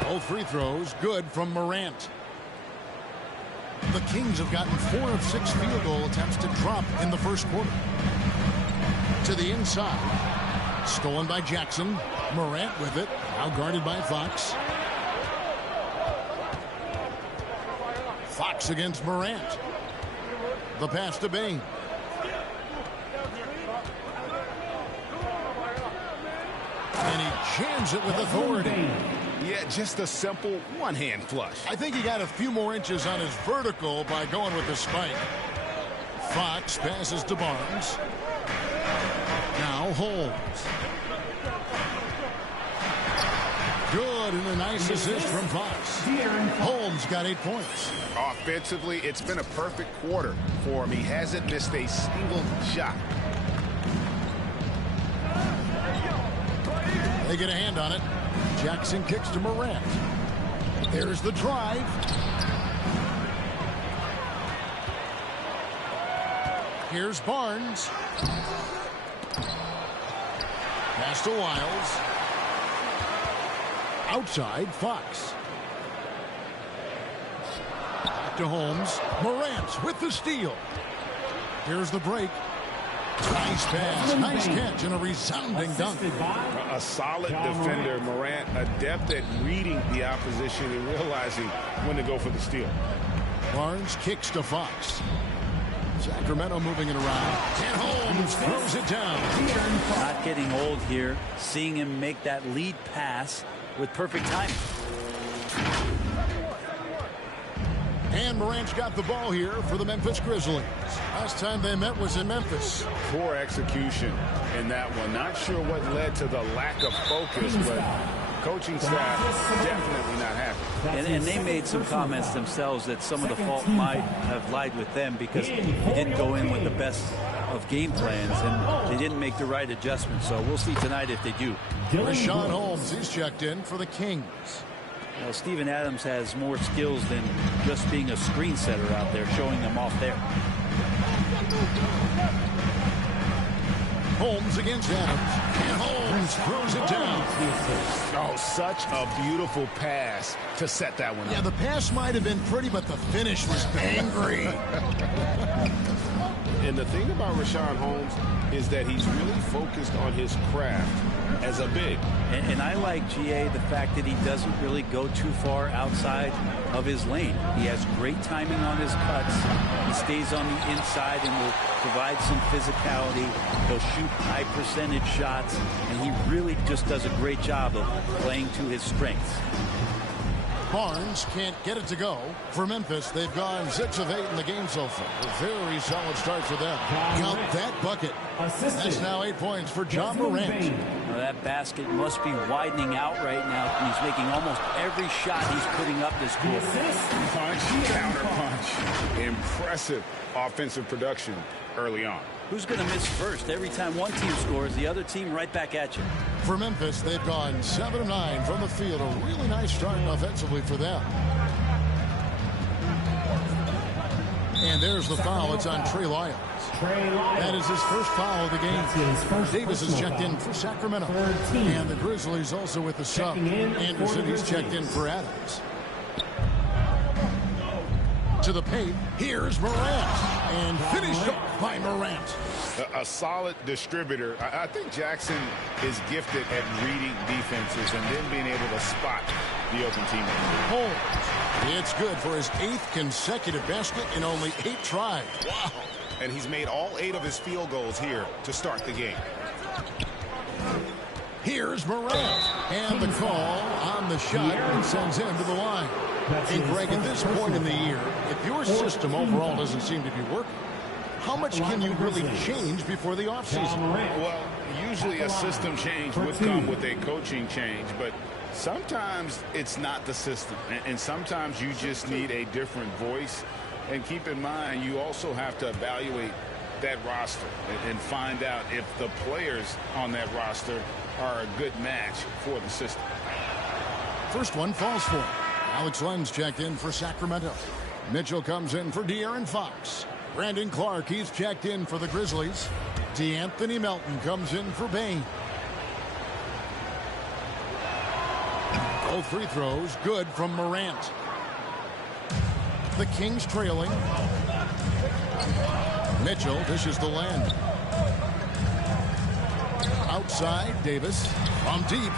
Both free throws good from Morant. The Kings have gotten 4 of 6 field goal attempts to drop in the first quarter. To the inside. Stolen by Jackson. Morant with it. Now guarded by Fox. Fox against Morant. The pass to Bain. And he jams it with authority. Yeah, just a simple one-hand flush. I think he got a few more inches on his vertical by going with the spike. Fox passes to Barnes. Now Holmes. Good, and a nice assist from Fox. Holmes got 8 points. Offensively, it's been a perfect quarter for him. He hasn't missed a single shot. They get a hand on it. Jackson kicks to Morant. There's the drive. Here's Barnes. Pass to Wiles. Outside, Fox. Back to Holmes. Morant with the steal. Here's the break. Nice pass, nice catch, and a resounding dunk. A solid defender, Morant, adept at reading the opposition and realizing when to go for the steal. Barnes kicks to Fox. Sacramento moving it around. And Holmes throws it down. Not getting old here. Seeing him make that lead pass with perfect timing. And Morant's got the ball here for the Memphis Grizzlies. Last time they met was in Memphis. Poor execution in that one. Not sure what led to the lack of focus, but coaching staff definitely not happy. And they made some comments themselves that some of the fault might have lied with them because they didn't go in with the best of game plans and they didn't make the right adjustments. So we'll see tonight if they do. Rashawn Holmes, he's checked in for the Kings. Well, Steven Adams has more skills than just being a screen setter out there, showing them off there. Holmes against Adams. And Holmes throws it down. Oh, such a beautiful pass to set that one up. Yeah, the pass might have been pretty, but the finish was angry. And the thing about Rashawn Holmes is that he's really focused on his craft as a big. And I like, GA, the fact that he doesn't really go too far outside of his lane. He has great timing on his cuts. He stays on the inside and will provide some physicality. He'll shoot high percentage shots, and he really just does a great job of playing to his strengths. Barnes can't get it to go. For Memphis, they've gone 6 of 8 in the game so far. A very solid start for them. Count that bucket. That's now 8 points for Ja Morant. Now that basket must be widening out right now. He's making almost every shot he's putting up this quarter. Punch, counter punch. Impressive offensive production early on. Who's going to miss first? Every time one team scores, the other team right back at you. For Memphis, they've gone 7 of 9 from the field. A really nice start offensively for them. And there's the foul. It's on Trey Lyles. That is his first foul of the game. Davis is checked in for Sacramento. And the Grizzlies also with the sub. Anderson, he's checked in for Adams. To the paint, here's Morant. And finished off by Morant. A solid distributor. I think Jackson is gifted at reading defenses and then being able to spot the open teammate. Holmes. It's good for his 8th consecutive basket in only 8 tries. Wow. And he's made all 8 of his field goals here to start the game. Here's Morant. And the call on the shot and sends him to the line. And Greg, at this point in the year, if your system overall doesn't seem to be working, how much can you really change before the offseason? Well, usually a system change would come with a coaching change, but sometimes it's not the system. And sometimes you just need a different voice. And keep in mind, you also have to evaluate that roster and find out if the players on that roster are a good match for the system. First one falls for him. Alex Len's checked in for Sacramento. Mitchell comes in for De'Aaron Fox. Brandon Clark, he's checked in for the Grizzlies. DeAnthony Melton comes in for Bane. Both free throws good from Morant. The Kings trailing. Mitchell dishes the land. Outside, Davis from deep.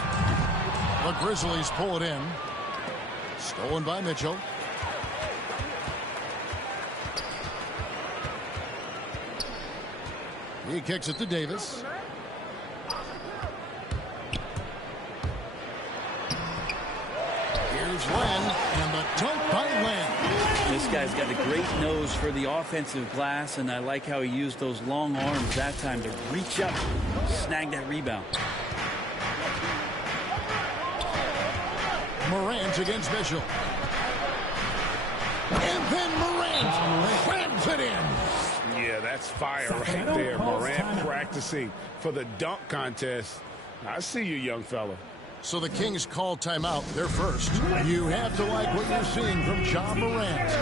The Grizzlies pull it in. Stolen by Mitchell. He kicks it to Davis. Here's Len, and the dunk by Len. This guy's got a great nose for the offensive glass, and I like how he used those long arms that time to reach up, snag that rebound. Morant against Mitchell. And then Morant slams it in. Yeah, that's fire right there. Morant practicing for the dunk contest. I see you, young fella. So the Kings call timeout. They're first. You have to like what you're seeing from Ja Morant.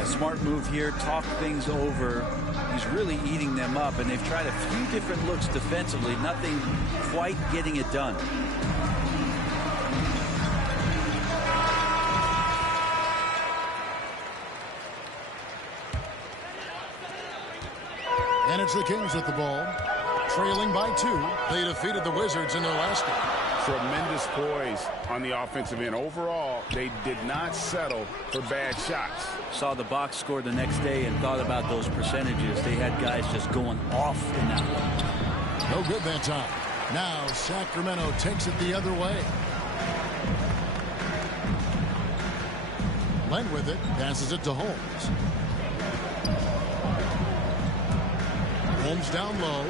A smart move here. Talk things over. He's really eating them up, and they've tried a few different looks defensively. Nothing quite getting it done. And it's the Kings with the ball. Trailing by 2. They defeated the Wizards in their last game. Tremendous poise on the offensive end. Overall, they did not settle for bad shots. Saw the box score the next day and thought about those percentages. They had guys just going off in that one. No good that time. Now Sacramento takes it the other way. Len with it. Passes it to Holmes. Holmes down low.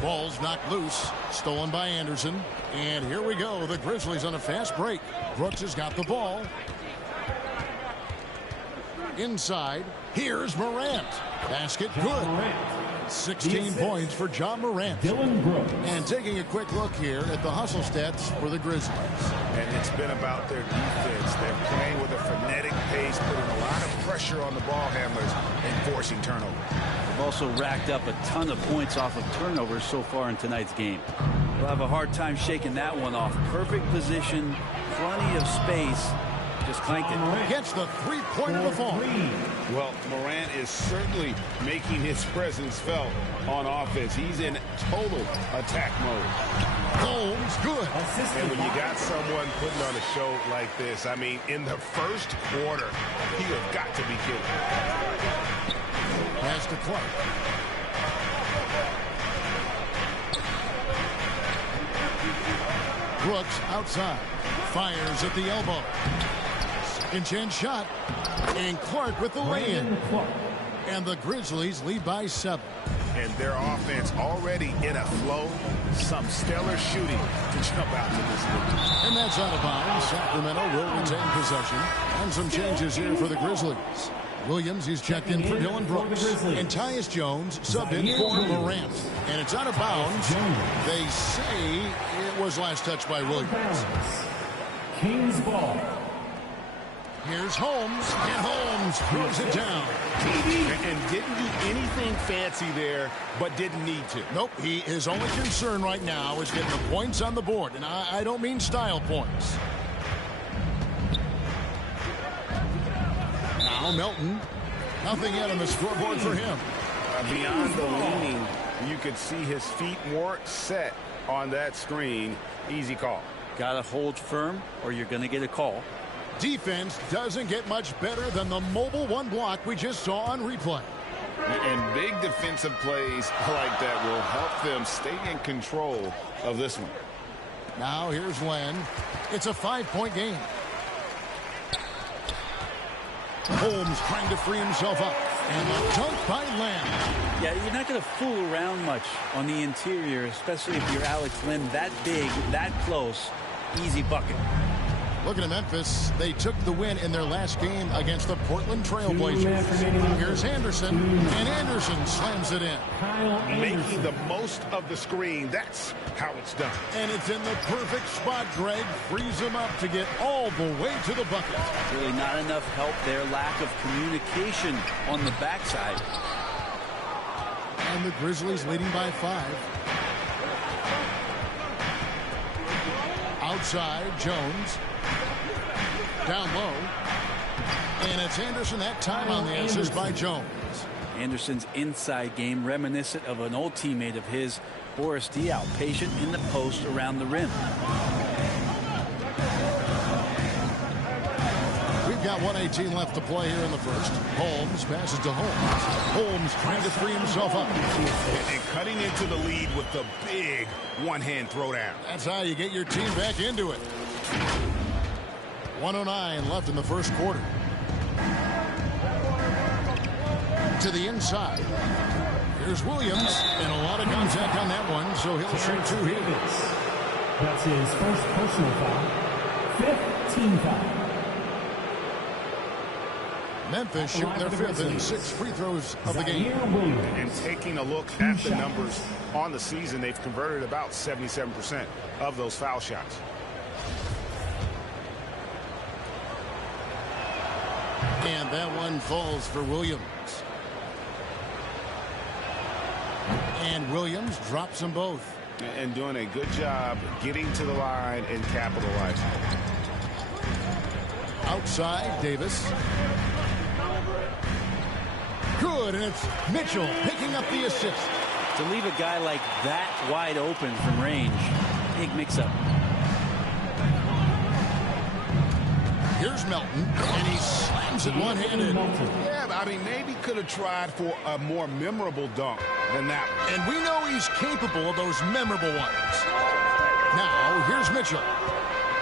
Ball's knocked loose. Stolen by Anderson. And here we go. The Grizzlies on a fast break. Brooks has got the ball. Inside. Here's Morant. Basket good. 16 points for Ja Morant. And taking a quick look here at the hustle stats for the Grizzlies. And it's been about their defense. They're playing with a frenetic pace, putting a lot of pressure on the ball handlers and forcing turnovers. They've also racked up a ton of points off of turnovers so far in tonight's game. They'll have a hard time shaking that one off. Perfect position, plenty of space. Just clanked it. Gets the three-pointer to fall. Well, Morant is certainly making his presence felt on offense. He's in total attack mode. Holmes, good. And when you got someone putting on a show like this, I mean, in the first quarter, he has got to be kidding. Pass to Clark. Brooks outside. Fires at the elbow. Second chance shot. And Clark with the lay-in. And the Grizzlies lead by 7. And their offense already in a flow. Some stellar shooting to jump out to this lead. And that's out of bounds. Sacramento will retain possession. And some changes here for the Grizzlies. Williams, he's checked in for Dylan Brooks. And Tyus Jones subbed in for Morant. And it's out of bounds. They say it was last touched by Williams. Kings ball. Here's Holmes, and Holmes throws it down. And didn't do anything fancy there, but didn't need to. Nope, his only concern right now is getting the points on the board, and I don't mean style points. Now Melton, nothing yet on the scoreboard for him. Beyond the leaning, you could see his feet weren't set on that screen. Easy call. Got to hold firm or you're going to get a call. Defense doesn't get much better than the mobile one block we just saw on replay. And big defensive plays like that will help them stay in control of this one. Now here's Len. It's a 5-point game. Holmes trying to free himself up. And a dunk by Len. Yeah, you're not going to fool around much on the interior, especially if you're Alex Len that big, that close. Easy bucket. Looking at Memphis, they took the win in their last game against the Portland Trailblazers. Here's Anderson, and Anderson slams it in. Making the most of the screen. That's how it's done. And it's in the perfect spot, Greg. Frees him up to get all the way to the bucket. Really not enough help there. Lack of communication on the backside. And the Grizzlies leading by 5. Outside, Jones. Down low. And it's Anderson that time on the assist by Jones. Anderson's inside game reminiscent of an old teammate of his, Boris Diaw, patient in the post around the rim. We've got 1:18 left to play here in the first. Holmes passes to Holmes. Holmes trying to free himself up. And cutting into the lead with the big one-hand throwdown. That's how you get your team back into it. 1:09 left in the first quarter. To the inside. Here's Williams, and a lot of contact on that one, so he'll shoot 2 here. That's his first personal foul. 5th team foul. Memphis shooting their 5th and 6th free throws of the game. And taking a look at the numbers on the season, they've converted about 77% of those foul shots. And that one falls for Williams. And Williams drops them both. And doing a good job getting to the line and capitalizing. Outside, Davis. Good, and it's Mitchell picking up the assist. To leave a guy like that wide open from range, big mix-up. Here's Melton, and he slams it one-handed. Yeah, I mean, maybe could have tried for a more memorable dunk than that one. And we know he's capable of those memorable ones. Now, here's Mitchell.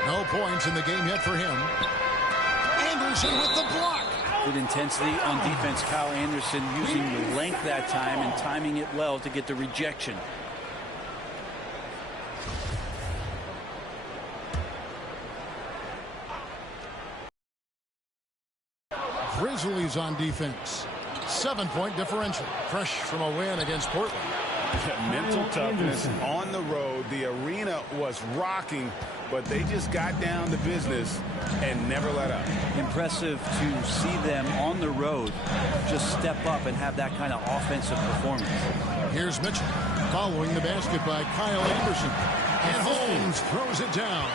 No points in the game yet for him. Anderson with the block. Good intensity on defense. Kyle Anderson using the length that time and timing it well to get the rejection. Grizzlies on defense. 7-point differential. Fresh from a win against Portland. Mental toughness on the road. The arena was rocking, but they just got down to business and never let up. Impressive to see them on the road just step up and have that kind of offensive performance. Here's Mitchell following the basket by Kyle Anderson. And Holmes throws it down.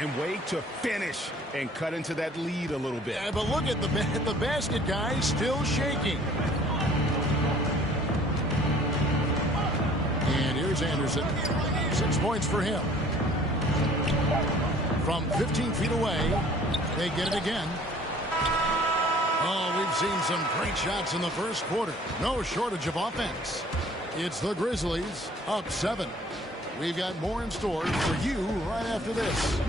And wait to finish and cut into that lead a little bit. Yeah, but look at the basket guy still shaking. And here's Anderson. 6 points for him. From 15 feet away, they get it again. Oh, we've seen some great shots in the first quarter. No shortage of offense. It's the Grizzlies up 7. We've got more in store for you right after this.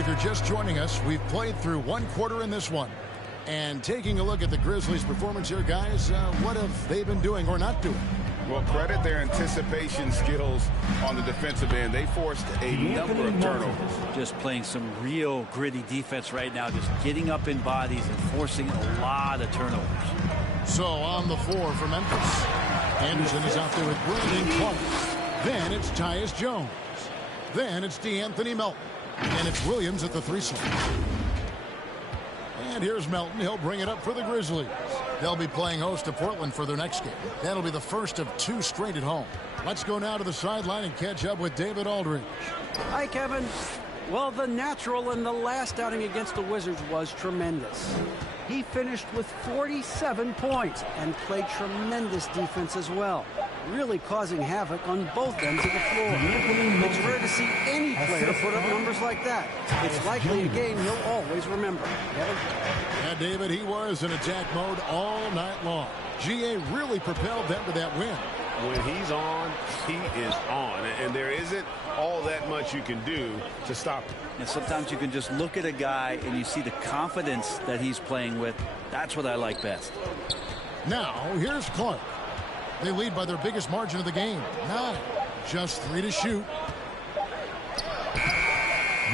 if you're just joining us, we've played through one quarter in this one. And taking a look at the Grizzlies' performance here, guys, what have they been doing or not doing? Well, credit their anticipation skills on the defensive end. They forced a number of turnovers. Just playing some real gritty defense right now, just getting up in bodies and forcing a lot of turnovers. So on the floor for Memphis, Anderson is out there with Brandon Clark. Then it's Tyus Jones. Then it's DeAnthony Melton. And it's Williams at the 3 slot. And here's Melton. He'll bring it up for the Grizzlies. They'll be playing host to Portland for their next game. That'll be the first of 2 straight at home. Let's go now to the sideline and catch up with David Aldridge. Hi, Kevin. Well, the natural in the last outing against the Wizards was tremendous. He finished with 47 points and played tremendous defense as well, really causing havoc on both ends of the floor. It's rare to see any player put up numbers like that. It's likely a game he'll always remember. Kevin? Yeah, David, he was in attack mode all night long. GA really propelled them to that win. When he's on, he is on. And there isn't all that much you can do to stop him. And sometimes you can just look at a guy and you see the confidence that he's playing with. That's what I like best. Now, here's Clark. They lead by their biggest margin of the game, 9. Just 3 to shoot.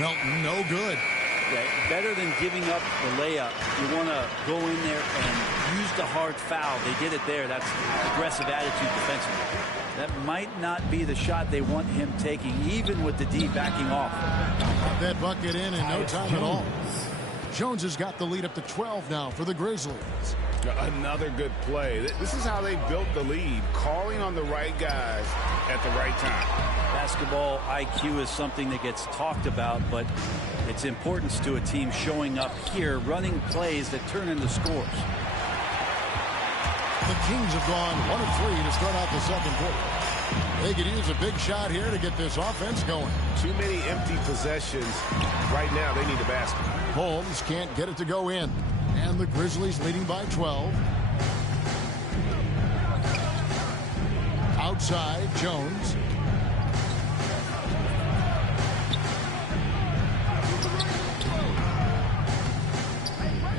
Melton, no good. Yeah, better than giving up the layup. You want to go in there and use the hard foul. They did it there. That's aggressive attitude defensively. That might not be the shot they want him taking, even with the D backing off. Got that bucket in no time at all. Jones has got the lead up to 12 now for the Grizzlies. Another good play. This is how they built the lead, calling on the right guys at the right time. Basketball IQ is something that gets talked about, but its importance to a team showing up here, running plays that turn into scores. The Kings have gone 1 of 3 to start out the second quarter. They could use a big shot here to get this offense going. Too many empty possessions. Right now, they need a basket. Holmes can't get it to go in. And the Grizzlies leading by 12. Outside, Jones.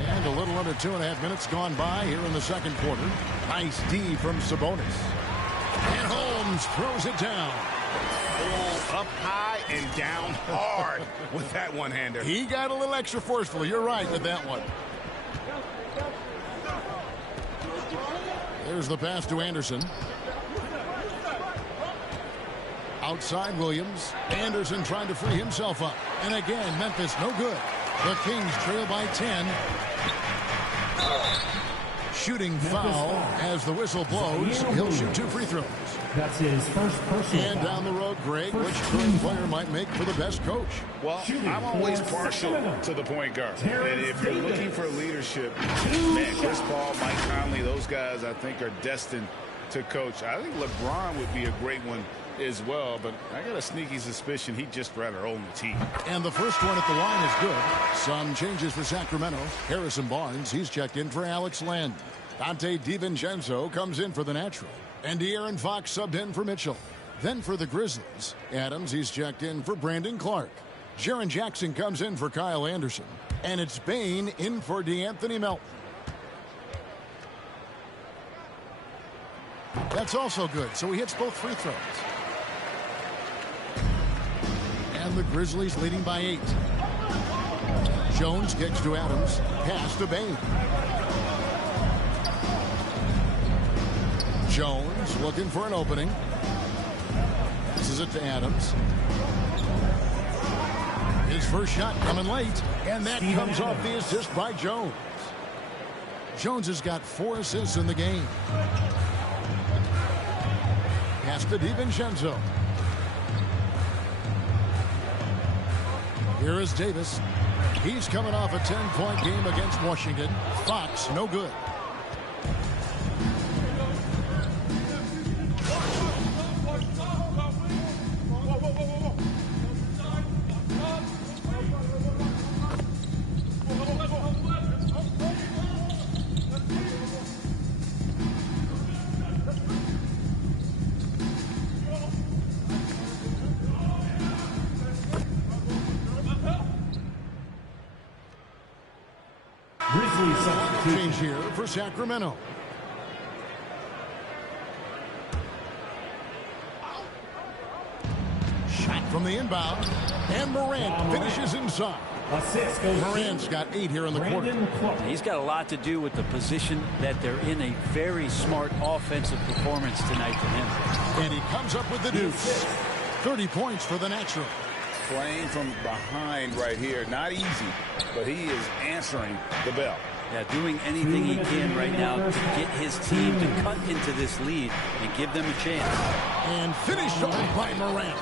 And a little under 2.5 minutes gone by here in the second quarter. Nice D from Sabonis. And Holmes throws it down. Oh, up high and down hard with that one-hander. He got a little extra forceful. You're right with that one. There's the pass to Anderson. Outside Williams. Anderson trying to free himself up. And again, Memphis no good. The Kings trail by 10. Shooting foul as the whistle blows. He'll shoot 2 free throws. That's his first personal. And down the road, Greg, which current player might make for the best coach? Well, I'm always partial to the point guard. And if you're looking for leadership, man, Chris Paul, Mike Conley, those guys I think are destined to coach. I think LeBron would be a great one as well, but I got a sneaky suspicion he'd just rather own the team. And the first one at the line is good. Some changes for Sacramento. Harrison Barnes, he's checked in for Alex Len. Dante DiVincenzo comes in for the natural. And De'Aaron Fox subbed in for Mitchell. Then for the Grizzlies, Adams, he's checked in for Brandon Clark. Jaren Jackson comes in for Kyle Anderson. And it's Bain in for DeAnthony Melton. That's also good, so he hits both free throws. And the Grizzlies leading by 8. Jones kicks to Adams. Pass to Bain. Jones looking for an opening. Passes it to Adams. His first shot coming late. And that comes off the assist by Jones. Jones has got 4 assists in the game. Pass to DiVincenzo. Here is Davis. He's coming off a 10-point game against Washington. Fox, no good. Change here for Sacramento. Shot from the inbound. And Morant finishes inside. Morant's got 8 here in the quarter. He's got a lot to do with the position that they're in. A very smart offensive performance tonight for him. And he comes up with the deuce. 30 points for the Natural. Playing from behind right here. Not easy, but he is answering the bell. Yeah, doing anything he can right now to get his team to cut into this lead and give them a chance. And finished off by Morant.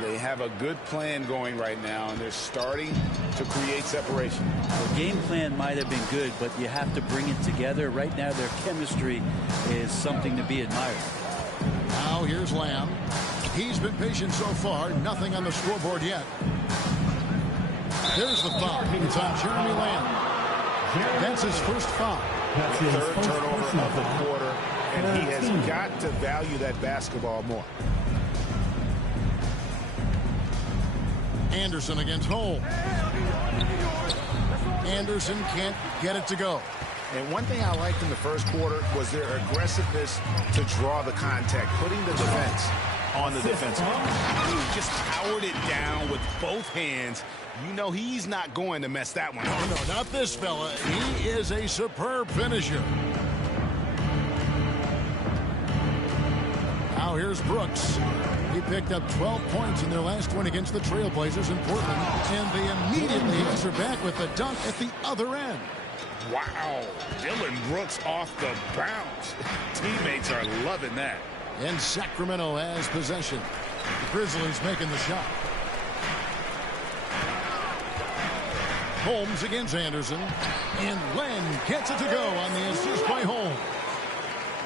They have a good plan going right now, and they're starting to create separation. The game plan might have been good, but you have to bring it together. Right now, their chemistry is something to be admired. Now here's Lamb. He's been patient so far. Nothing on the scoreboard yet. There's the foul. It's on Jeremy Lamb. That's his first foul. Third turnover of the quarter, and he has got to value that basketball more. Anderson against Holmes. Anderson can't get it to go. And one thing I liked in the first quarter was their aggressiveness to draw the contact, putting the defense on the defensive. He just powered it down with both hands. You know he's not going to mess that one up. Oh, no, not this fella. He is a superb finisher. Now here's Brooks. He picked up 12 points in their last win against the Trailblazers in Portland, and they immediately answer back with the dunk at the other end. Wow, Dylan Brooks off the bounce. Teammates are loving that. And Sacramento has possession. The Grizzlies making the shot. Holmes against Anderson. And Len gets it to go on the assist by Holmes.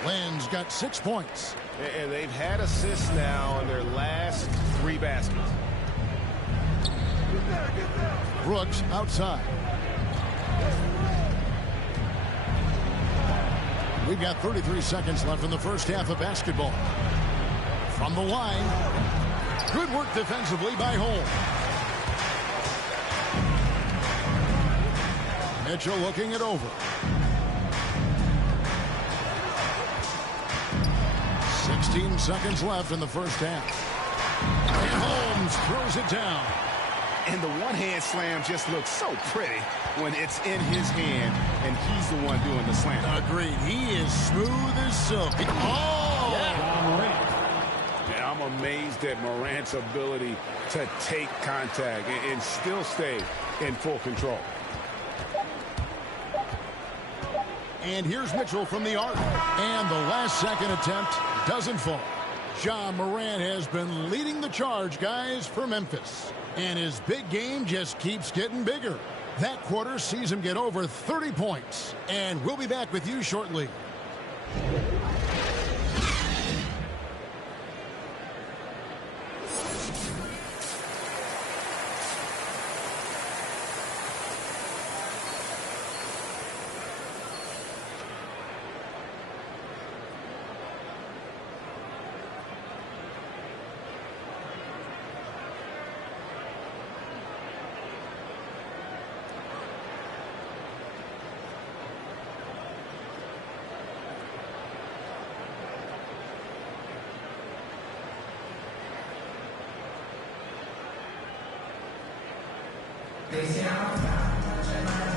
Len's got 6 points. And they've had assists now in their last 3 baskets. Brooks outside. We've got 33 seconds left in the first half of basketball. From the line. Good work defensively by Holmes. Mitchell looking it over. 16 seconds left in the first half. And Holmes throws it down. And the one-hand slam just looks so pretty when it's in his hand and he's the one doing the slam. Agreed. He is smooth as silk. Oh! Yeah, I'm amazed at Morant's ability to take contact and still stay in full control. And here's Mitchell from the arc. And the last second attempt doesn't fall. Ja Morant has been leading the charge, guys, for Memphis. And his big game just keeps getting bigger. That quarter sees him get over 30 points. And we'll be back with you shortly.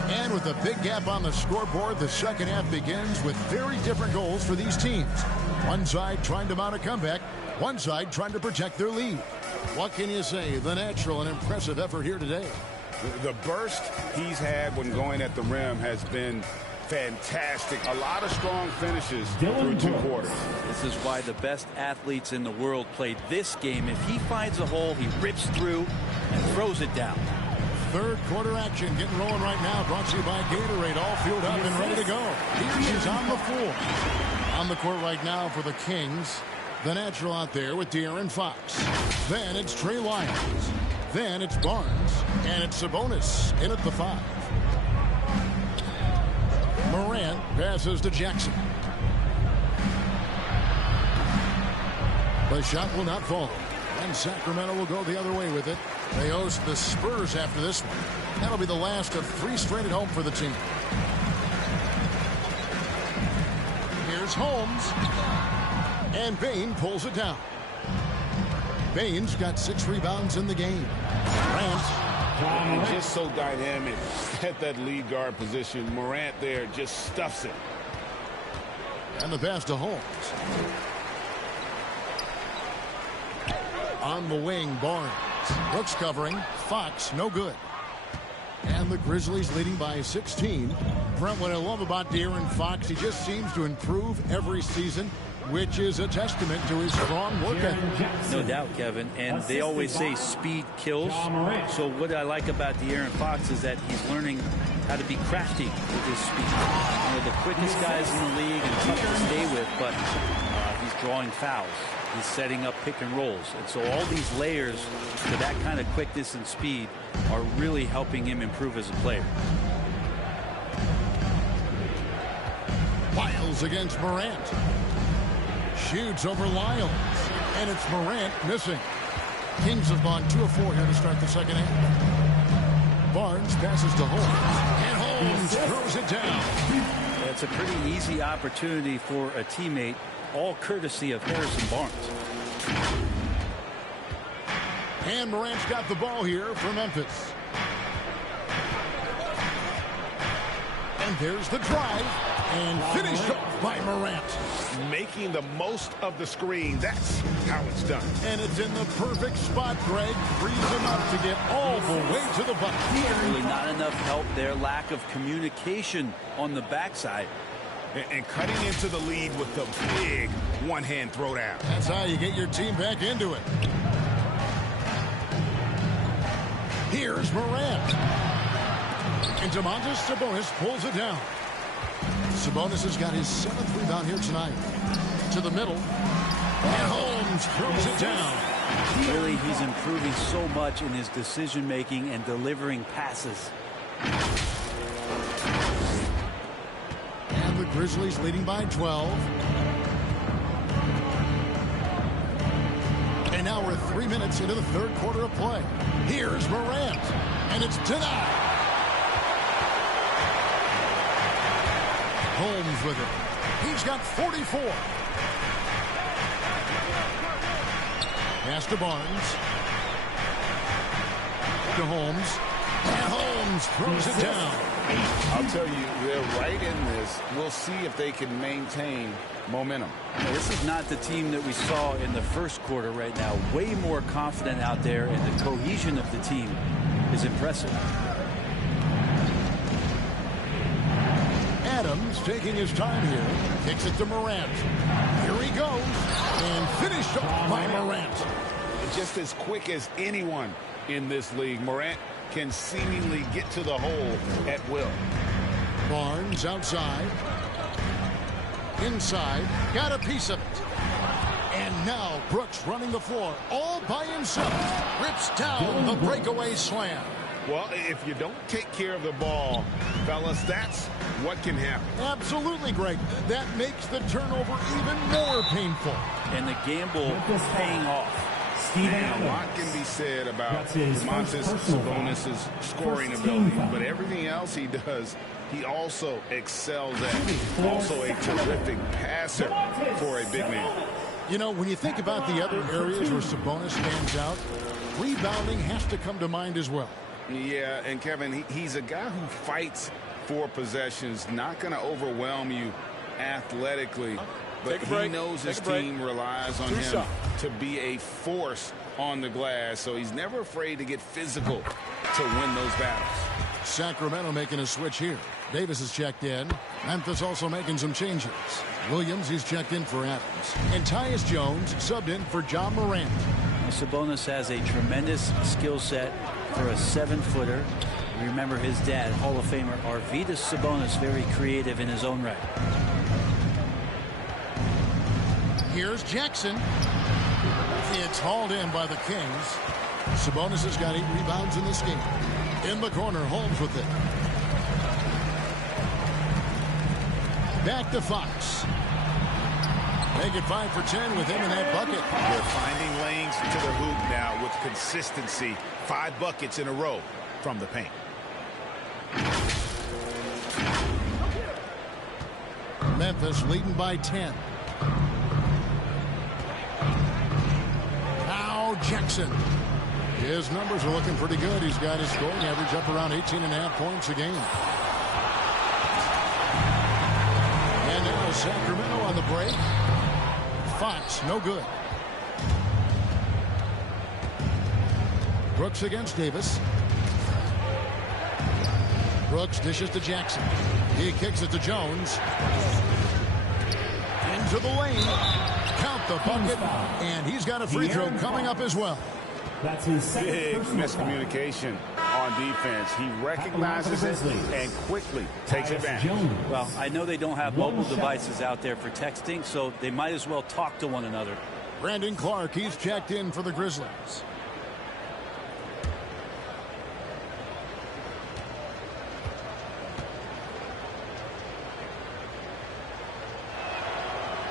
And with a big gap on the scoreboard, the second half begins with very different goals for these teams. One side trying to mount a comeback, one side trying to protect their lead. What can you say? The Natural, an impressive effort here today. The burst he's had when going at the rim has been fantastic. A lot of strong finishes through 2 quarters. This is why the best athletes in the world play this game. If he finds a hole, he rips through and throws it down. Third quarter action getting rolling right now. Brought to you by Gatorade. All fueled up and ready to go. Here's on the floor. On the court right now for the Kings. The Natural out there with De'Aaron Fox. Then it's Trey Lyons. Then it's Barnes. And it's Sabonis in at the 5. Morant passes to Jackson. The shot will not fall. And Sacramento will go the other way with it. They host the Spurs after this one. That'll be the last of 3 straight at home for the team. It's Holmes. And Bain pulls it down. Bain's got 6 rebounds in the game. Morant. And just so dynamic at that lead guard position. Morant there just stuffs it. And the pass to Holmes. On the wing, Barnes. Brooks covering. Fox, no good. And the Grizzlies leading by 16. Brent, what I love about De'Aaron Fox, he just seems to improve every season, which is a testament to his strong work ethic. No doubt, Kevin. And they always say speed kills. So what I like about De'Aaron Fox is that he's learning how to be crafty with his speed. One of the quickest guys in the league and tough to stay with, but he's drawing fouls. He's setting up pick and rolls. And so all these layers to that kind of quickness and speed are really helping him improve as a player. Lyles against Morant. Shoots over Lyles. And it's Morant missing. Kings have gone 2 of 4 here to start the second half. Barnes passes to Holmes. And Holmes throws it down. That's a pretty easy opportunity for a teammate, all courtesy of Harrison Barnes. And Morant's got the ball here for Memphis. And there's the drive. And finished off by Morant. Making the most of the screen. That's how it's done. And it's in the perfect spot, Greg. Frees him up to get all the way to the bucket. Really not enough help there. Lack of communication on the backside. And cutting into the lead with the big one-hand throwdown. That's how you get your team back into it. Here's Morant. And Domantas Sabonis pulls it down. Sabonis has got his 7th rebound here tonight. To the middle. And Holmes throws it down. Really, he's improving so much in his decision-making and delivering passes. And the Grizzlies leading by 12. And now we're 3 minutes into the 3rd quarter of play. Here's Morant. And it's denied. Holmes with it. He's got 44. Pass to Barnes. To Holmes. And Holmes throws it down. I'll tell you, they're right in this. We'll see if they can maintain momentum. This is not the team that we saw in the first quarter right now. Way more confident out there, and the cohesion of the team is impressive. Adams taking his time here. Kicks it to Morant. Here he goes. And finished off by Morant. Just as quick as anyone in this league, Morant can seemingly get to the hole at will. Barnes outside. Inside. Got a piece of it. And now Brooks running the floor all by himself. Rips down the breakaway slam. Well, if you don't take care of the ball, fellas, that's what can happen. Absolutely, Greg. That makes the turnover even more painful. And the gamble paying off. And a lot can be said about Domantas Sabonis' scoring ability, but everything else he does, he also excels at. Also a terrific passer for a big man. You know, when you think about the other areas where Sabonis stands out, rebounding has to come to mind as well. Yeah, and Kevin, he's a guy who fights for possessions, not going to overwhelm you athletically, but he knows his team relies on him to be a force on the glass, so he's never afraid to get physical to win those battles. Sacramento making a switch here. Davis is checked in. Memphis also making some changes. Williams, he's checked in for Adams. And Tyus Jones subbed in for John Morant. Sabonis has a tremendous skill set for a 7-footer. Remember his dad, Hall of Famer Arvydas Sabonis, very creative in his own right. Here's Jackson. It's hauled in by the Kings. Sabonis has got 8 rebounds in this game. In the corner, Holmes with it. Back to Fox. Make it 5 for 10 with him in that bucket. They're finding lanes to the hoop now with consistency. 5 buckets in a row from the paint. Memphis leading by 10. Now Jackson. His numbers are looking pretty good. He's got his scoring average up around 18.5 points a game. And now Sacramento on the break. Fox, no good. Brooks against Davis. Brooks dishes to Jackson. He kicks it to Jones. Into the lane. Count the bucket. And he's got a free throw coming up as well. That's his second Big miscommunication on defense. He recognizes it and quickly takes advantage. Well, I know they don't have mobile devices out there for texting, so they might as well talk to one another. Brandon Clark, he's checked in for the Grizzlies.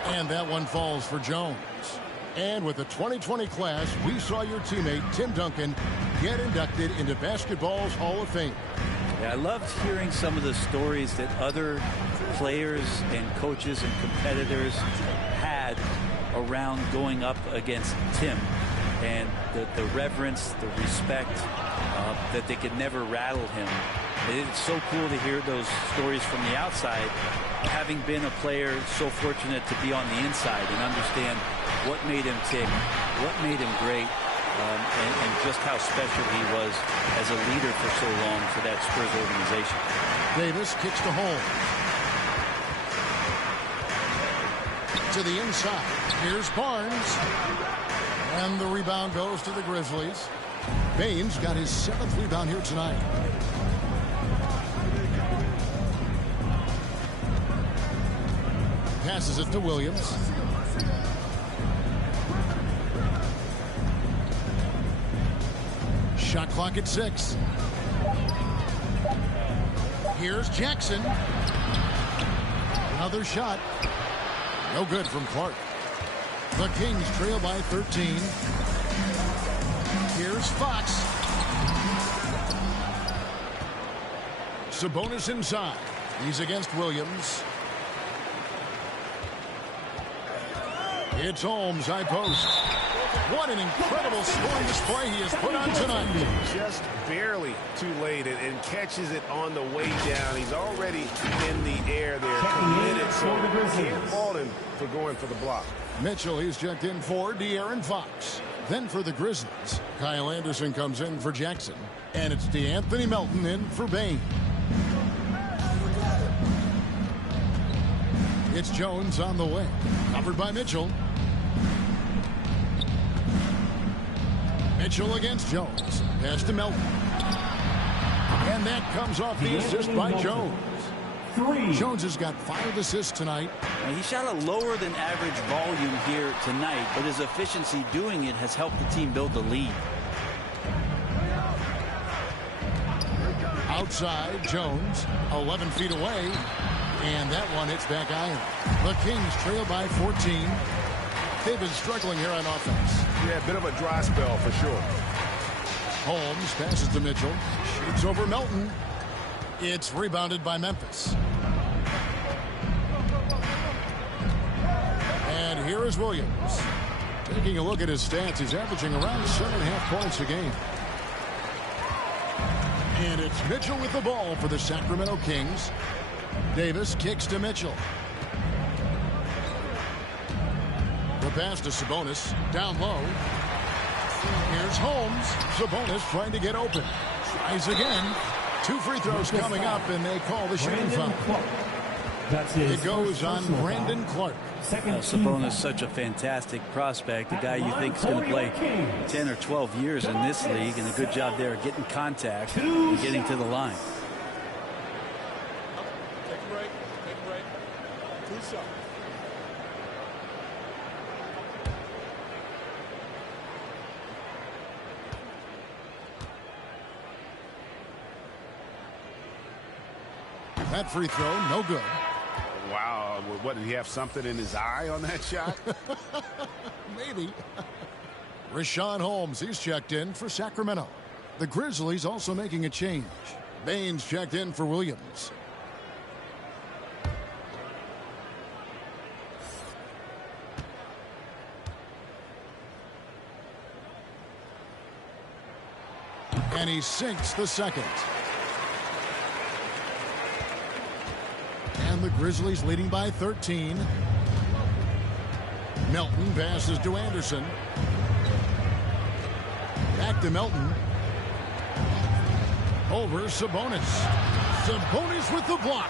And that one falls for Jones. And with the 2020 class, we saw your teammate, Tim Duncan, get inducted into basketball's Hall of Fame. Yeah, I loved hearing some of the stories that other players and coaches and competitors had around going up against Tim. And the reverence, the respect, that they could never rattle him. It's so cool to hear those stories from the outside, having been a player so fortunate to be on the inside and understand what made him tick, what made him great, and just how special he was as a leader for so long for that Spurs organization. Davis kicks to Holmes. To the inside. Here's Barnes. And the rebound goes to the Grizzlies. Baines got his 7th rebound here tonight. Passes it to Williams. Shot clock at 6. Here's Jackson. Another shot. No good from Clark. The Kings trail by 13. Here's Fox. Sabonis inside. He's against Williams. It's Holmes, high post. What an incredible scoring display he has put on tonight. Just barely too late and catches it on the way down. He's already in the air there, committed, so can't fault him for going for the block. Mitchell, he's checked in for De'Aaron Fox. Then for the Grizzlies, Kyle Anderson comes in for Jackson. And it's DeAnthony Melton in for Bain. It's Jones on the way. Covered by Mitchell. Mitchell against Jones. Pass to Melton. And that comes off the assist by Jones. Jones has got 5 assists tonight. Now, he shot a lower than average volume here tonight, but his efficiency doing it has helped the team build the lead. Outside, Jones, 11 feet away. And that one hits back iron. The Kings trail by 14. They've been struggling here on offense. Yeah, a bit of a dry spell for sure. Holmes passes to Mitchell. Shoots over Melton. It's rebounded by Memphis. And here is Williams. Taking a look at his stats, he's averaging around 7.5 points a game. And it's Mitchell with the ball for the Sacramento Kings. Davis kicks to Mitchell. The pass to Sabonis. Down low. Here's Holmes. Sabonis trying to get open. Tries again. 2 free throws coming up, and they call the shooting foul. It goes on Brandon Clark. Sabonis, such a fantastic prospect, a guy you think is going to play 10 or 12 years in this league, and a good job there of getting contact and getting to the line. That free throw, no good. Wow, what, did he have something in his eye on that shot? Maybe. Richaun Holmes, he's checked in for Sacramento. The Grizzlies also making a change. Baines checked in for Williams. And he sinks the second. And the Grizzlies leading by 13. Melton passes to Anderson. Back to Melton. Over Sabonis. Sabonis with the block.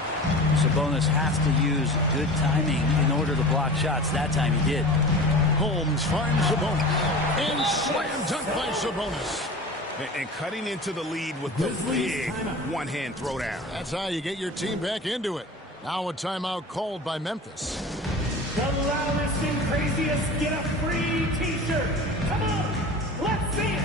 Sabonis has to use good timing in order to block shots. That time he did. Holmes finds Sabonis. And slam dunk by Sabonis. And cutting into the lead with the big one-hand throwdown. That's how you get your team back into it. Now a timeout called by Memphis. The loudest and craziest get a free t-shirt. Come on, let's see it.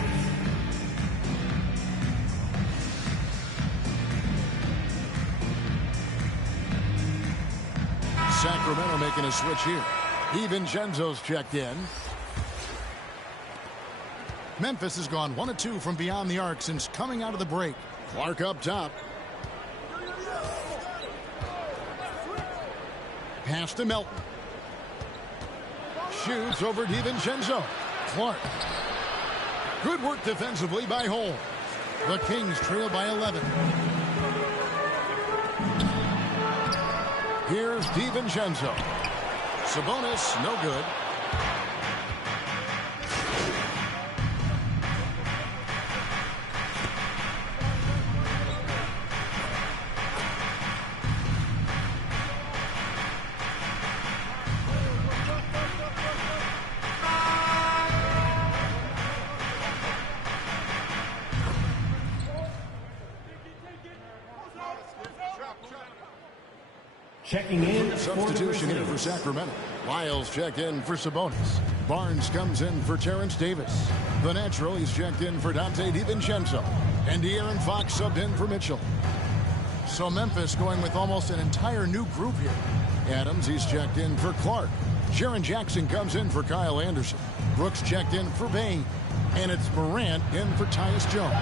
Sacramento making a switch here. DiVincenzo's checked in. Memphis has gone 1 of 2 from beyond the arc since coming out of the break. Clark up top. Pass to Melton. Shoots over DiVincenzo. Clark. Good work defensively by Holmes. The Kings trail by 11. Here's DiVincenzo. Sabonis, no good. Checking in. Substitution here for Sacramento. Lyles checked in for Sabonis. Barnes comes in for Terrence Davis. The natural, he's checked in for Dante DiVincenzo. And De'Aaron Fox subbed in for Mitchell. So Memphis going with almost an entire new group here. Adams, he's checked in for Clark. Jaren Jackson comes in for Kyle Anderson. Brooks checked in for Bain. And it's Morant in for Tyus Jones.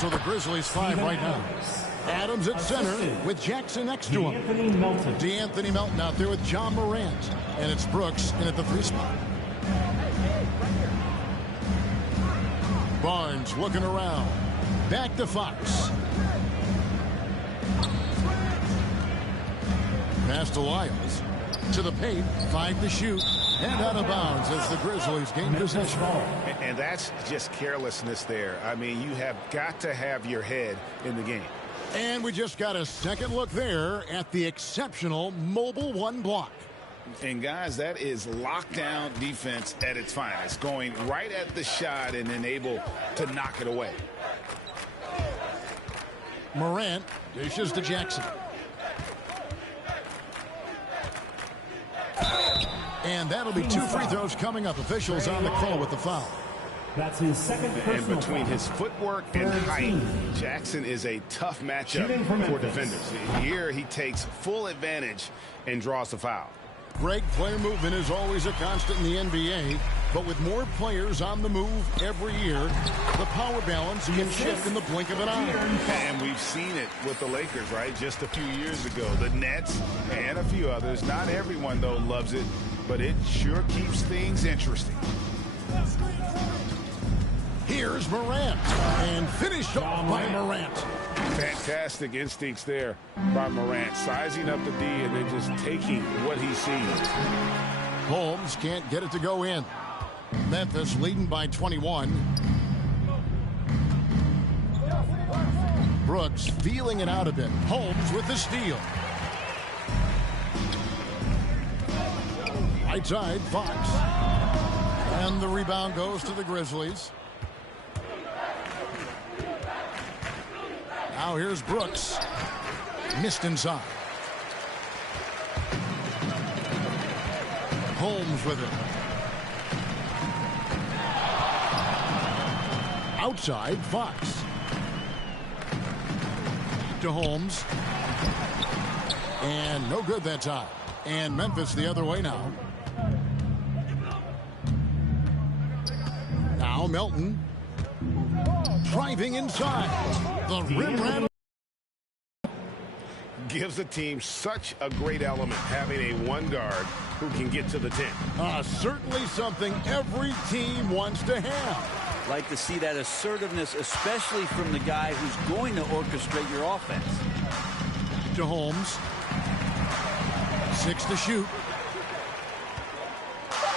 So the Grizzlies 5 right now. Adams at center with Jackson next to him. DeAnthony Melton out there with John Morant. And it's Brooks in at the 3 spot. Barnes looking around. Back to Fox. Pass to Lyles. To the paint. 5 to shoot. And out of bounds as the Grizzlies gain possession. And that's just carelessness there. I mean, you have got to have your head in the game. And we just got a second look there at the exceptional Mobile 1 block. And guys, that is lockdown defense at its finest. Going right at the shot and then able to knock it away. Morant dishes to Jackson. And that'll be 2 free throws coming up. Officials on the call with the foul. That's his second personal And between his footwork and height, Jackson is a tough matchup for defenders. Here he takes full advantage and draws the foul. Greg, player movement is always a constant in the NBA, but with more players on the move every year, the power balance can shift in the blink of an eye. And we've seen it with the Lakers, right? Just a few years ago. The Nets and a few others. Not everyone, though, loves it, but it sure keeps things interesting. Here's Morant, and finished off by Morant. Fantastic instincts there by Morant, sizing up the D and then just taking what he sees. Holmes can't get it to go in. Memphis leading by 21. Brooks feeling it out a bit. Holmes with the steal. Right side, Fox. And the rebound goes to the Grizzlies. Now here's Brooks. Missed inside. Holmes with it. Outside, Fox. To Holmes. And no good that time. And Memphis the other way now. Now Melton. Driving inside. The rim rattle. Gives the team such a great element having a one guard who can get to the 10. Certainly something every team wants to have. like to see that assertiveness, especially from the guy who's going to orchestrate your offense. To Holmes. 6 to shoot.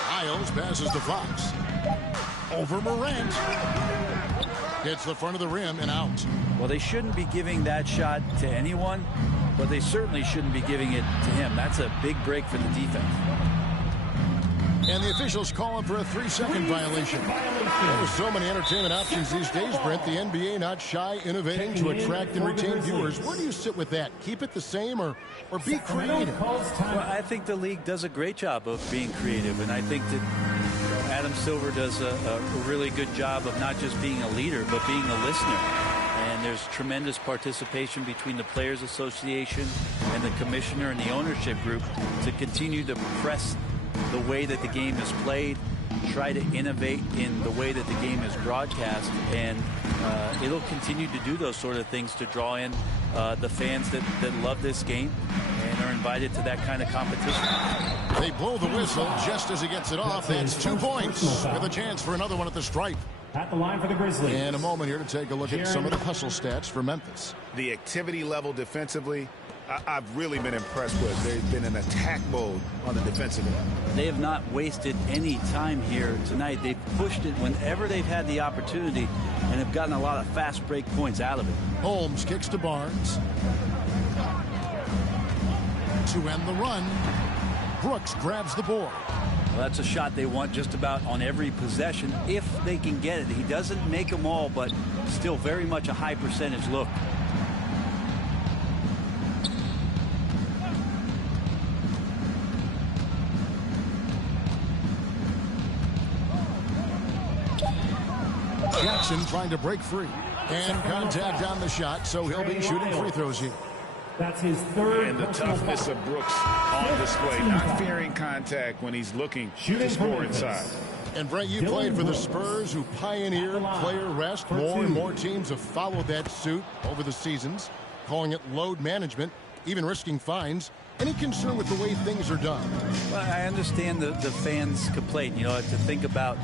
Lyles passes to Fox. Over Morant. Hits the front of the rim and out. Well, they shouldn't be giving that shot to anyone, but they certainly shouldn't be giving it to him. That's a big break for the defense. And the officials calling for a 3-second violation. There are so many entertainment options these days, Brent. The NBA not shy, innovating to attract and retain viewers. Where do you sit with that? Keep it the same or be creative? Well, I think the league does a great job of being creative, and I think that Adam Silver does a really good job of not just being a leader, but being a listener. And there's tremendous participation between the Players Association and the commissioner and the ownership group to continue to press the way that the game is played, try to innovate in the way that the game is broadcast, and it'll continue to do those sort of things to draw in the fans that love this game and are invited to that kind of competition. They blow the whistle just as he gets it off. That's 2 points with a chance for another one at the stripe. At the line for the Grizzlies. And a moment here to take a look at some of the hustle stats for Memphis. The activity level defensively, I've really been impressed with. They've been in attack mode on the defensive end. They have not wasted any time here tonight. They've pushed it whenever they've had the opportunity and have gotten a lot of fast break points out of it. Holmes kicks to Barnes. To end the run, Brooks grabs the board. Well, that's a shot they want just about on every possession if they can get it. He doesn't make them all, but still very much a high percentage look. Jackson trying to break free. And contact on the shot, so he'll be shooting free throws here. That's his third. And the toughness of Brooks on display, not fearing contact when he's looking to score inside. And Brent, you played for the Spurs, who pioneered player rest. More and more teams have followed that suit over the seasons, calling it load management, even risking fines. Any concern with the way things are done? Well, I understand the fans' complaint. You know, to think about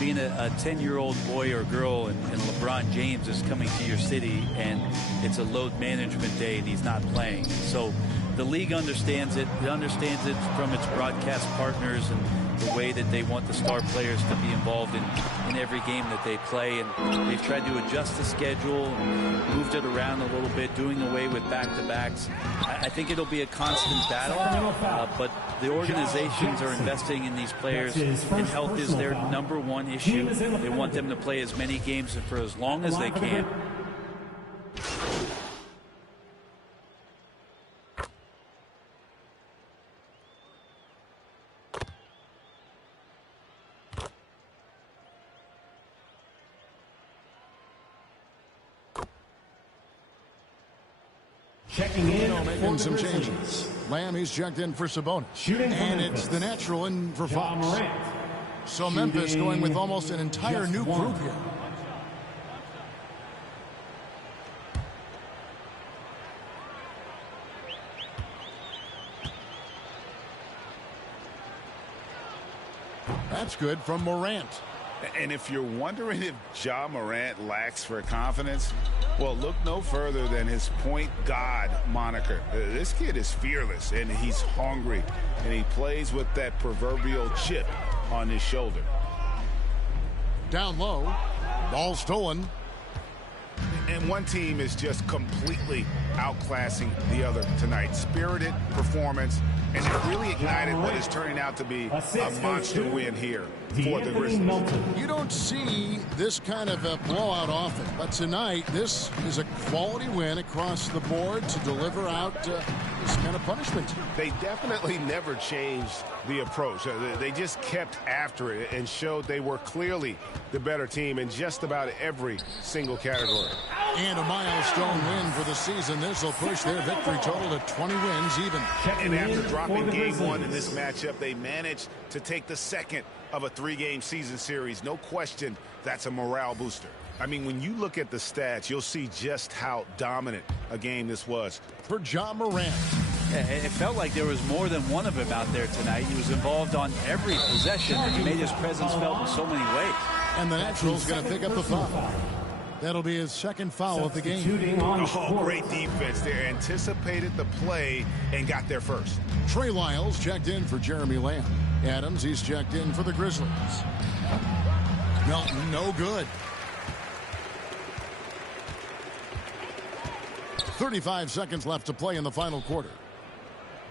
being a 10-year-old boy or girl and LeBron James is coming to your city and it's a load management day and he's not playing. So the league understands it. It understands it from its broadcast partners and the way that they want the star players to be involved in every game that they play. And they've tried to adjust the schedule and moved it around a little bit, doing away with back-to-backs. I think it'll be a constant battle, but the organizations are investing in these players, and health is their #1 issue. They want them to play as many games and for as long as they can. Checking in making some changes. Lamb, he's checked in for Sabonis. And it's the natural in for Fox. So Memphis going with almost an entire new group here. That's good from Morant. And if you're wondering if Ja Morant lacks for confidence, well, look no further than his point guard moniker. This kid is fearless, and he's hungry, and he plays with that proverbial chip on his shoulder. Down low, ball stolen. And one team is just completely outclassing the other tonight. Spirited performance, and it really ignited what is turning out to be a monster win here for the Grizzlies. You don't see this kind of a blowout often, but tonight this is a quality win across the board to deliver out this kind of punishment. They definitely never changed the approach. They just kept after it and showed they were clearly the better team in just about every single category. And a milestone win for the season. This will push their victory total to 20 wins even. And after dropping game 1 in this matchup, they managed to take the second of a 3-game season series. No question, that's a morale booster. I mean, when you look at the stats, you'll see just how dominant a game this was. For Ja Morant. It felt like there was more than one of him out there tonight. He was involved on every possession, and he made his presence felt in so many ways. And the Natural's going to pick up the foul. That'll be his second foul of the game. Oh, great defense there. Anticipated the play and got there first. Trey Lyles checked in for Jeremy Lamb. Adams, he's checked in for the Grizzlies. Melton, no good. 35 seconds left to play in the final quarter.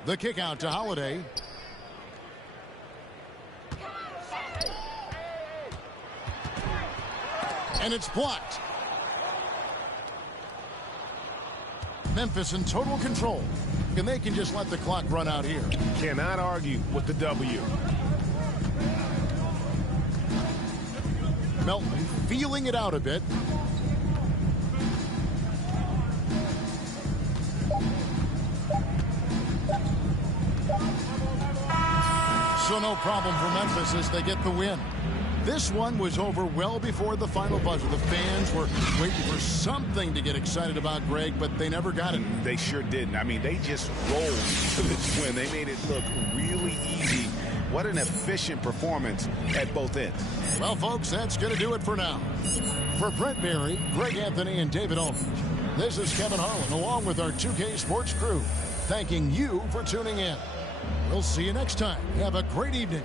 The kick out to Holiday. And it's blocked. Memphis in total control. And they can just let the clock run out here. Cannot argue with the W. Melton feeling it out a bit. So no problem for Memphis as they get the win. This one was over well before the final buzzer. The fans were waiting for something to get excited about, Greg, but they never got it. They sure didn't. I mean, they just rolled to this win. They made it look really easy. What an efficient performance at both ends. Well, folks, that's going to do it for now. For Brent Berry, Greg Anthony, and David Aldridge, this is Kevin Harlan, along with our 2K Sports crew, thanking you for tuning in. We'll see you next time. Have a great evening.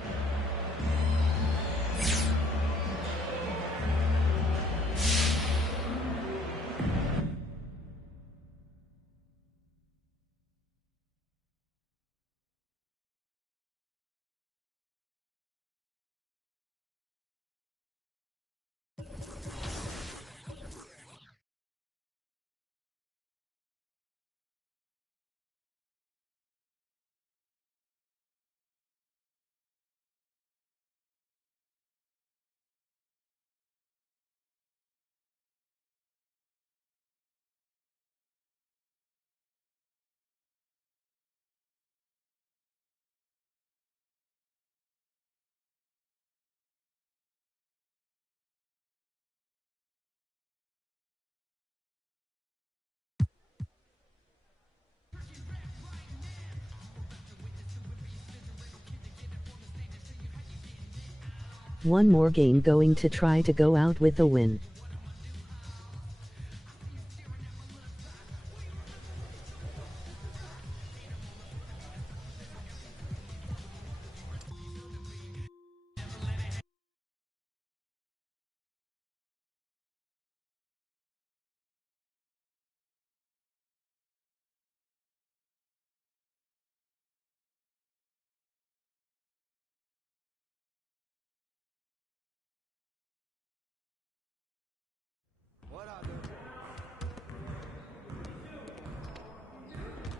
One more game going to try to go out with a win.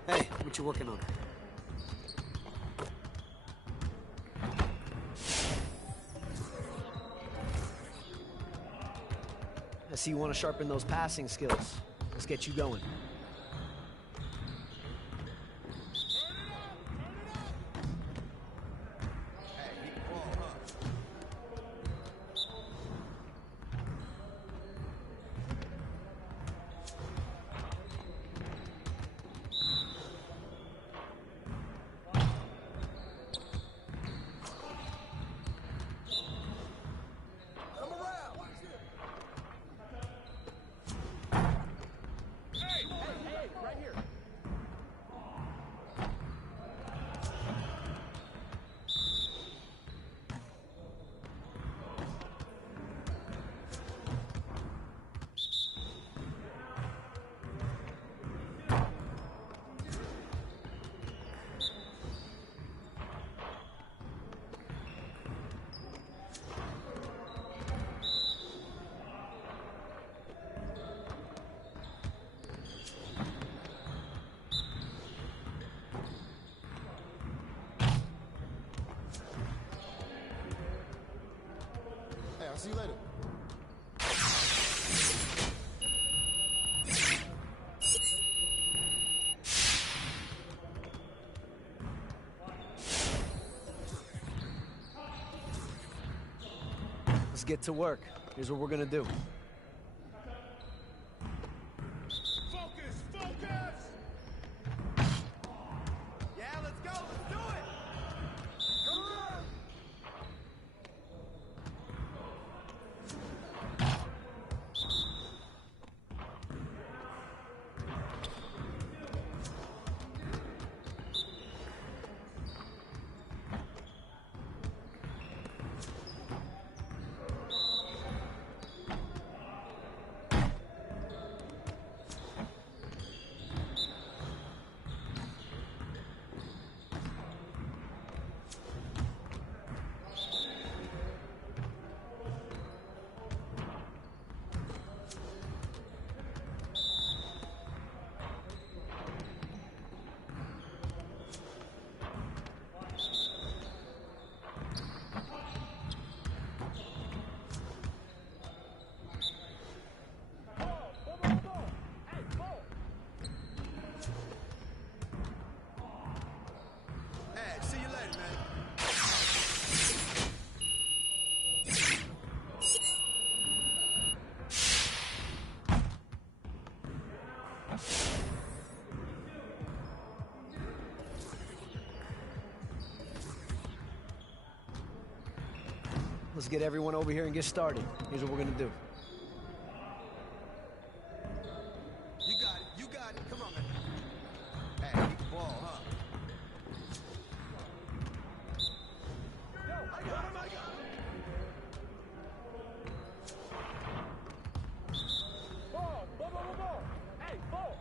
Hey, what you working on? I see you want to sharpen those passing skills. Let's get you going. I'll see you later. Let's get to work. Here's what we're gonna do. Let's get everyone over here and get started. Here's what we're gonna do. You got it. You got it. Come on, man. Hey, keep the ball, huh? Yo, I got him. Ball, ball, ball, ball, ball. Hey, ball.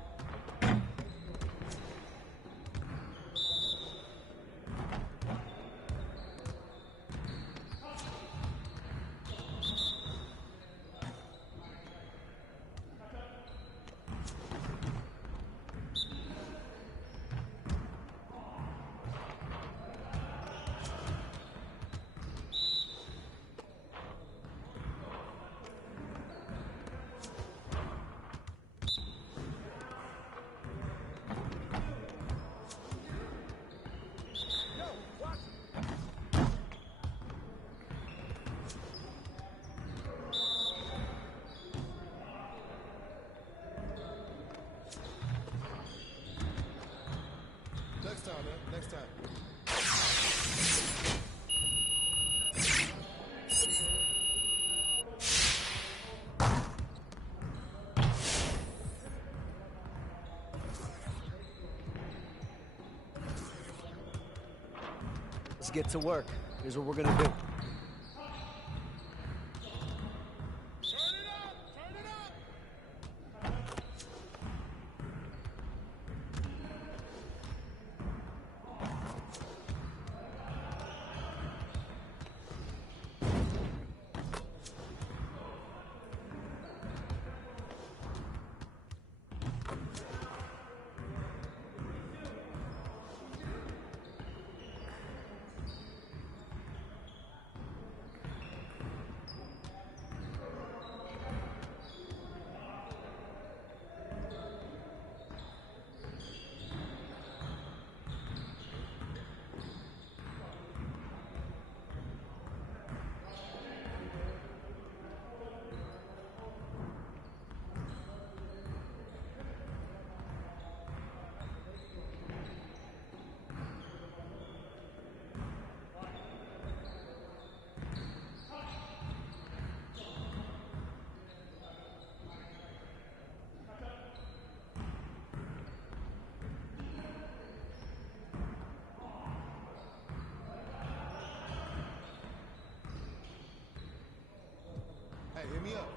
Next time, man. Next time. Let's get to work. Here's what we're gonna do. Hey, hit me up.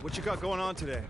What you got going on today?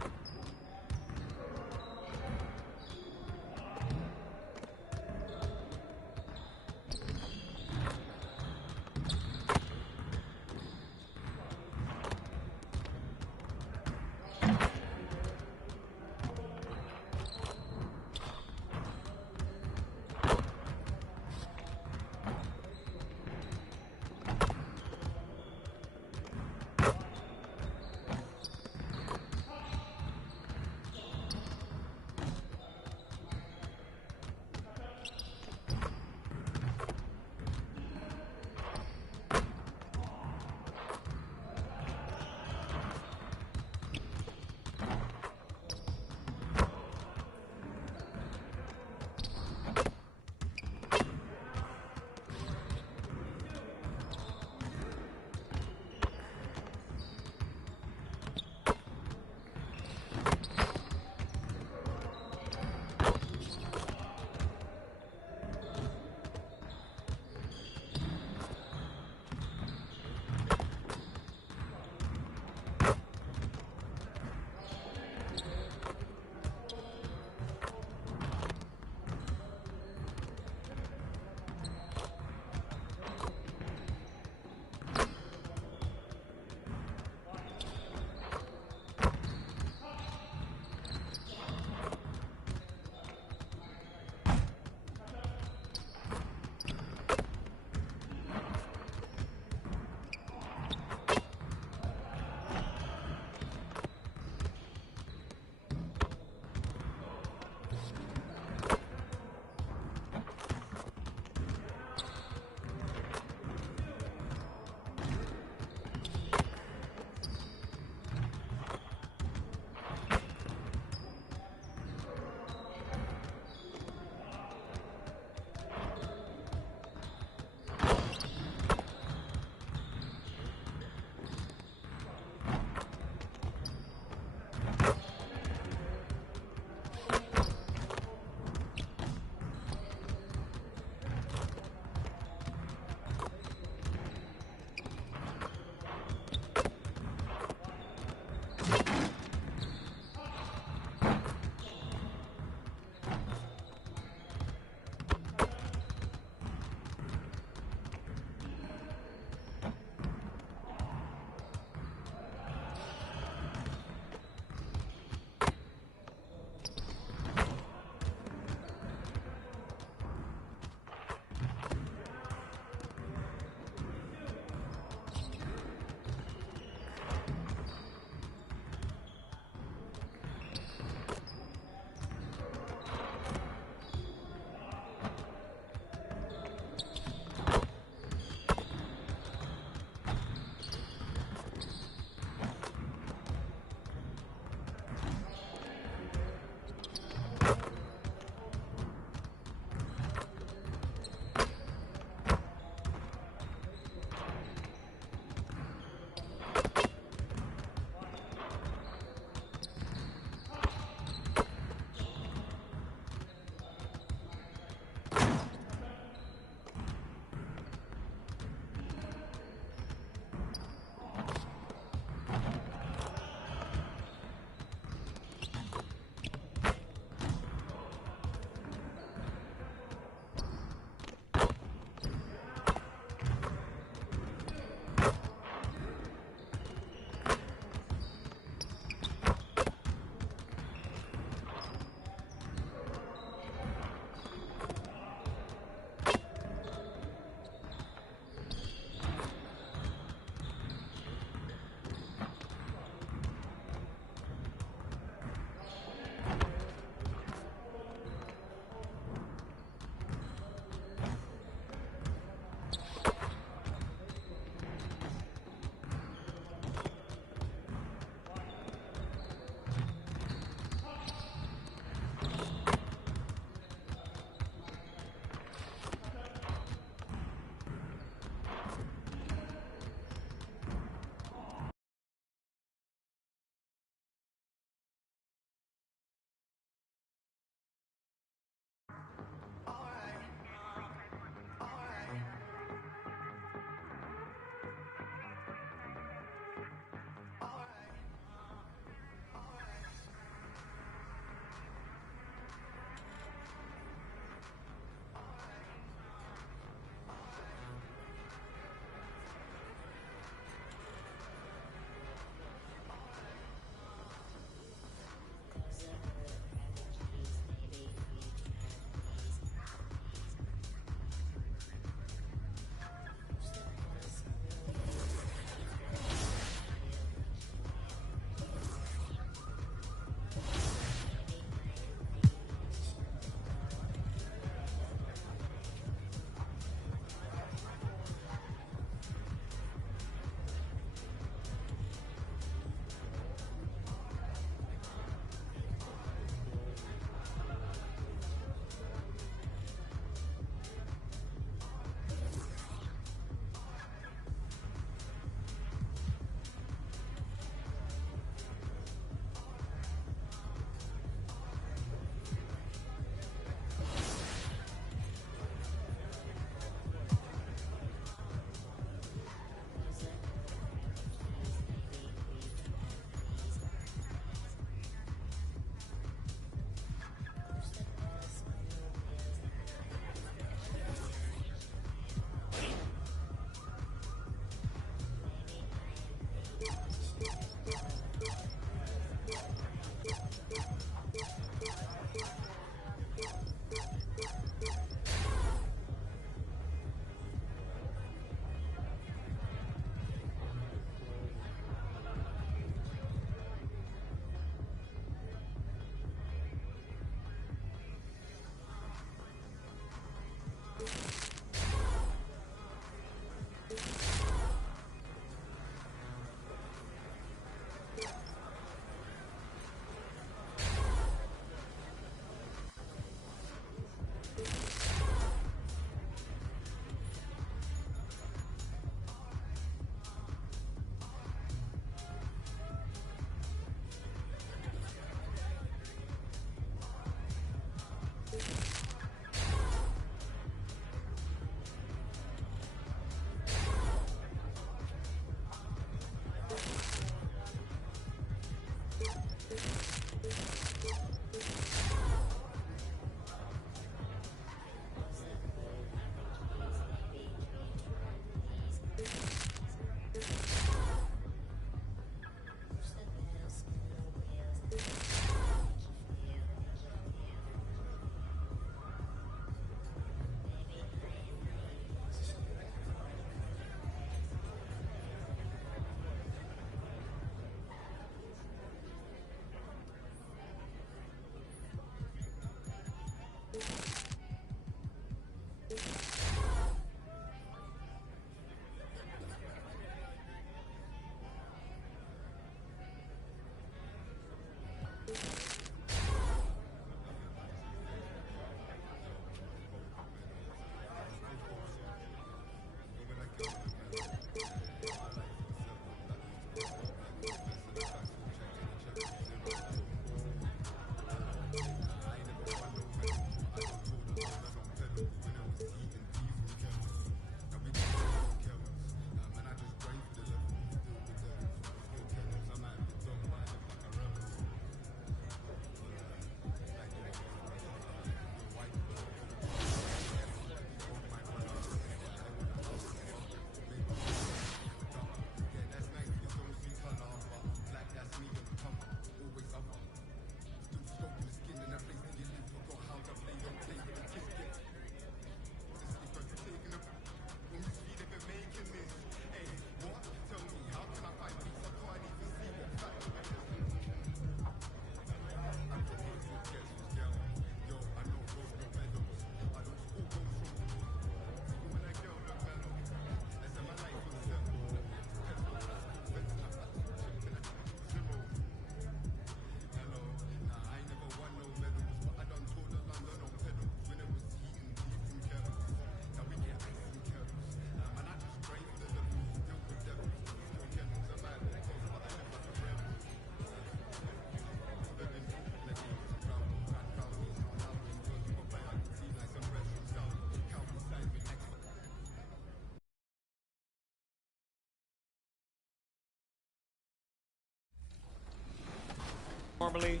normally.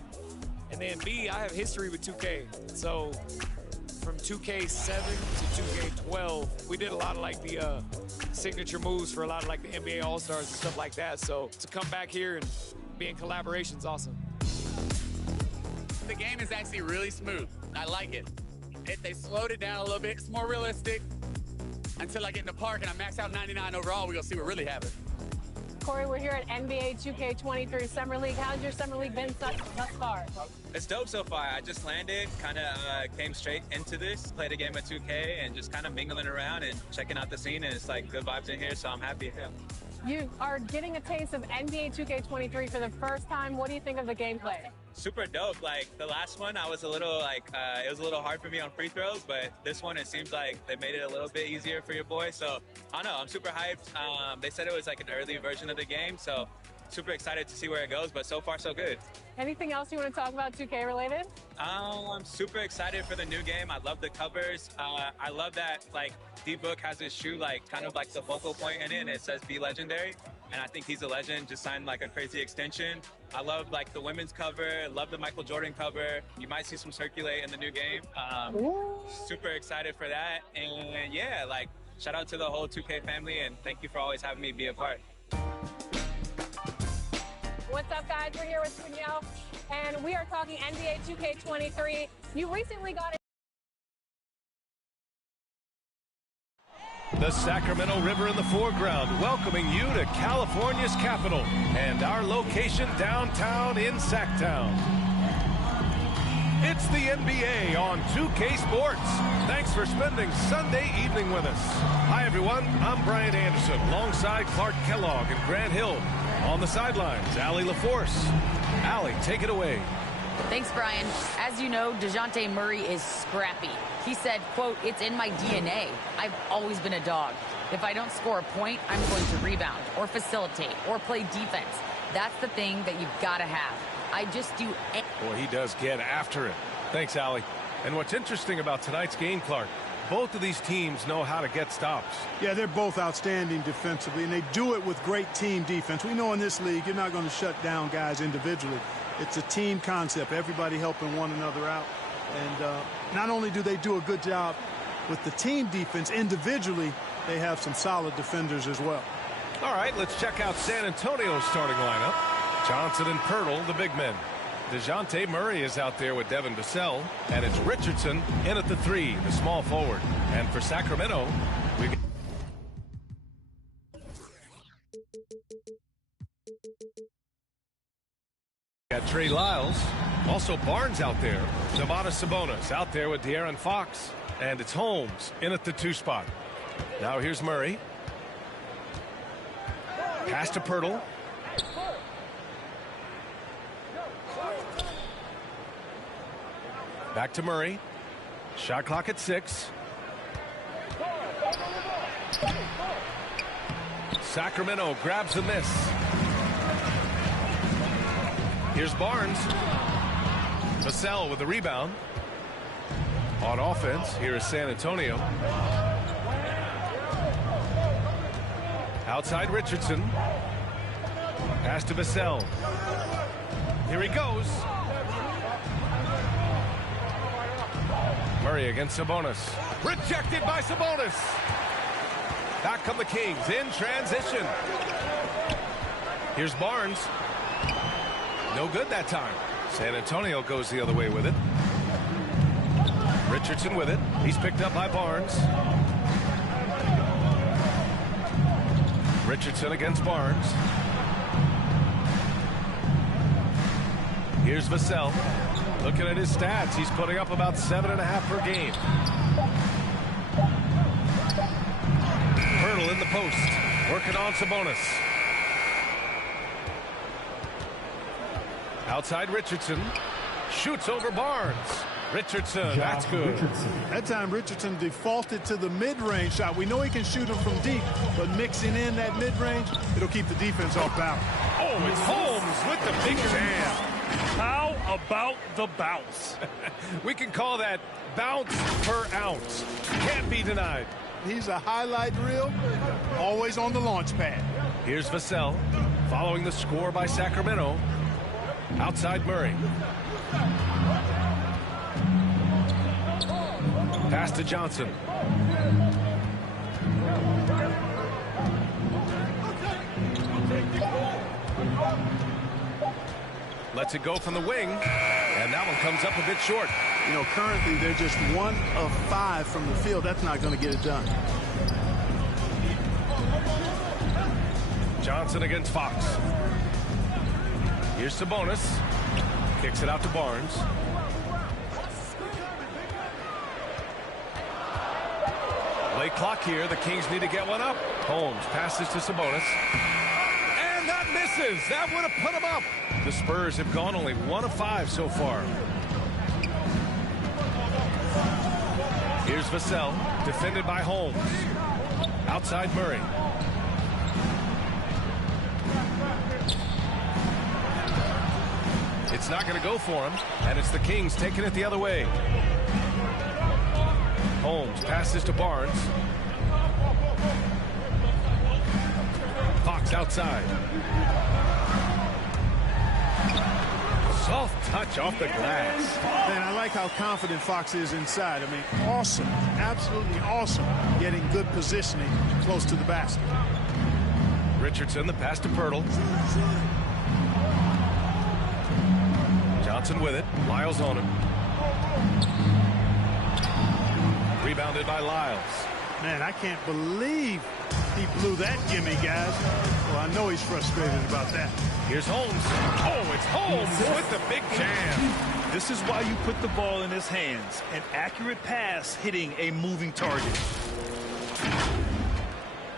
And then B, I have history with 2K. So from 2K7 to 2K12, we did a lot of like the signature moves for a lot of like the NBA All-Stars and stuff like that. So to come back here and be in collaboration is awesome. The game is actually really smooth. I like it. They slowed it down a little bit. It's more realistic. Until I get in the park and I max out 99 overall, we're going to see what really happens. Corey, we're here at NBA2K23 Summer League. How's your Summer League been thus far? It's dope so far. I just landed, kind of came straight into this, played a game of 2K, and just kind of mingling around and checking out the scene, and it's like good vibes in here, so I'm happy. You are getting a taste of NBA 2K23 for the first time. What do you think of the gameplay? Super dope. Like the last one, I was a little like, it was a little hard for me on free throws, but this one, it seems like they made it a little bit easier for your boy. So I don't know, I'm super hyped. They said it was like an early version of the game, so super excited to see where it goes, but so far so good. Anything else you want to talk about 2K related? I'm super excited for the new game. I love the covers. I love that like D-Book has his shoe like kind of like the focal point in it, and it says be legendary. And I think he's a legend, just signed like a crazy extension. I love like the women's cover, love the Michael Jordan cover. You might see some circulate in the new game. Super excited for that. And yeah, like shout out to the whole 2K family, and thank you for always having me be a part. What's up, guys? We're here with Danielle, and we are talking NBA 2K23. You recently got The Sacramento River in the foreground, welcoming you to California's capital and our location downtown in Sacktown. It's the NBA on 2K Sports. Thanks for spending Sunday evening with us. Hi, everyone. I'm Brian Anderson, alongside Clark Kellogg and Grant Hill. On the sidelines, Allie LaForce. Allie, take it away. Thanks, Brian. As you know, DeJounte Murray is scrappy. He said, quote, "It's in my DNA. I've always been a dog. If I don't score a point, I'm going to rebound or facilitate or play defense. That's the thing that you've got to have. I just do." Boy, he does get after it. Thanks, Allie. And what's interesting about tonight's game, Clark, both of these teams know how to get stops. Yeah, they're both outstanding defensively, and they do it with great team defense. We know in this league, you're not going to shut down guys individually. It's a team concept, everybody helping one another out. And not only do they do a good job with the team defense individually, they have some solid defenders as well. All right, let's check out San Antonio's starting lineup. Johnson and Pirtle, the big men. DeJounte Murray is out there with Devin Vassell, and it's Richardson in at the 3, the small forward. And for Sacramento, we got Trey Lyles, also Barnes out there. Domantas Sabonis out there with De'Aaron Fox, and it's Holmes in at the 2 spot. Now here's Murray. Pass to Pirtle. Back to Murray. Shot clock at 6. Sacramento grabs the miss. Here's Barnes. Vassell with the rebound. On offense, here is San Antonio. Outside Richardson. Pass to Vassell. Here he goes. Murray against Sabonis. Rejected by Sabonis. Back come the Kings in transition. Here's Barnes. No good that time. San Antonio goes the other way with it. Richardson with it. He's picked up by Barnes. Richardson against Barnes. Here's Vassell. Looking at his stats, he's putting up about 7.5 per game. Pirtle in the post, working on Sabonis. Outside Richardson, shoots over Barnes. Richardson, that's good. That time Richardson defaulted to the mid-range shot. We know he can shoot them from deep, but mixing in that mid-range, it'll keep the defense off balance. Oh, it's Holmes with the big jam. How about the bounce? We can call that bounce per ounce. Can't be denied. He's a highlight reel, always on the launch pad. Here's Vassell, following the score by Sacramento. Outside Murray. Pass to Johnson. Lets it go from the wing, and that one comes up a bit short. You know, currently they're just 1 of 5 from the field. That's not going to get it done. Johnson against Fox. Here's Sabonis. Kicks it out to Barnes. Late clock here. The Kings need to get one up. Holmes passes to Sabonis. And that misses. That would have put him up. The Spurs have gone only 1 of 5 so far. Here's Vassell, defended by Holmes. Outside Murray. It's not going to go for him, and it's the Kings taking it the other way. Holmes passes to Barnes. Fox outside. Soft touch off the glass. Man, I like how confident Fox is inside. I mean, awesome, absolutely awesome, getting good positioning close to the basket. Richardson, the pass to Pirtle. Johnson with it. Lyles on him. Rebounded by Lyles. Man, I can't believe he blew that gimme, guys. Well, I know he's frustrated about that. Here's Holmes. Oh, it's Holmes with the big jam. This is why you put the ball in his hands. An accurate pass hitting a moving target.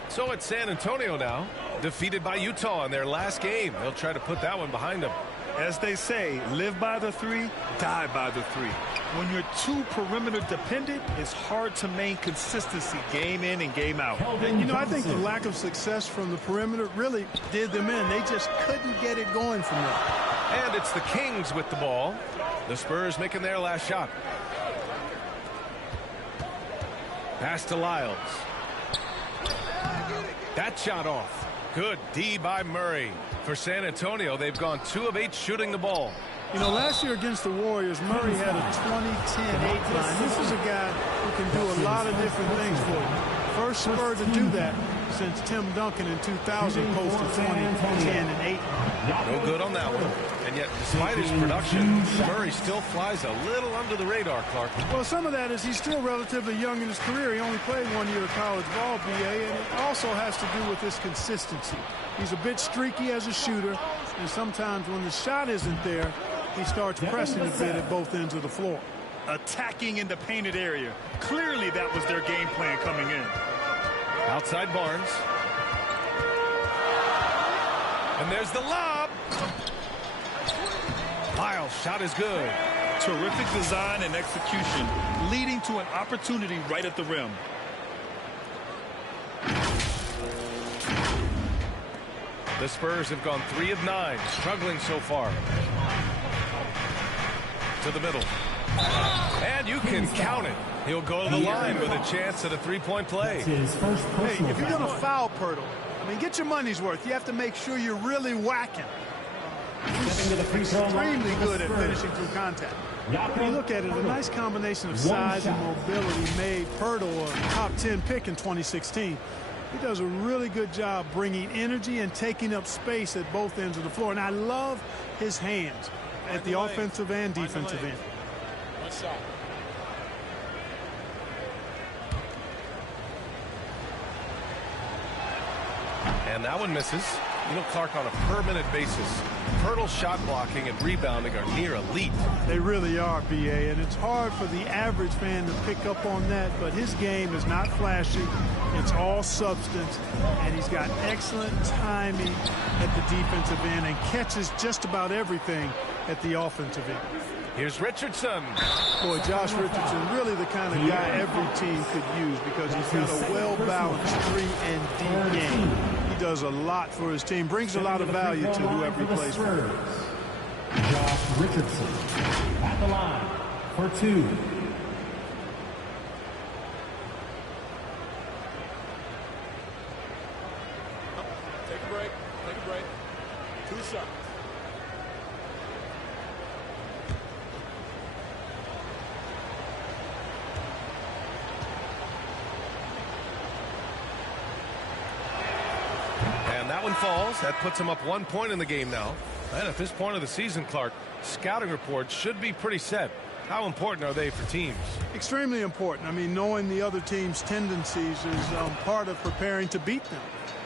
So it's San Antonio now, defeated by Utah in their last game. They'll try to put that one behind them. As they say, live by the 3, die by the 3. When you're too perimeter dependent, it's hard to maintain consistency game in and game out. And, you know, I think the lack of success from the perimeter really did them in. They just couldn't get it going from there. And it's the Kings with the ball. The Spurs making their last shot. Pass to Lyles. That shot off. Good D by Murray. For San Antonio, they've gone 2 of 8 shooting the ball. You know, last year against the Warriors, Murray had a 20-10-8 line. This is a guy who can do a lot of different things for you. First Spur to do that since Tim Duncan in 2000 posted 20-10-8. No good on that one. And yet, despite his production, Murray still flies a little under the radar, Clark. Well, some of that is he's still relatively young in his career. He only played 1 year of college ball, BA, and it also has to do with his consistency. He's a bit streaky as a shooter, and sometimes when the shot isn't there, he starts pressing a bit at both ends of the floor. Attacking in the painted area. Clearly that was their game plan coming in. Outside Barnes. And there's the lob. Lyles' shot is good. Terrific design and execution, leading to an opportunity right at the rim. The Spurs have gone 3 of 9, struggling so far. To the middle. And you can count it. He'll go to the line with a chance at a 3-point play. Hey, if you're going to foul Pirtle, I mean, get your money's worth. You have to make sure you're really whacking. He's extremely good at finishing through contact. When you look at it, a nice combination of size and mobility made Pirtle a top 10 pick in 2016. He does a really good job bringing energy and taking up space at both ends of the floor. And I love his hands at the offensive and defensive end. Nice shot. And that one misses. You know, Clark, on a per-minute basis, Pirtle's shot blocking and rebounding are near elite. They really are, BA, and it's hard for the average fan to pick up on that, but his game is not flashy. It's all substance, and he's got excellent timing at the defensive end and catches just about everything at the offensive end. Here's Richardson. Boy, Josh Richardson, really the kind of guy every team could use because he's got a well-balanced 3 and D game. He does a lot for his team, brings a lot of value to whoever he plays for. Josh Richardson at the line for 2. Take a break. 2 shots. one falls. That puts them up 1 point in the game now. And at this point of the season, Clark, scouting reports should be pretty set. How important are they for teams? Extremely important. I mean, knowing the other team's tendencies is part of preparing to beat them.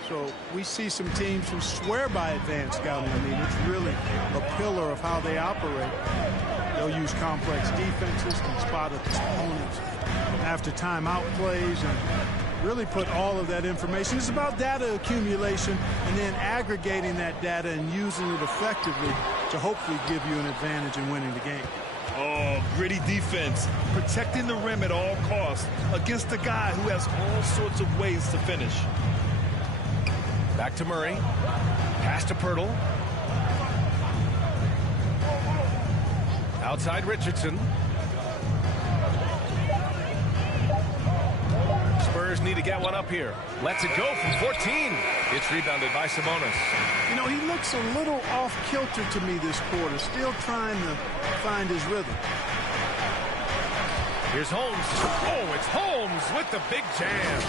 So we see some teams who swear by advanced scouting. I mean, it's really a pillar of how they operate. They'll use complex defenses, can spot opponents after timeout plays, and really put all of that information. It's about data accumulation and then aggregating that data and using it effectively to hopefully give you an advantage in winning the game. Oh, gritty defense, protecting the rim at all costs against a guy who has all sorts of ways to finish. Back to Murray. Pass to Pirtle. Outside Richardson. Spurs need to get one up here. Lets it go from 14. It's rebounded by Sabonis. You know, he looks a little off kilter to me this quarter, still trying to find his rhythm. Here's Holmes. Oh, it's Holmes with the big jam.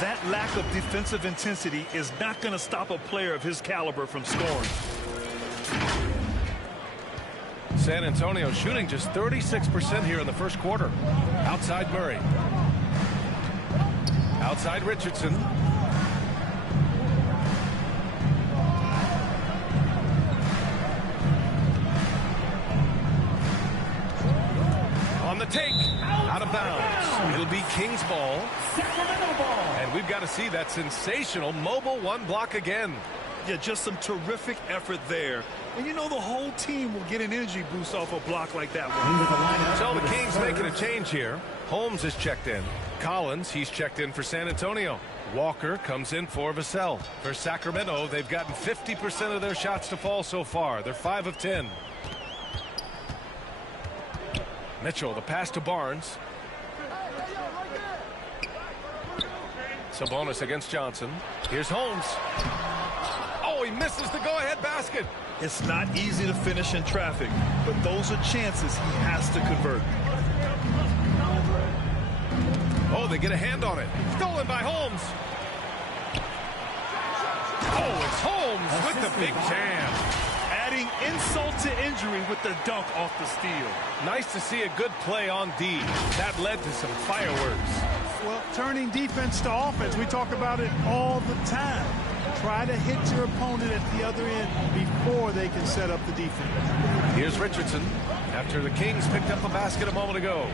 That lack of defensive intensity is not going to stop a player of his caliber from scoring. San Antonio shooting just 36% here in the first quarter. Outside Murray. Outside Richardson. On the take. Out of bounds. It'll be Kings ball. And we've got to see that sensational mobile one block again. Yeah, just some terrific effort there. And you know the whole team will get an energy boost off a block like that one. So the Kings making a change here. Holmes is checked in. Collins, he's checked in for San Antonio. Walker comes in for Vassell. For Sacramento, they've gotten 50% of their shots to fall so far. They're 5 of 10. Mitchell, the pass to Barnes. Sabonis against Johnson. Here's Holmes. Oh, he misses the go-ahead basket. It's not easy to finish in traffic, but those are chances he has to convert. Oh, they get a hand on it. Stolen by Holmes. Oh, it's Holmes with the big jam. Adding insult to injury with the dunk off the steal. Nice to see a good play on D. That led to some fireworks. Well, turning defense to offense, we talk about it all the time. Try to hit your opponent at the other end before they can set up the defense. Here's Richardson after the Kings picked up a basket a moment ago.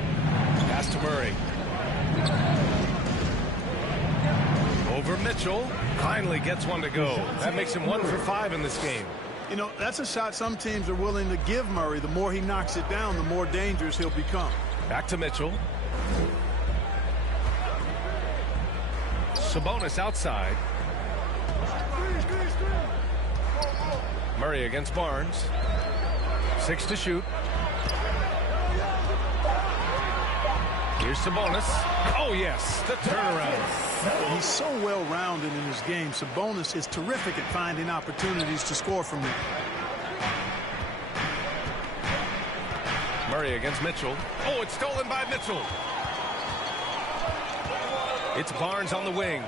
Pass to Murray. Over Mitchell. Finally gets one to go. That makes him 1 for 5 in this game. You know, that's a shot some teams are willing to give Murray. The more he knocks it down, the more dangerous he'll become. Back to Mitchell. Sabonis outside. Murray against Barnes. 6 to shoot. Here's Sabonis. Oh, yes, the turnaround. He's so well-rounded in his game. Sabonis is terrific at finding opportunities to score from there. Murray against Mitchell. Oh, it's stolen by Mitchell. It's Barnes on the wing.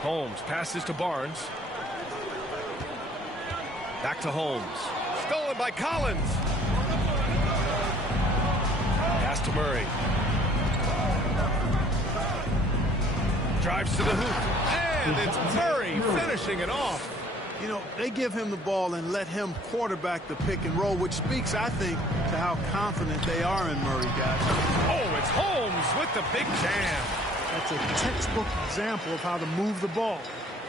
Holmes passes to Barnes. Back to Holmes. Stolen by Collins. Pass to Murray. Drives to the hoop. And it's Murray finishing it off. You know, they give him the ball and let him quarterback the pick and roll, which speaks, I think, to how confident they are in Murray, guys. Oh, it's Holmes with the big jam. That's a textbook example of how to move the ball.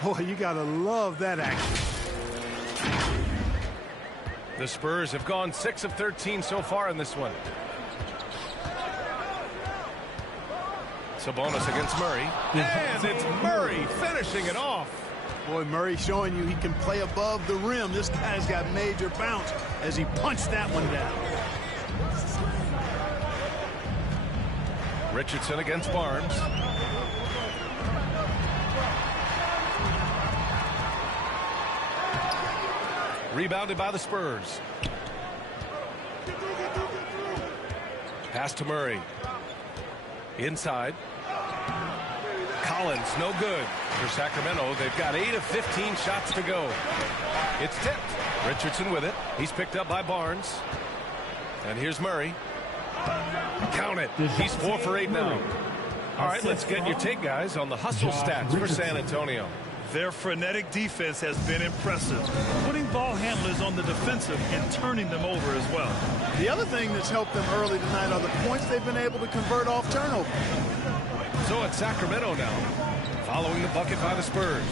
Boy, you got to love that action. The Spurs have gone 6 of 13 so far in this one. Sabonis against Murray. And it's Murray finishing it off. Boy, Murray showing you he can play above the rim. This guy's got major bounce as he punched that one down. Richardson against Barnes. Rebounded by the Spurs. Pass to Murray. Inside. Collins, no good. For Sacramento, they've got 8 of 15 shots to go. It's tipped. Richardson with it. He's picked up by Barnes. And here's Murray. Count it. He's 4 for 8 now. All right, let's get your take, guys, on the hustle stats for San Antonio. Their frenetic defense has been impressive, putting ball handlers on the defensive and turning them over as well. The other thing that's helped them early tonight are the points they've been able to convert off turnover. So it's Sacramento now, following the bucket by the Spurs.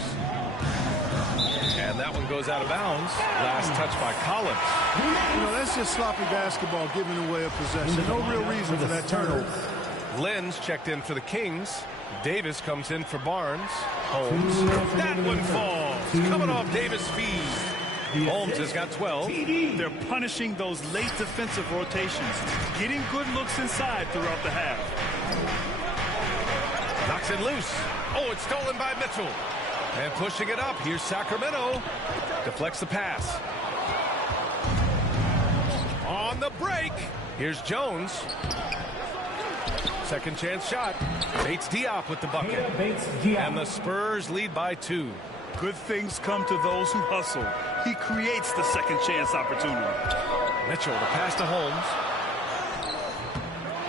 And that one goes out of bounds. Last touch by Collins. You know, that's just sloppy basketball giving away a possession. No real reason for that turnover. Lenz checked in for the Kings. Davis comes in for Barnes. Holmes. That one falls. Coming off Davis' feed. Holmes has got 12. They're punishing those late defensive rotations, getting good looks inside throughout the half. Knocks it loose. Oh, it's stolen by Mitchell. And pushing it up. Here's Sacramento. Deflects the pass. On the break. Here's Jones. Second chance shot. Bates Diop with the bucket. And the Spurs lead by 2. Good things come to those who hustle. He creates the second chance opportunity. Mitchell, the pass to Holmes.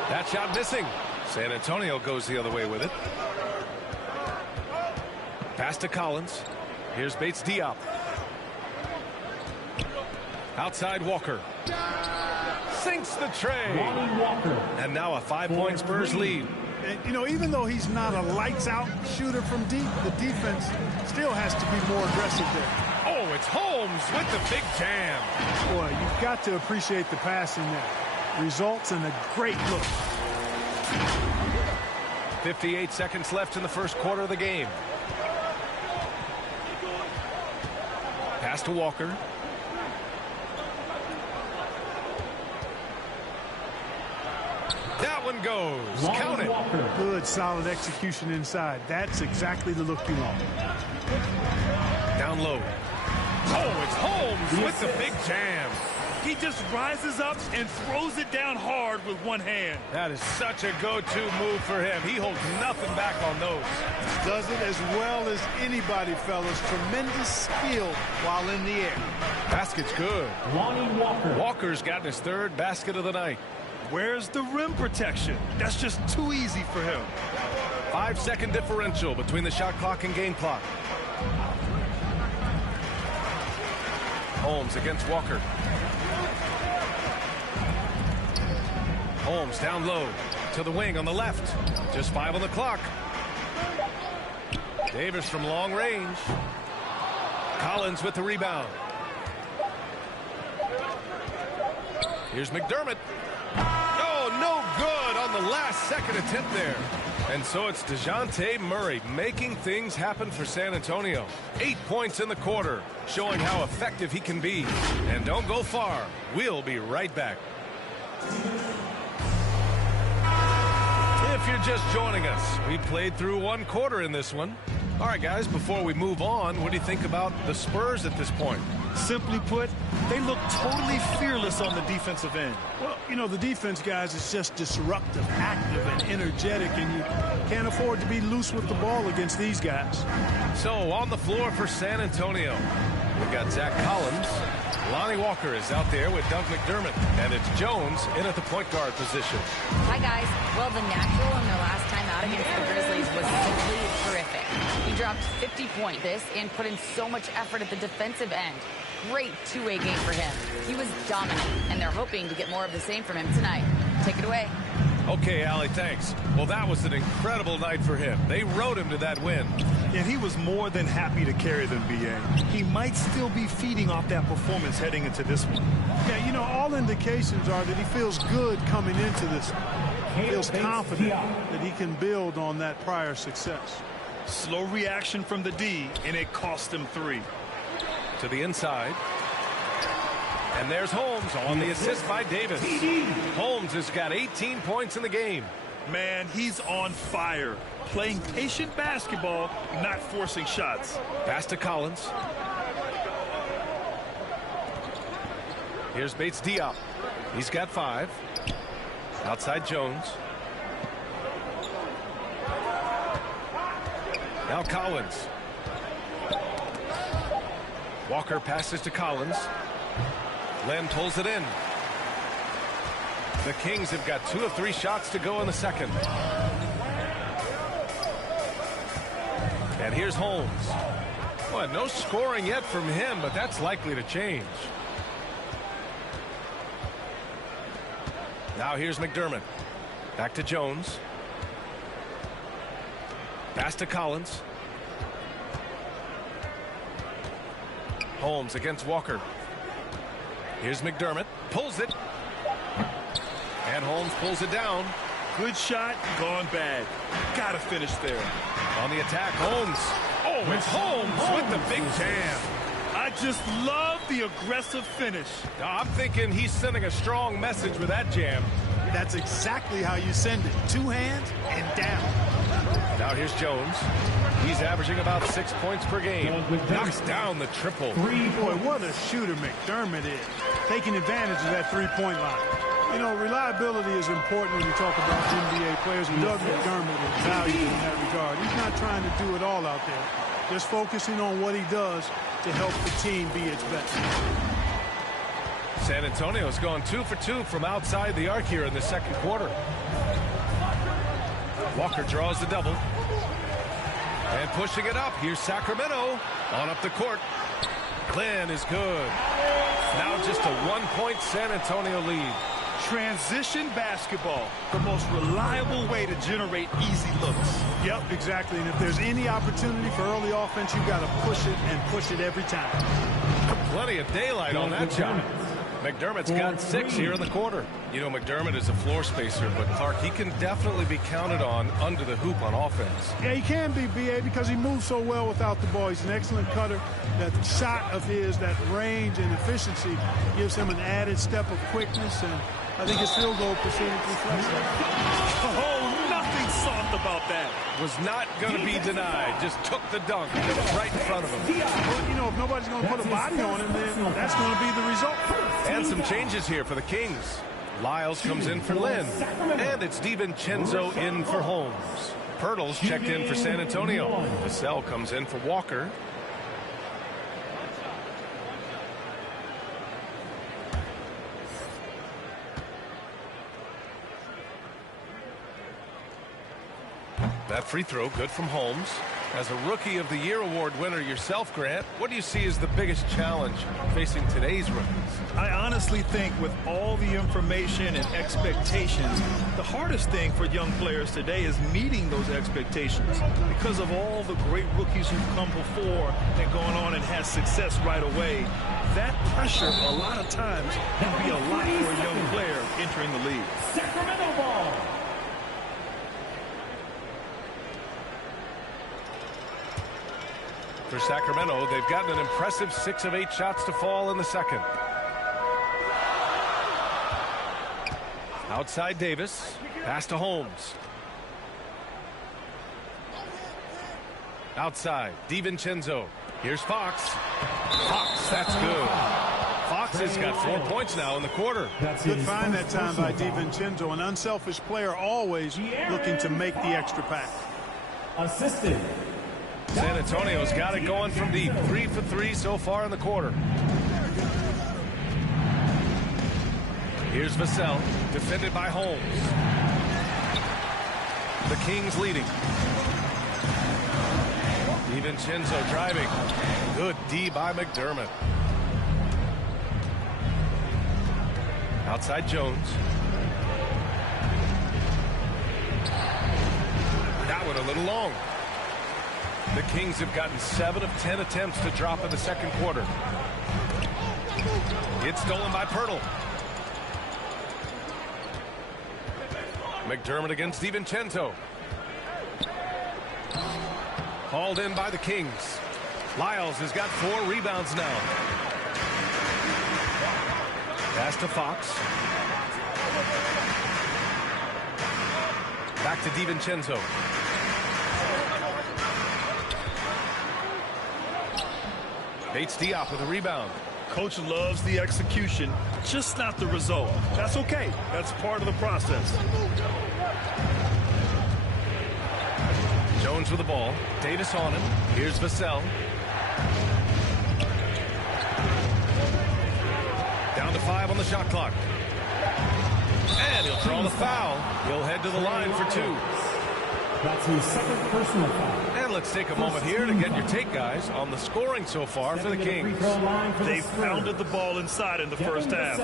That shot missing. San Antonio goes the other way with it. Pass to Collins. Here's Bates Diop. Outside Walker. Sinks the tray. And now a 5-point Spurs lead. And, you know, even though he's not a lights-out shooter from deep, the defense still has to be more aggressive there. Oh, it's Holmes with the big jam. Boy, you've got to appreciate the passing there. Results in a great look. 58 seconds left in the first quarter of the game. Pass to Walker. That one goes. Count it. Good, solid execution inside. That's exactly the look you want. Down low. Oh, it's Holmes with the big jam. He just rises up and throws it down hard with one hand. That is such a go-to move for him. He holds nothing back on those. Does it as well as anybody, fellas. Tremendous skill while in the air. Basket's good. Walker's gotten his 3rd basket of the night. Where's the rim protection? That's just too easy for him. 5-second differential between the shot clock and game clock. Holmes against Walker. Holmes down low to the wing on the left. Just 5 on the clock. Davis from long range. Collins with the rebound. Here's McDermott. Oh, no good on the last second attempt there. And so it's DeJounte Murray making things happen for San Antonio. 8 points in the quarter, showing how effective he can be. And don't go far. We'll be right back. If you're just joining us, we played through 1 quarter in this one. All right, guys, before we move on, what do you think about the Spurs at this point? Simply put, they look totally fearless on the defensive end. Well, you know, the defense, guys, is just disruptive, active, and energetic, and you can't afford to be loose with the ball against these guys. So, on the floor for San Antonio, we've got Zach Collins. Lonnie Walker is out there with Doug McDermott, and it's Jones in at the point guard position. Hi, guys. Well, the natural in their last time out against the Grizzlies was simply terrific. He dropped 50 points this and put in so much effort at the defensive end. Great two-way game for him. He was dominant, and they're hoping to get more of the same from him tonight. Take it away. Okay, Allie, thanks. Well, that was an incredible night for him. They rode him to that win. And he was more than happy to carry them, B.A. He might still be feeding off that performance heading into this one. Yeah, you know, all indications are that he feels good coming into this one. He feels confident that he can build on that prior success. Slow reaction from the D, and it cost him 3. To the inside. And there's Holmes on the assist by Davis. Holmes has got 18 points in the game. Man, he's on fire. Playing patient basketball, not forcing shots. Pass to Collins. Here's Bates Diop. He's got 5. Outside Jones. Now Collins. Walker passes to Collins. Len pulls it in. The Kings have got 2 of 3 shots to go in the second. And here's Holmes. Well, no scoring yet from him, but that's likely to change. Now here's McDermott. Back to Jones. Pass to Collins. Holmes against Walker. Here's McDermott. Pulls it. And Holmes pulls it down. Good shot, gone bad. Gotta finish there. On the attack, Holmes. Oh, it's Holmes with the big jam. I just love the aggressive finish. I'm thinking he's sending a strong message with that jam. That's exactly how you send it. 2 hands and down. Now here's Jones. He's averaging about 6 points per game. Knocks down the triple. Boy, what a shooter McDermott is. Taking advantage of that 3-point line. You know, reliability is important when you talk about NBA players, and Doug McDermott is valuable in that regard. He's not trying to do it all out there. Just focusing on what he does to help the team be its best. San Antonio's gone 2 for 2 from outside the arc here in the second quarter. Walker draws the double. And pushing it up, here's Sacramento on up the court. Glenn is good. Now just a 1-point San Antonio lead. Transition basketball, the most reliable way to generate easy looks. Yep, exactly. And if there's any opportunity for early offense, you've got to push it and push it every time. Plenty of daylight on that shot. McDermott's got 6 here in the quarter. You know, McDermott is a floor spacer, but Clark, he can definitely be counted on under the hoop on offense. Yeah, he can be, B.A., because he moves so well without the ball. He's an excellent cutter. That shot of his, that range and efficiency gives him an added step of quickness, and I think his field goal percentage reflects that. Oh, nothing soft about that. Was not going to be denied. Just took the dunk right in front of him. Well, you know, if nobody's going to put a body on him, then that's going to be the result. And some changes here for the Kings. Lyles comes in for Lynn. And it's DiVincenzo in for Holmes. Pirtle's checked in for San Antonio. Vassell comes in for Walker. That free throw good from Holmes. As a Rookie of the Year award winner yourself, Grant, what do you see as the biggest challenge facing today's rookies? I honestly think with all the information and expectations, the hardest thing for young players today is meeting those expectations. Because of all the great rookies who've come before and gone on and had success right away, that pressure a lot of times can be a lot for a young player entering the league. Sacramento ball. For Sacramento, they've gotten an impressive 6 of 8 shots to fall in the second. Outside Davis. Pass to Holmes. Outside, DiVincenzo. Here's Fox. Fox, that's good. Fox has got 4 points now in the quarter. Good find that time by DiVincenzo. An unselfish player, always looking to make the extra pass. Assisted. San Antonio's got it going from deep. 3 for 3 so far in the quarter. Here's Vassell, defended by Holmes. The Kings leading. DiVincenzo driving. Good D by McDermott. Outside Jones. That one a little long. The Kings have gotten 7 of 10 attempts to drop in the second quarter. It's stolen by Pirtle. McDermott against DiVincenzo. Hauled in by the Kings. Lyles has got 4 rebounds now. Pass to Fox. Back to DiVincenzo. Bates Diop with a rebound. Coach loves the execution, just not the result. That's okay. That's part of the process. Jones with the ball. Davis on him. Here's Vassell. Down to 5 on the shot clock. And he'll draw the foul. He'll head to the line for 2. That's his second personal foul. And let's take a moment here to get your take, guys, on the scoring so far for the Kings. They've pounded the ball inside in the first half,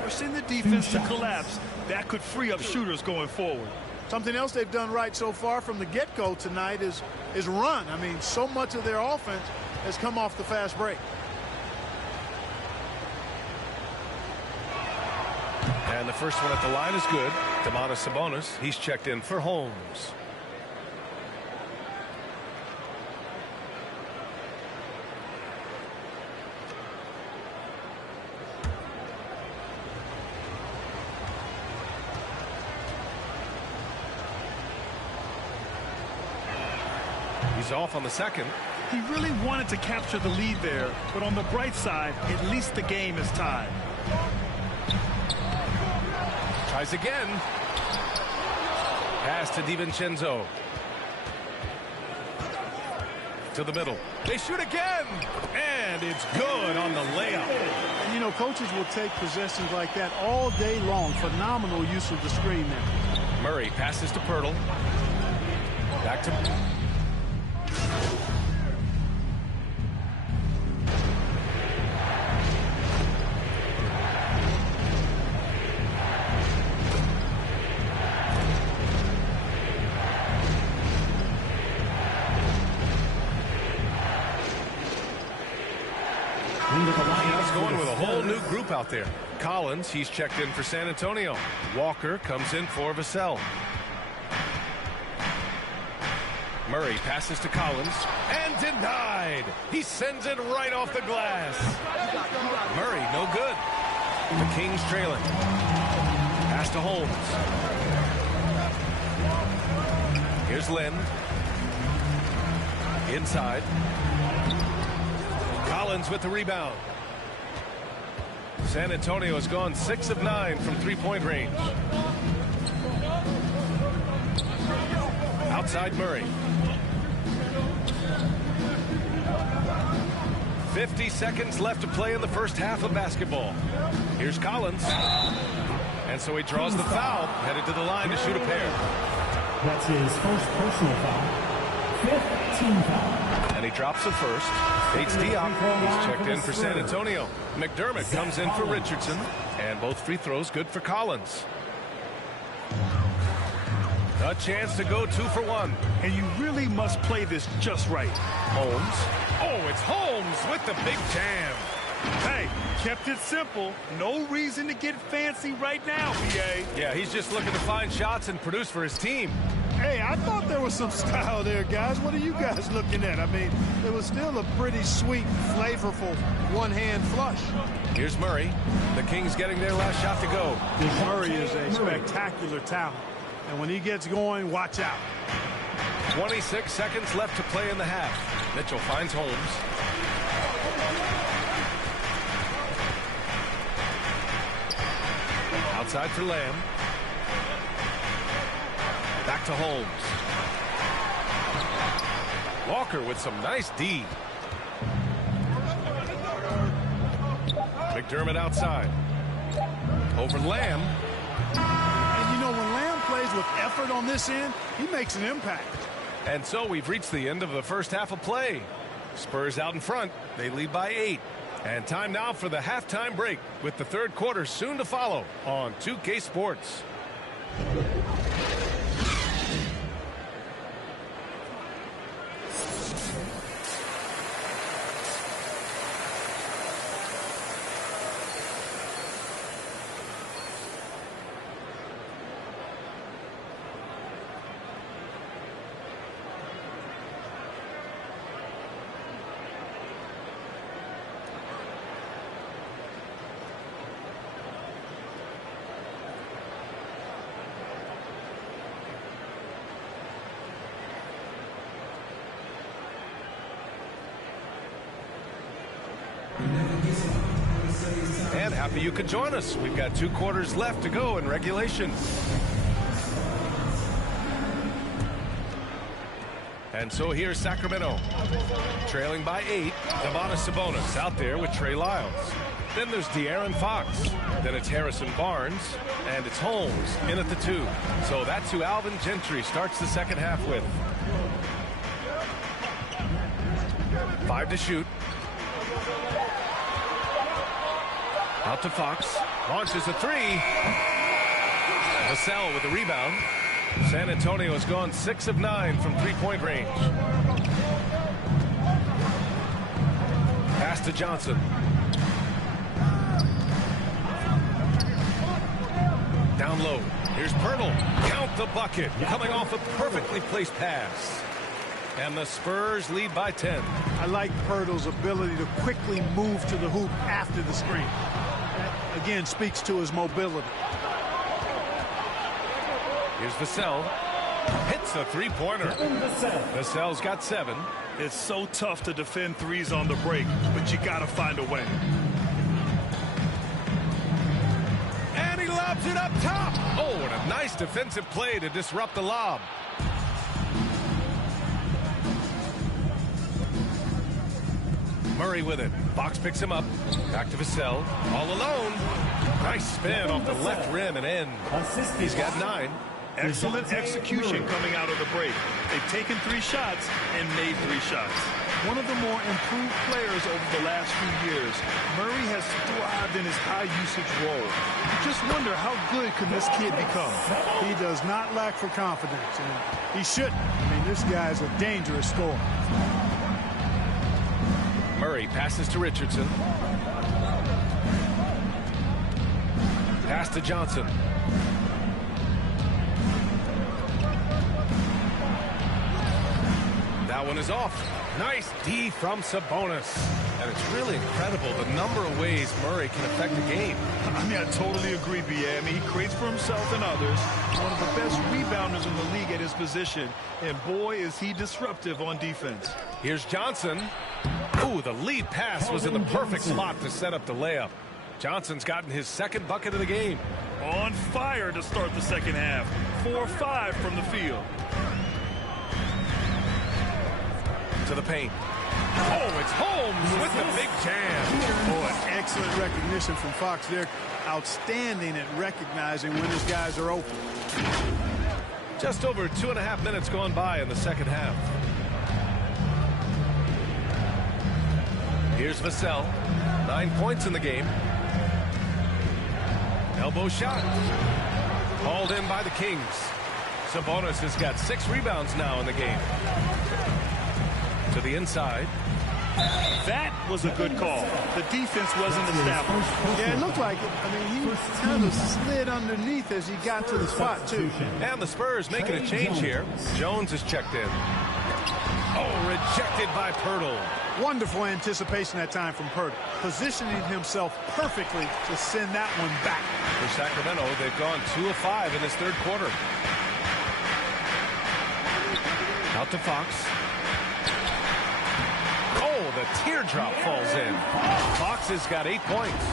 forcing the defense to collapse. That could free up shooters going forward. Something else they've done right so far from the get-go tonight is run. I mean, so much of their offense has come off the fast break. And the first one at the line is good. Domantas Sabonis, he's checked in for Holmes. He's off on the second. He really wanted to capture the lead there, but on the bright side, at least the game is tied. Tries again. Pass to DiVincenzo. To the middle. They shoot again. And it's good on the layup. And, you know, coaches will take possessions like that all day long. Phenomenal use of the screen there. Murray passes to Pirtle. Back to... He's going with a whole new group out there. Collins, he's checked in for San Antonio. Walker comes in for Vassell. Murray passes to Collins and denied. He sends it right off the glass. Murray, no good. The Kings trailing. Pass to Holmes. Here's Lynn. Inside. Collins with the rebound. San Antonio has gone 6 of 9 from three-point range. Outside Murray. 50 seconds left to play in the first half of basketball. Here's Collins. And so he draws the foul, headed to the line to shoot a pair. That's his first personal foul. 5th team foul. And he drops the first. Bates Diop, he's checked in for San Antonio. McDermott comes in for Richardson. And both free throws good for Collins. A chance to go 2 for 1. And you really must play this just right. Holmes. Oh, it's Holmes with the big jam. Hey, kept it simple. No reason to get fancy right now, BA. Yeah, he's just looking to find shots and produce for his team. Hey, I thought there was some style there, guys. What are you guys looking at? I mean, it was still a pretty sweet, flavorful one-hand flush. Here's Murray. The Kings getting their last shot to go. Murray is a spectacular talent. And when he gets going, watch out. 26 seconds left to play in the half. Mitchell finds Holmes. Outside for Lamb. Back to Holmes. Walker with some nice D. McDermott outside. Over Lamb. And you know, when Lamb plays with effort on this end, he makes an impact. And so we've reached the end of the first half of play. Spurs out in front. They lead by 8. And time now for the halftime break, with the third quarter soon to follow on 2K Sports. And happy you could join us. We've got 2 quarters left to go in regulation. And so here's Sacramento. Trailing by 8, Domantas Sabonis out there with Trey Lyles. Then there's De'Aaron Fox. Then it's Harrison Barnes. And it's Holmes in at the 2. So that's who Alvin Gentry starts the second half with. 5 to shoot. Out to Fox. Launches a 3. Vassell with the rebound. San Antonio has gone 6 of 9 from three-point range. Pass to Johnson. Down low. Here's Pirtle. Count the bucket. Coming off a perfectly placed pass. And the Spurs lead by 10. I like Pirtle's ability to quickly move to the hoop after the screen. That, again, speaks to his mobility. Here's Vassell. Hits a three-pointer. Vassell's got 7. It's so tough to defend threes on the break, but you got to find a way. And he lobs it up top. Oh, and a nice defensive play to disrupt the lob. Murray with it. Fox picks him up. Back to Vassell. All alone. Nice spin off the left rim and in. He's got 9. Excellent execution coming out of the break. They've taken 3 shots and made 3 shots. One of the more improved players over the last few years. Murray has thrived in his high usage role. You just wonder how good can this kid become. He does not lack for confidence, and he shouldn't. I mean, this guy's a dangerous scorer. Murray passes to Richardson. Pass to Johnson. That one is off. Nice D from Sabonis. And it's really incredible the number of ways Murray can affect the game. I mean, I totally agree, B.A. I mean, he creates for himself and others. One of the best rebounders in the league at his position. And boy, is he disruptive on defense. Here's Johnson. Ooh, the lead pass was in the perfect spot to set up the layup. Johnson's gotten his second bucket of the game. On fire to start the second half. 4-5 from the field. To the paint. Oh, it's Holmes with the big jam. Oh, an excellent recognition from Fox there. Outstanding at recognizing when his guys are open. Just over 2.5 minutes gone by in the second half. Here's Vassell. 9 points in the game. Elbow shot. Hauled in by the Kings. Sabonis has got 6 rebounds now in the game. To the inside. That was a good call. The defense wasn't established. Yeah, it looked like it. I mean, he kind of slid underneath as he got to the spot, too. And the Spurs making a change here. Jones is checked in. Oh, rejected by Pirtle. Wonderful anticipation that time from Pirtle. Positioning himself perfectly to send that one back. For Sacramento, they've gone 2 of 5 in this third quarter. Out to Fox. Oh, the teardrop falls in. Fox has got 8 points.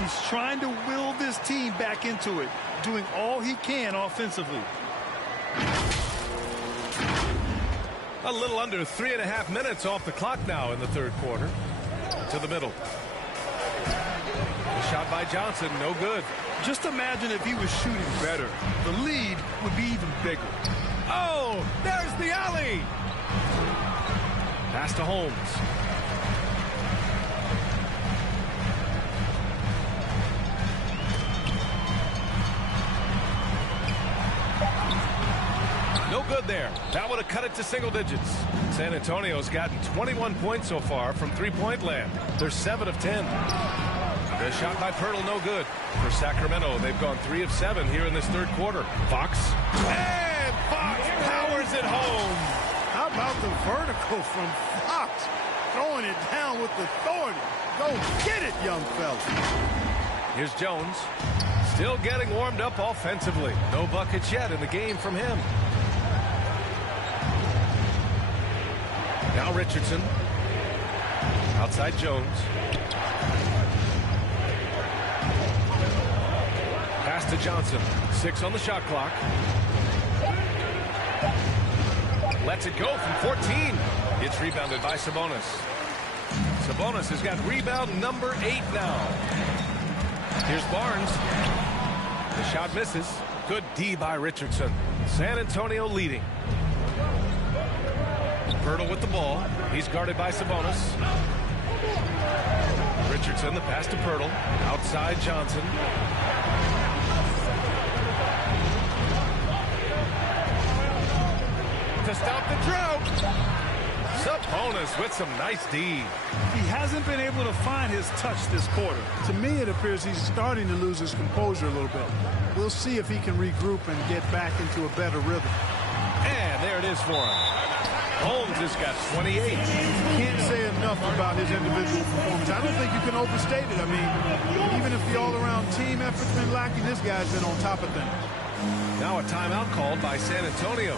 He's trying to will this team back into it, doing all he can offensively. A little under 3.5 minutes off the clock now in the third quarter. To the middle. A shot by Johnson, no good. Just imagine if he was shooting better. The lead would be even bigger. Oh, there's the alley. Pass to Holmes. No good there. That would have cut it to single digits. San Antonio's gotten 21 points so far from three-point land. They're 7 of 10. The shot by Pirtle, no good. For Sacramento, they've gone 3 of 7 here in this third quarter. Fox. And Fox powers it home. How about the vertical from Fox? Throwing it down with authority. Go get it, young fella. Here's Jones. Still getting warmed up offensively. No buckets yet in the game from him. Now Richardson. Outside Jones. Pass to Johnson. 6 on the shot clock. Lets it go from 14. It's rebounded by Sabonis. Sabonis has got rebound number 8 now. Here's Barnes. The shot misses. Good D by Richardson. San Antonio leading. Pirtle with the ball. He's guarded by Sabonis. Richardson, the pass to Pirtle. Outside Johnson. To stop the drought. Sabonis with some nice D. He hasn't been able to find his touch this quarter. To me, it appears he's starting to lose his composure a little bit. We'll see if he can regroup and get back into a better rhythm. And there it is for him. Holmes has got 28. Can't say enough about his individual performance. I don't think you can overstate it. I mean, even if the all-around team effort's been lacking, this guy's been on top of things. Now a timeout called by San Antonio.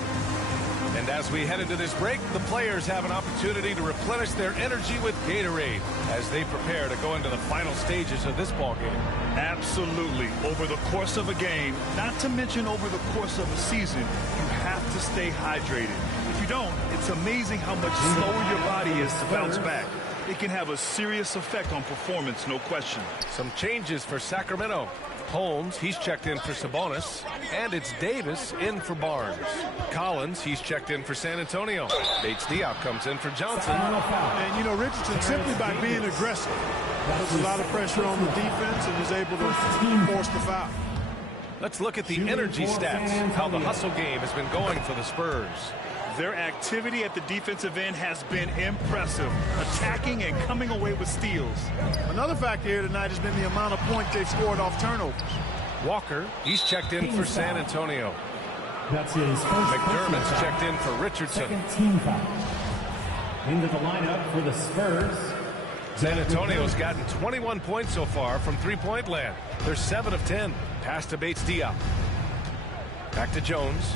And as we head into this break, the players have an opportunity to replenish their energy with Gatorade as they prepare to go into the final stages of this ball game. Absolutely. Over the course of a game, not to mention over the course of a season, you have to stay hydrated. If you don't, it's amazing how much slower your body is to bounce back. It can have a serious effect on performance, no question. Some changes for Sacramento. Holmes, he's checked in for Sabonis, and it's Davis in for Barnes. Collins, he's checked in for San Antonio. Bates Diop comes in for Johnson. And, you know, Richardson, simply by being aggressive, puts a lot of pressure on the defense and is able to force the foul. Let's look at the energy stats, how the hustle game has been going for the Spurs. Their activity at the defensive end has been impressive, attacking and coming away with steals. Another factor here tonight has been the amount of points they've scored off turnovers. Walker, he's checked in for San Antonio. That's his first. McDermott's checked in for Richardson. Second team foul. Into the lineup for the Spurs. San Antonio's gotten 21 points so far from three-point land. They're 7 of 10. Pass to Bates Diop. Back to Jones.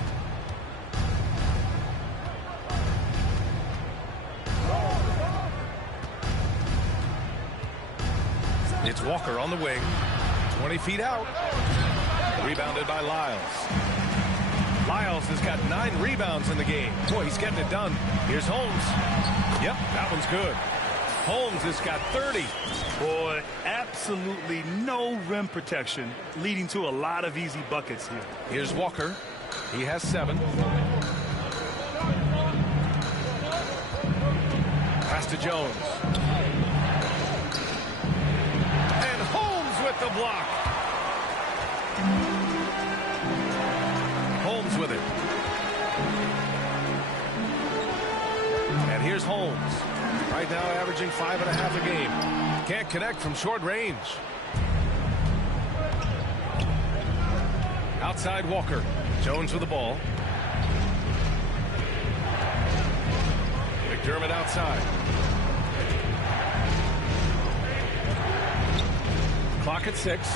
It's Walker on the wing. 20 feet out. Rebounded by Lyles. Lyles has got 9 rebounds in the game. Boy, he's getting it done. Here's Holmes. Yep, that one's good. Holmes has got 30. Boy, absolutely no rim protection, leading to a lot of easy buckets here. Here's Walker. He has 7. Pass to Jones. And Holmes with the block. Holmes with it. And here's Holmes. Right now averaging 5.5 a game. Can't connect from short range. Outside Walker. Jones with the ball. McDermott outside. Clock at 6.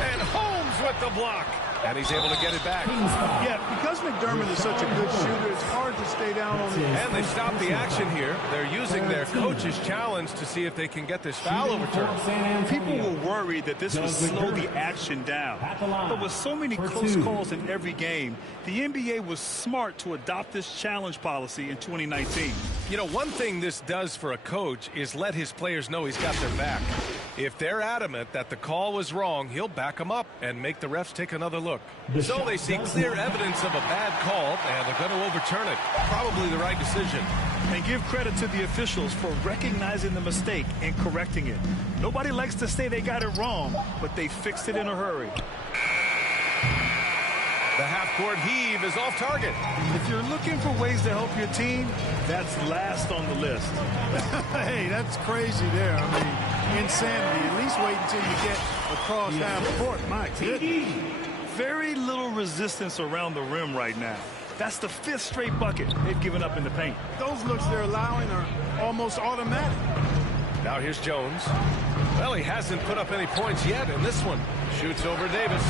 And Holmes with the block. And he's able to get it back. Yeah, because McDermott is such a good shooter, it's hard to stay down on the... And they stopped the action here. They're using their coach's challenge to see if they can get this foul overturned. People were worried that this would slow the action down. But with so many close calls in every game, the NBA was smart to adopt this challenge policy in 2019. You know, one thing this does for a coach is let his players know he's got their back. If they're adamant that the call was wrong, he'll back them up and make the refs take another look. So they see clear evidence of a bad call, and they're going to overturn it. Probably the right decision. And give credit to the officials for recognizing the mistake and correcting it. Nobody likes to say they got it wrong, but they fixed it in a hurry. The half-court heave is off target. If you're looking for ways to help your team, that's last on the list. Hey, that's crazy there. I mean, insanity. At least wait until you get across half court. My goodness. Very little resistance around the rim right now. That's the 5th straight bucket they've given up in the paint. Those looks they're allowing are almost automatic. Now here's Jones. Well, he hasn't put up any points yet in this one. Shoots over Davis.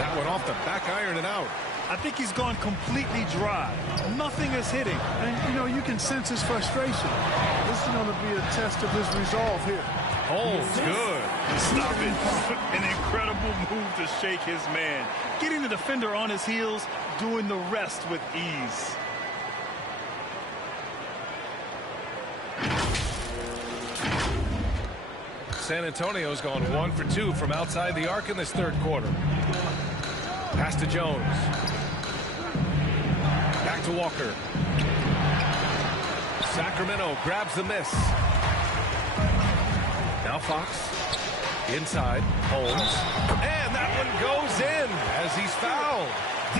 That one off the back iron and out. I think he's gone completely dry. Nothing is hitting. And, you know, you can sense his frustration. This is going to be a test of his resolve here. Holmes, good. Stop it. An incredible move to shake his man. Getting the defender on his heels, doing the rest with ease. San Antonio's gone 1 for 2 from outside the arc in this third quarter. Pass to Jones. Back to Walker. Sacramento grabs the miss. Now Fox. Inside. Holmes. And that one goes in as he's fouled.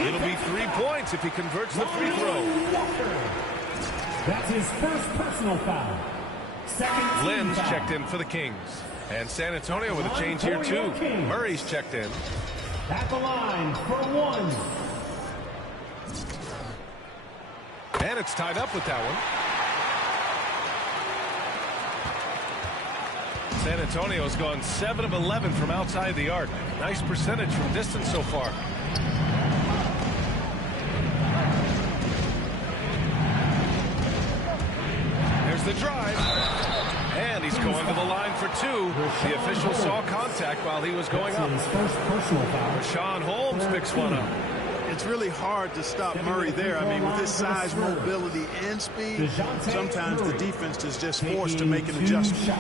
It'll be 3 points if he converts the free throw. That's his first personal foul. Second Lynn's foul. checked in for the Kings. And San Antonio with a change here too. Murray's checked in. At the line for one. And it's tied up with that one. San Antonio's gone 7 of 11 from outside the arc. Nice percentage from distance so far. There's the drive. And he's going to the line for 2. The official saw contact while he was going up. Rashawn Holmes picks one up. It's really hard to stop Murray there. I mean, with his size, mobility, and speed, sometimes the defense is just forced to make an adjustment.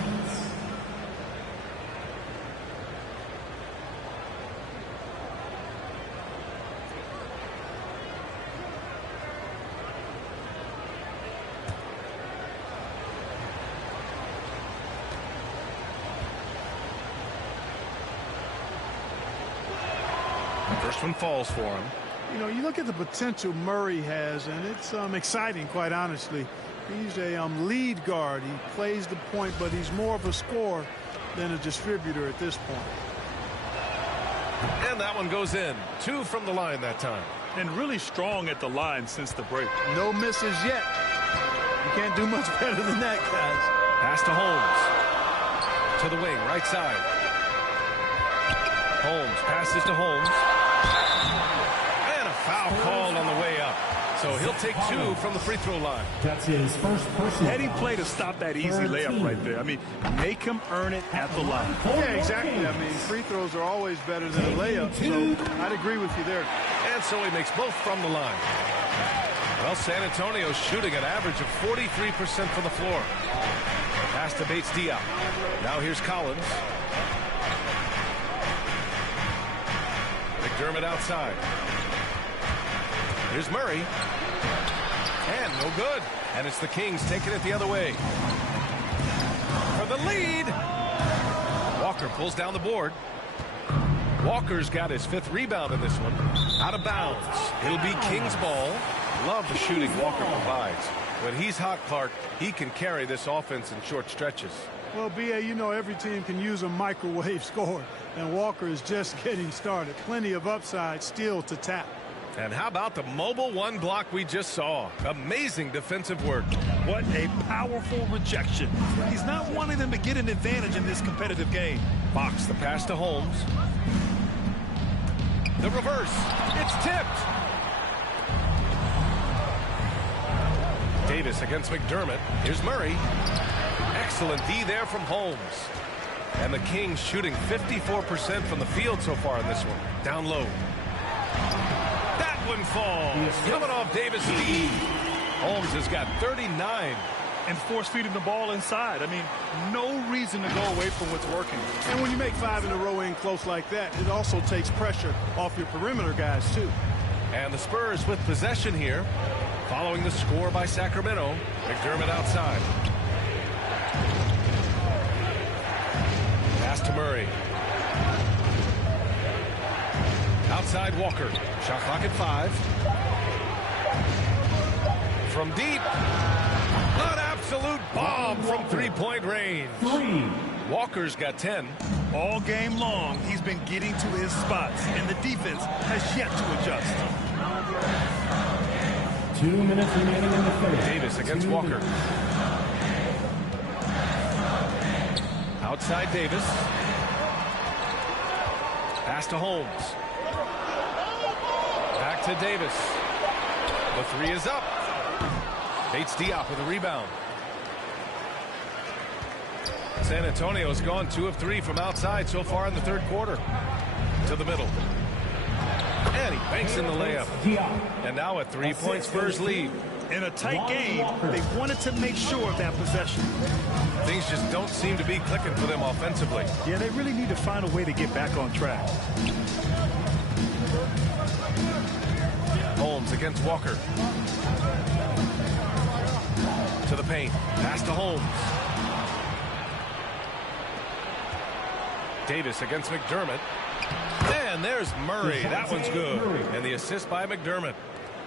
First one falls for him. You know, you look at the potential Murray has, and it's exciting, quite honestly. He's a lead guard. He plays the point, but he's more of a scorer than a distributor at this point. And that one goes in. 2 from the line that time. And really strong at the line since the break. No misses yet. You can't do much better than that, guys. Pass to Holmes. To the wing, right side. Holmes passes to Holmes. And a foul called on the way up. So he'll take 2 from the free throw line. That's his first personal. Heady play to stop that easy layup right there. I mean, make him earn it at the line. Yeah, exactly. I mean, free throws are always better than a layup, so I'd agree with you there. And so he makes both from the line. Well, San Antonio's shooting an average of 43% from the floor. Pass to Bates Diop. Now here's Collins. McDermott outside. Here's Murray. And no good. And it's the Kings taking it the other way. For the lead. Walker pulls down the board. Walker's got his 5th rebound in this one. Out of bounds. It'll be Kings ball. Love the shooting Walker provides. When he's hot, Clark, he can carry this offense in short stretches. Well, B.A., you know every team can use a microwave score, and Walker is just getting started. Plenty of upside still to tap. And how about the mobile 1 block we just saw? Amazing defensive work. What a powerful rejection. He's not wanting them to get an advantage in this competitive game. Fox, the pass to Holmes. The reverse. It's tipped. Davis against McDermott. Here's Murray. Excellent D there from Holmes. And the Kings shooting 54% from the field so far in this one. Down low. That one falls. Coming off Davis' D. Holmes has got 39. And force-feeding the ball inside. I mean, no reason to go away from what's working. And when you make 5 in a row in close like that, it also takes pressure off your perimeter guys, too. And the Spurs with possession here. Following the score by Sacramento. McDermott outside. Pass to Murray. Outside Walker. Shot clock at 5. From deep. An absolute bomb from 3-point range. Walker's got 10. All game long, he's been getting to his spots, and the defense has yet to adjust. 2 minutes remaining in the third. Davis against Walker. Outside Davis. Pass to Holmes. Back to Davis. The 3 is up. Bates Diop with a rebound. San Antonio's gone 2 of 3 from outside so far in the third quarter. To the middle. And he banks in the layup. And now a 3-point Spurs lead. In a tight game, they wanted to make sure of that possession. Things just don't seem to be clicking for them offensively. Yeah, they really need to find a way to get back on track. Holmes against Walker. To the paint. Pass to Holmes. Davis against McDermott. And there's Murray. That one's good. And the assist by McDermott.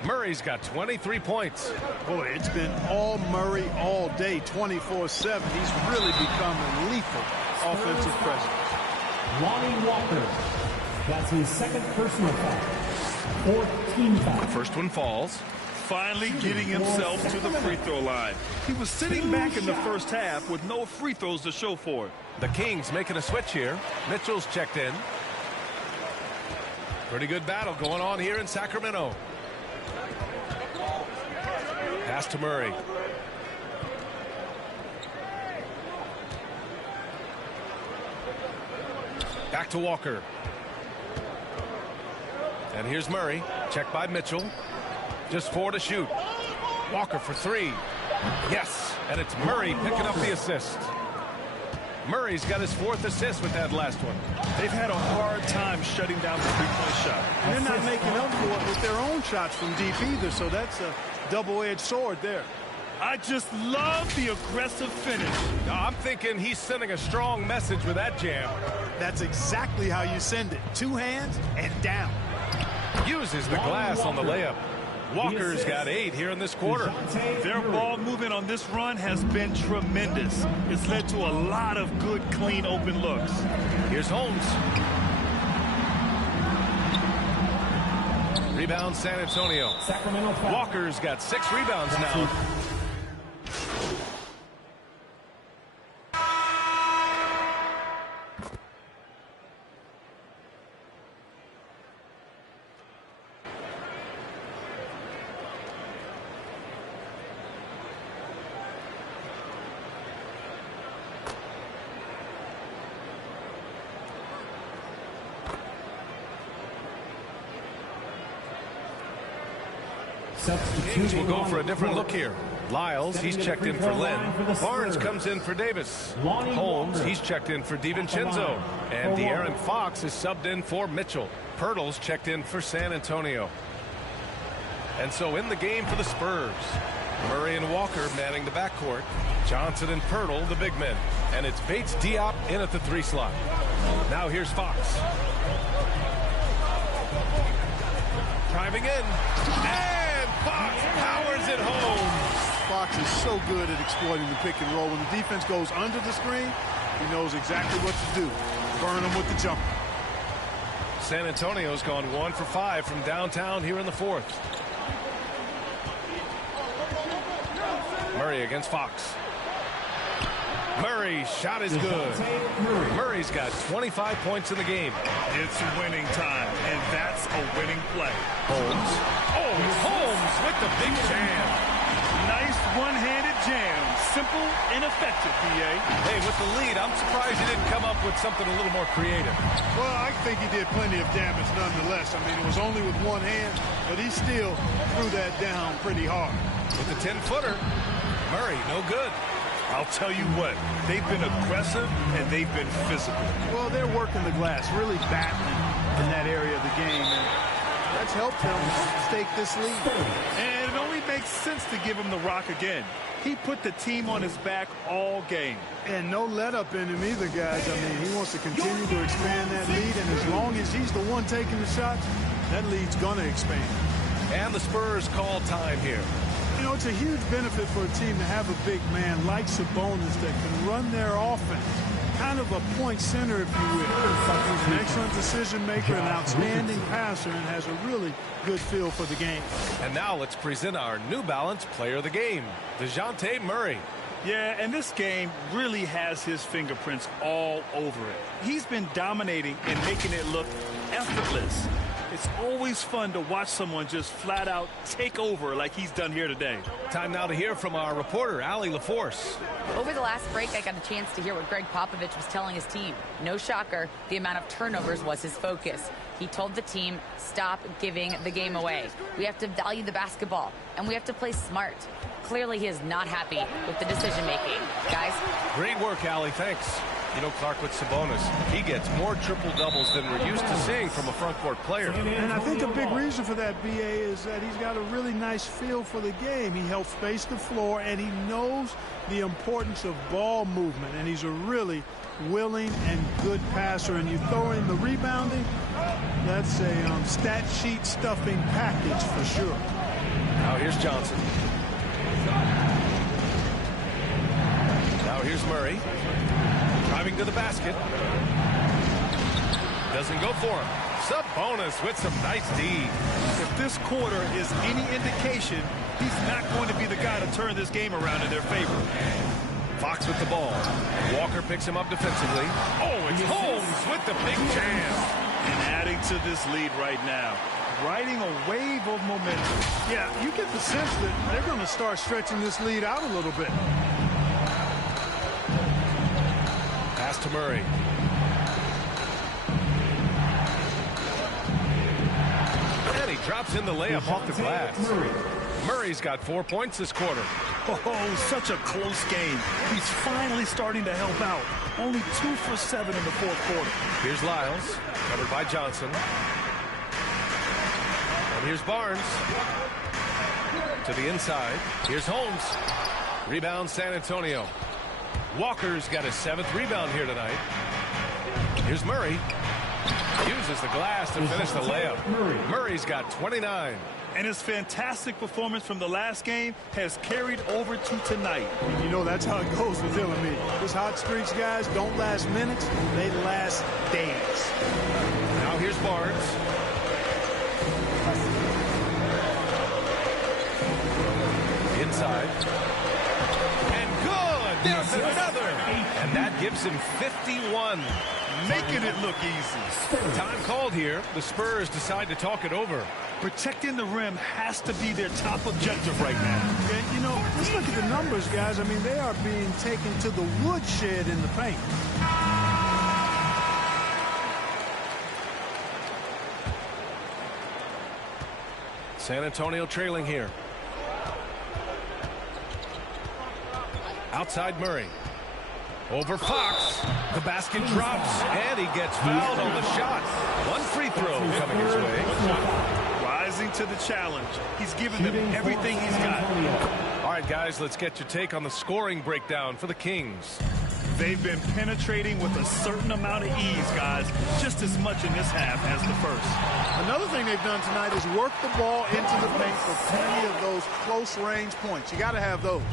Murray's got 23 points. Boy, it's been all Murray all day, 24/7. He's really become a lethal offensive presence. Lonnie Walker. That's his second personal foul. 14 foul. First one falls. Finally getting himself to the free throw line. He was sitting back in the first half with no free throws to show for it. The Kings making a switch here. Mitchell's checked in. Pretty good battle going on here in Sacramento. Pass to Murray. Back to Walker. And here's Murray. Checked by Mitchell. Just 4 to shoot. Walker for 3. Yes. And it's Murray picking up the assist. Murray's got his 4th assist with that last one. They've had a hard time shutting down the three-point shot. And they're not making up for it with their own shots from deep either, so that's a double-edged sword there. I just love the aggressive finish. I'm thinking he's sending a strong message with that jam. That's exactly how you send it. 2 hands and down. Uses the glass on the layup. Walker's got 8 here in this quarter. Their ball movement on this run has been tremendous. It's led to a lot of good, clean, open looks. Here's Holmes. Rebound San Antonio. Walker's got 6 rebounds now. Kings will go for a different look here. Lyles, he's checked in for Lynn. Barnes comes in for Davis. Holmes, he's checked in for DiVincenzo. And De'Aaron Fox is subbed in for Mitchell. Pirtle's checked in for San Antonio. And so in the game for the Spurs, Murray and Walker manning the backcourt. Johnson and Pirtle, the big men. And it's Bates Diop in at the 3 slot. Now here's Fox. Driving in. And Fox powers it home. Fox is so good at exploiting the pick and roll. When the defense goes under the screen, he knows exactly what to do. Burn them with the jumper. San Antonio's gone 1 for 5 from downtown here in the 4th. Murray against Fox. Murray's shot is good. Murray's got 25 points in the game. It's winning time, and that's a winning play. Holmes. Oh, Holmes with the big jam. Nice one-handed jam. Simple and effective, B.A. Hey, with the lead, I'm surprised he didn't come up with something a little more creative. Well, I think he did plenty of damage nonetheless. I mean, it was only with one hand, but he still threw that down pretty hard. With the 10-footer, Murray, no good. I'll tell you what, they've been aggressive and they've been physical. Well, they're working the glass, really battling in that area of the game. And that's helped them stake this lead. And it only makes sense to give him the rock again. He put the team on his back all game. And no let up in him either, guys. I mean, he wants to continue to expand that lead. And as long as he's the one taking the shots, that lead's going to expand. And the Spurs call time here. You know, it's a huge benefit for a team to have a big man like Sabonis that can run their offense. Kind of a point center, if you will. He's an excellent decision maker, an outstanding passer, and has a really good feel for the game. And now let's present our New Balance player of the game, DeJounte Murray. Yeah, and this game really has his fingerprints all over it. He's been dominating and making it look effortless. It's always fun to watch someone just flat out take over like he's done here today. Time now to hear from our reporter, Allie LaForce. Over the last break, I got a chance to hear what Greg Popovich was telling his team. No shocker, the amount of turnovers was his focus. He told the team, stop giving the game away. We have to value the basketball, and we have to play smart. Clearly, he is not happy with the decision-making. Guys? Great work, Allie. Thanks. You know, Clark, with Sabonis, he gets more triple-doubles than we're used to seeing from a front-court player. And I think a big reason for that, BA, is that he's got a really nice feel for the game. He helps space the floor, and he knows the importance of ball movement, and he's a really willing and good passer. And you throw in the rebounding, that's a stat sheet stuffing package for sure. Now here's Johnson. Now here's Murray. Driving to the basket. Doesn't go for him. Sabonis with some nice D. If this quarter is any indication, he's not going to be the guy to turn this game around in their favor. Fox with the ball. Walker picks him up defensively. Oh, it's Holmes with the big jam. And adding to this lead right now. Riding a wave of momentum. Yeah, you get the sense that they're going to start stretching this lead out a little bit. Pass to Murray. And he drops in the layup off the glass. Murray's got 4 points this quarter. Oh, such a close game. He's finally starting to help out. Only 2 for 7 in the fourth quarter. Here's Lyles, covered by Johnson. And here's Barnes. To the inside. Here's Holmes. Rebound San Antonio. Walker's got his 7th rebound here tonight. Here's Murray. Uses the glass to finish the layup. Murray's got 29. And his fantastic performance from the last game has carried over to tonight. You know, that's how it goes with him. I mean, those hot streaks, guys, don't last minutes. They last days. Now here's Barnes. Inside. And good! There's another! And that gives him 51. Making it look easy. Time called here. The Spurs decide to talk it over. Protecting the rim has to be their top objective right now. And, you know, let's look at the numbers, guys. I mean, they are being taken to the woodshed in the paint. San Antonio trailing here. Outside Murray. Over Fox. The basket drops, and he gets fouled on the shot. One free throw coming his way. Rising to the challenge. He's given them everything he's got. All right, guys, let's get your take on the scoring breakdown for the Kings. They've been penetrating with a certain amount of ease, guys, just as much in this half as the first. Another thing they've done tonight is work the ball into the paint for plenty of those close-range points. You got to have those.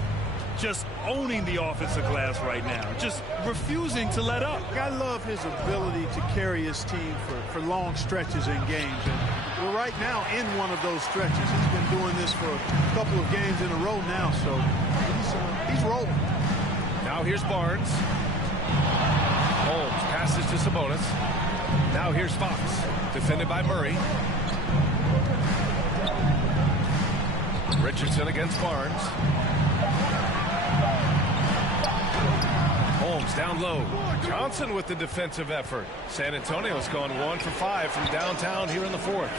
Just owning the offensive glass right now. Just refusing to let up. I love his ability to carry his team for long stretches in games. And we're right now in one of those stretches. He's been doing this for a couple of games in a row now, so he's rolling. Now here's Barnes. Holmes passes to Sabonis. Now here's Fox. Defended by Murray. Richardson against Barnes. Holmes down low. Johnson with the defensive effort. San Antonio's gone 1 for 5 from downtown here in the fourth.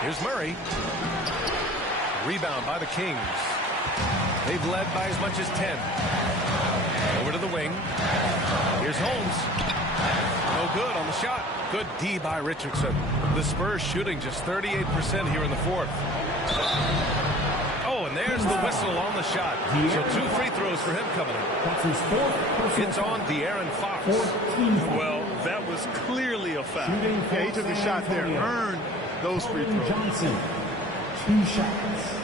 Here's Murray. Rebound by the Kings. They've led by as much as 10. Over to the wing. Here's Holmes. No good on the shot. Good D by Richardson. The Spurs shooting just 38% here in the fourth. Oh, and there's the whistle on the shot. So 2 free throws for him coming up. It's on De'Aaron Fox. Well, that was clearly a foul. Yeah, he took a shot there. Earned those free throws. Johnson, 2 shots.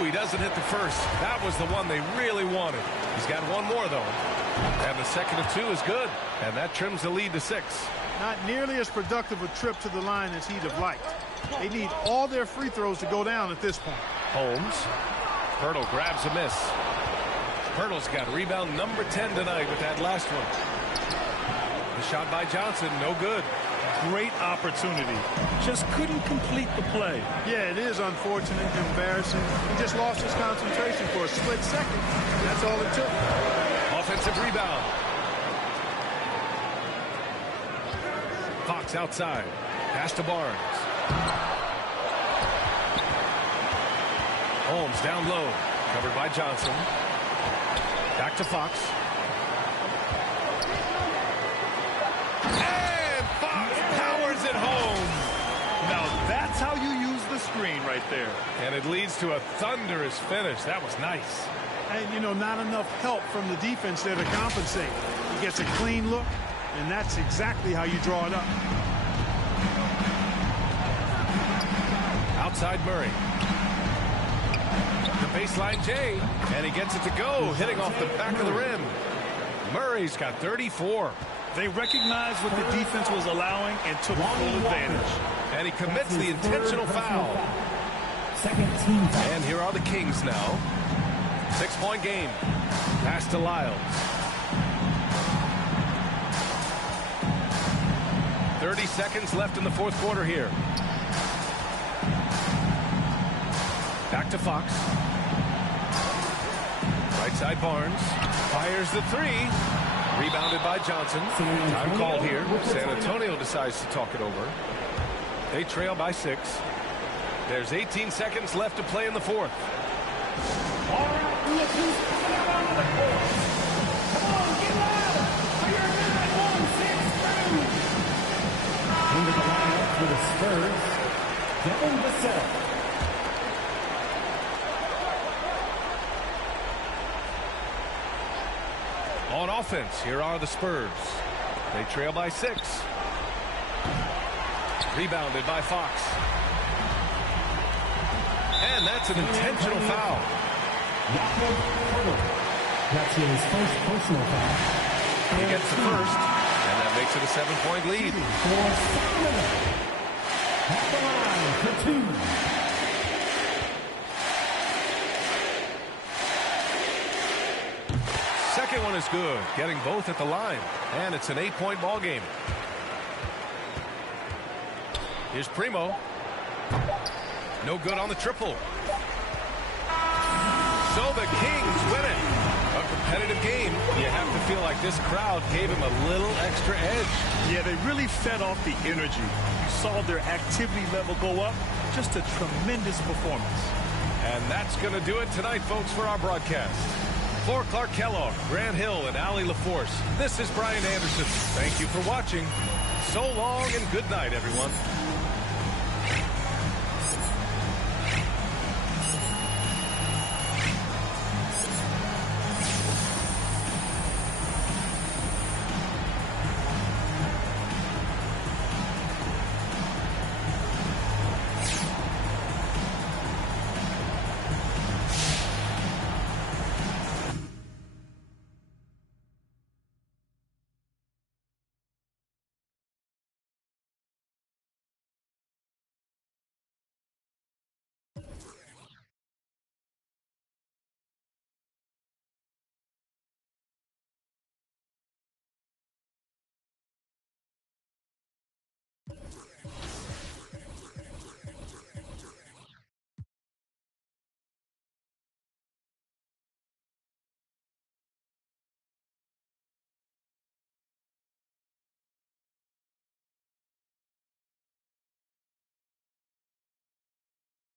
He doesn't hit the first. That was the one they really wanted. He's got one more, though. And the second of 2 is good. And that trims the lead to 6. Not nearly as productive a trip to the line as he'd have liked. They need all their free throws to go down at this point. Holmes. Pirtle grabs a miss. Pirtle's got rebound number 10 tonight with that last one. The shot by Johnson, no good. Great opportunity. Just couldn't complete the play. Yeah, it is unfortunate, embarrassing. He just lost his concentration for a split second. That's all it took. Offensive rebound. Fox outside. Pass to Barnes. Holmes down low. Covered by Johnson. Back to Fox. And Fox powers it home. Now that's how you use the screen right there. And it leads to a thunderous finish. That was nice. And, you know, not enough help from the defense there to compensate. He gets a clean look, and that's exactly how you draw it up. Outside Murray. The baseline J, and he gets it to go, hitting off the back of the rim. Murray's got 34. They recognized what the defense was allowing and took full advantage. And he commits the intentional foul. And here are the Kings now. 6-point game. Pass to Lyles. 30 seconds left in the fourth quarter here. Back to Fox. Right side Barnes. Fires the 3. Rebounded by Johnson. Time called here. San Antonio decides to talk it over. They trail by 6. There's 18 seconds left to play in the fourth. All right, look who's coming out onto the court. Come on, get loud for your 9-1-6 crew. Into the lineup for the Spurs, Devin Vassell. On offense, here are the Spurs. They trail by 6. Rebounded by Fox. And that's an intentional foul. That's his first personal foul. He gets the first, and that makes it a 7-point lead. At the line for 2. Second one is good, getting both at the line, and it's an 8-point ball game. Here's Primo. No good on the triple. So the Kings win it. A competitive game. You have to feel like this crowd gave him a little extra edge. Yeah, they really fed off the energy. You saw their activity level go up. Just a tremendous performance. And that's going to do it tonight, folks, for our broadcast. For Clark Kellogg, Grant Hill, and Allie LaForce, this is Brian Anderson. Thank you for watching. So long and good night, everyone.